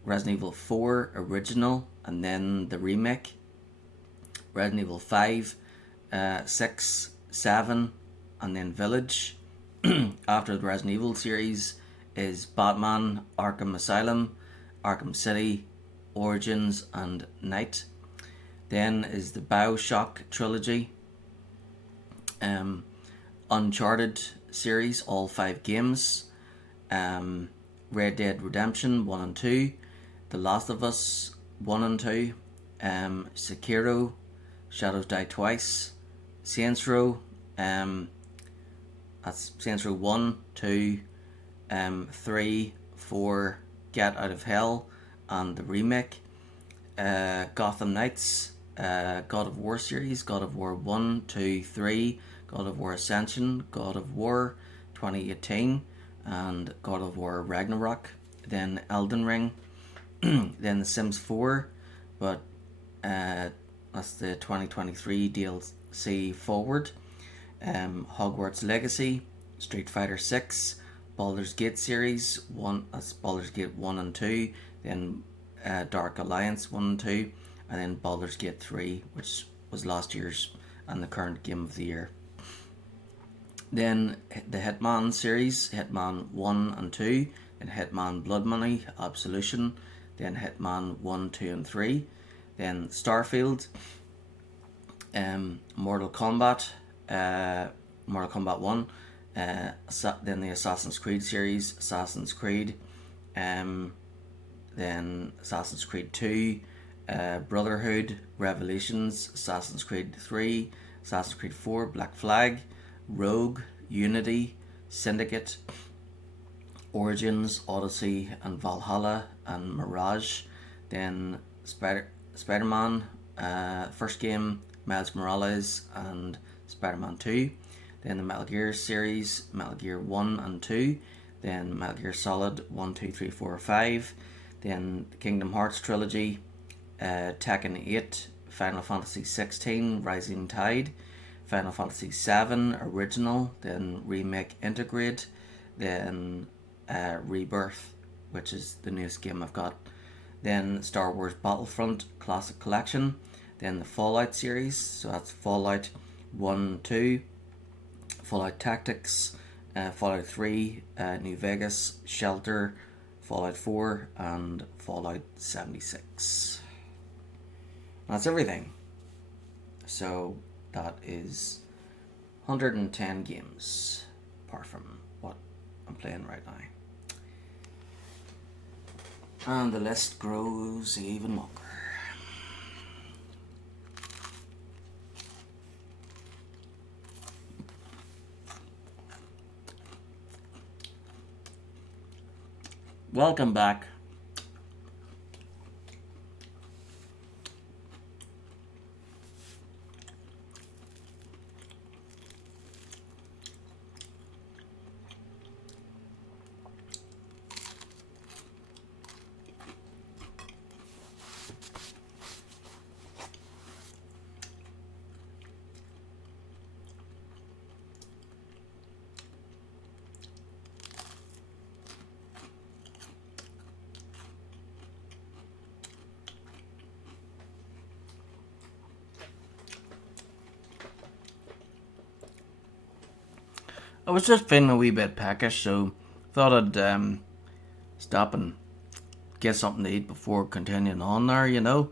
Resident Evil 4 Original, and then the remake, Resident Evil 5, 6, 7, and then Village. After the Resident Evil series is Batman, Arkham Asylum, Arkham City, Origins, and Night. Then is the BioShock trilogy, Uncharted series, all 5 games, Red Dead Redemption 1 and 2, The Last of Us 1 and 2, Sekiro, Shadows Die Twice, Saints Row, that's Saints Row 1, 2, 3, 4, Get Out of Hell, and the remake, Gotham Knights, God of War series, God of War 1, 2, 3, God of War Ascension, God of War 2018, and God of War Ragnarok, then Elden Ring, then The Sims 4, but that's the 2023 DLC forward, Hogwarts Legacy, Street Fighter 6, Baldur's Gate series, that's Baldur's Gate 1 and 2, then Dark Alliance 1 and 2, and then Baldur's Gate 3, which was last year's and the current game of the year. Then the Hitman series, Hitman 1 and 2, then Hitman Blood Money, Absolution, then Hitman 1, 2 and 3, then Starfield, Mortal Kombat 1, then the Assassin's Creed series, Assassin's Creed, then Assassin's Creed 2, Brotherhood, Revelations, Assassin's Creed 3, Assassin's Creed 4, Black Flag, Rogue, Unity, Syndicate, Origins, Odyssey, and Valhalla, and Mirage. Then Spider-Man, first game, Miles Morales, and Spider-Man 2. Then the Metal Gear series, Metal Gear 1 and 2. Then Metal Gear Solid 1, 2, 3, 4, 5. Then the Kingdom Hearts trilogy, Tekken 8, Final Fantasy 16, Rising Tide, Final Fantasy 7 original, then Remake Integrate, then Rebirth, which is the newest game I've got, then Star Wars Battlefront Classic Collection, then the Fallout series, so that's Fallout 1, 2, Fallout Tactics, Fallout 3, New Vegas, Shelter, Fallout 4, and Fallout 76. That's everything. So that is 110 games, apart from what I'm playing right now. And the list grows even longer. Welcome back. I was just feeling a wee bit peckish, so thought I'd stop and get something to eat before continuing on there, you know.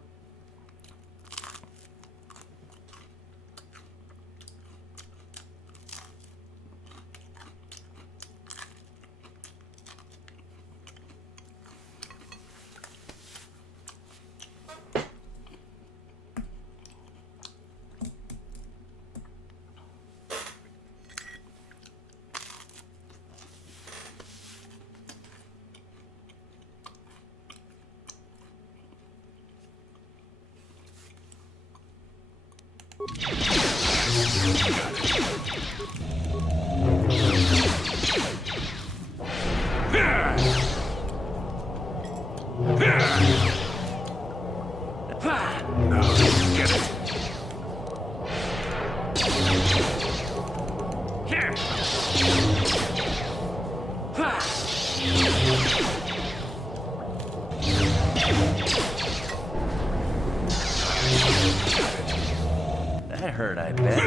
That hurt, I bet.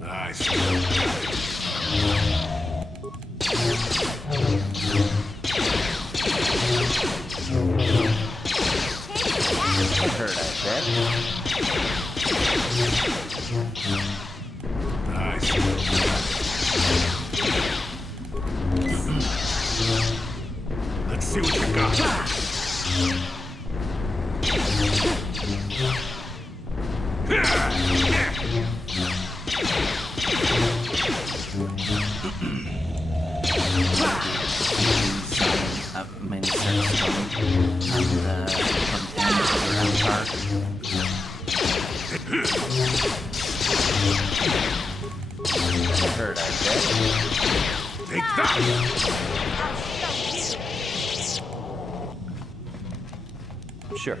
Nice. That hurt, I bet. Nice. Let's see what you got. Many circles and That hurt, I bet. Take that! Sure.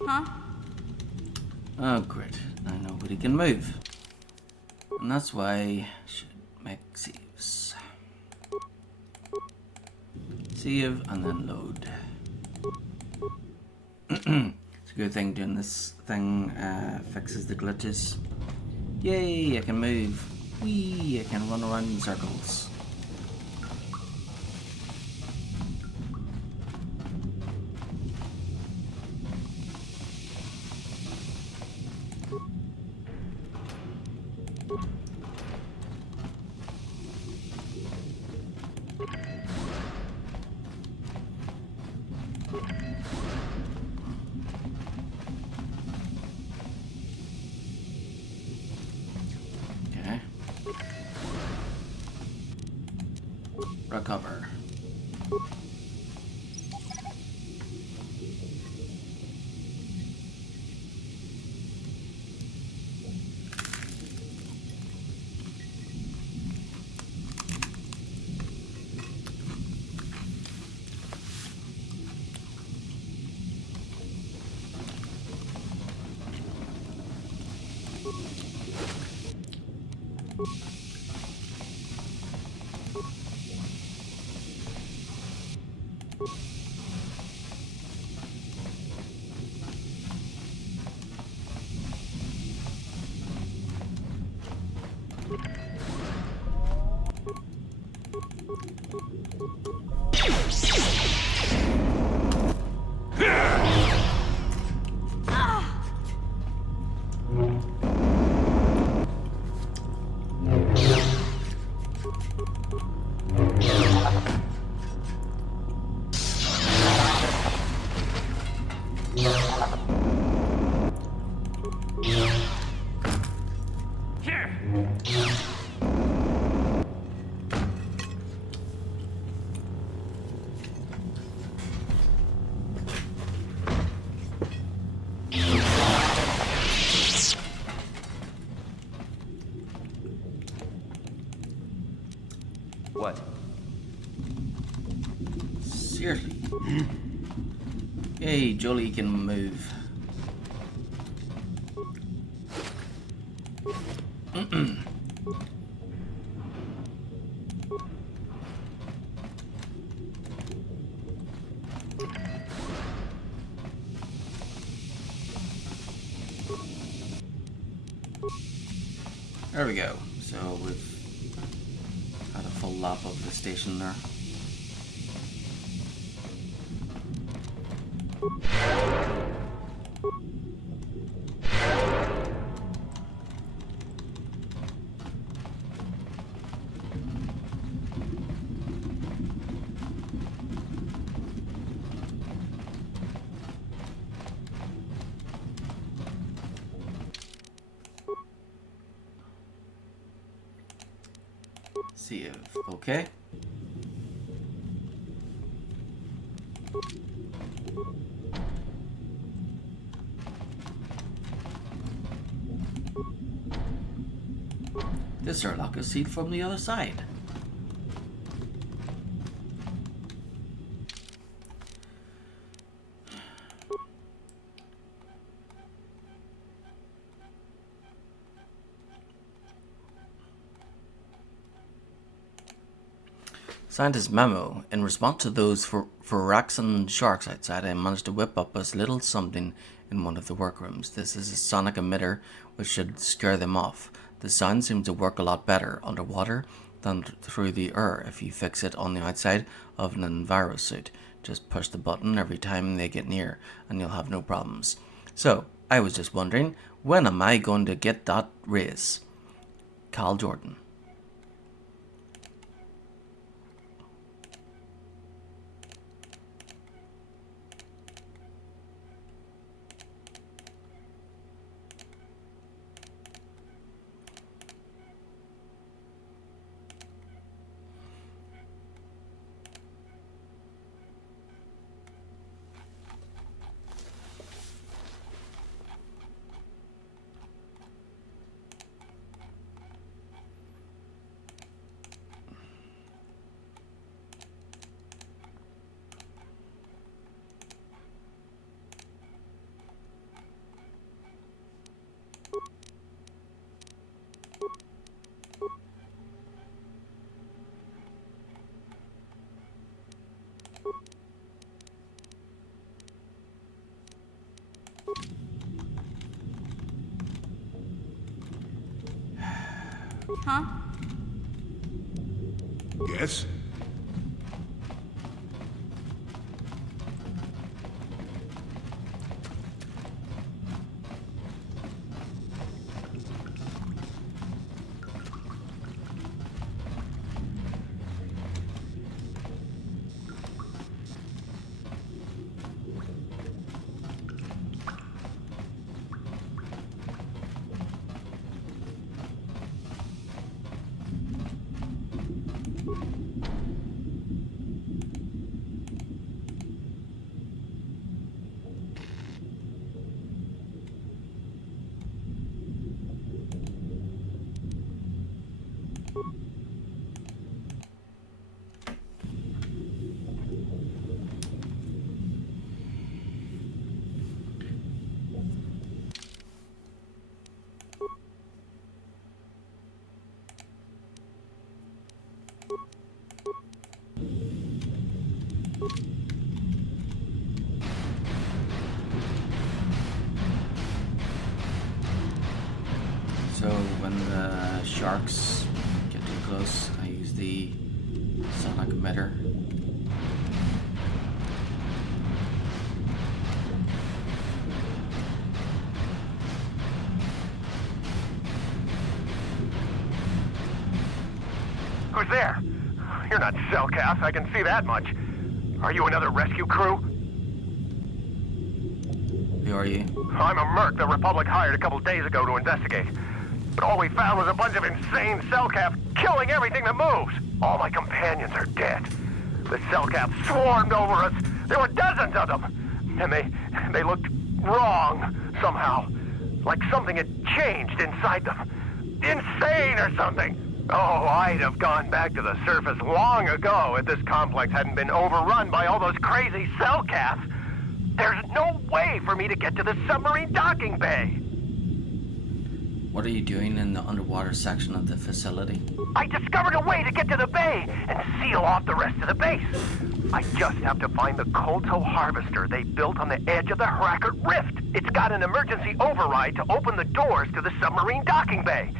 Huh? Oh, great. Now nobody can move. And that's why I should make saves. Save and then load. It's a good thing doing this thing fixes the glitches. Yay, I can move. Whee, I can run around in circles. Okay. Recover. What? Seriously. Yay, Jolie can move. There we go. So we've had a full lap of the station there. Save. Okay. This airlock is sealed from the other side. Scientist memo. In response to those Firaxan sharks outside, I managed to whip up a little something in one of the workrooms. This is a sonic emitter which should scare them off. The sound seems to work a lot better underwater than through the air if you fix it on the outside of an envirosuit. Just push the button every time they get near and you'll have no problems. So, I was just wondering, when am I going to get that raise? Cal Jordan. Huh? Yes? So when the sharks get too close, I use the sonic emitter. Who's there? You're not Cellcath, I can see that much. Are you another rescue crew? Who are you? I'm a merc the Republic hired a couple days ago to investigate. But all we found was a bunch of insane Cellcath killing everything that moves. All my companions are dead. The Cellcath swarmed over us. There were dozens of them. And they looked wrong, somehow. Like something had changed inside them. Insane or something. Oh, I'd have gone back to the surface long ago if this complex hadn't been overrun by all those crazy Cellcaths. There's no way for me to get to the submarine docking bay. What are you doing in the underwater section of the facility? I discovered a way to get to the bay and seal off the rest of the base. I just have to find the Kolto harvester they built on the edge of the Hrackert Rift. It's got an emergency override to open the doors to the submarine docking bay.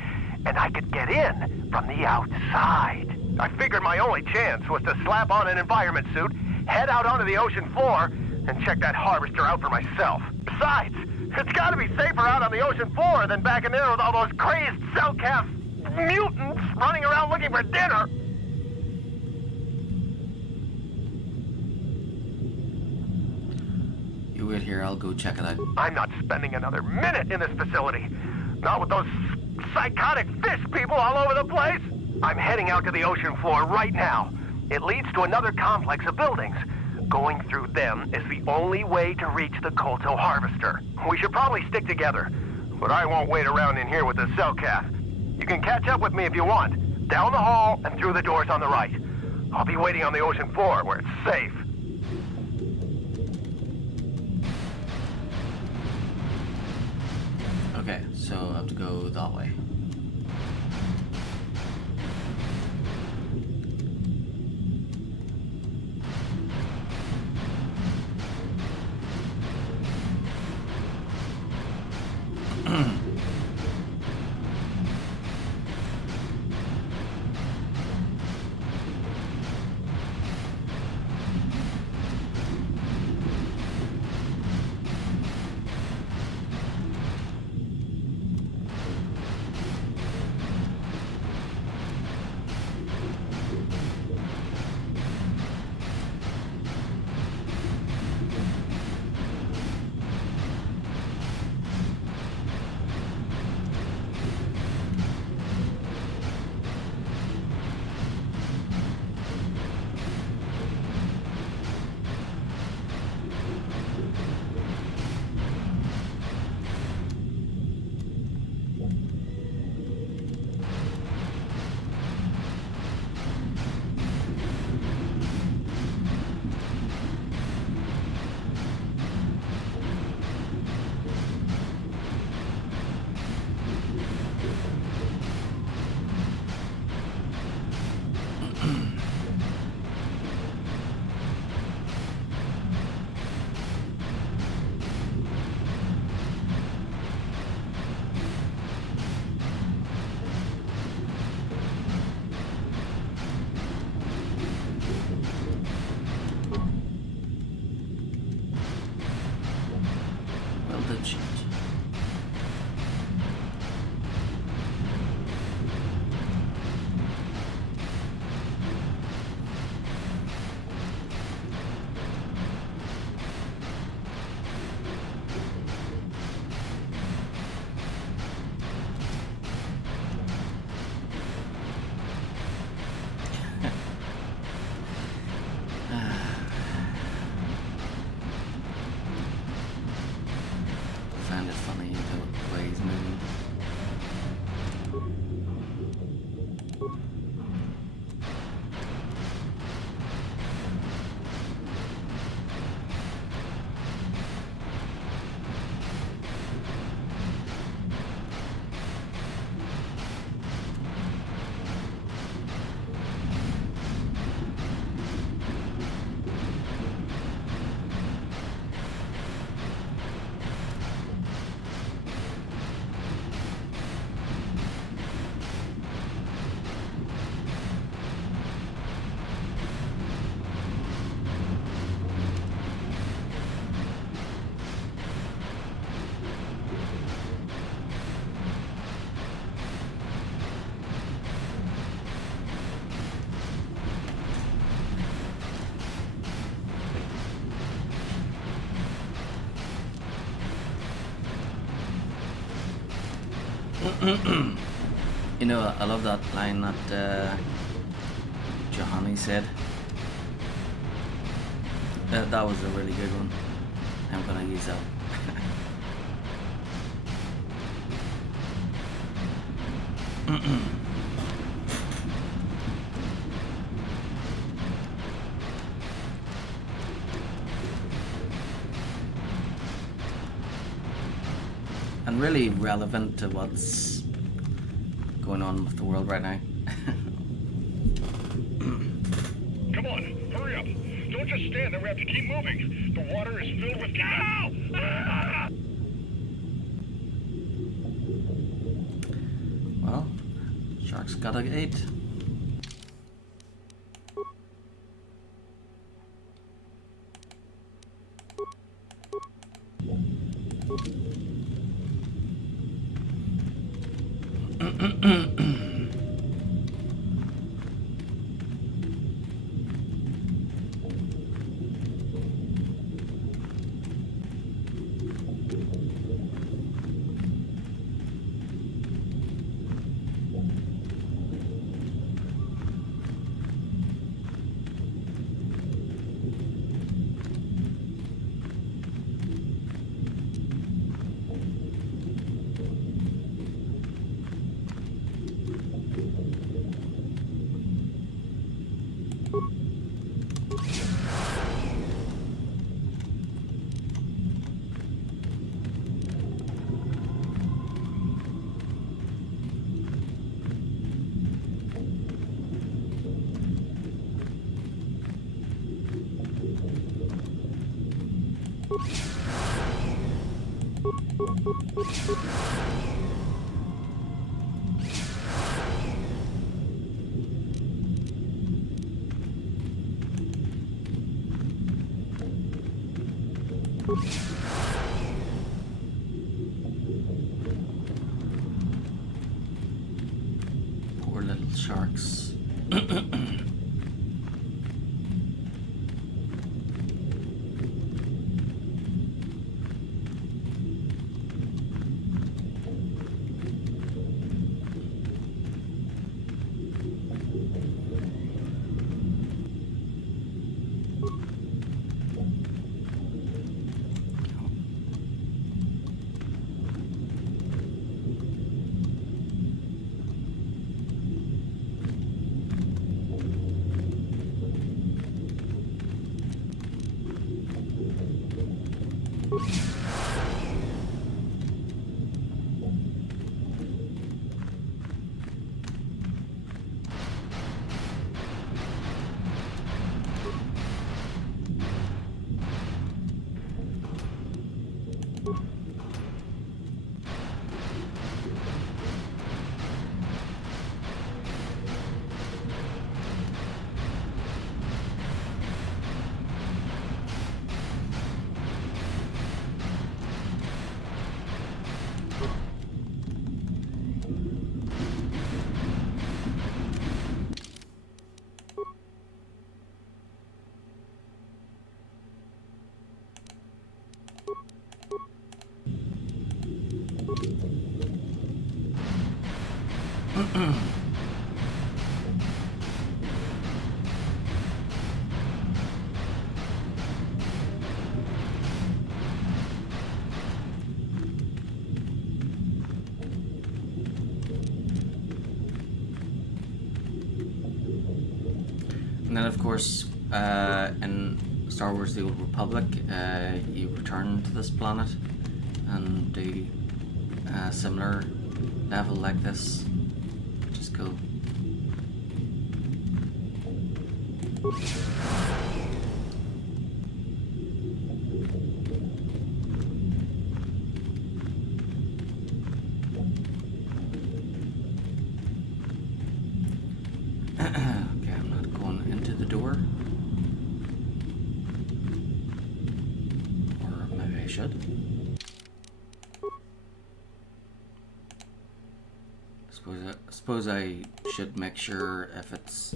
And I could get in from the outside. I figured my only chance was to slap on an environment suit, head out onto the ocean floor, and check that harvester out for myself. Besides, it's gotta be safer out on the ocean floor than back in there with all those crazed Cellcath mutants running around looking for dinner. You wait here, I'll go check it out. I'm not spending another minute in this facility. Not with those psychotic fish people all over the place. I'm heading out to the ocean floor right now. It leads to another complex of buildings. Going through them is the only way to reach the Kolto harvester. We should probably stick together, but I won't wait around in here with the Cellcath. You can catch up with me if you want. Down the hall and through the doors on the right. I'll be waiting on the ocean floor where it's safe. Okay, so I have to go that way. You know, I love that line that Johanny said. That was a really good one. I'm gonna use that. And really relevant to what's going on with the world right now. Come on, hurry up. Don't just stand there, we have to keep moving. The water is filled with... Ow! Ah! Well, shark's gotta eat. Poor little sharks. And then, of course, in Star Wars The Old Republic, you return to this planet and do a similar level like this, which is cool. Okay, I'm not going into the door. Or maybe I should. Suppose I should make sure if it's...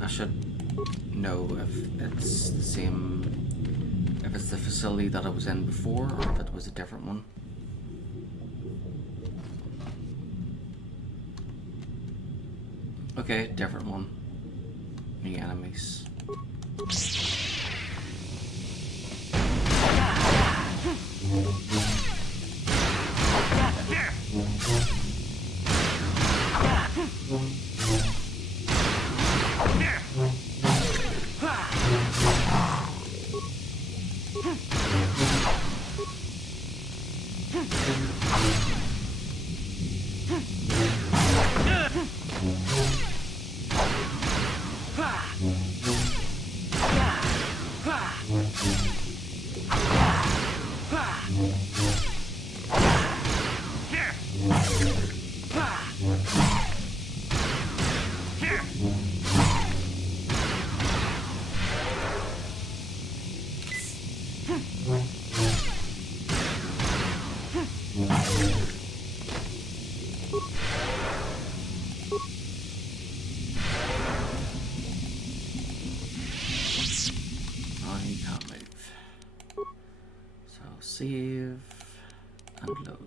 I should know if it's the same... If it's the facility that I was in before, or if it was a different one. Okay, different one. New enemies. Save and load.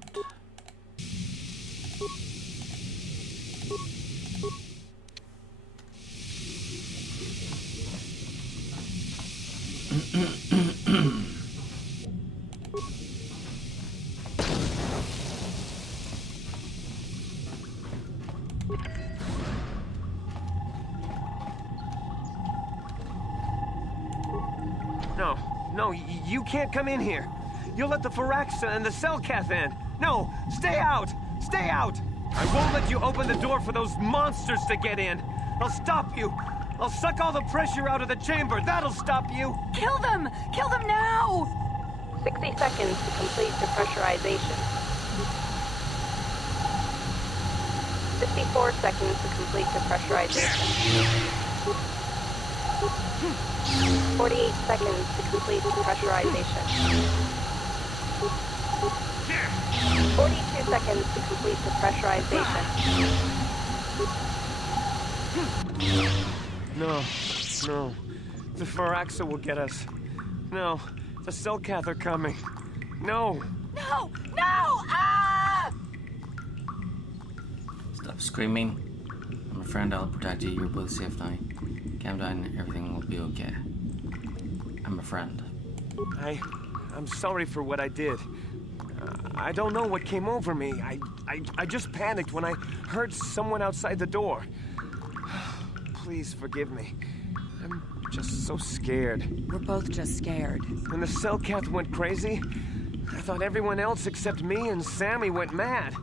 No, you can't come in here. You'll let the Firaxa and the Selkath in. No, stay out! Stay out! I won't let you open the door for those monsters to get in. I'll stop you. I'll suck all the pressure out of the chamber. That'll stop you. Kill them! Kill them now! 60 seconds to complete depressurization. 54 seconds to complete depressurization. 48 seconds to complete depressurization. 42 seconds to complete depressurization. No. The Firaxa will get us. No, the Selkath are coming. No! No! Ah! Stop screaming. I'm a friend, I'll protect you. You're both safe now. Calm down, everything will be okay. I'm a friend. I'm sorry for what I did. I don't know what came over me. I just panicked when I heard someone outside the door. Please forgive me. I'm just so scared. We're both just scared. When the Selkath went crazy, I thought everyone else except me and Sammy went mad.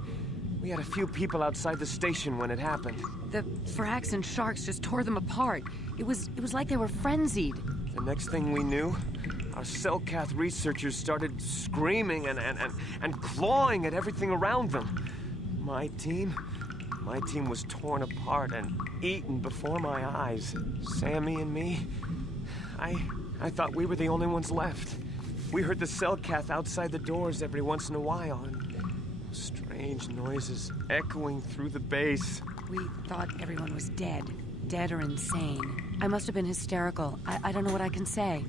We had a few people outside the station when it happened. The Frax and Sharks just tore them apart. It was like they were frenzied. The next thing we knew, our Selkath researchers started screaming and clawing at everything around them. My team was torn apart and eaten before my eyes. Sammy and me, I thought we were the only ones left. We heard the Selkath outside the doors every once in a while, and strange noises echoing through the base. We thought everyone was dead or insane. I must have been hysterical. I don't know what I can say.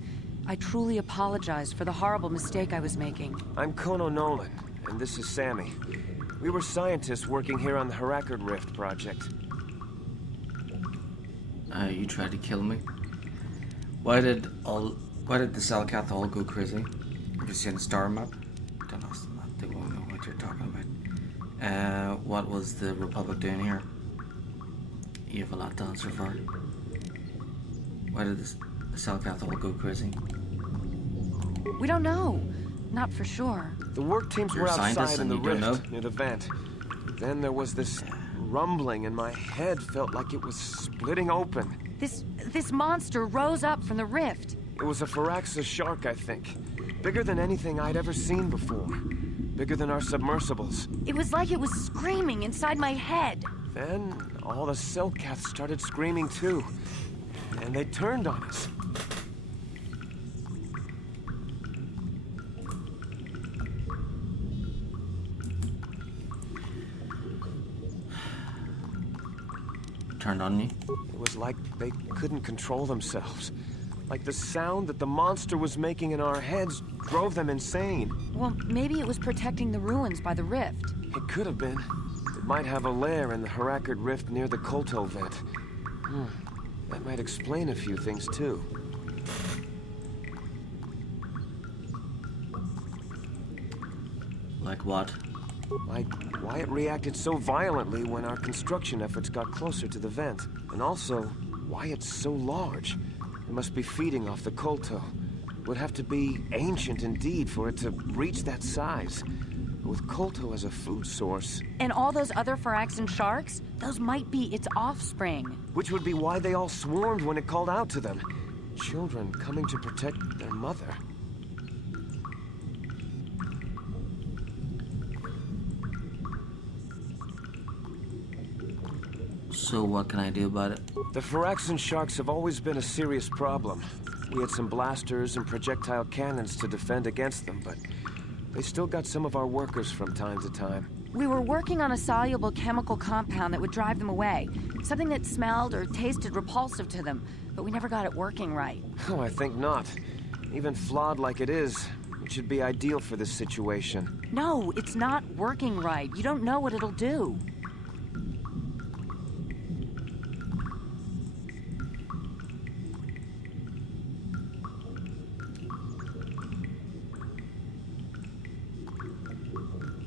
I truly apologize for the horrible mistake I was making. I'm Kono Nolan, and this is Sammy. We were scientists working here on the Harakard Rift project. You tried to kill me? Why did the Selkath all go crazy? Have you seen a star map? Don't ask them that, they won't know what you're talking about. What was the Republic doing here? You have a lot to answer for. Why did the Selkath all go crazy? We don't know. Not for sure. The work teams were outside in the rift near the vent. Then there was this rumbling and my head felt like it was splitting open. This monster rose up from the rift. It was a Firaxa shark, I think. Bigger than anything I'd ever seen before. Bigger than our submersibles. It was like it was screaming inside my head. Then all the Selkath started screaming too. And they turned on us. Turned on you? It was like they couldn't control themselves. Like the sound that the monster was making in our heads drove them insane. Well, maybe it was protecting the ruins by the rift. It could have been. It might have a lair in the Harakert Rift near the Kolto vent. That might explain a few things, too. Like what? Like why it reacted so violently when our construction efforts got closer to the vent. And also, why it's so large. It must be feeding off the Kolto. Would have to be ancient indeed for it to reach that size. With Kolto as a food source. And all those other Phyraxan sharks? Those might be its offspring. Which would be why they all swarmed when it called out to them. Children coming to protect their mother. So what can I do about it? The Phyraxan sharks have always been a serious problem. We had some blasters and projectile cannons to defend against them, but they still got some of our workers from time to time. We were working on a soluble chemical compound that would drive them away. Something that smelled or tasted repulsive to them, but we never got it working right. Oh, I think not. Even flawed like it is, it should be ideal for this situation. No, it's not working right. You don't know what it'll do.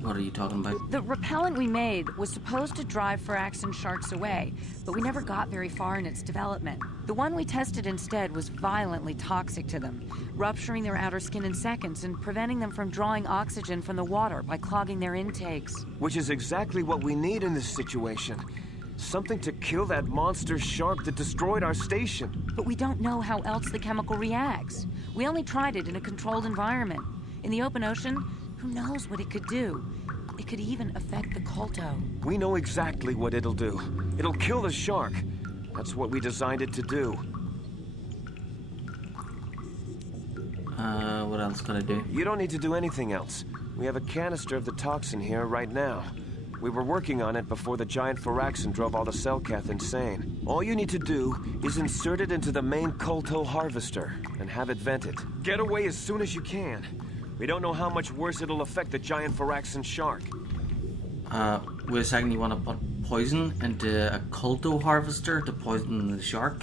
What are you talking about? The repellent we made was supposed to drive Phyraxan sharks away, but we never got very far in its development. The one we tested instead was violently toxic to them, rupturing their outer skin in seconds and preventing them from drawing oxygen from the water by clogging their intakes. Which is exactly what we need in this situation. Something to kill that monster shark that destroyed our station. But we don't know how else the chemical reacts. We only tried it in a controlled environment. In the open ocean, who knows what it could do? It could even affect the Kolto. We know exactly what it'll do. It'll kill the shark. That's what we designed it to do. What else can I do? You don't need to do anything else. We have a canister of the toxin here right now. We were working on it before the giant Phyraxan drove all the Selkath insane. All you need to do is insert it into the main Kolto harvester and have it vented. Get away as soon as you can. We don't know how much worse it'll affect the giant Phyraxan shark. Wait a second, you want to put poison into a Kolto harvester to poison the shark?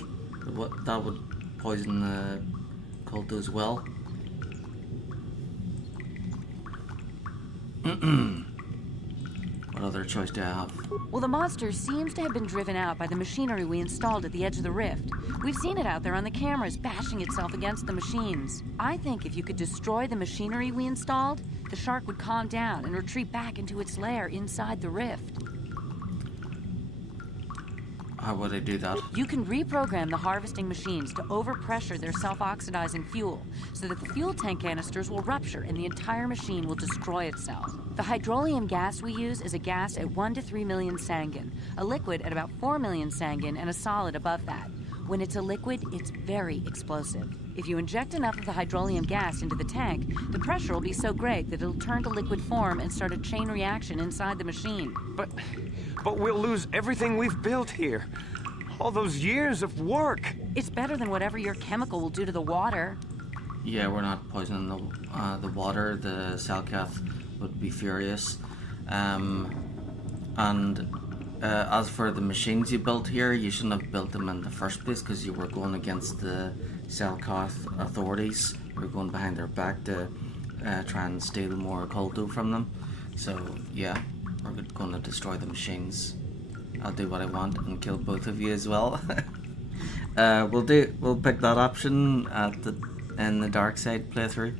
What, that would poison the Kolto as well. What other choice do I have? Well, the monster seems to have been driven out by the machinery we installed at the edge of the rift. We've seen it out there on the cameras, bashing itself against the machines. I think if you could destroy the machinery we installed, the shark would calm down and retreat back into its lair inside the rift. How would I do that? You can reprogram the harvesting machines to overpressure their self-oxidizing fuel, so that the fuel tank canisters will rupture and the entire machine will destroy itself. The hydrolium gas we use is a gas at 1 to 3 million sangin, a liquid at about 4 million sangin, and a solid above that. When it's a liquid, it's very explosive. If you inject enough of the hydrolium gas into the tank, the pressure will be so great that it'll turn to liquid form and start a chain reaction inside the machine. But we'll lose everything we've built here. All those years of work. It's better than whatever your chemical will do to the water. Yeah, we're not poisoning the water. The Selkath would be furious. As for the machines you built here, you shouldn't have built them in the first place because you were going against the Selkath authorities. You were going behind their back to try and steal more Kolto from them. So yeah, we're going to destroy the machines. I'll do what I want and kill both of you as well. We'll pick that option in the dark side playthrough.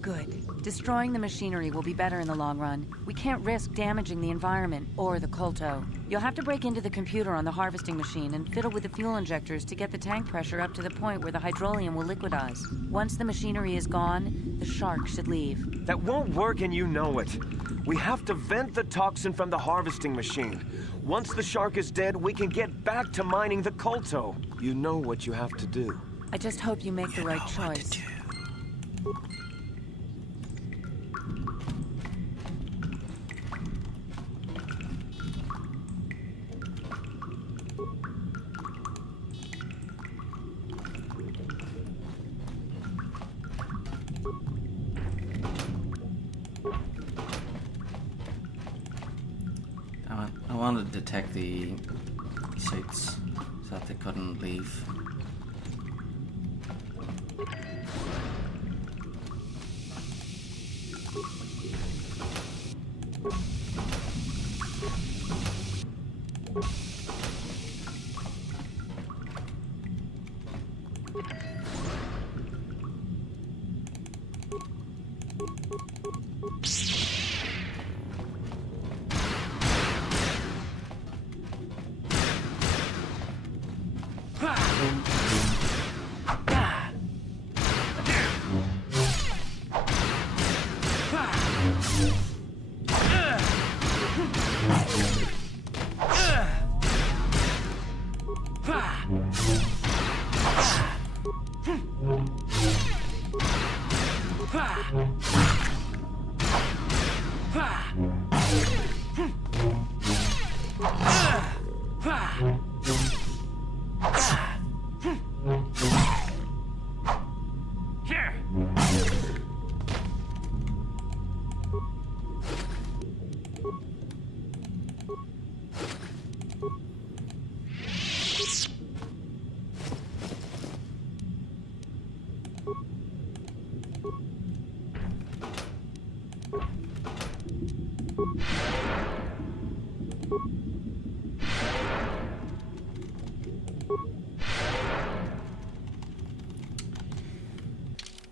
Good. Destroying the machinery will be better in the long run. We can't risk damaging the environment or the Kolto. You'll have to break into the computer on the harvesting machine and fiddle with the fuel injectors to get the tank pressure up to the point where the hydrolium will liquidize. Once the machinery is gone, the shark should leave. That won't work and you know it. We have to vent the toxin from the harvesting machine. Once the shark is dead, we can get back to mining the Kolto. You know what you have to do. I just hope you make the right choice. wanted to detect the suits so that they couldn't leave.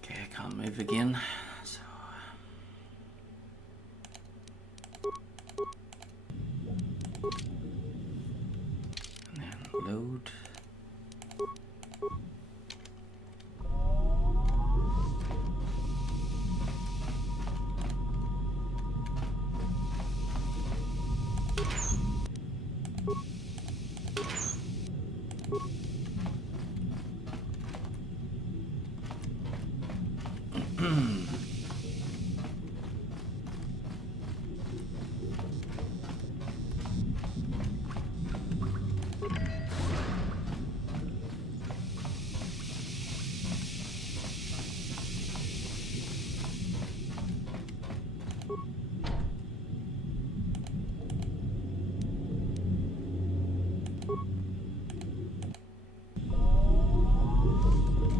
Okay, I can't move again. So and then load.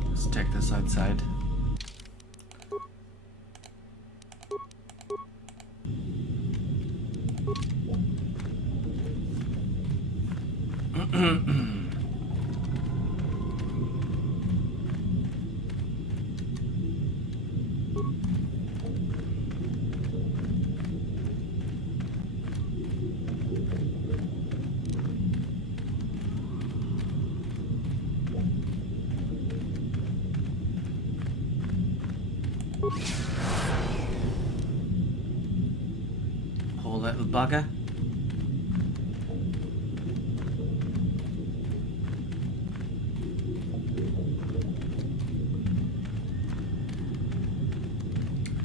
Let's check this outside. Poor little bugger.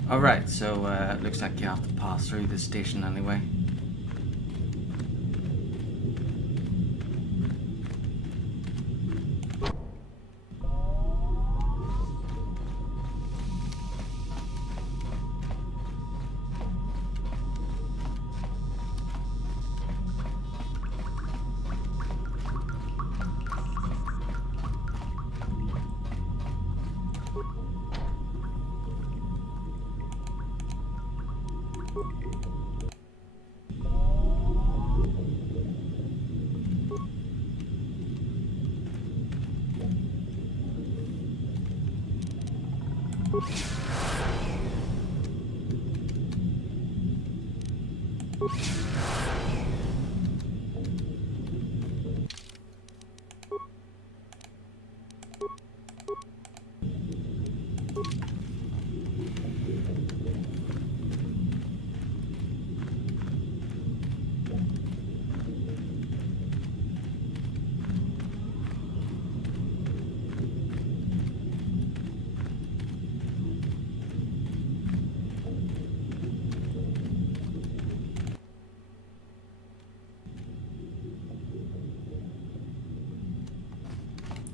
Alright, so looks like you have to pass through this station anyway.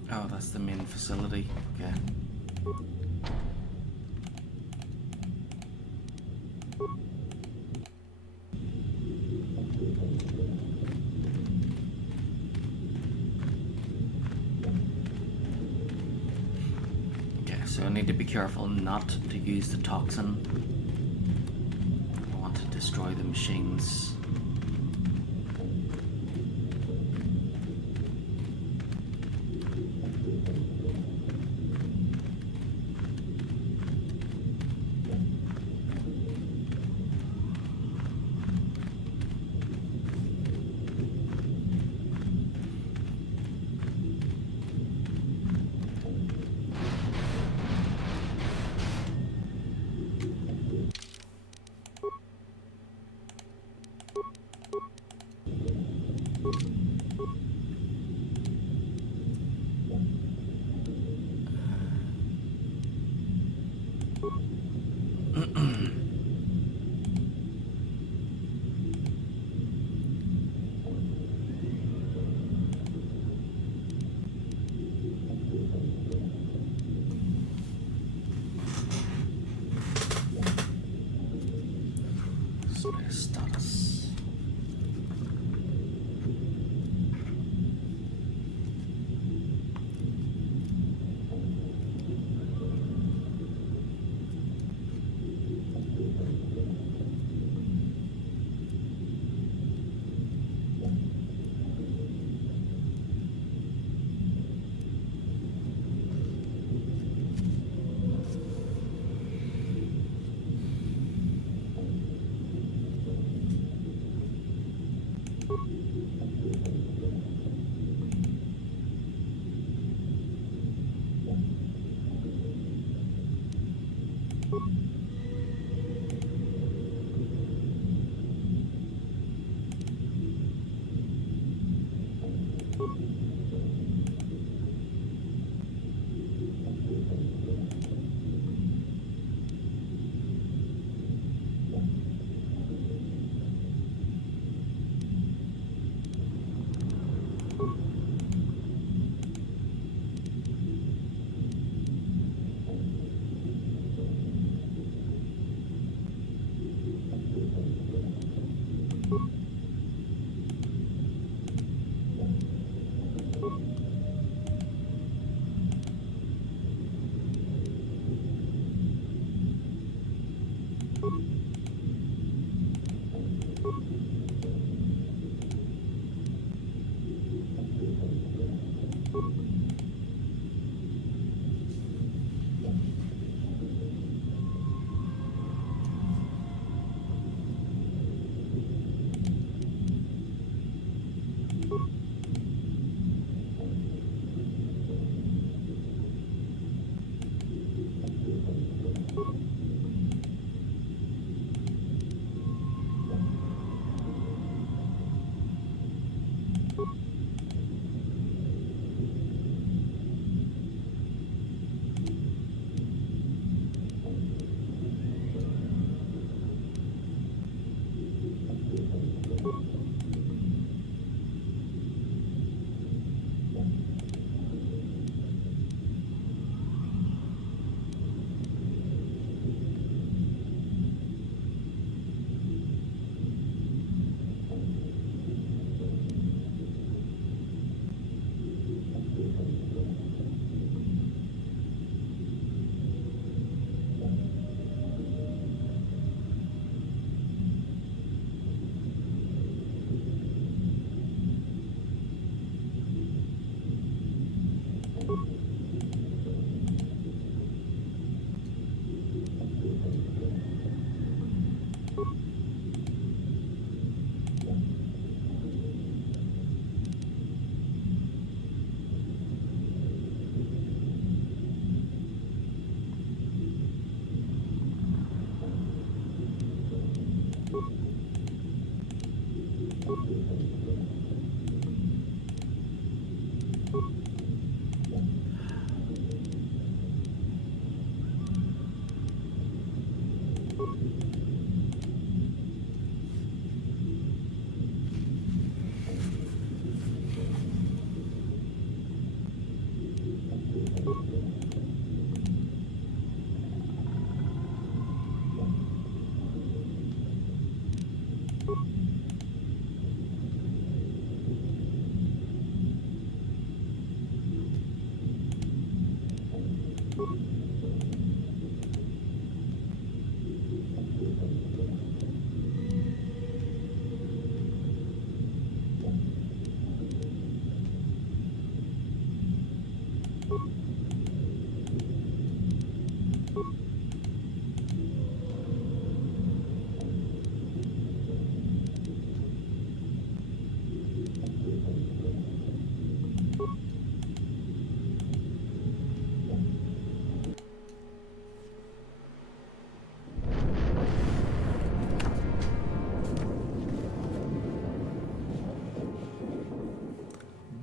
Oh, that's the main facility. Okay. So I need to be careful not to use the toxin. I want to destroy the machines. Status.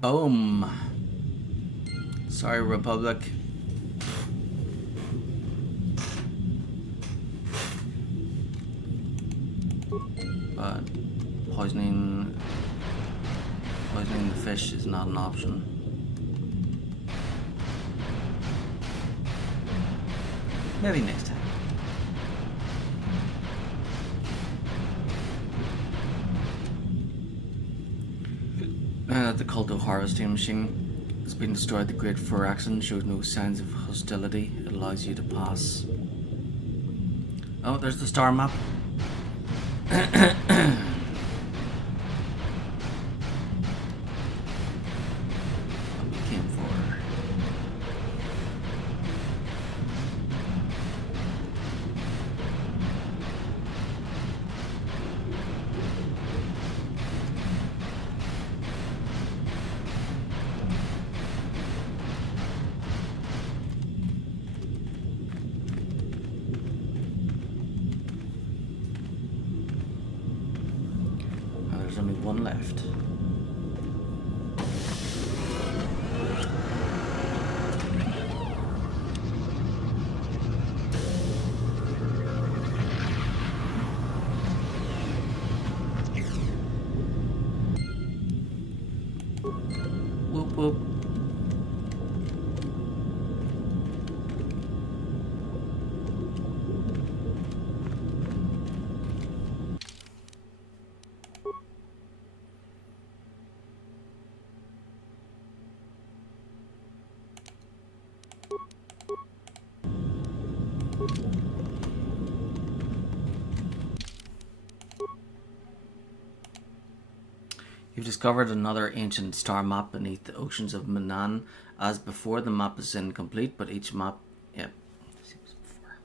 Boom. Sorry, Republic. But poisoning the fish is not an option. Maybe next time. The Culto harvesting machine has been destroyed. The Great Fur accident showed no signs of hostility. It allows you to pass. Oh, there's the star map. What we came for. There's only one left. Whoop whoop. You've discovered another ancient star map beneath the oceans of Manan. As before, the map is incomplete, but each map... Yep. Same as before.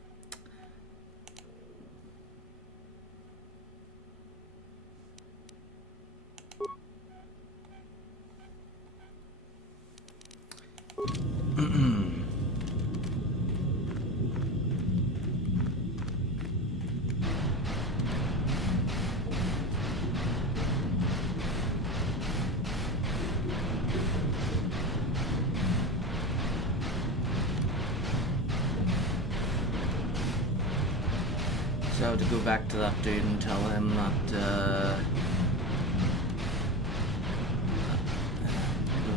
So to go back to that dude and tell him that, the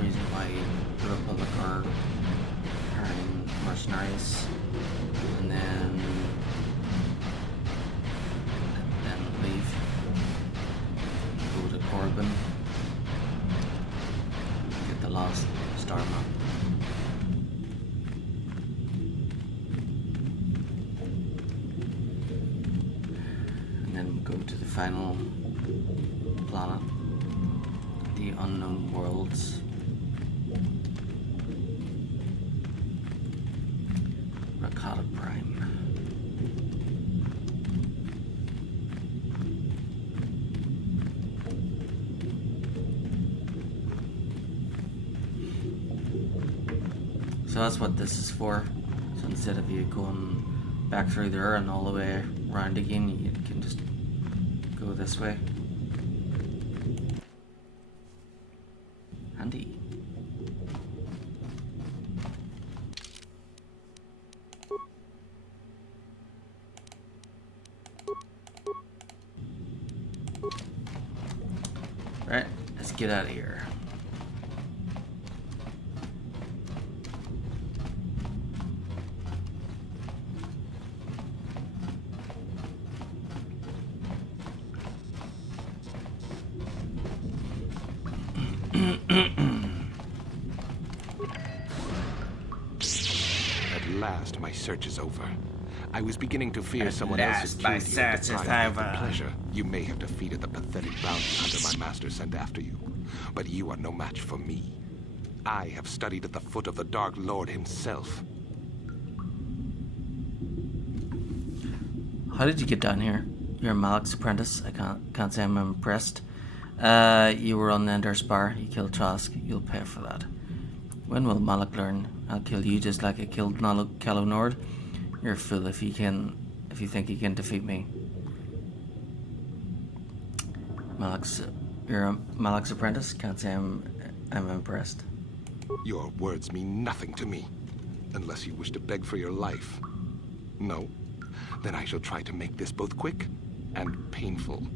reason why the Republic are hiring mercenaries, and then leave, go to Corbin, get the last star map. Go to the final planet, the unknown worlds. Rakata Prime. So that's what this is for. So instead of you going back through there and all the way around again, you can just go this way. Handy. Right, let's get out of here. At last, my search is over. I was beginning to fear someone else's my duty search at is the time of the over. pleasure. You may have defeated the pathetic bounty hunter my master sent after you, but you are no match for me. I have studied at the foot of the Dark Lord himself. How did you get down here? You're Malak's apprentice. I can't say I'm impressed. You were on the Ender Spar. You killed Trask. You'll pay for that. When will Malak learn? I'll kill you just like I killed Calo Nord. You're a fool if you think you can defeat me. You're Malak's apprentice. Can't say I'm impressed. Your words mean nothing to me, unless you wish to beg for your life. No? Then I shall try to make this both quick and painful.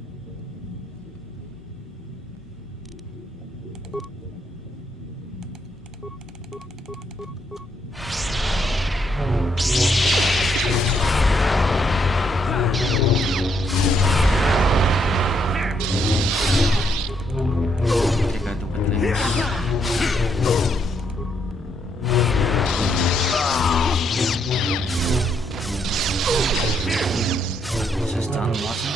Just done watching.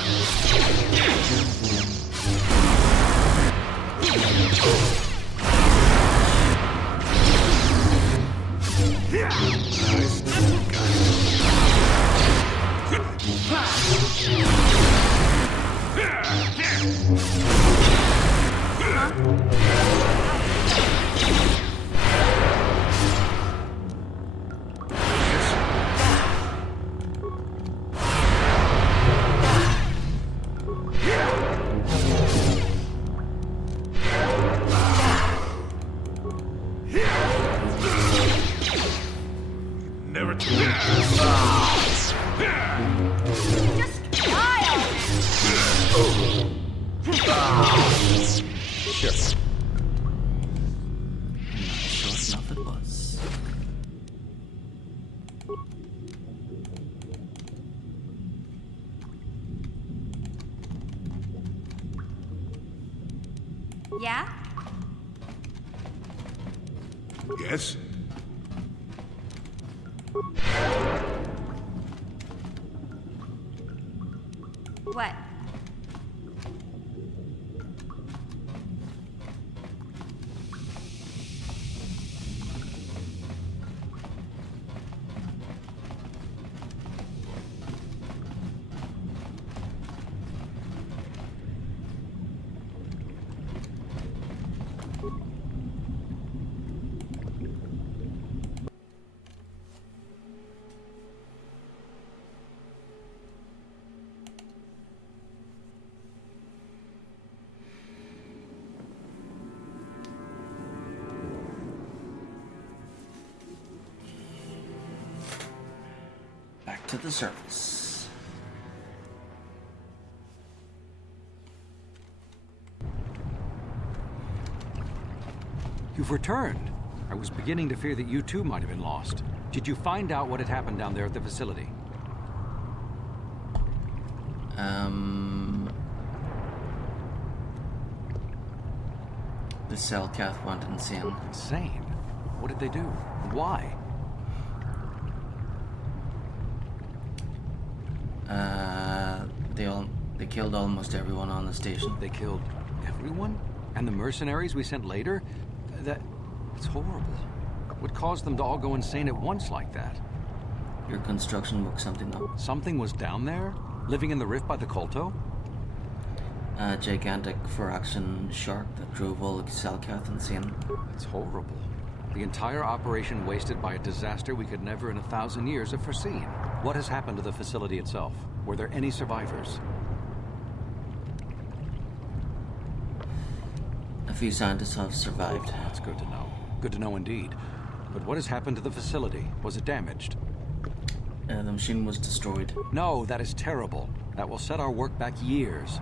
Never too Sure. Sure enough it was. Yeah? Yes? What? Back to the surface. You've returned. I was beginning to fear that you too might have been lost. Did you find out what had happened down there at the facility? The Cellcath went insane. Insane? What did they do? Why? They killed almost everyone on the station. They killed everyone? And the mercenaries we sent later? It's horrible. What caused them to all go insane at once like that? Your construction worked something up. Something was down there? Living in the rift by the Kolto? A gigantic for-action shark that drove all the Cellcath insane. It's horrible. The entire operation wasted by a disaster we could never in 1,000 years have foreseen. What has happened to the facility itself? Were there any survivors? A few scientists have survived. That's good to know. Good to know indeed. But what has happened to the facility? Was it damaged? The machine was destroyed. No, that is terrible. That will set our work back years.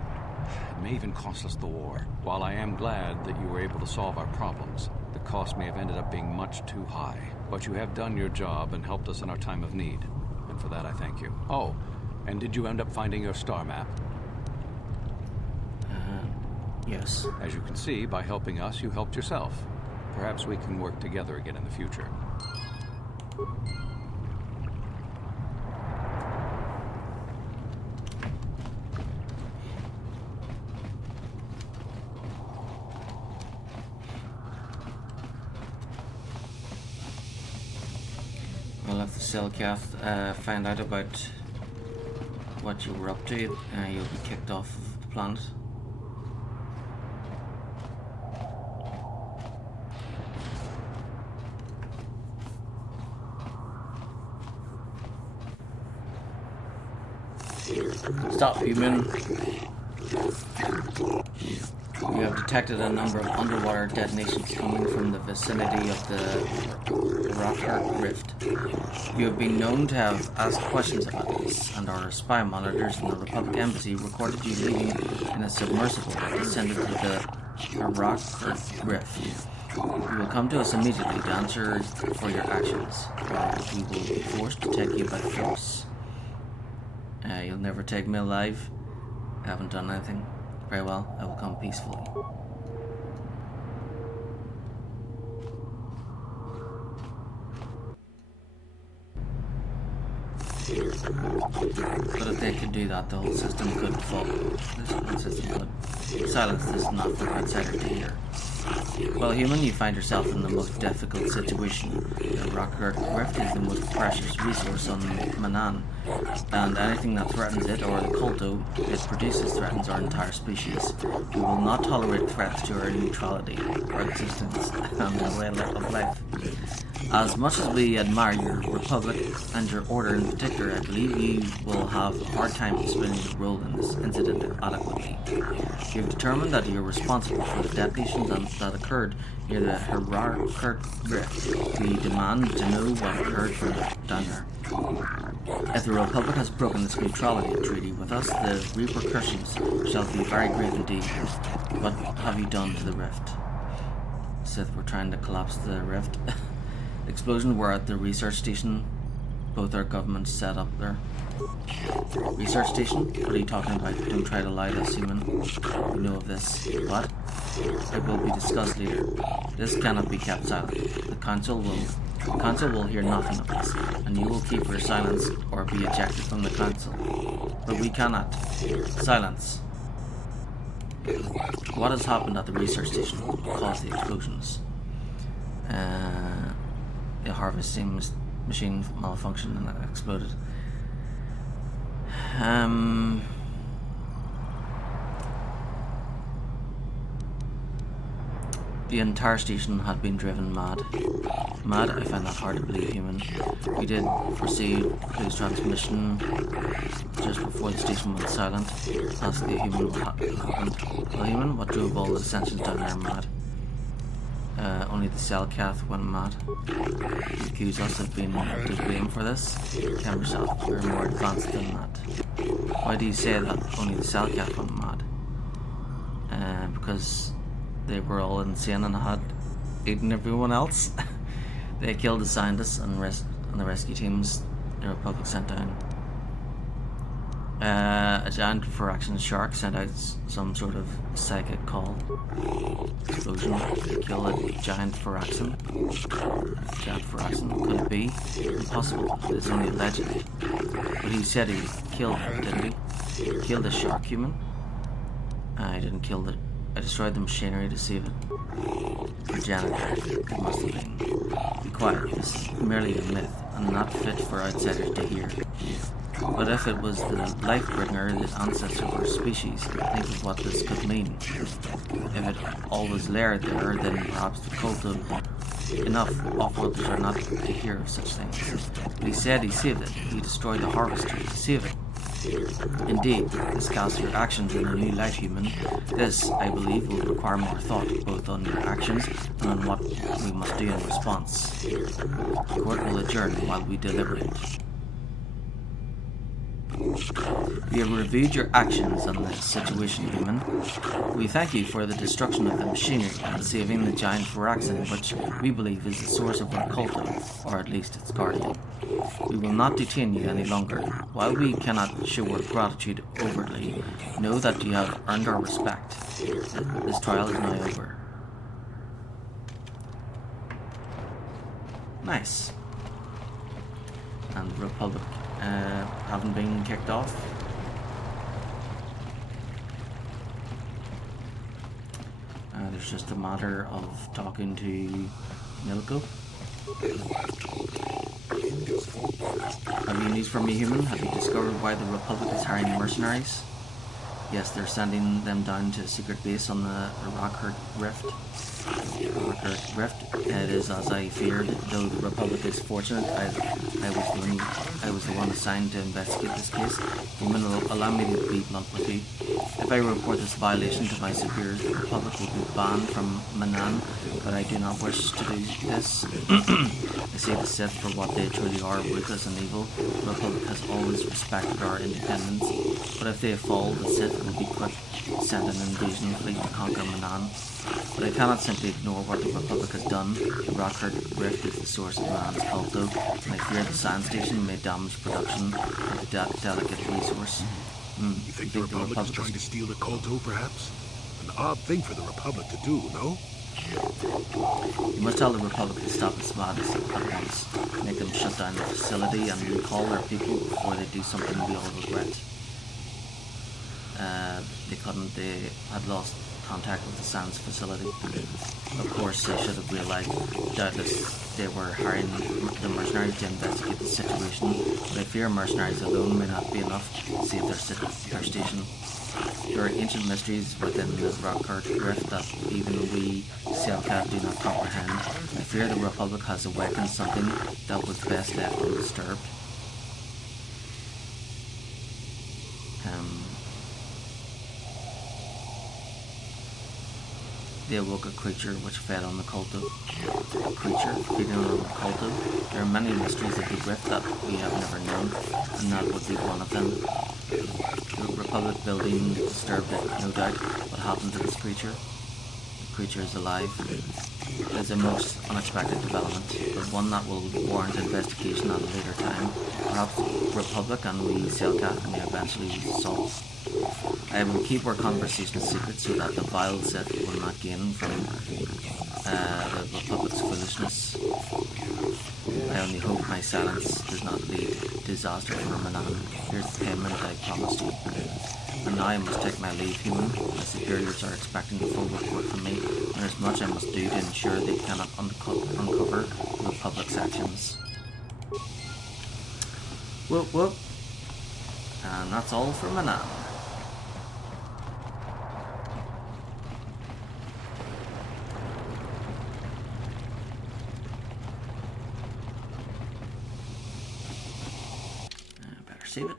It may even cost us the war. While I am glad that you were able to solve our problems, the cost may have ended up being much too high. But you have done your job and helped us in our time of need. And for that, I thank you. Oh, and did you end up finding your star map? Yes. As you can see, by helping us, you helped yourself. Perhaps we can work together again in the future. We'll have the Cellcath find out about what you were up to, you'll be kicked off of the planet. Stop, human. You have detected a number of underwater detonations coming from the vicinity of the Rockhart Rift. You have been known to have asked questions about this, and our spy monitors in the Republic Embassy recorded you leaving in a submersible that descended to the Rockhart Rift. You will come to us immediately to answer for your actions, or we will be forced to take you by force. You'll never take me alive. I haven't done anything. Very well, I will come peacefully. But if they could do that, the whole system could fall. This whole system could silence this not for outsider to hear. Well, human, you find yourself in the most difficult situation. The Rockhart Rift is the most precious resource on Manan, and anything that threatens it or the culto it produces threatens our entire species. We will not tolerate threats to our neutrality, our existence, and our way of life. As much as we admire your republic and your order in particular, I believe you will have a hard time explaining your role in this incident adequately. You have determined that you are responsible for the detonations that occurred near the Rockhart Rift. We demand to know what occurred from down there. If the Republic has broken its neutrality treaty with us, the repercussions shall be very grave indeed. What have you done to the rift? Sith were trying to collapse the rift. Explosion were at the research station. Both our governments set up there. Research station? What are you talking about? Don't try to lie to us, human. We know of this. What? It will be discussed later. This cannot be kept silent. The council will hear nothing of this, and you will keep your silence or be ejected from the council. But we cannot. Silence. What has happened at the research station? What caused the explosions? The harvesting machine malfunctioned and it exploded. The entire station had been driven mad. Mad? I find that hard to believe, human. We did receive Clue's transmission just before the station went silent. Ask the human what happened. Well, human, what drove all the ascensions down there mad? Only the Selkath went mad. You accuse us of being to blame for this? Count yourself, we're more advanced than that. Why do you say that only the Selkath went mad? Because they were all insane and had eaten everyone else. They killed the scientists and the rescue teams the Republic sent down. A giant Firaxan shark sent out some sort of psychic call. Explosion. They killed a giant Firaxan. Giant Firaxan. Could it be? Impossible. It's only a legend. But he said he killed her, didn't he? He killed the shark human? I didn't kill it. I destroyed the machinery to save it. The janitor. It must have been. Be quiet. This is merely a myth and not fit for outsiders to hear. But if it was the life-bringer, the ancestor of our species, think of what this could mean. If it always laired there, then perhaps the cult of enough off-worlders are not to hear of such things. But he said he saved it. He destroyed the harvester to save it. Indeed, this casts your actions in a new light, human. This, I believe, will require more thought, both on your actions and on what we must do in response. The court will adjourn while we deliberate. We have reviewed your actions on this situation, human. We thank you for the destruction of the machinery and saving the giant Firaxan, which we believe is the source of our culto, or at least its guardian. We will not detain you any longer. While we cannot show our gratitude overtly, know that you have earned our respect. This trial is now over. Nice. And the Republic haven't been kicked off. There's just a matter of talking to Milko. Have you news for me, human? Have you discovered why the Republic is hiring mercenaries? Yes, they're sending them down to a secret base on the Rockhurt Rift. It is as I feared, though the Republic is fortunate. I was the one assigned to investigate this case. Human, allow me to be blunt with you. If I report this violation to my superiors, the Republic will be banned from Manan, but I do not wish to do this. I see the Sith for what they truly are, ruthless and evil. The Republic has always respected our independence, but if they fall, the Sith will be quick to send an invasion fleet to conquer Manan. But I cannot simply ignore what the Republic has done. The Rockhurt Rift is the source of Man's culto, and I fear the sand station may damage production of the delicate resource. You think the Republic is trying to steal the Kolto, perhaps? An odd thing for the Republic to do, no? You must tell the Republic to stop its madness at once. Make them shut down the facility and recall their people before they do something we all regret. They had lost contact with the Sands facility. Of course, they should have realized, doubtless, they were hiring the mercenaries to investigate the situation, but I fear mercenaries alone may not be enough to save their station. There are ancient mysteries within the Rockhurt Rift that even we Selkath do not comprehend. I fear the Republic has awakened something that was best left undisturbed. They awoke a creature which fed on the Kolto. A creature feeding on the Kolto. There are many mysteries of the Rift that we have never known, and that would be one of them. The Republic building disturbed it, no doubt. What happened to this creature? The creature is alive. It is a most unexpected development, but one that will warrant investigation at a later time. Perhaps the Republic and we Selkath may eventually solve. I will keep our conversation secret so that the vile Sith will not gain from the Republic's foolishness. I only hope my silence does not lead to disaster for Manan. Here's the payment I promised you. And now I must take my leave, human. My superiors are expecting a full report from me, and there's much I must do to ensure they cannot uncover the Republic's actions. Whoop whoop. And that's all for Manan. Save it.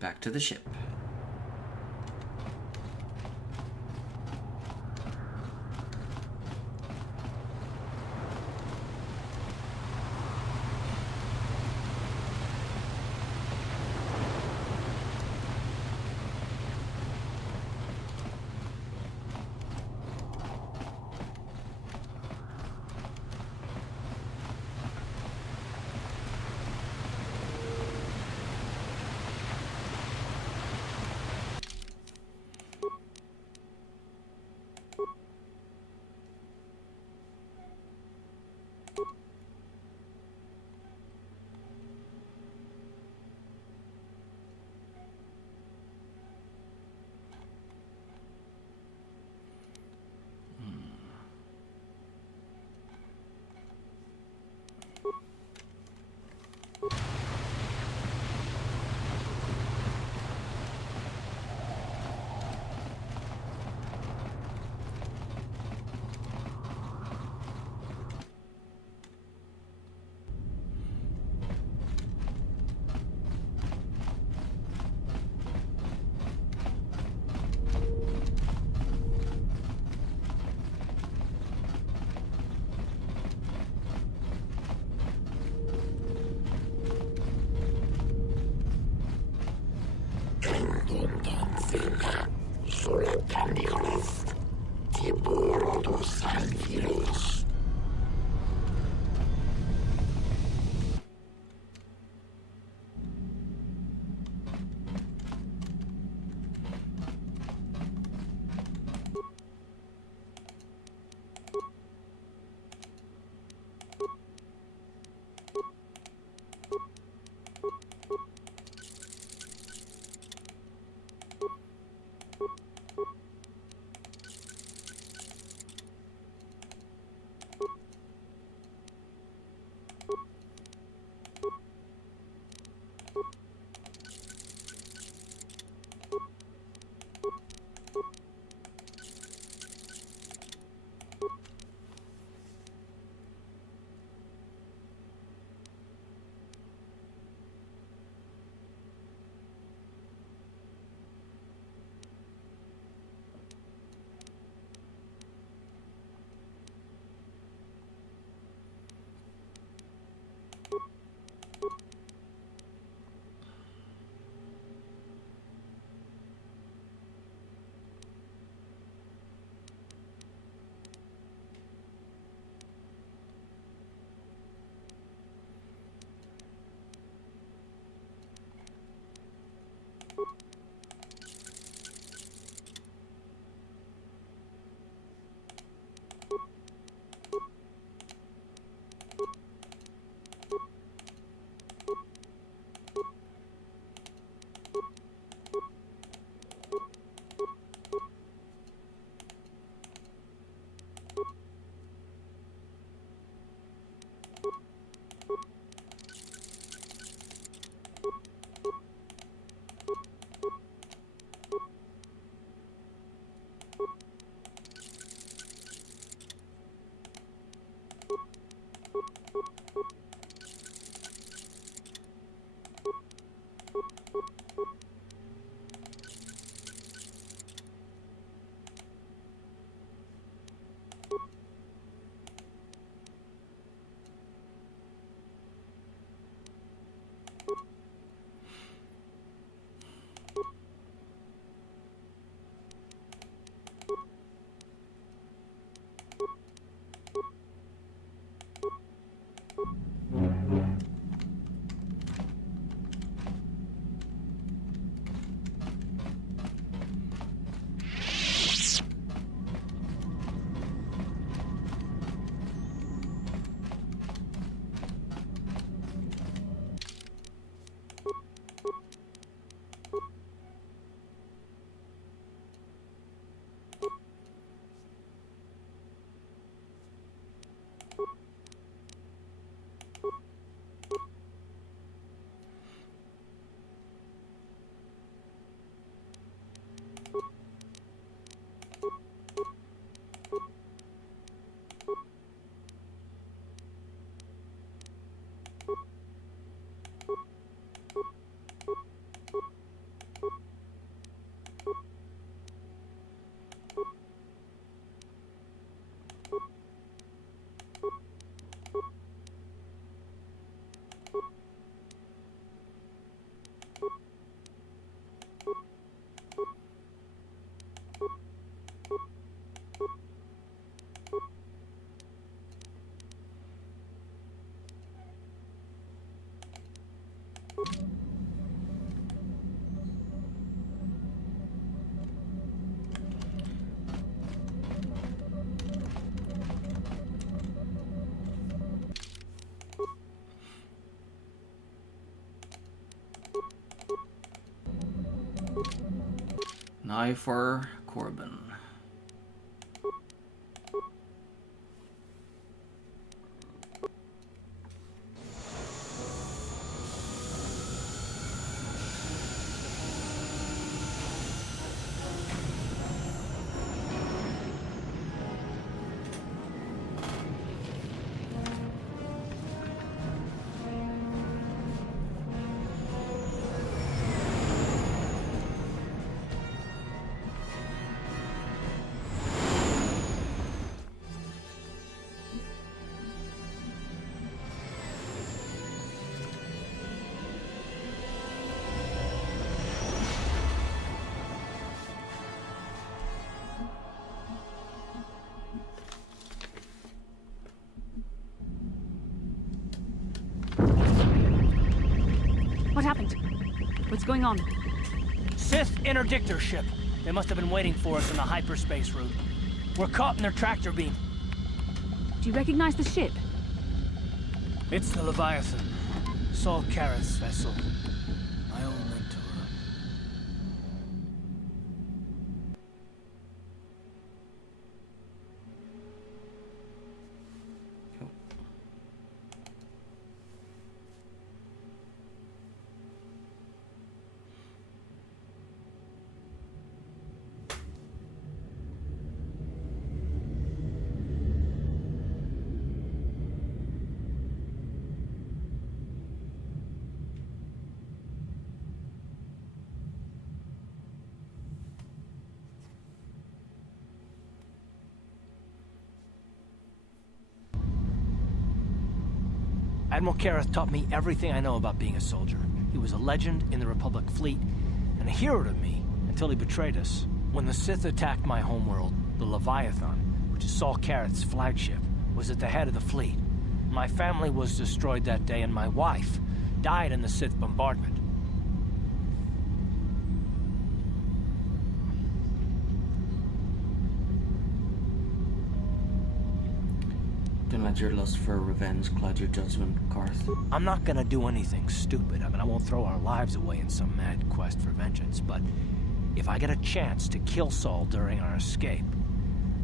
Back to the ship. Now for Corbin. What happened? What's going on? Sith interdictor ship. They must have been waiting for us in the hyperspace route. We're caught in their tractor beam. Do you recognize the ship? It's the Leviathan. Saul Karath's vessel. My old mentor. Admiral Kareth taught me everything I know about being a soldier. He was a legend in the Republic fleet, and a hero to me until he betrayed us. When the Sith attacked my homeworld, the Leviathan, which is Saul Kareth's flagship, was at the head of the fleet. My family was destroyed that day, and my wife died in the Sith bombardment. Don't let your lust for revenge cloud your judgment, Karth. I'm not gonna do anything stupid. I mean, I won't throw our lives away in some mad quest for vengeance, but if I get a chance to kill Saul during our escape,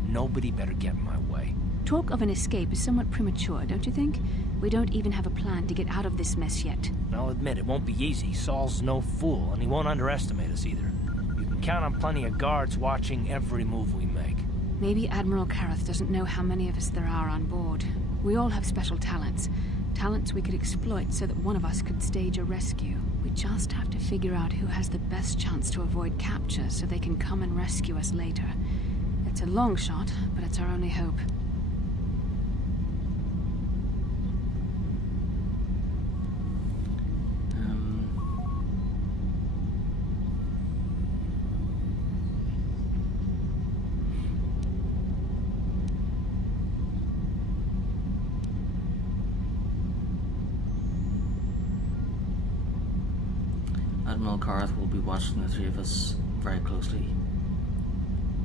nobody better get in my way. Talk of an escape is somewhat premature, don't you think? We don't even have a plan to get out of this mess yet. I'll admit, it won't be easy. Saul's no fool, and he won't underestimate us either. You can count on plenty of guards watching every move we make. Maybe Admiral Kareth doesn't know how many of us there are on board. We all have special talents. Talents we could exploit so that one of us could stage a rescue. We just have to figure out who has the best chance to avoid capture so they can come and rescue us later. It's a long shot, but it's our only hope. Admiral Karth will be watching the three of us very closely.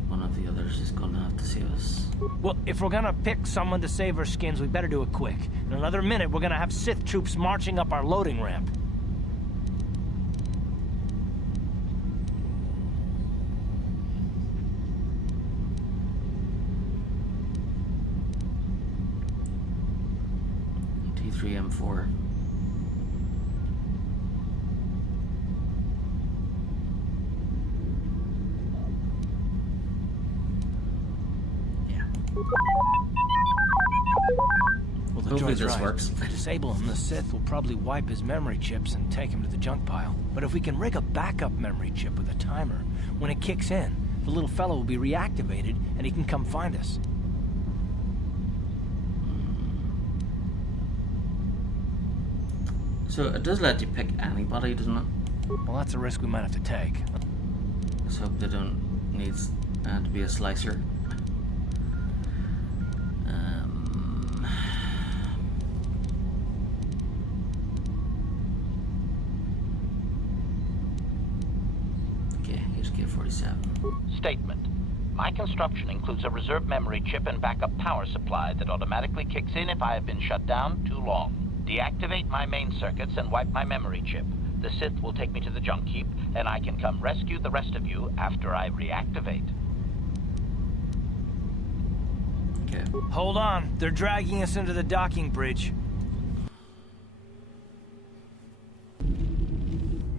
One of the others is gonna have to save us. Well, if we're gonna pick someone to save our skins, we better do it quick. In another minute, we're gonna have Sith troops marching up our loading ramp. T3M4. Well, the Hopefully droid's this right. works. If we disable him, the Sith will probably wipe his memory chips and take him to the junk pile. But if we can rig a backup memory chip with a timer, when it kicks in, the little fellow will be reactivated and he can come find us. So it does let you pick anybody, doesn't it? Well, that's a risk we might have to take. Let's hope they don't need to be a slicer. Okay, here's K-47. Statement. My construction includes a reserve memory chip and backup power supply that automatically kicks in if I have been shut down too long. Deactivate my main circuits and wipe my memory chip. The Sith will take me to the junk heap, and I can come rescue the rest of you after I reactivate. Okay. Hold on. They're dragging us into the docking bridge.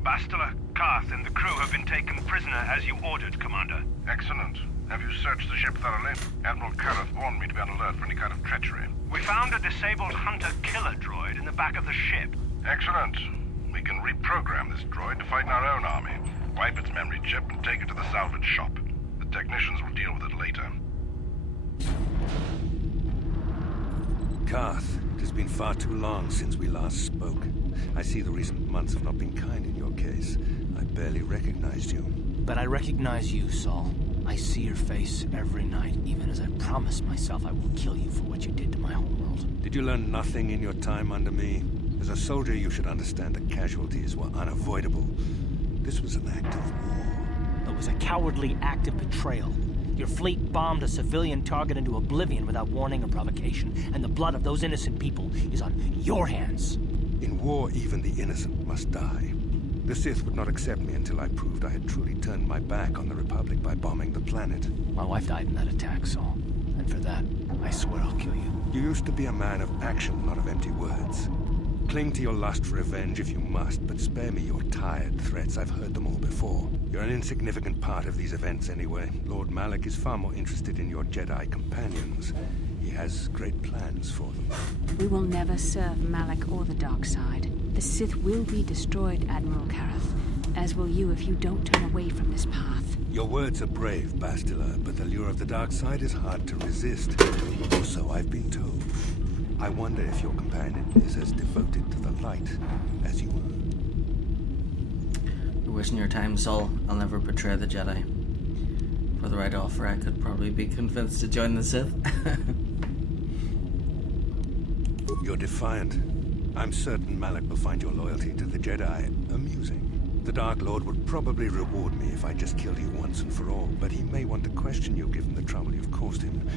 Bastila, Karth, and the crew have been taken prisoner as you ordered, Commander. Excellent. Have you searched the ship thoroughly? Admiral Kareth warned me to be on alert for any kind of treachery. We found a disabled hunter-killer droid in the back of the ship. Excellent. We can reprogram this droid to fight in our own army, wipe its memory chip, and take it to the salvage shop. The technicians will deal with it later. Karth, it has been far too long since we last spoke. I see the recent months have not been kind in your case. I barely recognized you. But I recognize you, Saul. I see your face every night, even as I promised myself I will kill you for what you did to my homeworld. Did you learn nothing in your time under me? As a soldier, you should understand that casualties were unavoidable. This was an act of war. It was a cowardly act of betrayal. Your fleet bombed a civilian target into oblivion without warning or provocation, and the blood of those innocent people is on your hands. In war, even the innocent must die. The Sith would not accept me until I proved I had truly turned my back on the Republic by bombing the planet. My wife died in that attack, Saul. And for that, I swear I'll kill you. You used to be a man of action, not of empty words. Cling to your lust for revenge if you must, but spare me your tired threats. I've heard them all before. You're an insignificant part of these events anyway. Lord Malak is far more interested in your Jedi companions. He has great plans for them. We will never serve Malak or the dark side. The Sith will be destroyed, Admiral Kareth, as will you if you don't turn away from this path. Your words are brave, Bastila, but the lure of the dark side is hard to resist. Or so I've been told. I wonder if your companion is as devoted to the light as you are. You're wasting your time, Saul. I'll never betray the Jedi. For the right offer, I could probably be convinced to join the Sith. You're defiant. I'm certain Malak will find your loyalty to the Jedi amusing. The Dark Lord would probably reward me if I just killed you once and for all, but he may want to question you given the trouble you've caused him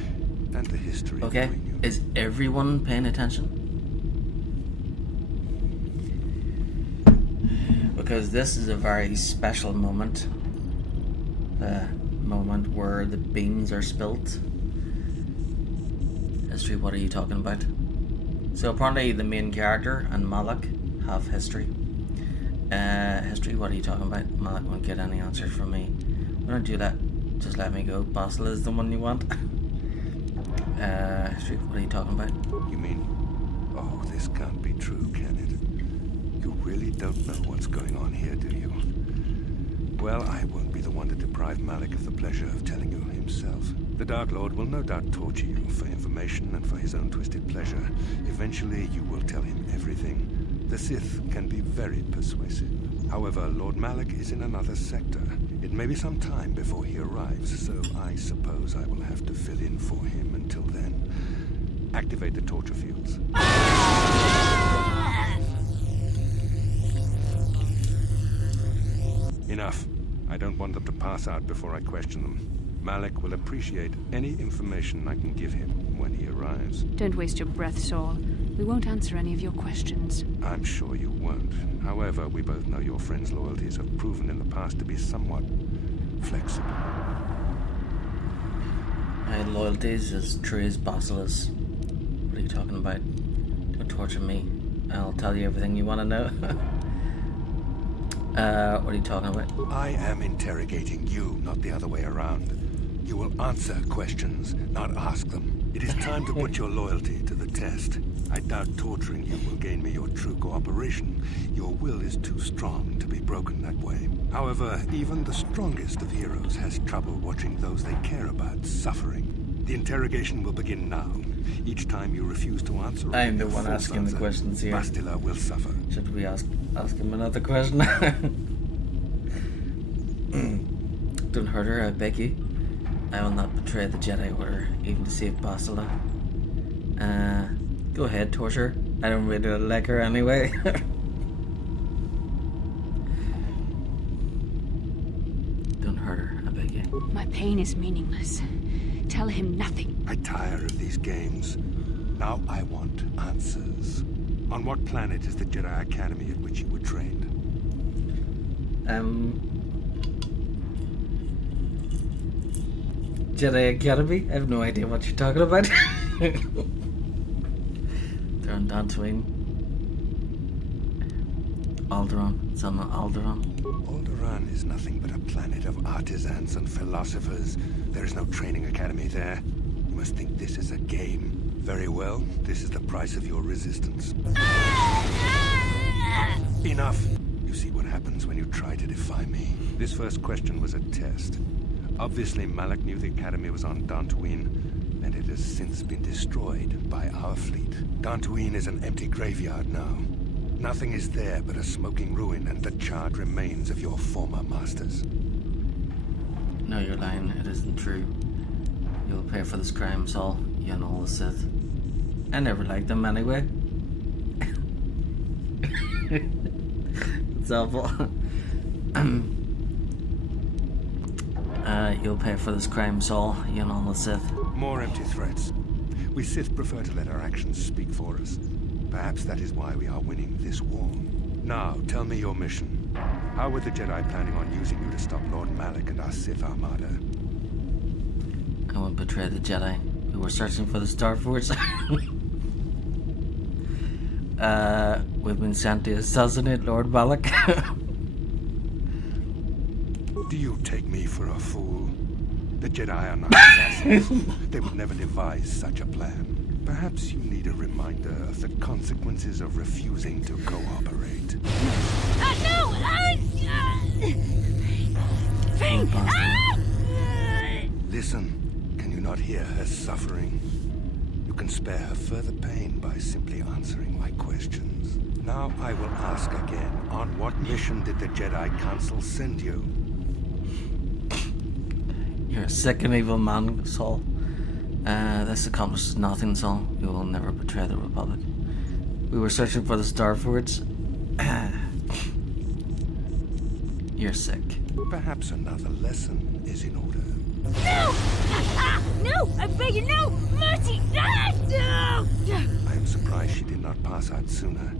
and the history Okay, between you. is everyone paying attention? Because this is a very special moment. The moment where the beans are spilt. History, what are you talking about? So apparently the main character and Malak have history. History, what are you talking about? Malak won't get any answers from me. Why don't you just let me go? Basila is the one you want. History, what are you talking about? You mean, oh, this can't be true, can it? You really don't know what's going on here, do you? Well, I won't be the one to deprive Malak of the pleasure of telling you himself. The Dark Lord will no doubt torture you for information and for his own twisted pleasure. Eventually, you will tell him everything. The Sith can be very persuasive. However, Lord Malak is in another sector. It may be some time before he arrives, so I suppose I will have to fill in for him until then. Activate the torture fields. Enough. I don't want them to pass out before I question them. Malak will appreciate any information I can give him when he arrives. Don't waste your breath, Saul. We won't answer any of your questions. I'm sure you won't. However, we both know your friend's loyalties have proven in the past to be somewhat flexible. My loyalty is as true as Basila's. What are you talking about? Don't torture me. I'll tell you everything you want to know. What are you talking about? I am interrogating you, not the other way around. You will answer questions, not ask them. It is time to put your loyalty to the test. I doubt torturing you will gain me your true cooperation. Your will is too strong to be broken that way. However, even the strongest of heroes has trouble watching those they care about suffering. The interrogation will begin now. Each time you refuse to answer, I am the one asking the questions here. Bastila will suffer. Should we ask him another question? Don't hurt her, I beg you. I will not betray the Jedi Order, even to save Bastila. Go ahead, torture. I don't really like her anyway. Don't hurt her, I beg you. My pain is meaningless. Tell him nothing. I tire of these games. Now I want answers. On what planet is the Jedi Academy at which you were trained? Jedi Academy? I have no idea what you're talking about. They're on Dantooine. Alderaan. It's on Alderaan. Alderaan is nothing but a planet of artisans and philosophers. There is no training academy there. You must think this is a game. Very well, this is the price of your resistance. Enough! You see what happens when you try to defy me. This first question was a test. Obviously, Malak knew the academy was on Dantooine, and it has since been destroyed by our fleet. Dantooine is an empty graveyard now. Nothing is there but a smoking ruin and the charred remains of your former masters. No, you're lying. It isn't true. You'll pay for this crime, Saul. You and all the Sith. I never liked them anyway. It's awful. You'll pay for this crime, Saul. You and all the Sith. More empty threats. We Sith prefer to let our actions speak for us. Perhaps that is why we are winning this war. Now, tell me your mission. How were the Jedi planning on using you to stop Lord Malak and our Sith Armada? I won't betray the Jedi. We were searching for the Star Force. We've been sent to assassinate Lord Malak. Do you take me for a fool? The Jedi are not assassins. They would never devise such a plan. Perhaps you need a reminder of the consequences of refusing to cooperate. No! Listen, can you not hear her suffering? You can spare her further pain by simply answering my questions. Now I will ask again, on what mission did the Jedi Council send you? You're a sick and evil man, Saul. This accomplishes nothing, Saul. We will never betray the Republic. We were searching for the Starfords. You're sick. Perhaps another lesson is in order. No! No! I beg you, no! Mercy! No! I am surprised she did not pass out sooner.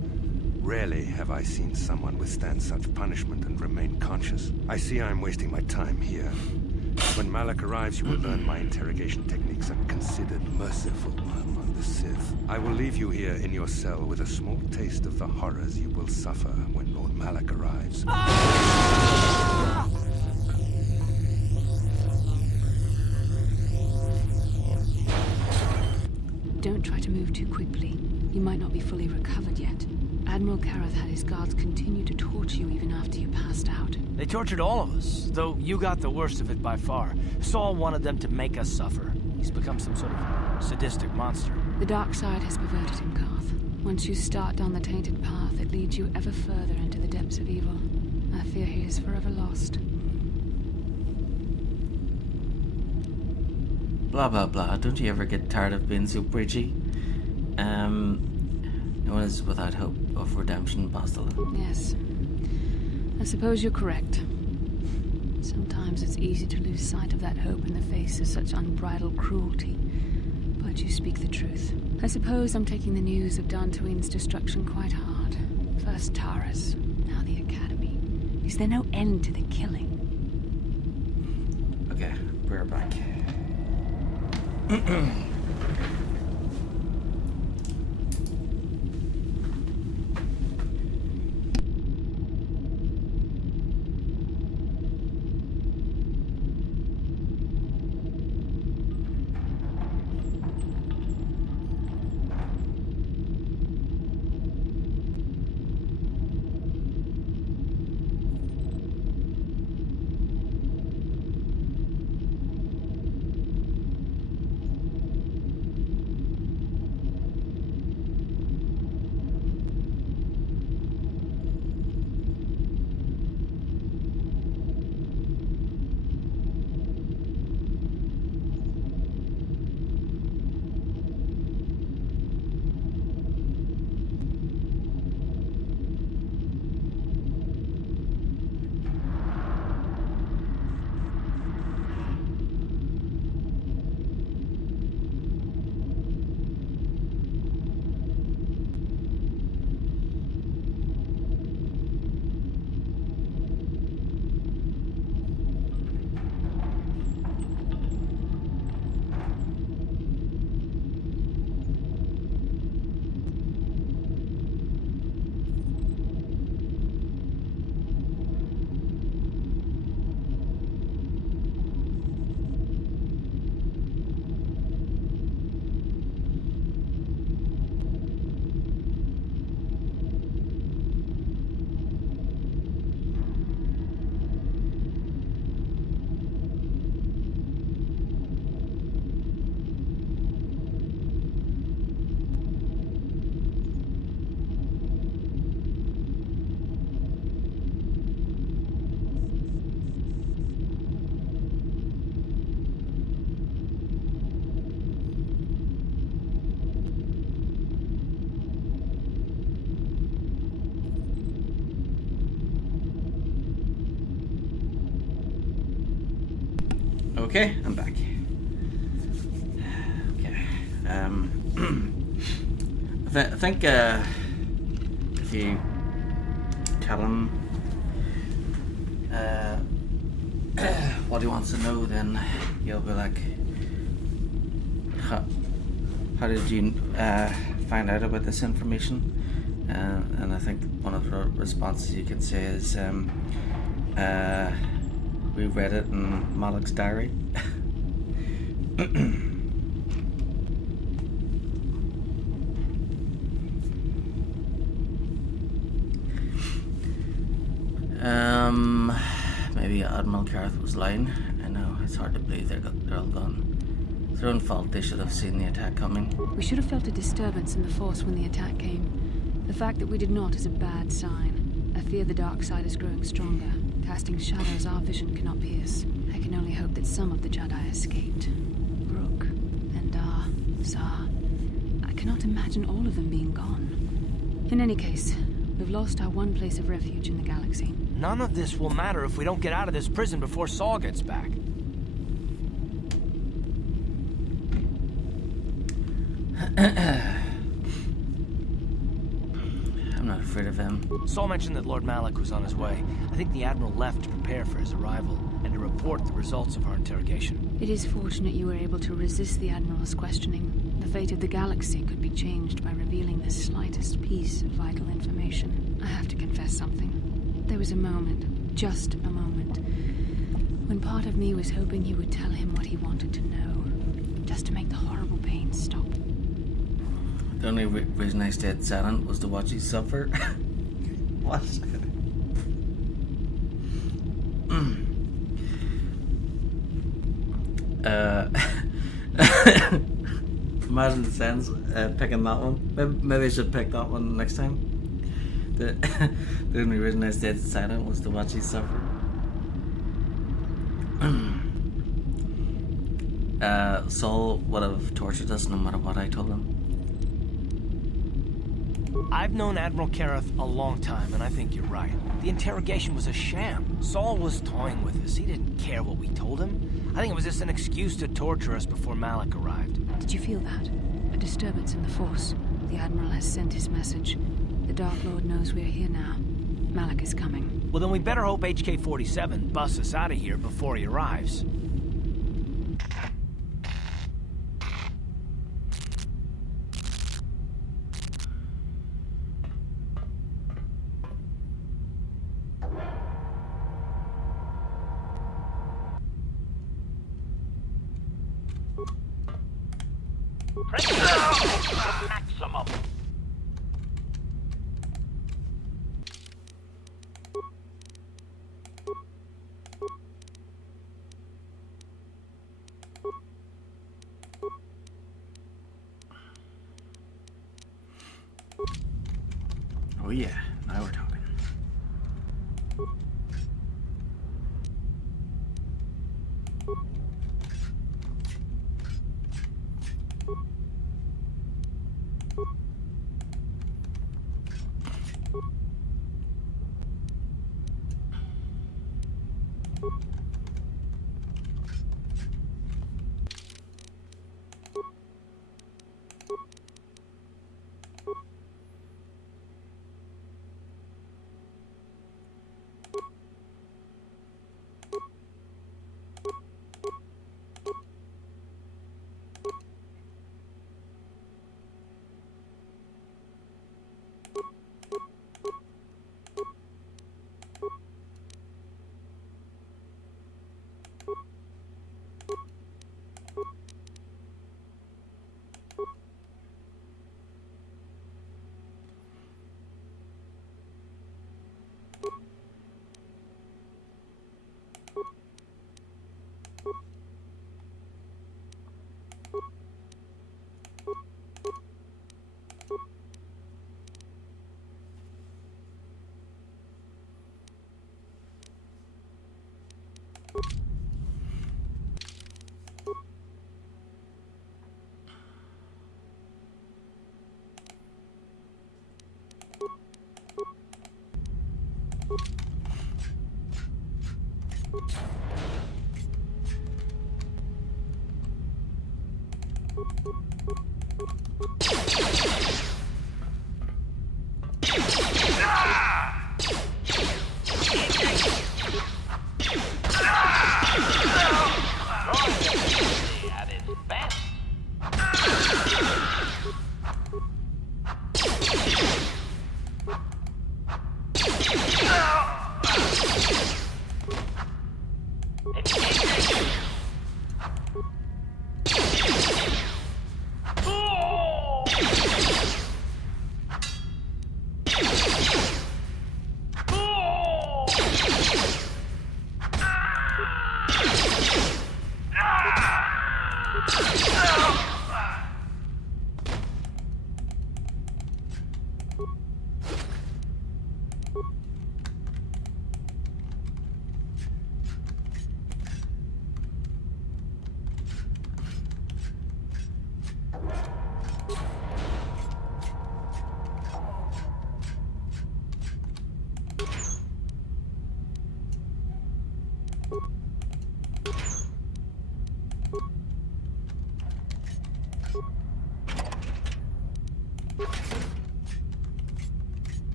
Rarely have I seen someone withstand such punishment and remain conscious. I see I am wasting my time here. When Malak arrives, you will learn my interrogation techniques are considered merciful among the Sith. I will leave you here in your cell with a small taste of the horrors you will suffer when Lord Malak arrives. Don't try to move too quickly. You might not be fully recovered yet. Admiral Kareth had his guards continue to torture you even after you passed out. They tortured all of us, though you got the worst of it by far. Saul wanted them to make us suffer. He's become some sort of sadistic monster. The dark side has perverted him, Karth. Once you start down the tainted path, it leads you ever further into the depths of evil. I fear he is forever lost. Blah blah blah. Don't you ever get tired of being so preachy? No one is without hope of redemption, Bastila. Yes. I suppose you're correct. Sometimes it's easy to lose sight of that hope in the face of such unbridled cruelty. But you speak the truth. I suppose I'm taking the news of Dantooine's destruction quite hard. First Taras, now the Academy. Is there no end to the killing? Okay, we're back. Okay, I'm back. Okay. I think if you tell him what he wants to know, then you'll be like, how did you find out about this information? And I think one of the responses you can say is, we read it in Malak's diary. Maybe Admiral Kareth was lying. I know, it's hard to believe they're all gone. It's their own fault. They should have seen the attack coming. We should have felt a disturbance in the Force when the attack came. The fact that we did not is a bad sign. I fear the dark side is growing stronger, casting shadows our vision cannot pierce. I can only hope that some of the Jedi escaped. Rook, Endar, Zar. I cannot imagine all of them being gone. In any case, we've lost our one place of refuge in the galaxy. None of this will matter if we don't get out of this prison before Saul gets back. I'm not afraid of him. Saul mentioned that Lord Malak was on his way. I think the Admiral left to prepare for his arrival and to report the results of our interrogation. It is fortunate you were able to resist the Admiral's questioning. The fate of the galaxy could be changed by revealing the slightest piece of vital information. I have to confess something. There was a moment, just a moment, when part of me was hoping he would tell him what he wanted to know, just to make the horrible pain stop. The only reason I stayed silent was to watch you suffer. What? Imagine the sense picking that one. Maybe I should pick that one next time. The only reason I stayed silent was to watch you suffer. Saul would have tortured us no matter what I told him. I've known Admiral Kareth a long time, and I think you're right. The interrogation was a sham. Saul was toying with us. He didn't care what we told him. I think it was just an excuse to torture us before Malak arrived. Did you feel that? A disturbance in the Force. The Admiral has sent his message. The Dark Lord knows we're here now. Malak is coming. Well, then we better hope HK-47 busts us out of here before he arrives. Maximum. Oh yeah, now we're talking.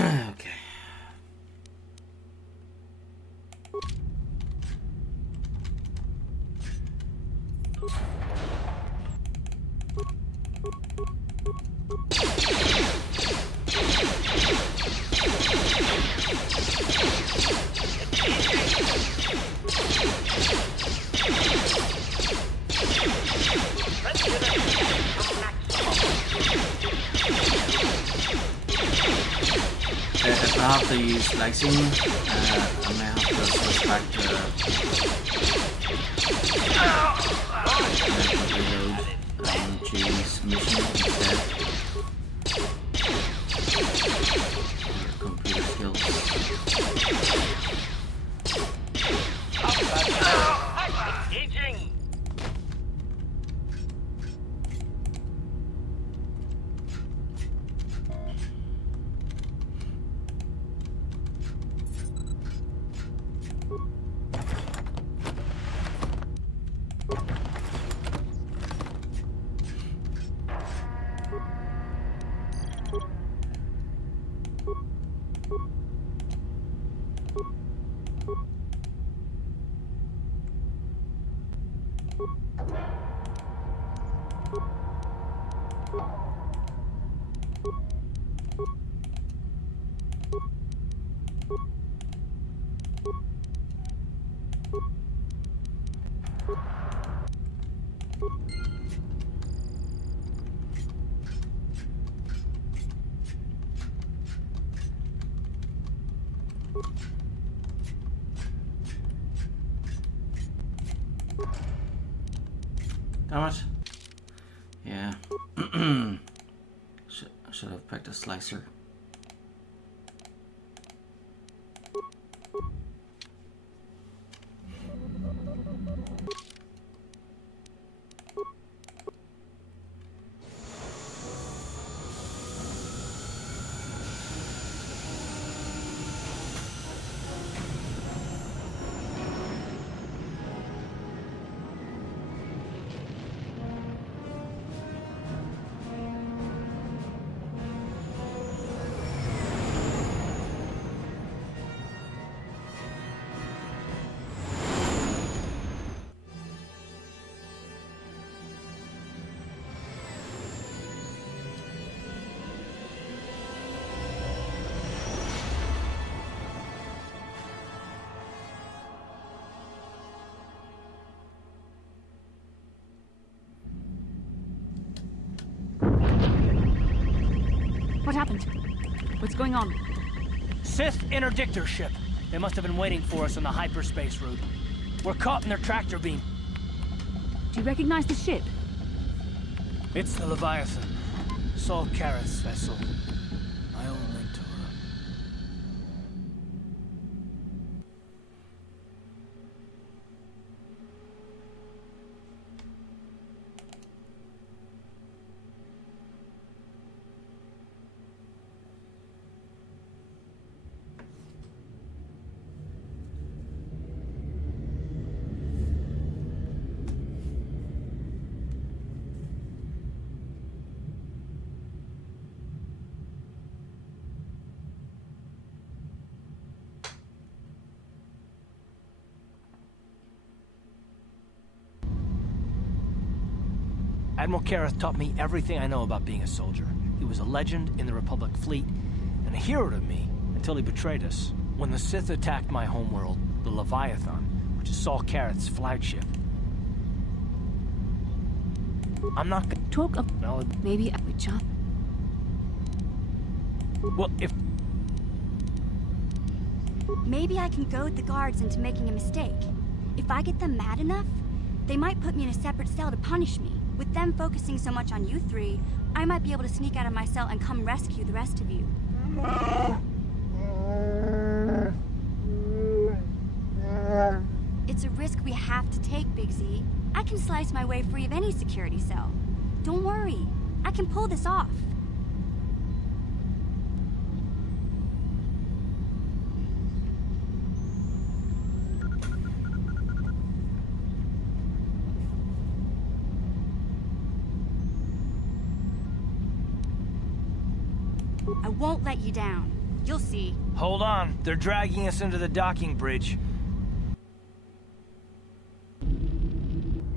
Okay. If I have to use slicing, I may have to switch back to reload and choose mission instead. Or computer skills. Engaging! Damn it. Yeah. Should have picked a slicer. What happened? What's going on? Sith interdictor ship. They must have been waiting for us on the hyperspace route. We're caught in their tractor beam. Do you recognize the ship? It's the Leviathan. Saul Kareth's vessel. My old mentor. Admiral Kareth taught me everything I know about being a soldier. He was a legend in the Republic fleet, and a hero to me until he betrayed us. When the Sith attacked my homeworld, the Leviathan, which is Saul Kareth's flagship. I'm not gonna talk of... No, maybe I would jump. Well, if... Maybe I can goad the guards into making a mistake. If I get them mad enough, they might put me in a separate cell to punish me. With them focusing so much on you three, I might be able to sneak out of my cell and come rescue the rest of you. It's a risk we have to take, Big Z. I can slice my way free of any security cell. Don't worry, I can pull this off. I won't let you down. You'll see. Hold on. They're dragging us into the docking bridge.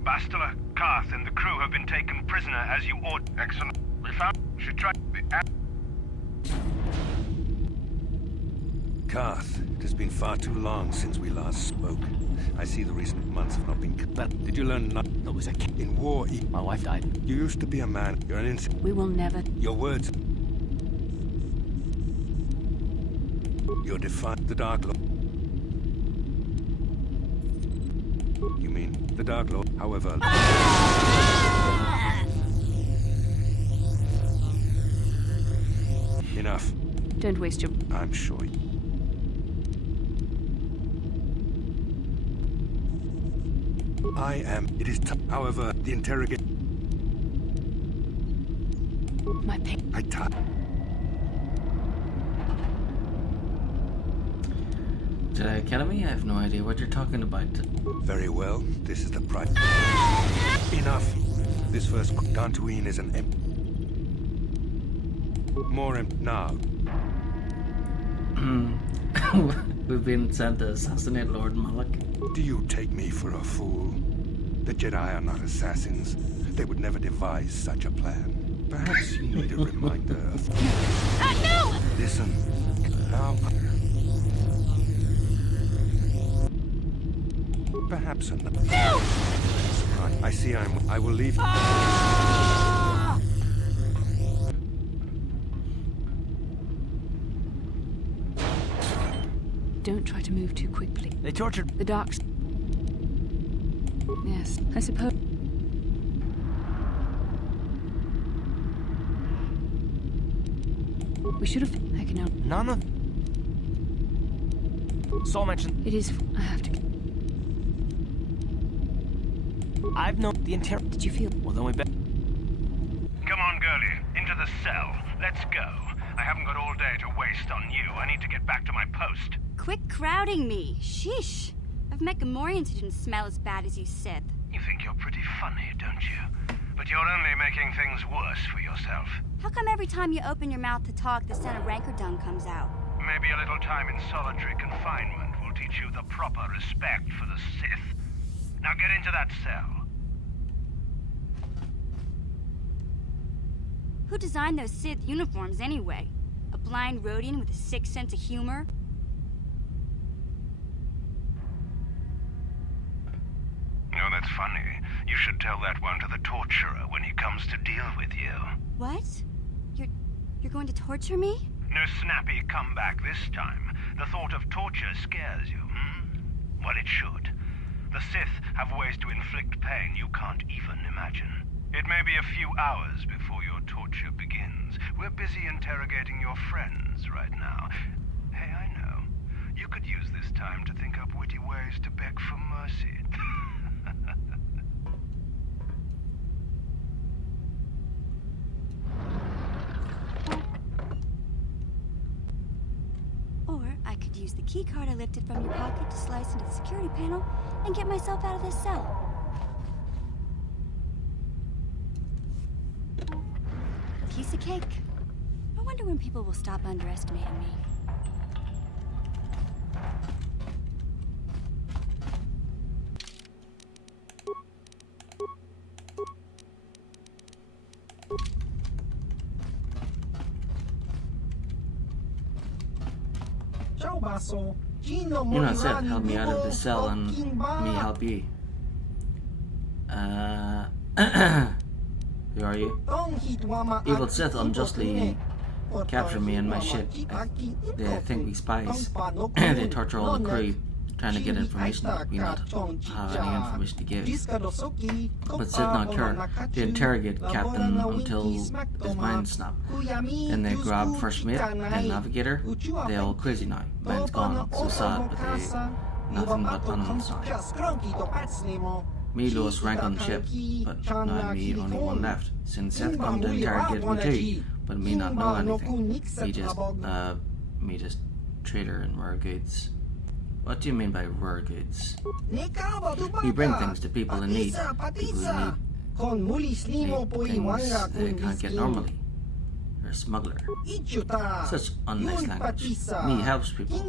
Bastila, Karth, and the crew have been taken prisoner as you ordered. Excellent. We found... She tried... Karth, it has been far too long since we last spoke. I see the recent months have not been... But did you learn nothing? That was a kid. In war, my wife died. You used to be a man. You're an We will never... Your words... You're defiant the Dark Lord. You mean the Dark Lord, however... Enough. Don't waste your... I'm sure. I am. It is however, the interrogate... My pain. Jedi Academy? I have no idea what you're talking about. Very well. This is the price. Enough. This first Dantooine is an more now. We've been sent to assassinate Lord Malak. Do you take me for a fool? The Jedi are not assassins. They would never devise such a plan. Perhaps you need a reminder of... No! Listen. Now... Perhaps another... No! I see I will leave... Don't try to move too quickly. They tortured... The Darks... Yes, I suppose... We should have... I can help. None of... Saul mentioned... It is... I have to... I've known the inter... Did you feel... Well, then we bet... Come on, girlie. Into the cell. Let's go. I haven't got all day to waste on you. I need to get back to my post. Quit crowding me. Sheesh. I've met Gamorreans who didn't smell as bad as you, Sith. You think you're pretty funny, don't you? But you're only making things worse for yourself. How come every time you open your mouth to talk, the scent of rancor dung comes out? Maybe a little time in solitary confinement will teach you the proper respect for the Sith. Now get into that cell. Who designed those Sith uniforms anyway? A blind Rhodian with a sick sense of humor? No, that's funny. You should tell that one to the torturer when he comes to deal with you. What? You're going to torture me? No snappy comeback this time. The thought of torture scares you, Well, it should. The Sith have ways to inflict pain you can't even imagine. It may be a few hours before your torture begins. We're busy interrogating your friends right now. Hey, I know. You could use this time to think up witty ways to beg for mercy. Or I could use the key card I lifted from your pocket to slice into the security panel and get myself out of this cell. Piece of cake. I wonder when people will stop underestimating me. You know, Seth, help me out of the cell and me help you. Who are you? Evil Sith unjustly captured me and my ship. They think we spies. They torture all the crew, trying to get information that we not have any information to give. But Sith not care. They interrogate Captain until his mind snap. Then they grab First Mate and Navigator. They all crazy now. Mind's gone. So sad, but they nothing but animals now. Me lowest rank on the ship, but now me only one left. Since Seth come to interrogate me too, but me not know anything. Me just trader in rare goods. What do you mean by rare goods? We bring things to people in need. People who need things they can't get normally. You're a smuggler. Such unnice language. Me helps people.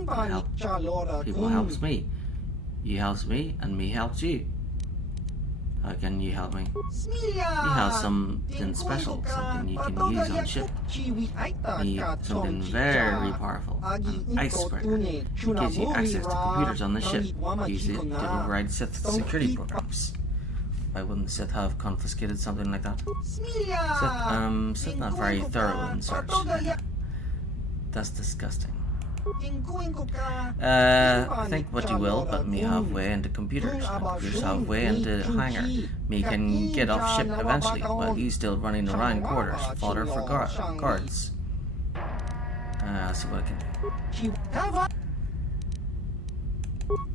People helps me. You helps me, and me helps you. How can you help me? You have something special, something you can use on ship. Something very powerful, an ice spreader. It gives you access to computers on the ship. Use it to override Sith security programs. Why wouldn't Sith have confiscated something like that? Sith not very thorough in search. That's disgusting. I think what you will, but me halfway into computers, and computers halfway into hangar. Me can get off ship eventually, while you still running around quarters, fodder for guards. See what I can do.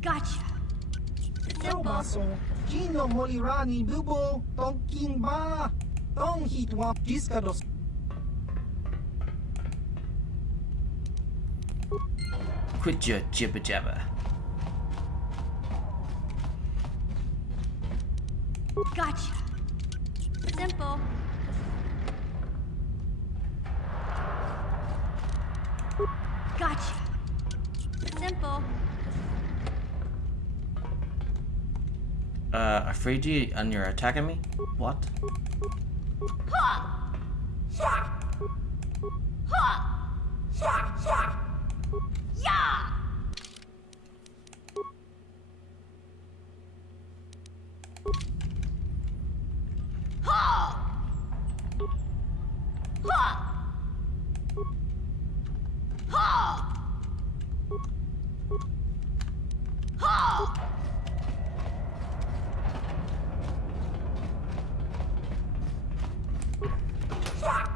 Gotcha. Quit your jibber jabber. Gotcha. Simple. Gotcha. Simple. I freed you and you're attacking me? What? Ha! Shot! Ha! Shot! Shot! Yeah! Ha! Ha! Ha! Ha! Shot!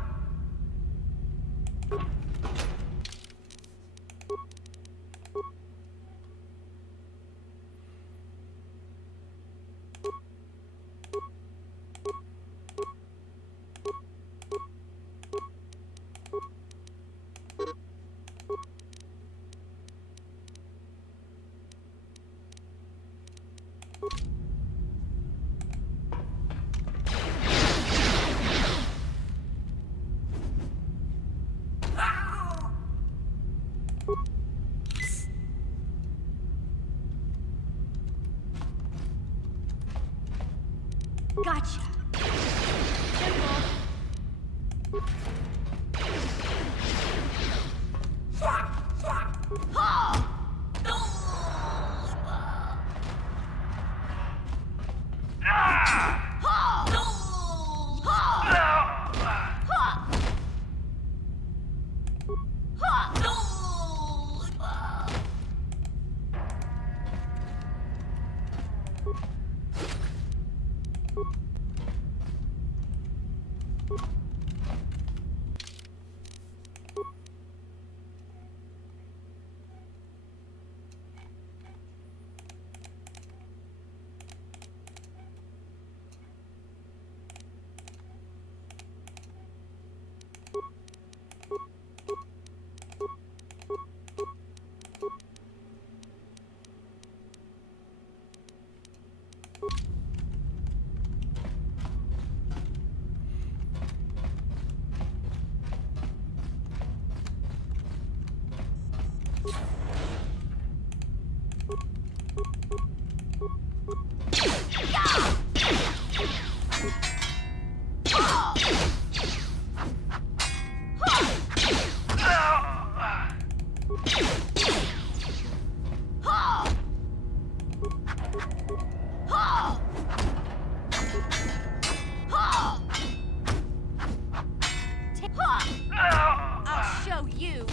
Gotcha. I'll show you.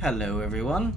Hello, everyone.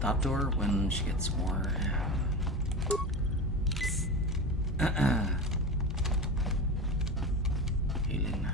That door when she gets more healing.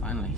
Finally.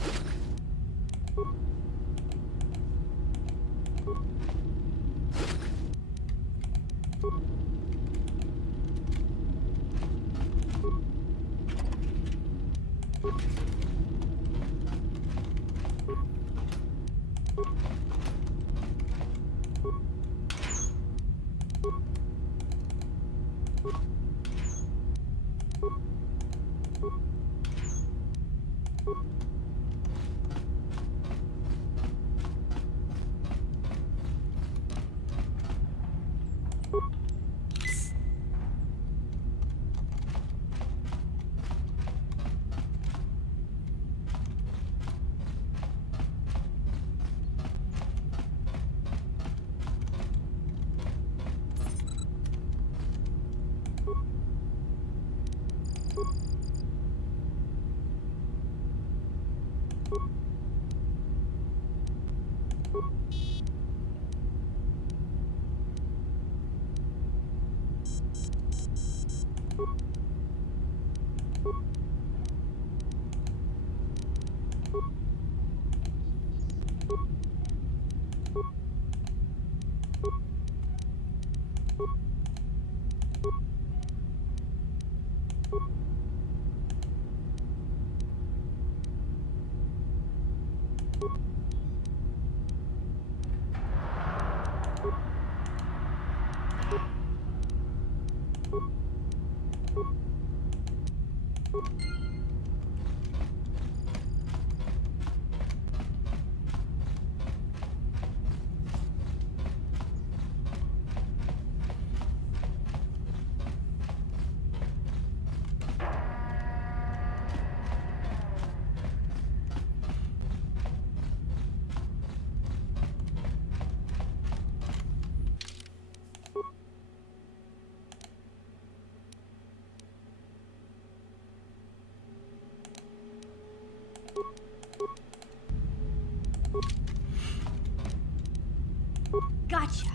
Gotcha.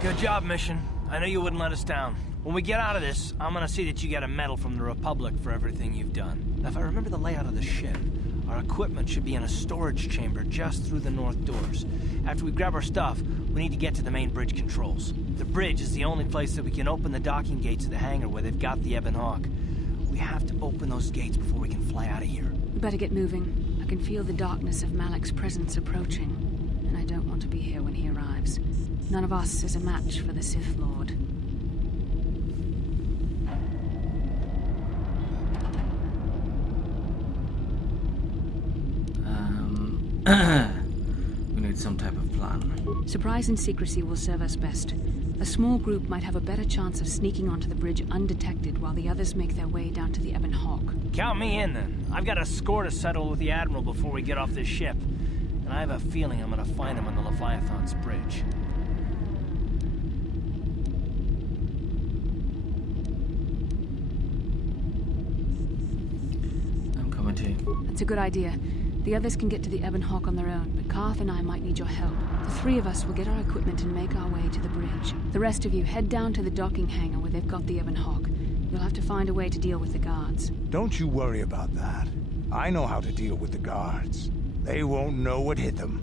Good job, Mission. I know you wouldn't let us down. When we get out of this, I'm gonna see that you get a medal from the Republic for everything you've done. Now, if I remember the layout of the ship, our equipment should be in a storage chamber just through the north doors. After we grab our stuff, we need to get to the main bridge controls. The bridge is the only place that we can open the docking gates of the hangar where they've got the Ebon Hawk. We have to open those gates before we can fly out of here. We better get moving. I can feel the darkness of Malak's presence approaching, and I don't want to be here when he arrives. None of us is a match for the Sith Lord. We need some type of plan. Surprise and secrecy will serve us best. A small group might have a better chance of sneaking onto the bridge undetected while the others make their way down to the Ebon Hawk. Count me in, then. I've got a score to settle with the Admiral before we get off this ship. And I have a feeling I'm gonna find him on the Leviathan's bridge. I'm coming to you. That's a good idea. The others can get to the Ebon Hawk on their own, but Carth and I might need your help. The three of us will get our equipment and make our way to the bridge. The rest of you head down to the docking hangar where they've got the Ebon Hawk. You'll have to find a way to deal with the guards. Don't you worry about that. I know how to deal with the guards. They won't know what hit them.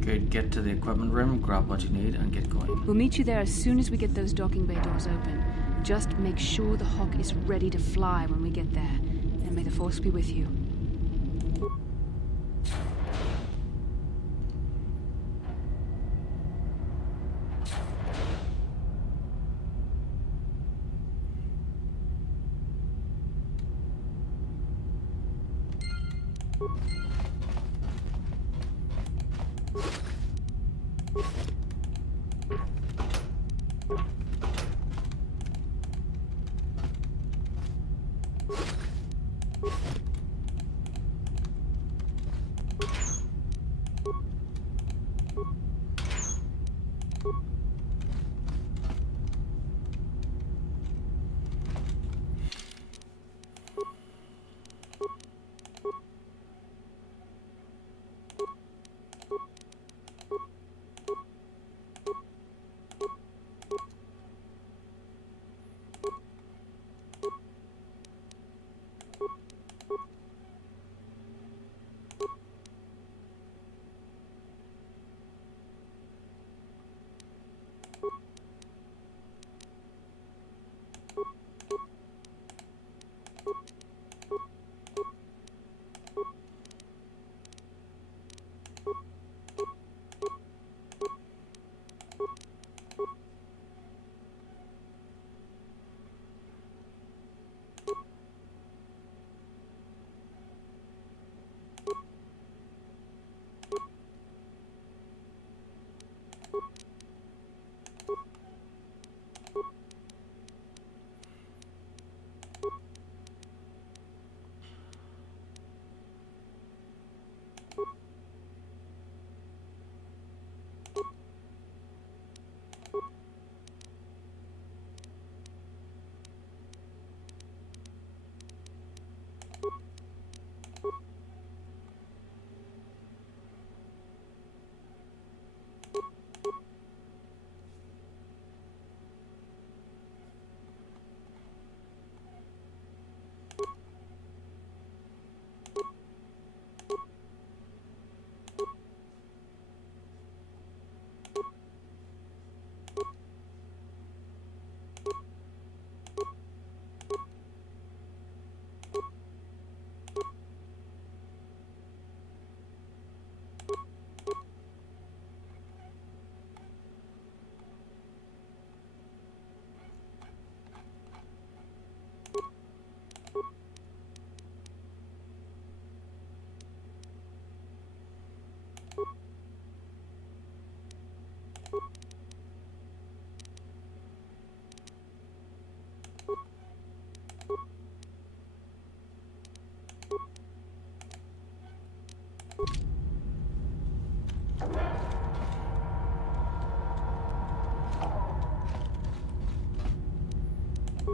Good, get to the equipment room, grab what you need, and get going. We'll meet you there as soon as we get those docking bay doors open. Just make sure the Hawk is ready to fly when we get there. And may the Force be with you.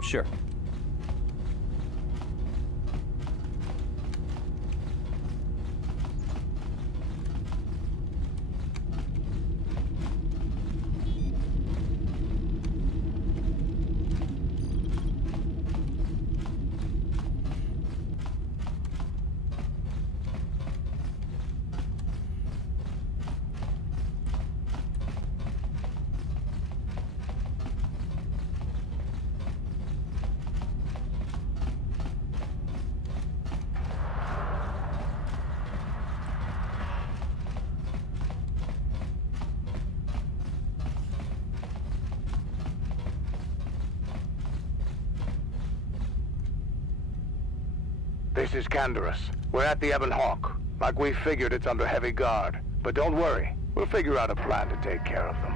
Sure. This is Canderous. We're at the Ebon Hawk. Like we figured, it's under heavy guard. But don't worry, we'll figure out a plan to take care of them.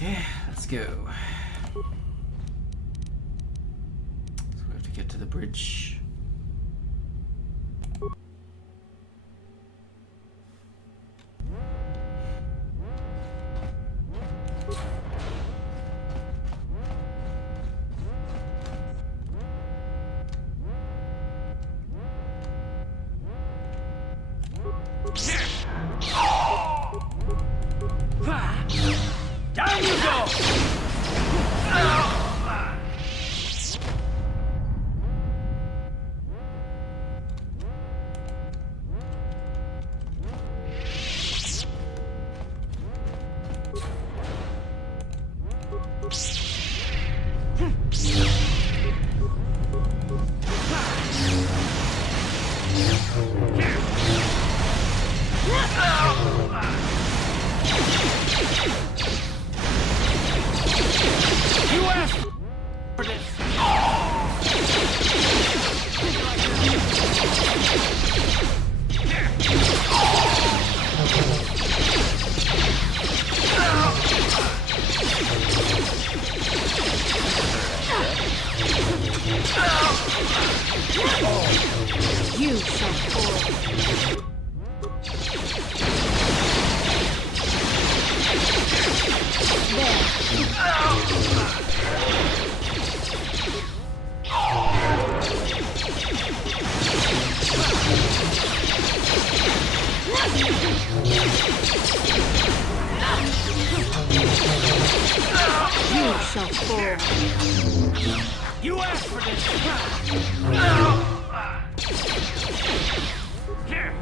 Okay, let's go. So we have to get to the bridge. Down you go! You asked for this. You shall fall. You shall fall. You asked for this. Here.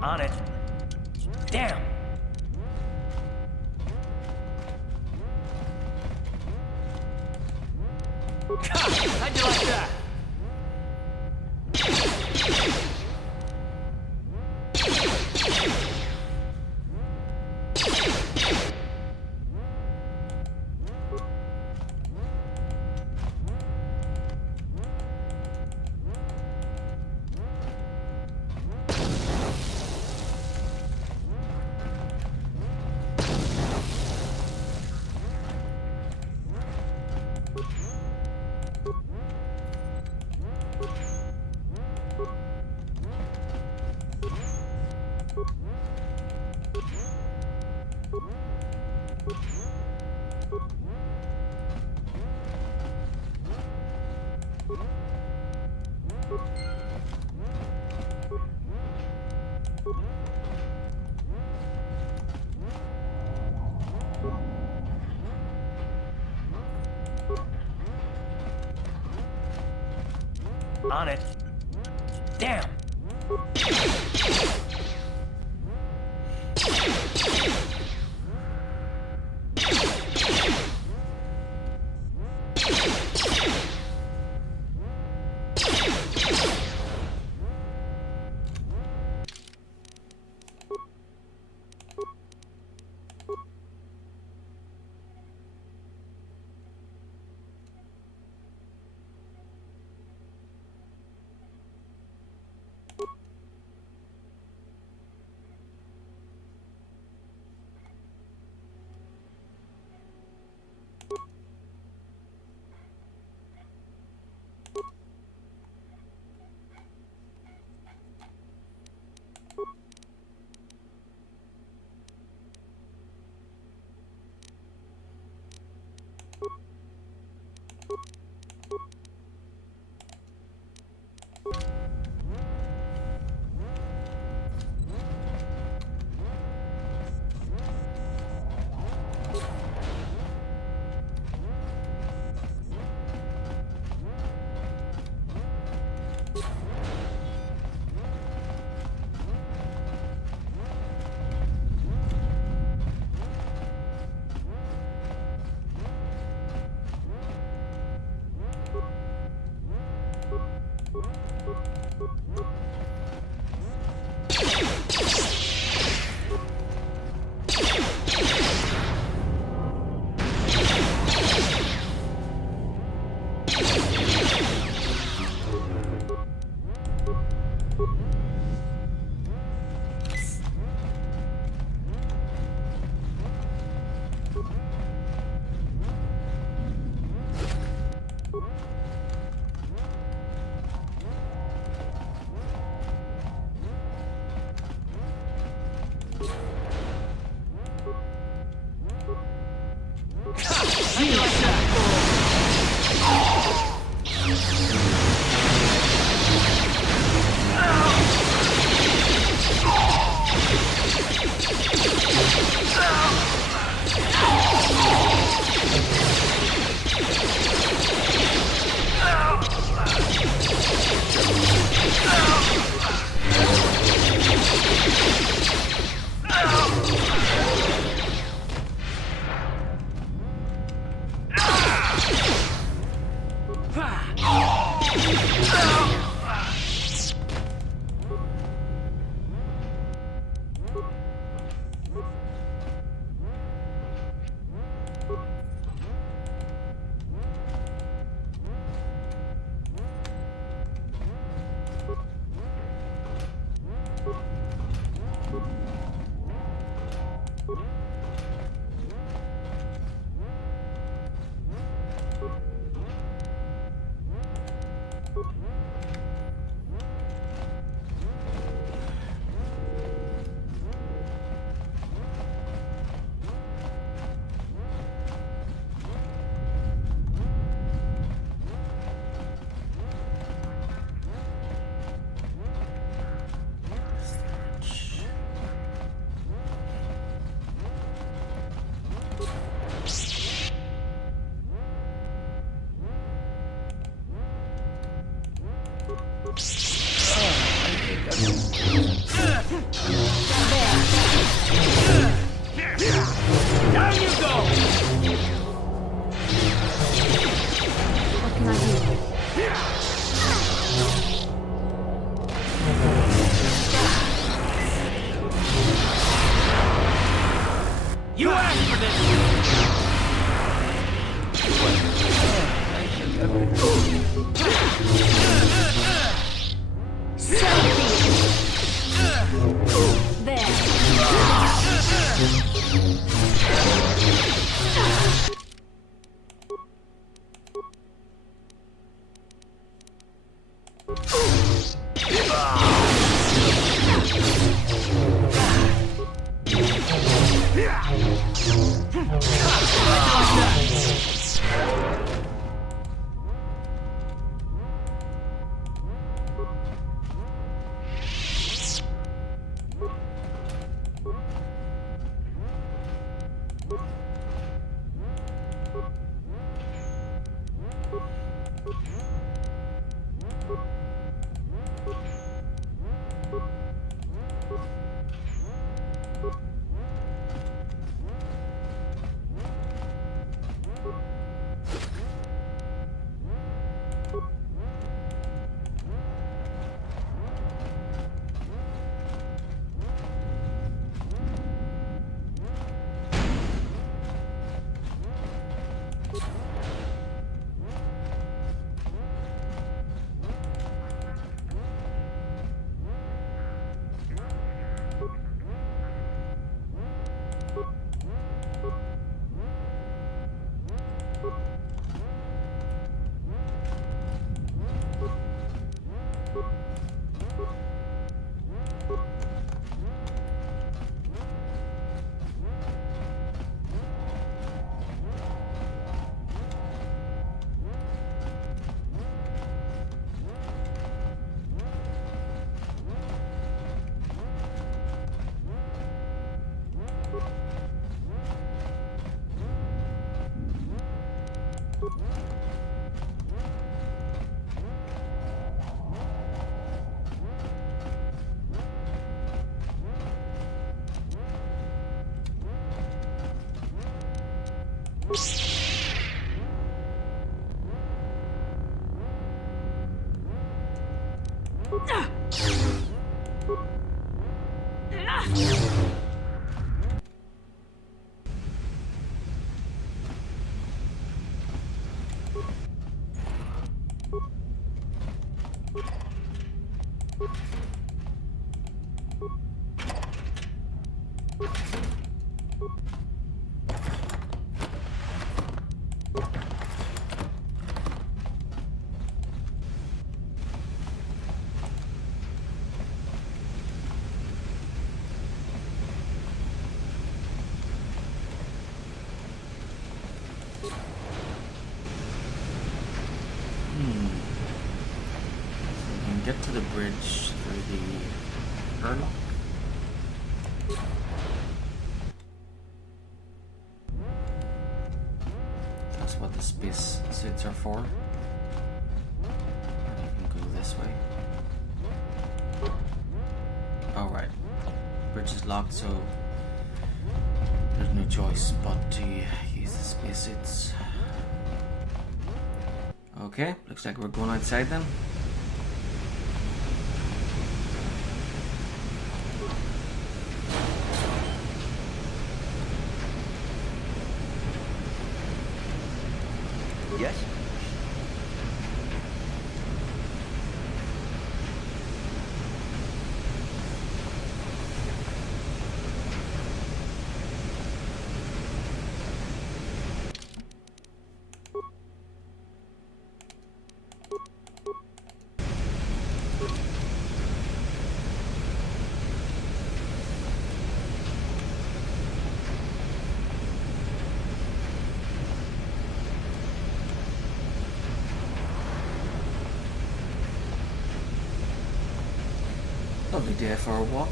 On it. Damn! How'd you like that? On it. Damn. Get to the bridge through the airlock. That's what the space suits are for. You can go this way. Alright. Bridge is locked, so there's no choice but to use the spacesuits. Okay, looks like we're going outside then. Yes? Lovely day for a walk.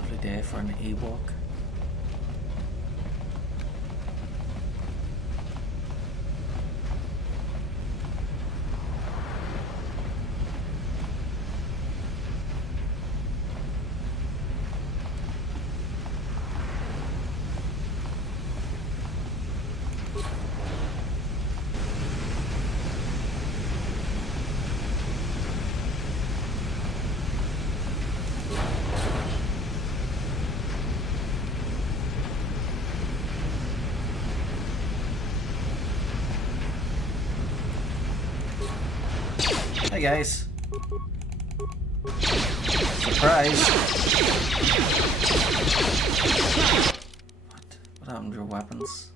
Lovely day for an A-walk. Hey guys. Surprise. What happened to your weapons?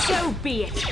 So be it.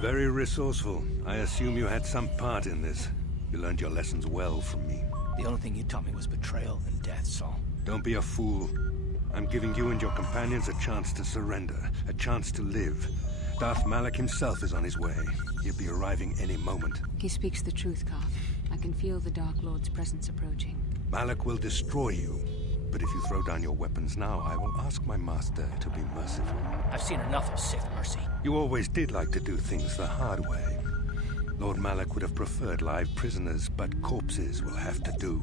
Very resourceful. I assume you had some part in this. You learned your lessons well from me. The only thing you taught me was betrayal and death, Saul. Don't be a fool. I'm giving you and your companions a chance to surrender, a chance to live. Darth Malak himself is on his way. He'll be arriving any moment. He speaks the truth, Carth. I can feel the Dark Lord's presence approaching. Malak will destroy you. But if you throw down your weapons now, I will ask my master to be merciful. I've seen enough of Sith mercy. You always did like to do things the hard way. Lord Malak would have preferred live prisoners, but corpses will have to do.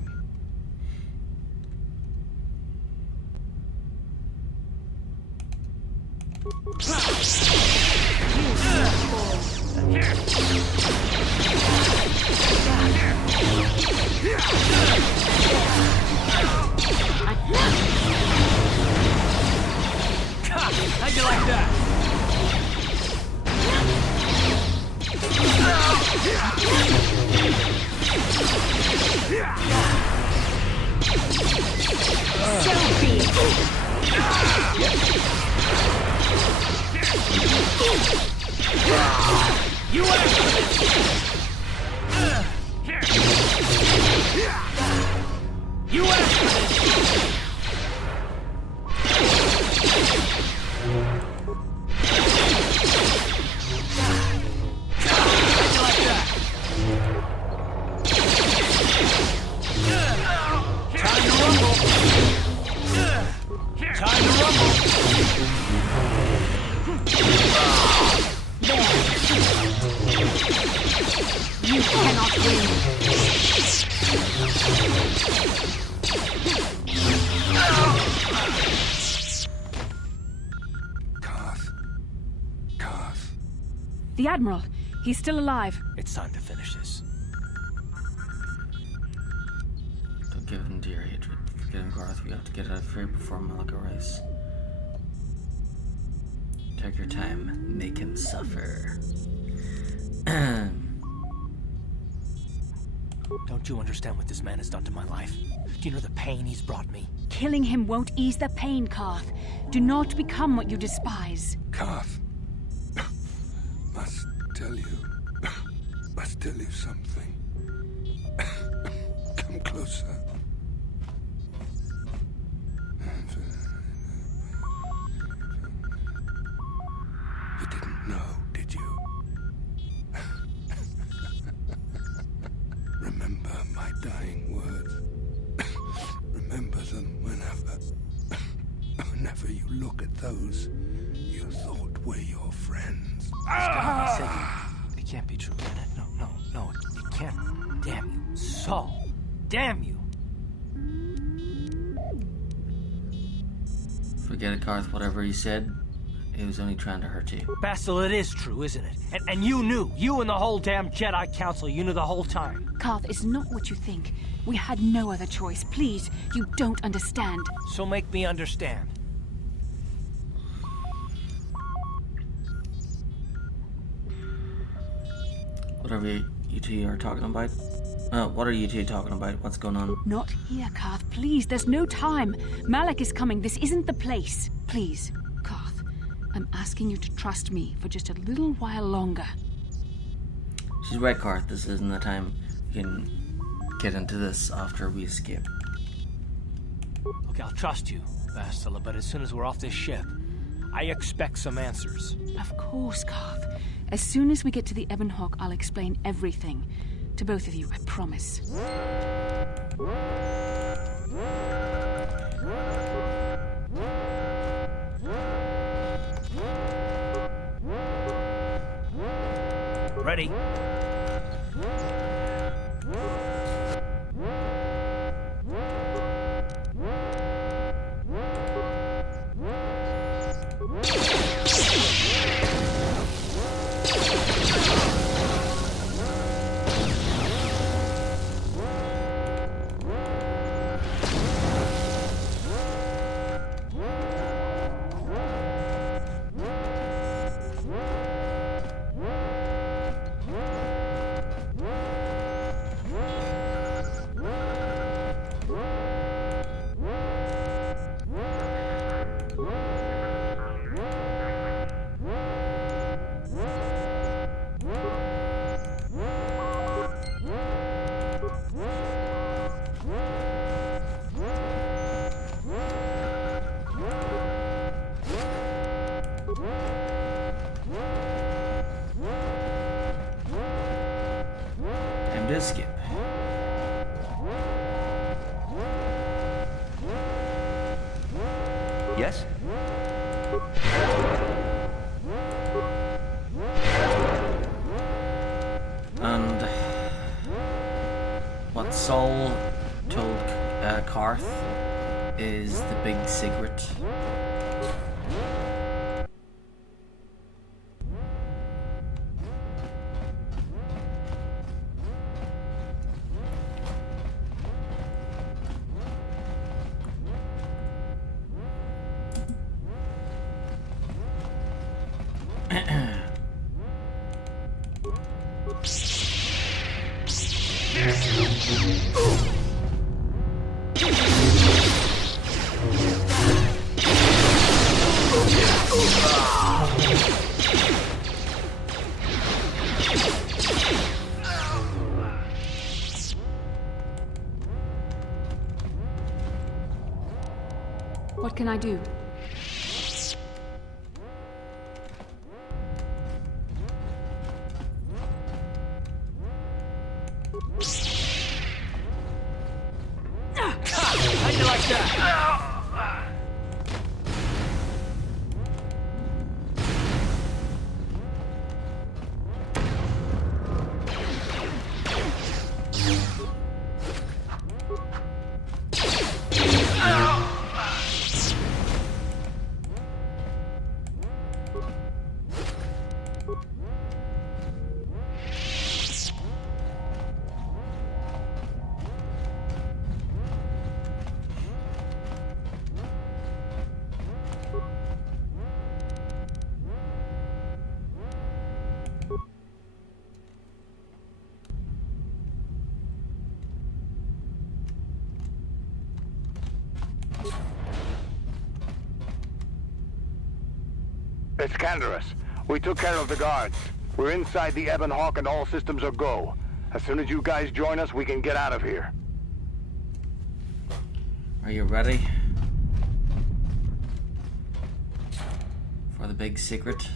How'd you like that? So be it. You asked for this! You asked for this! You cannot win. Carth. The Admiral. He's still alive. It's time to finish this. Don't give in to your hatred. Forgetting Carth, we have to get out free before Malak arrives. Take your time. Make him suffer. Don't you understand what this man has done to my life? Do you know the pain he's brought me? Killing him won't ease the pain, Carth. Do not become what you despise. Carth. Must tell you something. Come closer. those you thought were your friends. It can't be true, can it? No, it can't. Damn you. Saul. Damn you. Forget it, Garth. Whatever he said, he was only trying to hurt you. Basil, it is true, isn't it? And you knew. You and the whole damn Jedi Council, you knew the whole time. Karth, it's not what you think. We had no other choice. Please, you don't understand. So make me understand. Whatever you two are talking about. What are you two talking about? What's going on? Not here, Karth. Please, there's no time. Malak is coming. This isn't the place. Please, Karth, I'm asking you to trust me for just a little while longer. She's right, Garth. This isn't the time. You can get into this after we escape. Look, I'll trust you, Bastila, but as soon as we're off this ship, I expect some answers. Of course, Karth. As soon as we get to the Ebon Hawk, I'll explain everything. To both of you, I promise. Ready? Time to skip. Yes? And what Saul told Karth is the big secret. What can I do? How'd you like that? It's Canderous. We took care of the guards. We're inside the Ebon Hawk and all systems are go. As soon as you guys join us, we can get out of here. Are you ready for the big secret?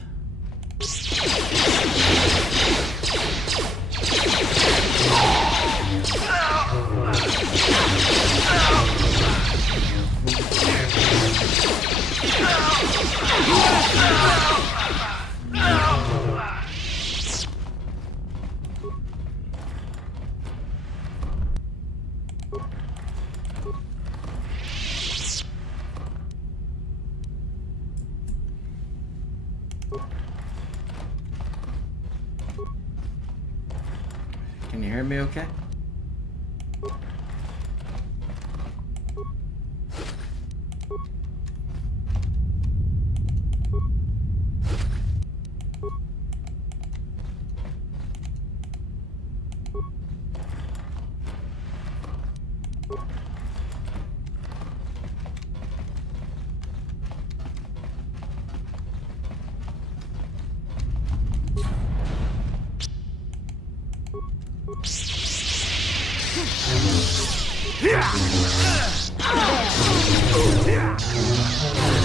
Can you hear me okay?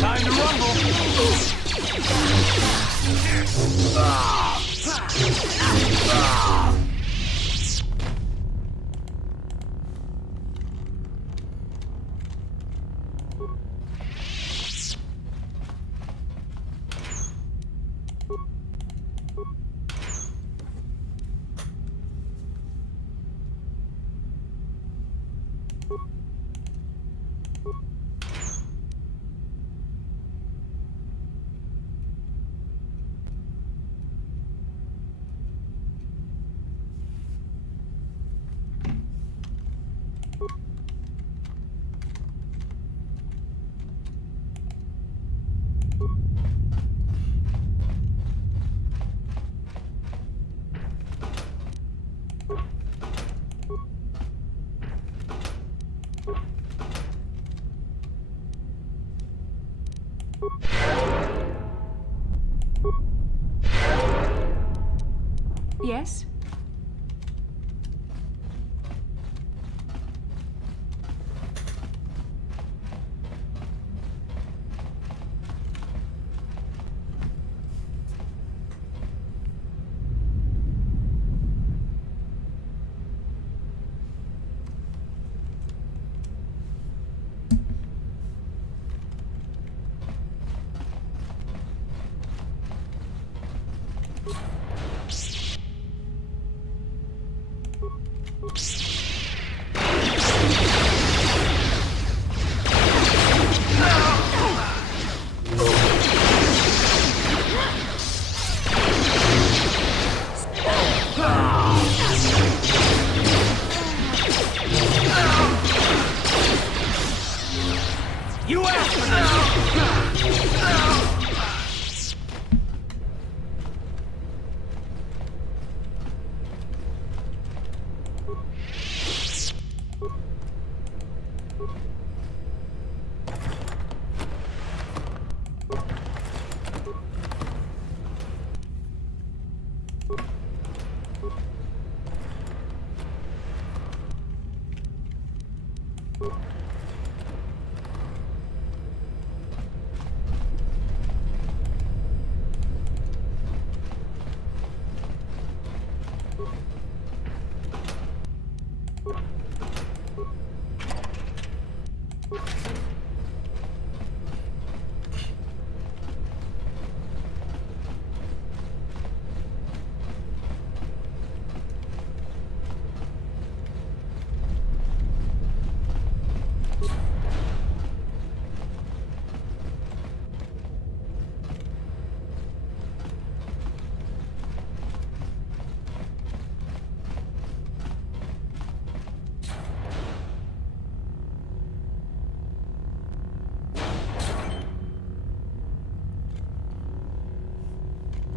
Time to rumble! Yes? You asked for this!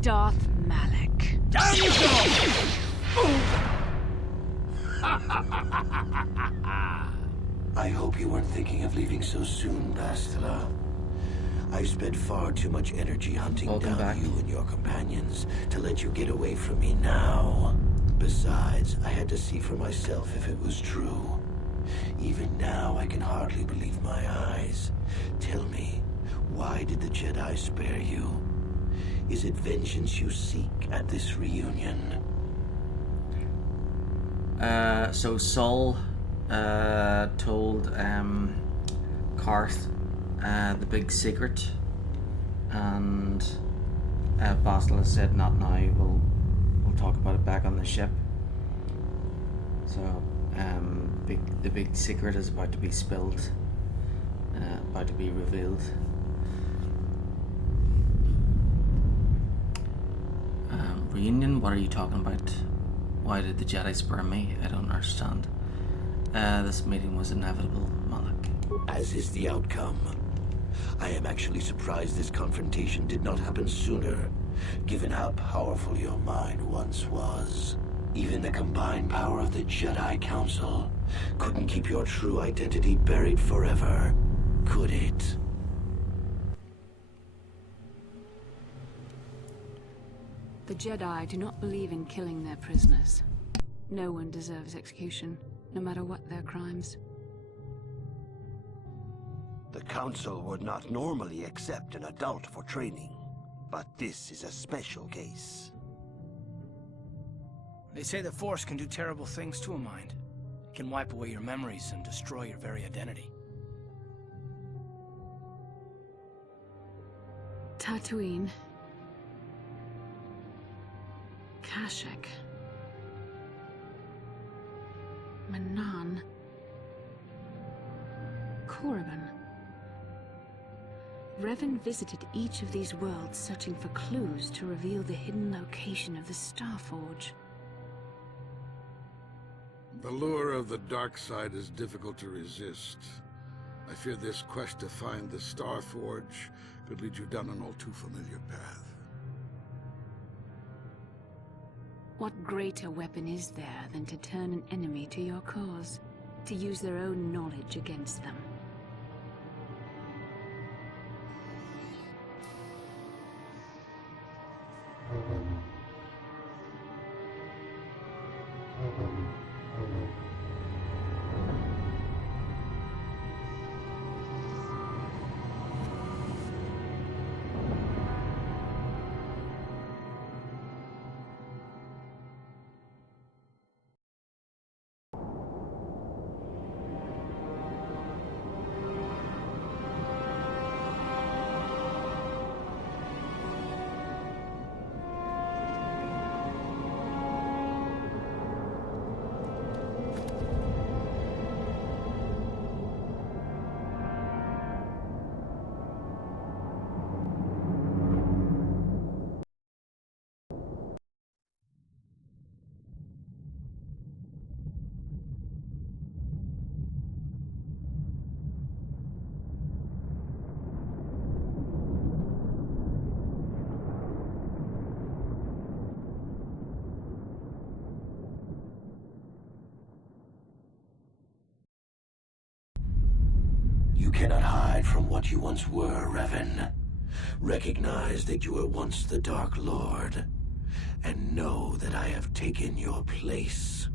Darth Malak. Down you I hope you weren't thinking of leaving so soon, Bastila. I've spent far too much energy hunting down you and your companions to let you get away from me now. Besides, I had to see for myself if it was true. Even now, I can hardly believe my eyes. Tell me, why did the Jedi spare you? Is it vengeance you seek at this reunion? So Saul told Karth the big secret and Bastila said not now. We'll talk about it back on the ship. So the big secret is about to be spilled, about to be revealed. Reunion? What are you talking about? Why did the Jedi spur me? I don't understand. This meeting was inevitable, Malak. As is the outcome. I am actually surprised this confrontation did not happen sooner, given how powerful your mind once was. Even the combined power of the Jedi Council couldn't keep your true identity buried forever, could it? The Jedi do not believe in killing their prisoners. No one deserves execution, no matter what their crimes. The Council would not normally accept an adult for training, but this is a special case. They say the Force can do terrible things to a mind. It can wipe away your memories and destroy your very identity. Tatooine. Kashyyyk. Manaan. Korriban. Revan visited each of these worlds searching for clues to reveal the hidden location of the Starforge. The lure of the dark side is difficult to resist. I fear this quest to find the Starforge could lead you down an all too familiar path. What greater weapon is there than to turn an enemy to your cause, to use their own knowledge against them? You cannot hide from what you once were, Revan. Recognize that you were once the Dark Lord, and know that I have taken your place.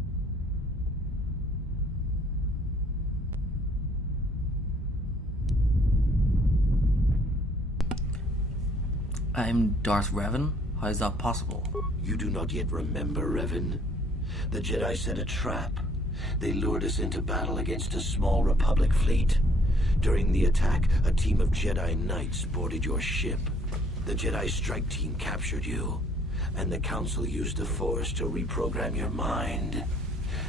I'm Darth Revan? How is that possible? You do not yet remember, Revan? The Jedi set a trap. They lured us into battle against a small Republic fleet. During the attack, a team of Jedi Knights boarded your ship. The Jedi strike team captured you, and the Council used the Force to reprogram your mind.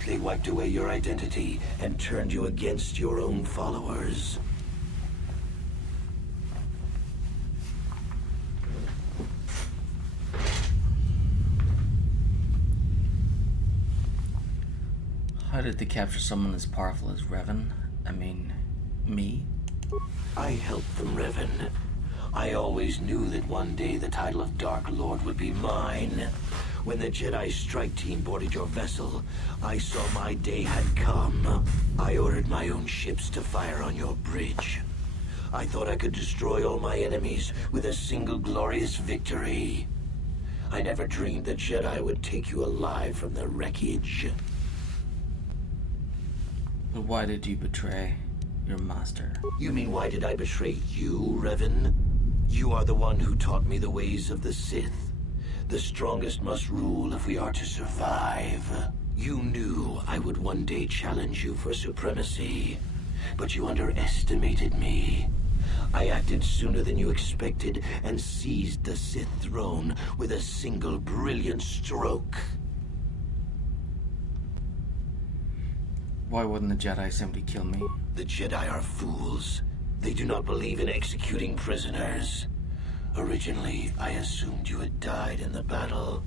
They wiped away your identity and turned you against your own followers. How did they capture someone as powerful as Revan? I mean, me? I helped them, Revan. I always knew that one day the title of Dark Lord would be mine. When the Jedi strike team boarded your vessel, I saw my day had come. I ordered my own ships to fire on your bridge. I thought I could destroy all my enemies with a single glorious victory. I never dreamed the Jedi would take you alive from the wreckage. But why did you betray your master? You mean why did I betray you, Revan? You are the one who taught me the ways of the Sith. The strongest must rule if we are to survive. You knew I would one day challenge you for supremacy, but you underestimated me. I acted sooner than you expected and seized the Sith throne with a single brilliant stroke. Why wouldn't the Jedi simply kill me? The Jedi are fools. They do not believe in executing prisoners. Originally, I assumed you had died in the battle.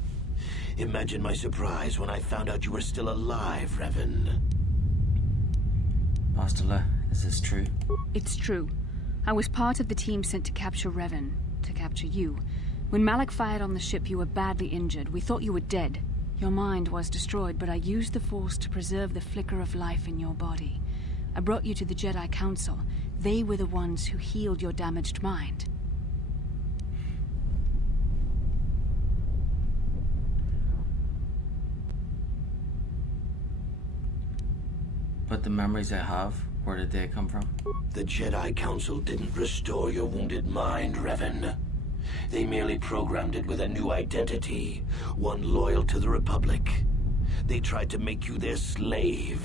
Imagine my surprise when I found out you were still alive, Revan. Bastila, is this true? It's true. I was part of the team sent to capture Revan, to capture you. When Malak fired on the ship, you were badly injured. We thought you were dead. Your mind was destroyed, but I used the Force to preserve the flicker of life in your body. I brought you to the Jedi Council. They were the ones who healed your damaged mind. But the memories I have, where did they come from? The Jedi Council didn't restore your wounded mind, Revan. They merely programmed it with a new identity, one loyal to the Republic. They tried to make you their slave.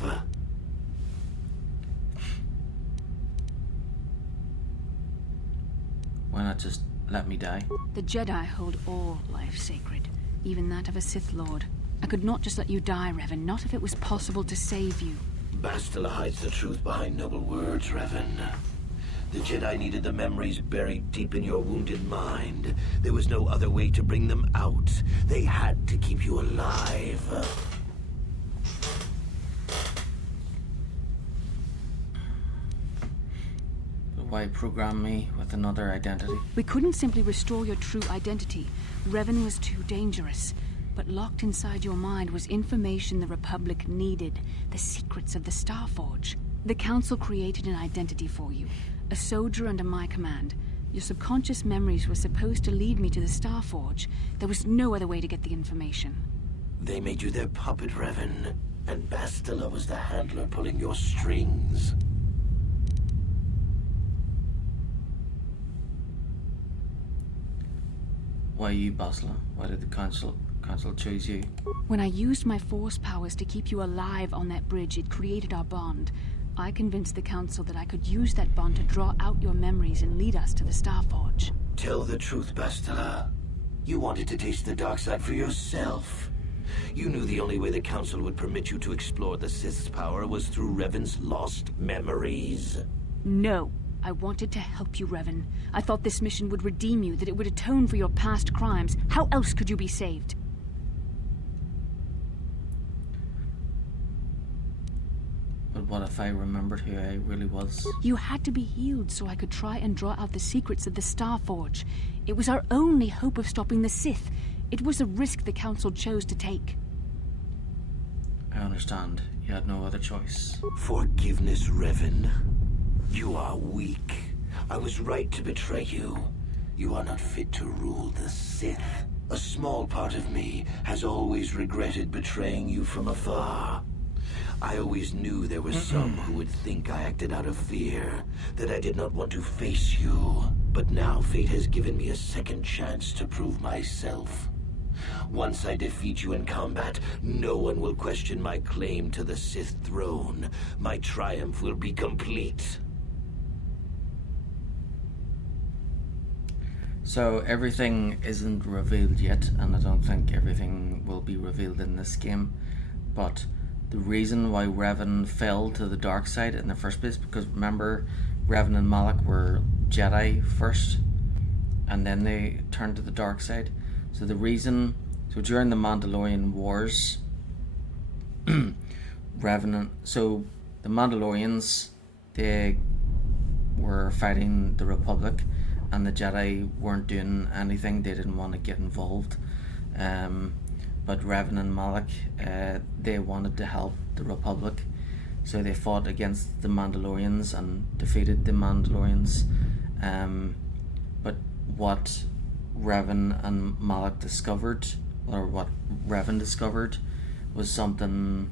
Why not just let me die? The Jedi hold all life sacred, even that of a Sith Lord. I could not just let you die, Revan, not if it was possible to save you. Bastila hides the truth behind noble words, Revan. The Jedi needed the memories buried deep in your wounded mind. There was no other way to bring them out. They had to keep you alive. But why program me with another identity? We couldn't simply restore your true identity. Revan was too dangerous. But locked inside your mind was information the Republic needed, the secrets of the Starforge. The Council created an identity for you, a soldier under my command. Your subconscious memories were supposed to lead me to the Starforge. There was no other way to get the information. They made you their puppet, Revan, and Bastila was the handler pulling your strings. Why you, Bastila? Why did the Council choose you? When I used my Force powers to keep you alive on that bridge, it created our bond. I convinced the Council that I could use that bond to draw out your memories and lead us to the Starforge. Tell the truth, Bastila. You wanted to taste the dark side for yourself. You knew the only way the Council would permit you to explore the Sith's power was through Revan's lost memories. No. I wanted to help you, Revan. I thought this mission would redeem you, that it would atone for your past crimes. How else could you be saved? But what if I remembered who I really was? You had to be healed so I could try and draw out the secrets of the Starforge. It was our only hope of stopping the Sith. It was a risk the Council chose to take. I understand. You had no other choice. Forgiveness, Revan. You are weak. I was right to betray you. You are not fit to rule the Sith. A small part of me has always regretted betraying you from afar. I always knew there were some who would think I acted out of fear, that I did not want to face you. But now fate has given me a second chance to prove myself. Once I defeat you in combat, no one will question my claim to the Sith throne. My triumph will be complete. So everything isn't revealed yet, and I don't think everything will be revealed in this game. But the reason why Revan fell to the dark side in the first place, because remember, Revan and Malak were Jedi first, and then they turned to the dark side. So the reason, so during the Mandalorian Wars, the Mandalorians, they were fighting the Republic, and the Jedi weren't doing anything. They didn't want to get involved. But Revan and Malak, they wanted to help the Republic. So they fought against the Mandalorians and defeated the Mandalorians. But what Revan and Malak discovered, or what Revan discovered, was something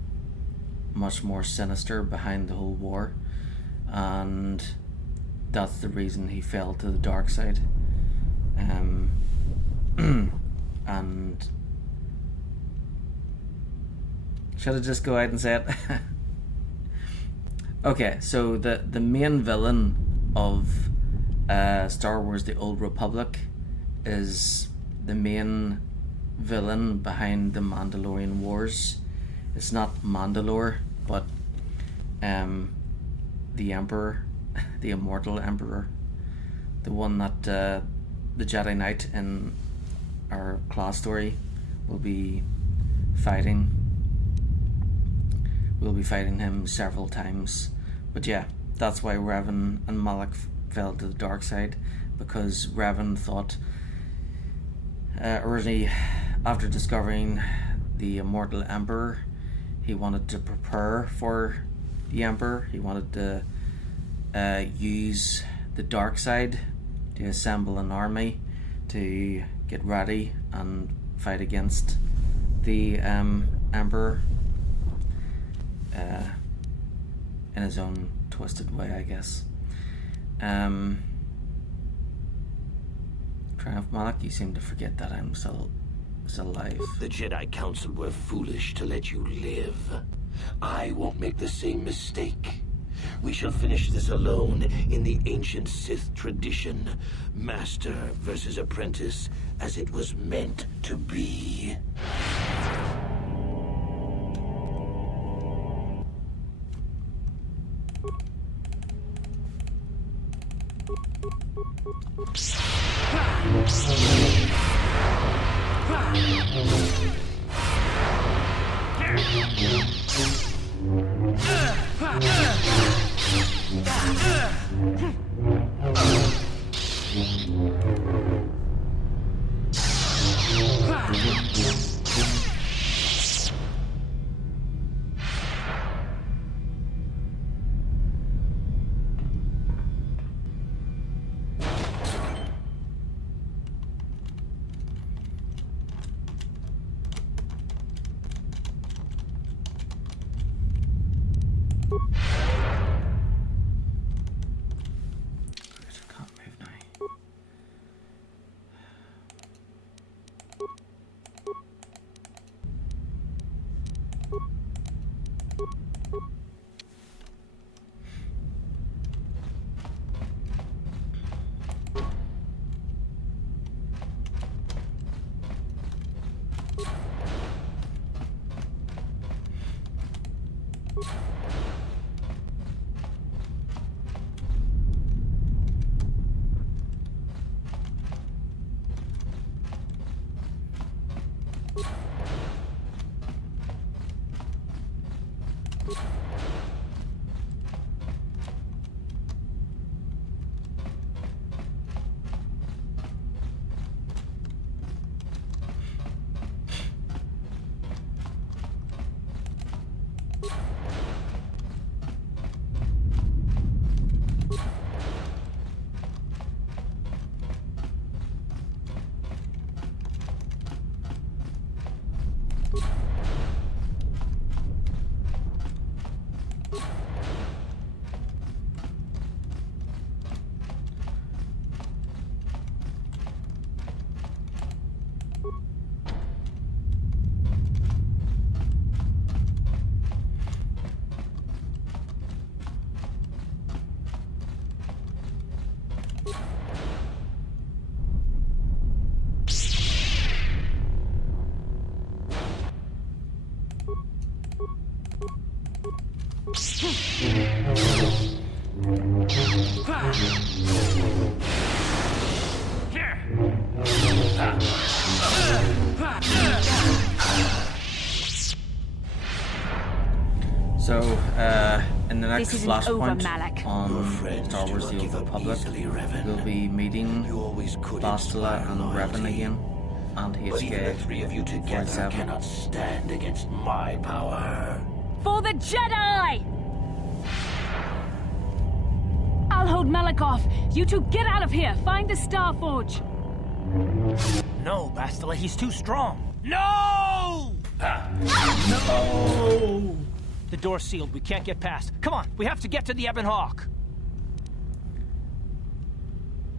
much more sinister behind the whole war. And that's the reason he fell to the dark side. And should I just go out and say it? Okay, so the main villain of Star Wars The Old Republic is the main villain behind the Mandalorian Wars. It's not Mandalore, but the Emperor, the Immortal Emperor, the one that the Jedi Knight in our class story will be fighting. We'll be fighting him several times. But yeah, that's why Revan and Malak fell to the dark side, because Revan thought originally, after discovering the Immortal Emperor, he wanted to prepare for the Emperor. He wanted to use the dark side to assemble an army to get ready and fight against the Emperor in his own twisted way, I guess. Triumph Malak, you seem to forget that I'm still alive. The Jedi Council were foolish to let you live. I won't make the same mistake. We shall finish this alone in the ancient Sith tradition. Master versus apprentice, as it was meant to be. So, in the next This isn't over, flashpoint Malak. on Star Wars The Old Republic, we'll be meeting Bastila and Revan again, and But even the three of you together 47. cannot stand against my power. For the Jedi! I'll hold Malak off. You two get out of here. Find the Star Forge. No, Bastila, he's too strong. No! No! The door's sealed. We can't get past. Come on, we have to get to the Ebon Hawk.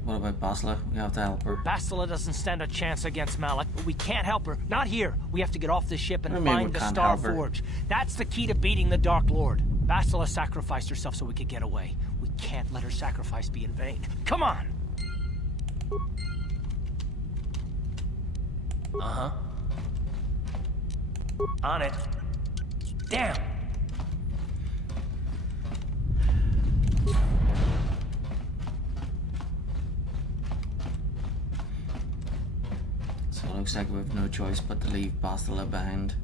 What about Bastila? We have to help her. Bastila doesn't stand a chance against Malak, but we can't help her. Not here. We have to get off the ship and What do you mean find we the can't Star help her? Forge. That's the key to beating the Dark Lord. Bastila sacrificed herself so we could get away. We can't let her sacrifice be in vain. Come on! Uh-huh. On it. Damn! So it looks like we have no choice but to leave Bastila behind.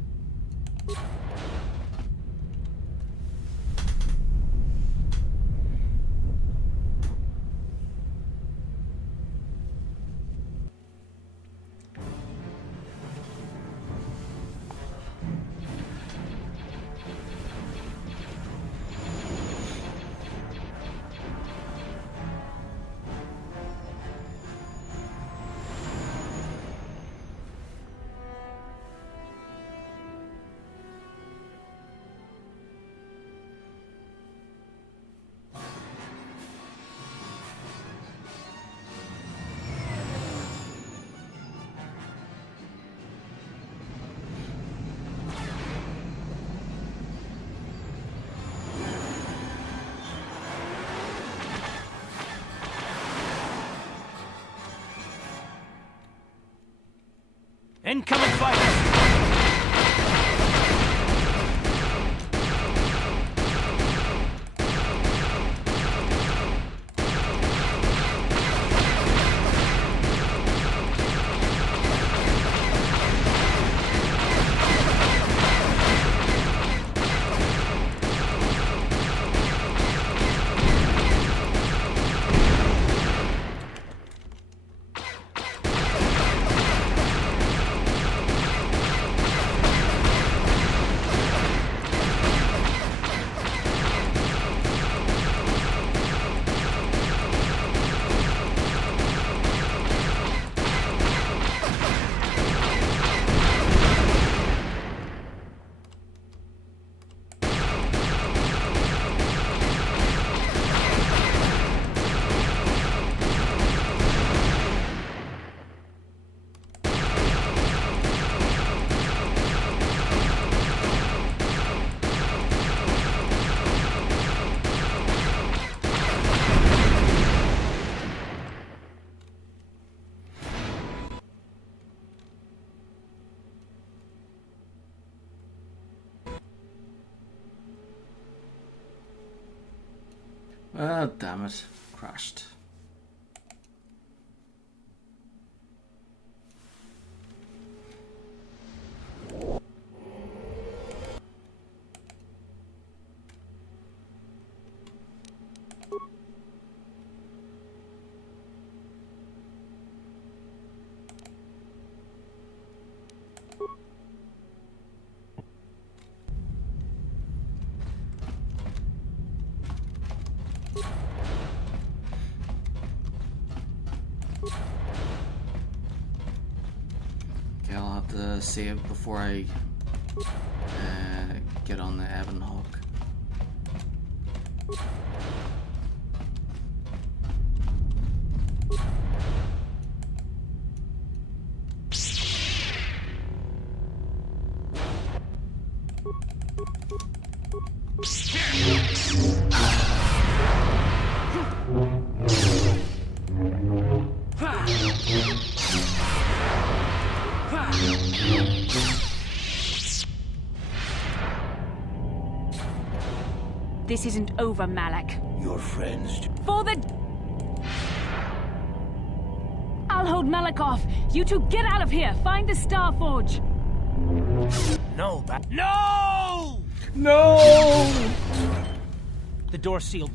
Incoming fighters! Oh, damn it. Crashed. Okay, I'll have to save before I get on the Ebon Hawk. This isn't over, Malak. Your friends. For the... I'll hold Malak off. You two get out of here. Find the Star Forge. No, no! No! The door's sealed.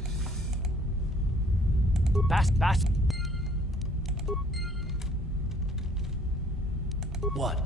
Bast. What?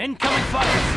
Incoming fire!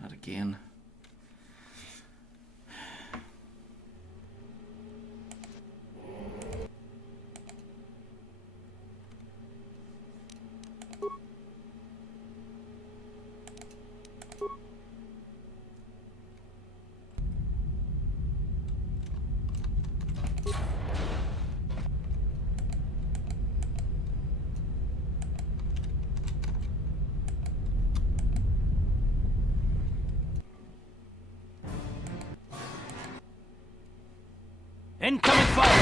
Not again. Incoming fire!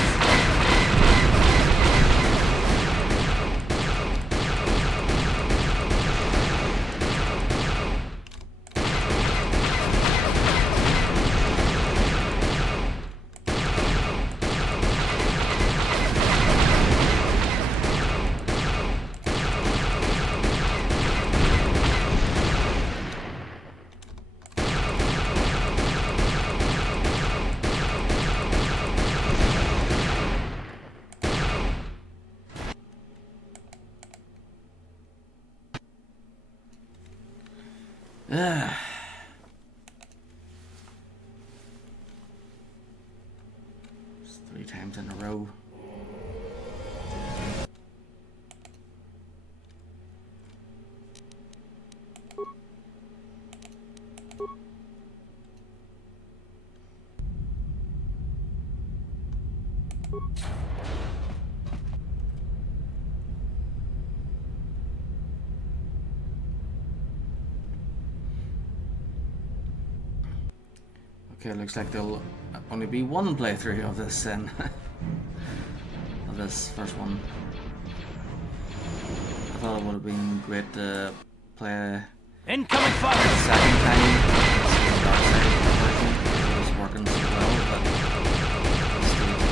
It's 3 times in a row. Okay, looks like there'll only be one playthrough of this then. Of this first one. I thought it would have been great to play incoming fire the second time. The dark side version. It was working so well, but the stage seemed to be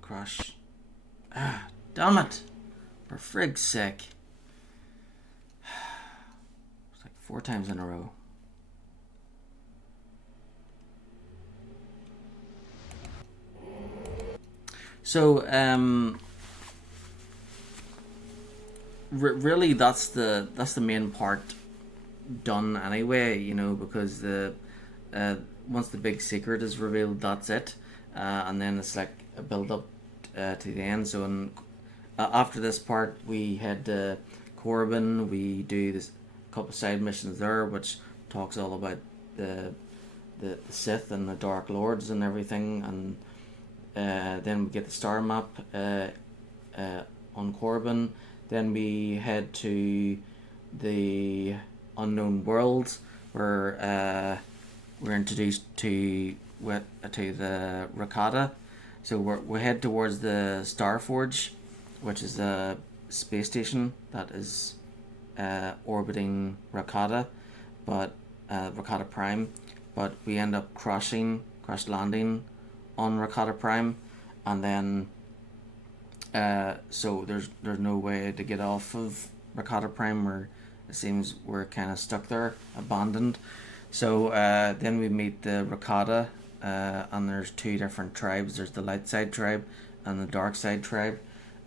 crush. Ah, damn it! For frig's sake. It's like 4 times in a row. So, really, that's the main part done anyway. You know, because the once the big secret is revealed, that's it, and then it's like a build up to the end. So, after this part, we head to Corbin. We do this couple side missions there, which talks all about the Sith and the Dark Lords and everything, and then we get the star map on Corbin. Then we head to the unknown world where we're introduced to the Rakata. So we head towards the Starforge, which is a space station that is orbiting Rakata, but Rakata Prime. But we end up crash landing on Rakata Prime, and then so there's no way to get off of Rakata Prime, where it seems we're kind of stuck there, abandoned. So then we meet the Rakata, and there's 2 different tribes. There's the light side tribe and the dark side tribe,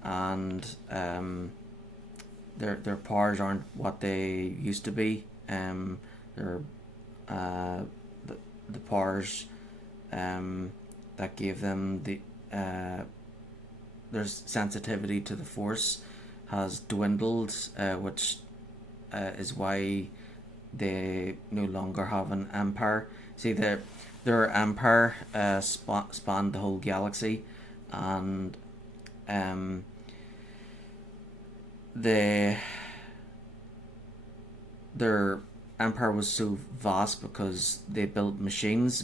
and their powers aren't what they used to be. They're the powers that gave them their sensitivity to the Force has dwindled, which is why they no longer have an empire. See, their empire spanned the whole galaxy, and their empire was so vast because they built machines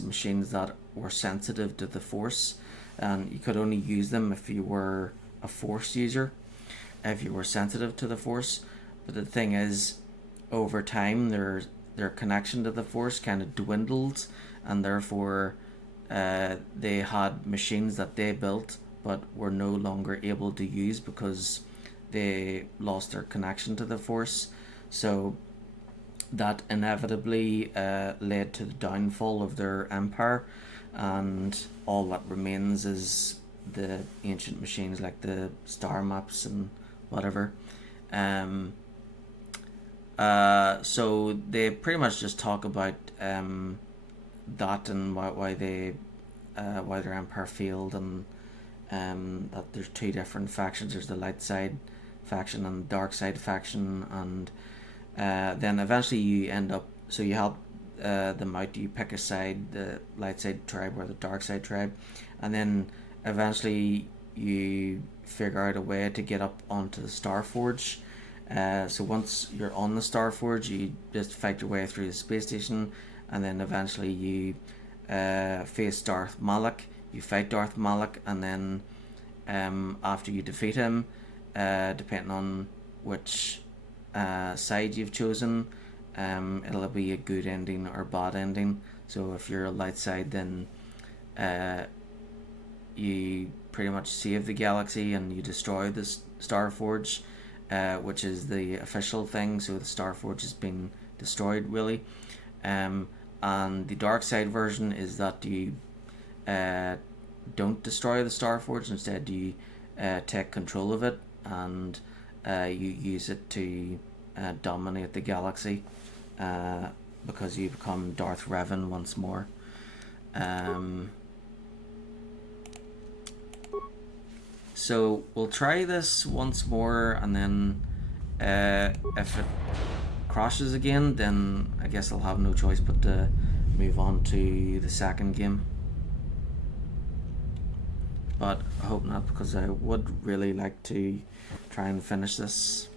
that were sensitive to the Force, and you could only use them if you were a Force user, if you were sensitive to the Force. But the thing is, over time their connection to the Force kind of dwindled, and therefore they had machines that they built but were no longer able to use because they lost their connection to the Force. So that inevitably led to the downfall of their empire, and all that remains is the ancient machines like the star maps and whatever. So they pretty much just talk about that and why their empire failed, and that there's two different factions. There's the light side faction and the dark side faction, and then eventually you end up, so you help them out, you pick a side, the light side tribe or the dark side tribe, and then eventually you figure out a way to get up onto the Starforge. So once you're on the Starforge, you just fight your way through the space station, and then eventually you face Darth Malak. You fight Darth Malak, and then after you defeat him, depending on which side you've chosen, it'll be a good ending or bad ending. So if you're a light side, then you pretty much save the galaxy and you destroy the Starforge, which is the official thing. So the Starforge has been destroyed, really. And the dark side version is that you don't destroy the Starforge. Instead, you take control of it, and you use it to dominate the galaxy, because you become Darth Revan once more. So we'll try this once more, and then if it crashes again, then I guess I'll have no choice but to move on to the second game. But I hope not, because I would really like to try and finish this.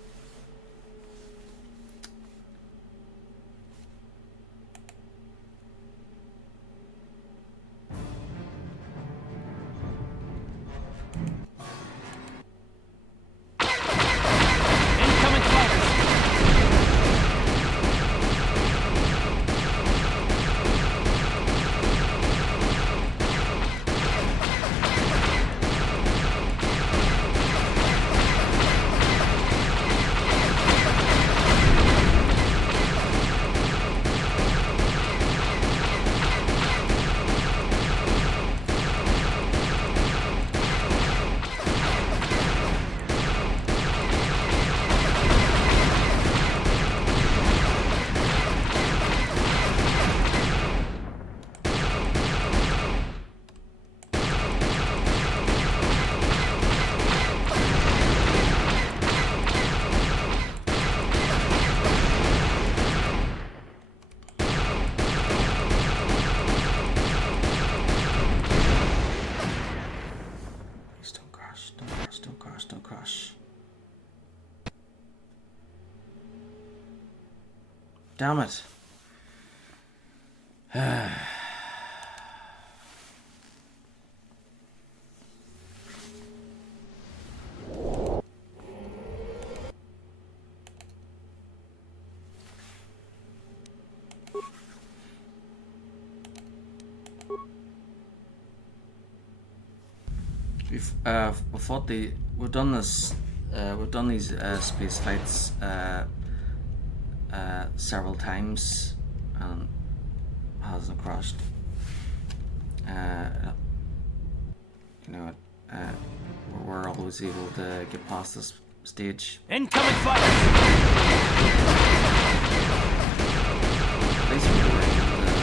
Don't crash. Damn it. We've done this. We've done these space fights several times, and hasn't crashed. We're always able to get past this stage. Incoming fire! At least we were able to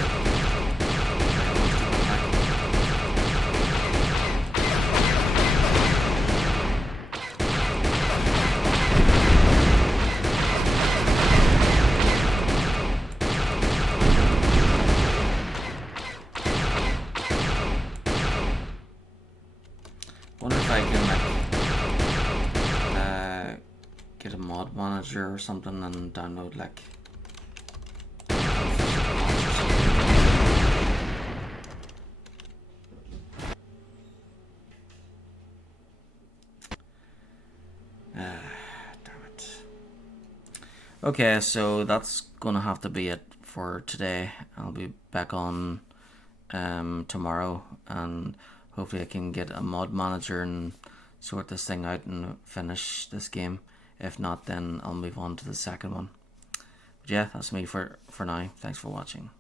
browser or something and download like damn it. Okay, so that's gonna have to be it for today. I'll be back on tomorrow, and hopefully I can get a mod manager and sort this thing out and finish this game. If not, then I'll move on to the second one. But yeah, that's me for now. Thanks for watching.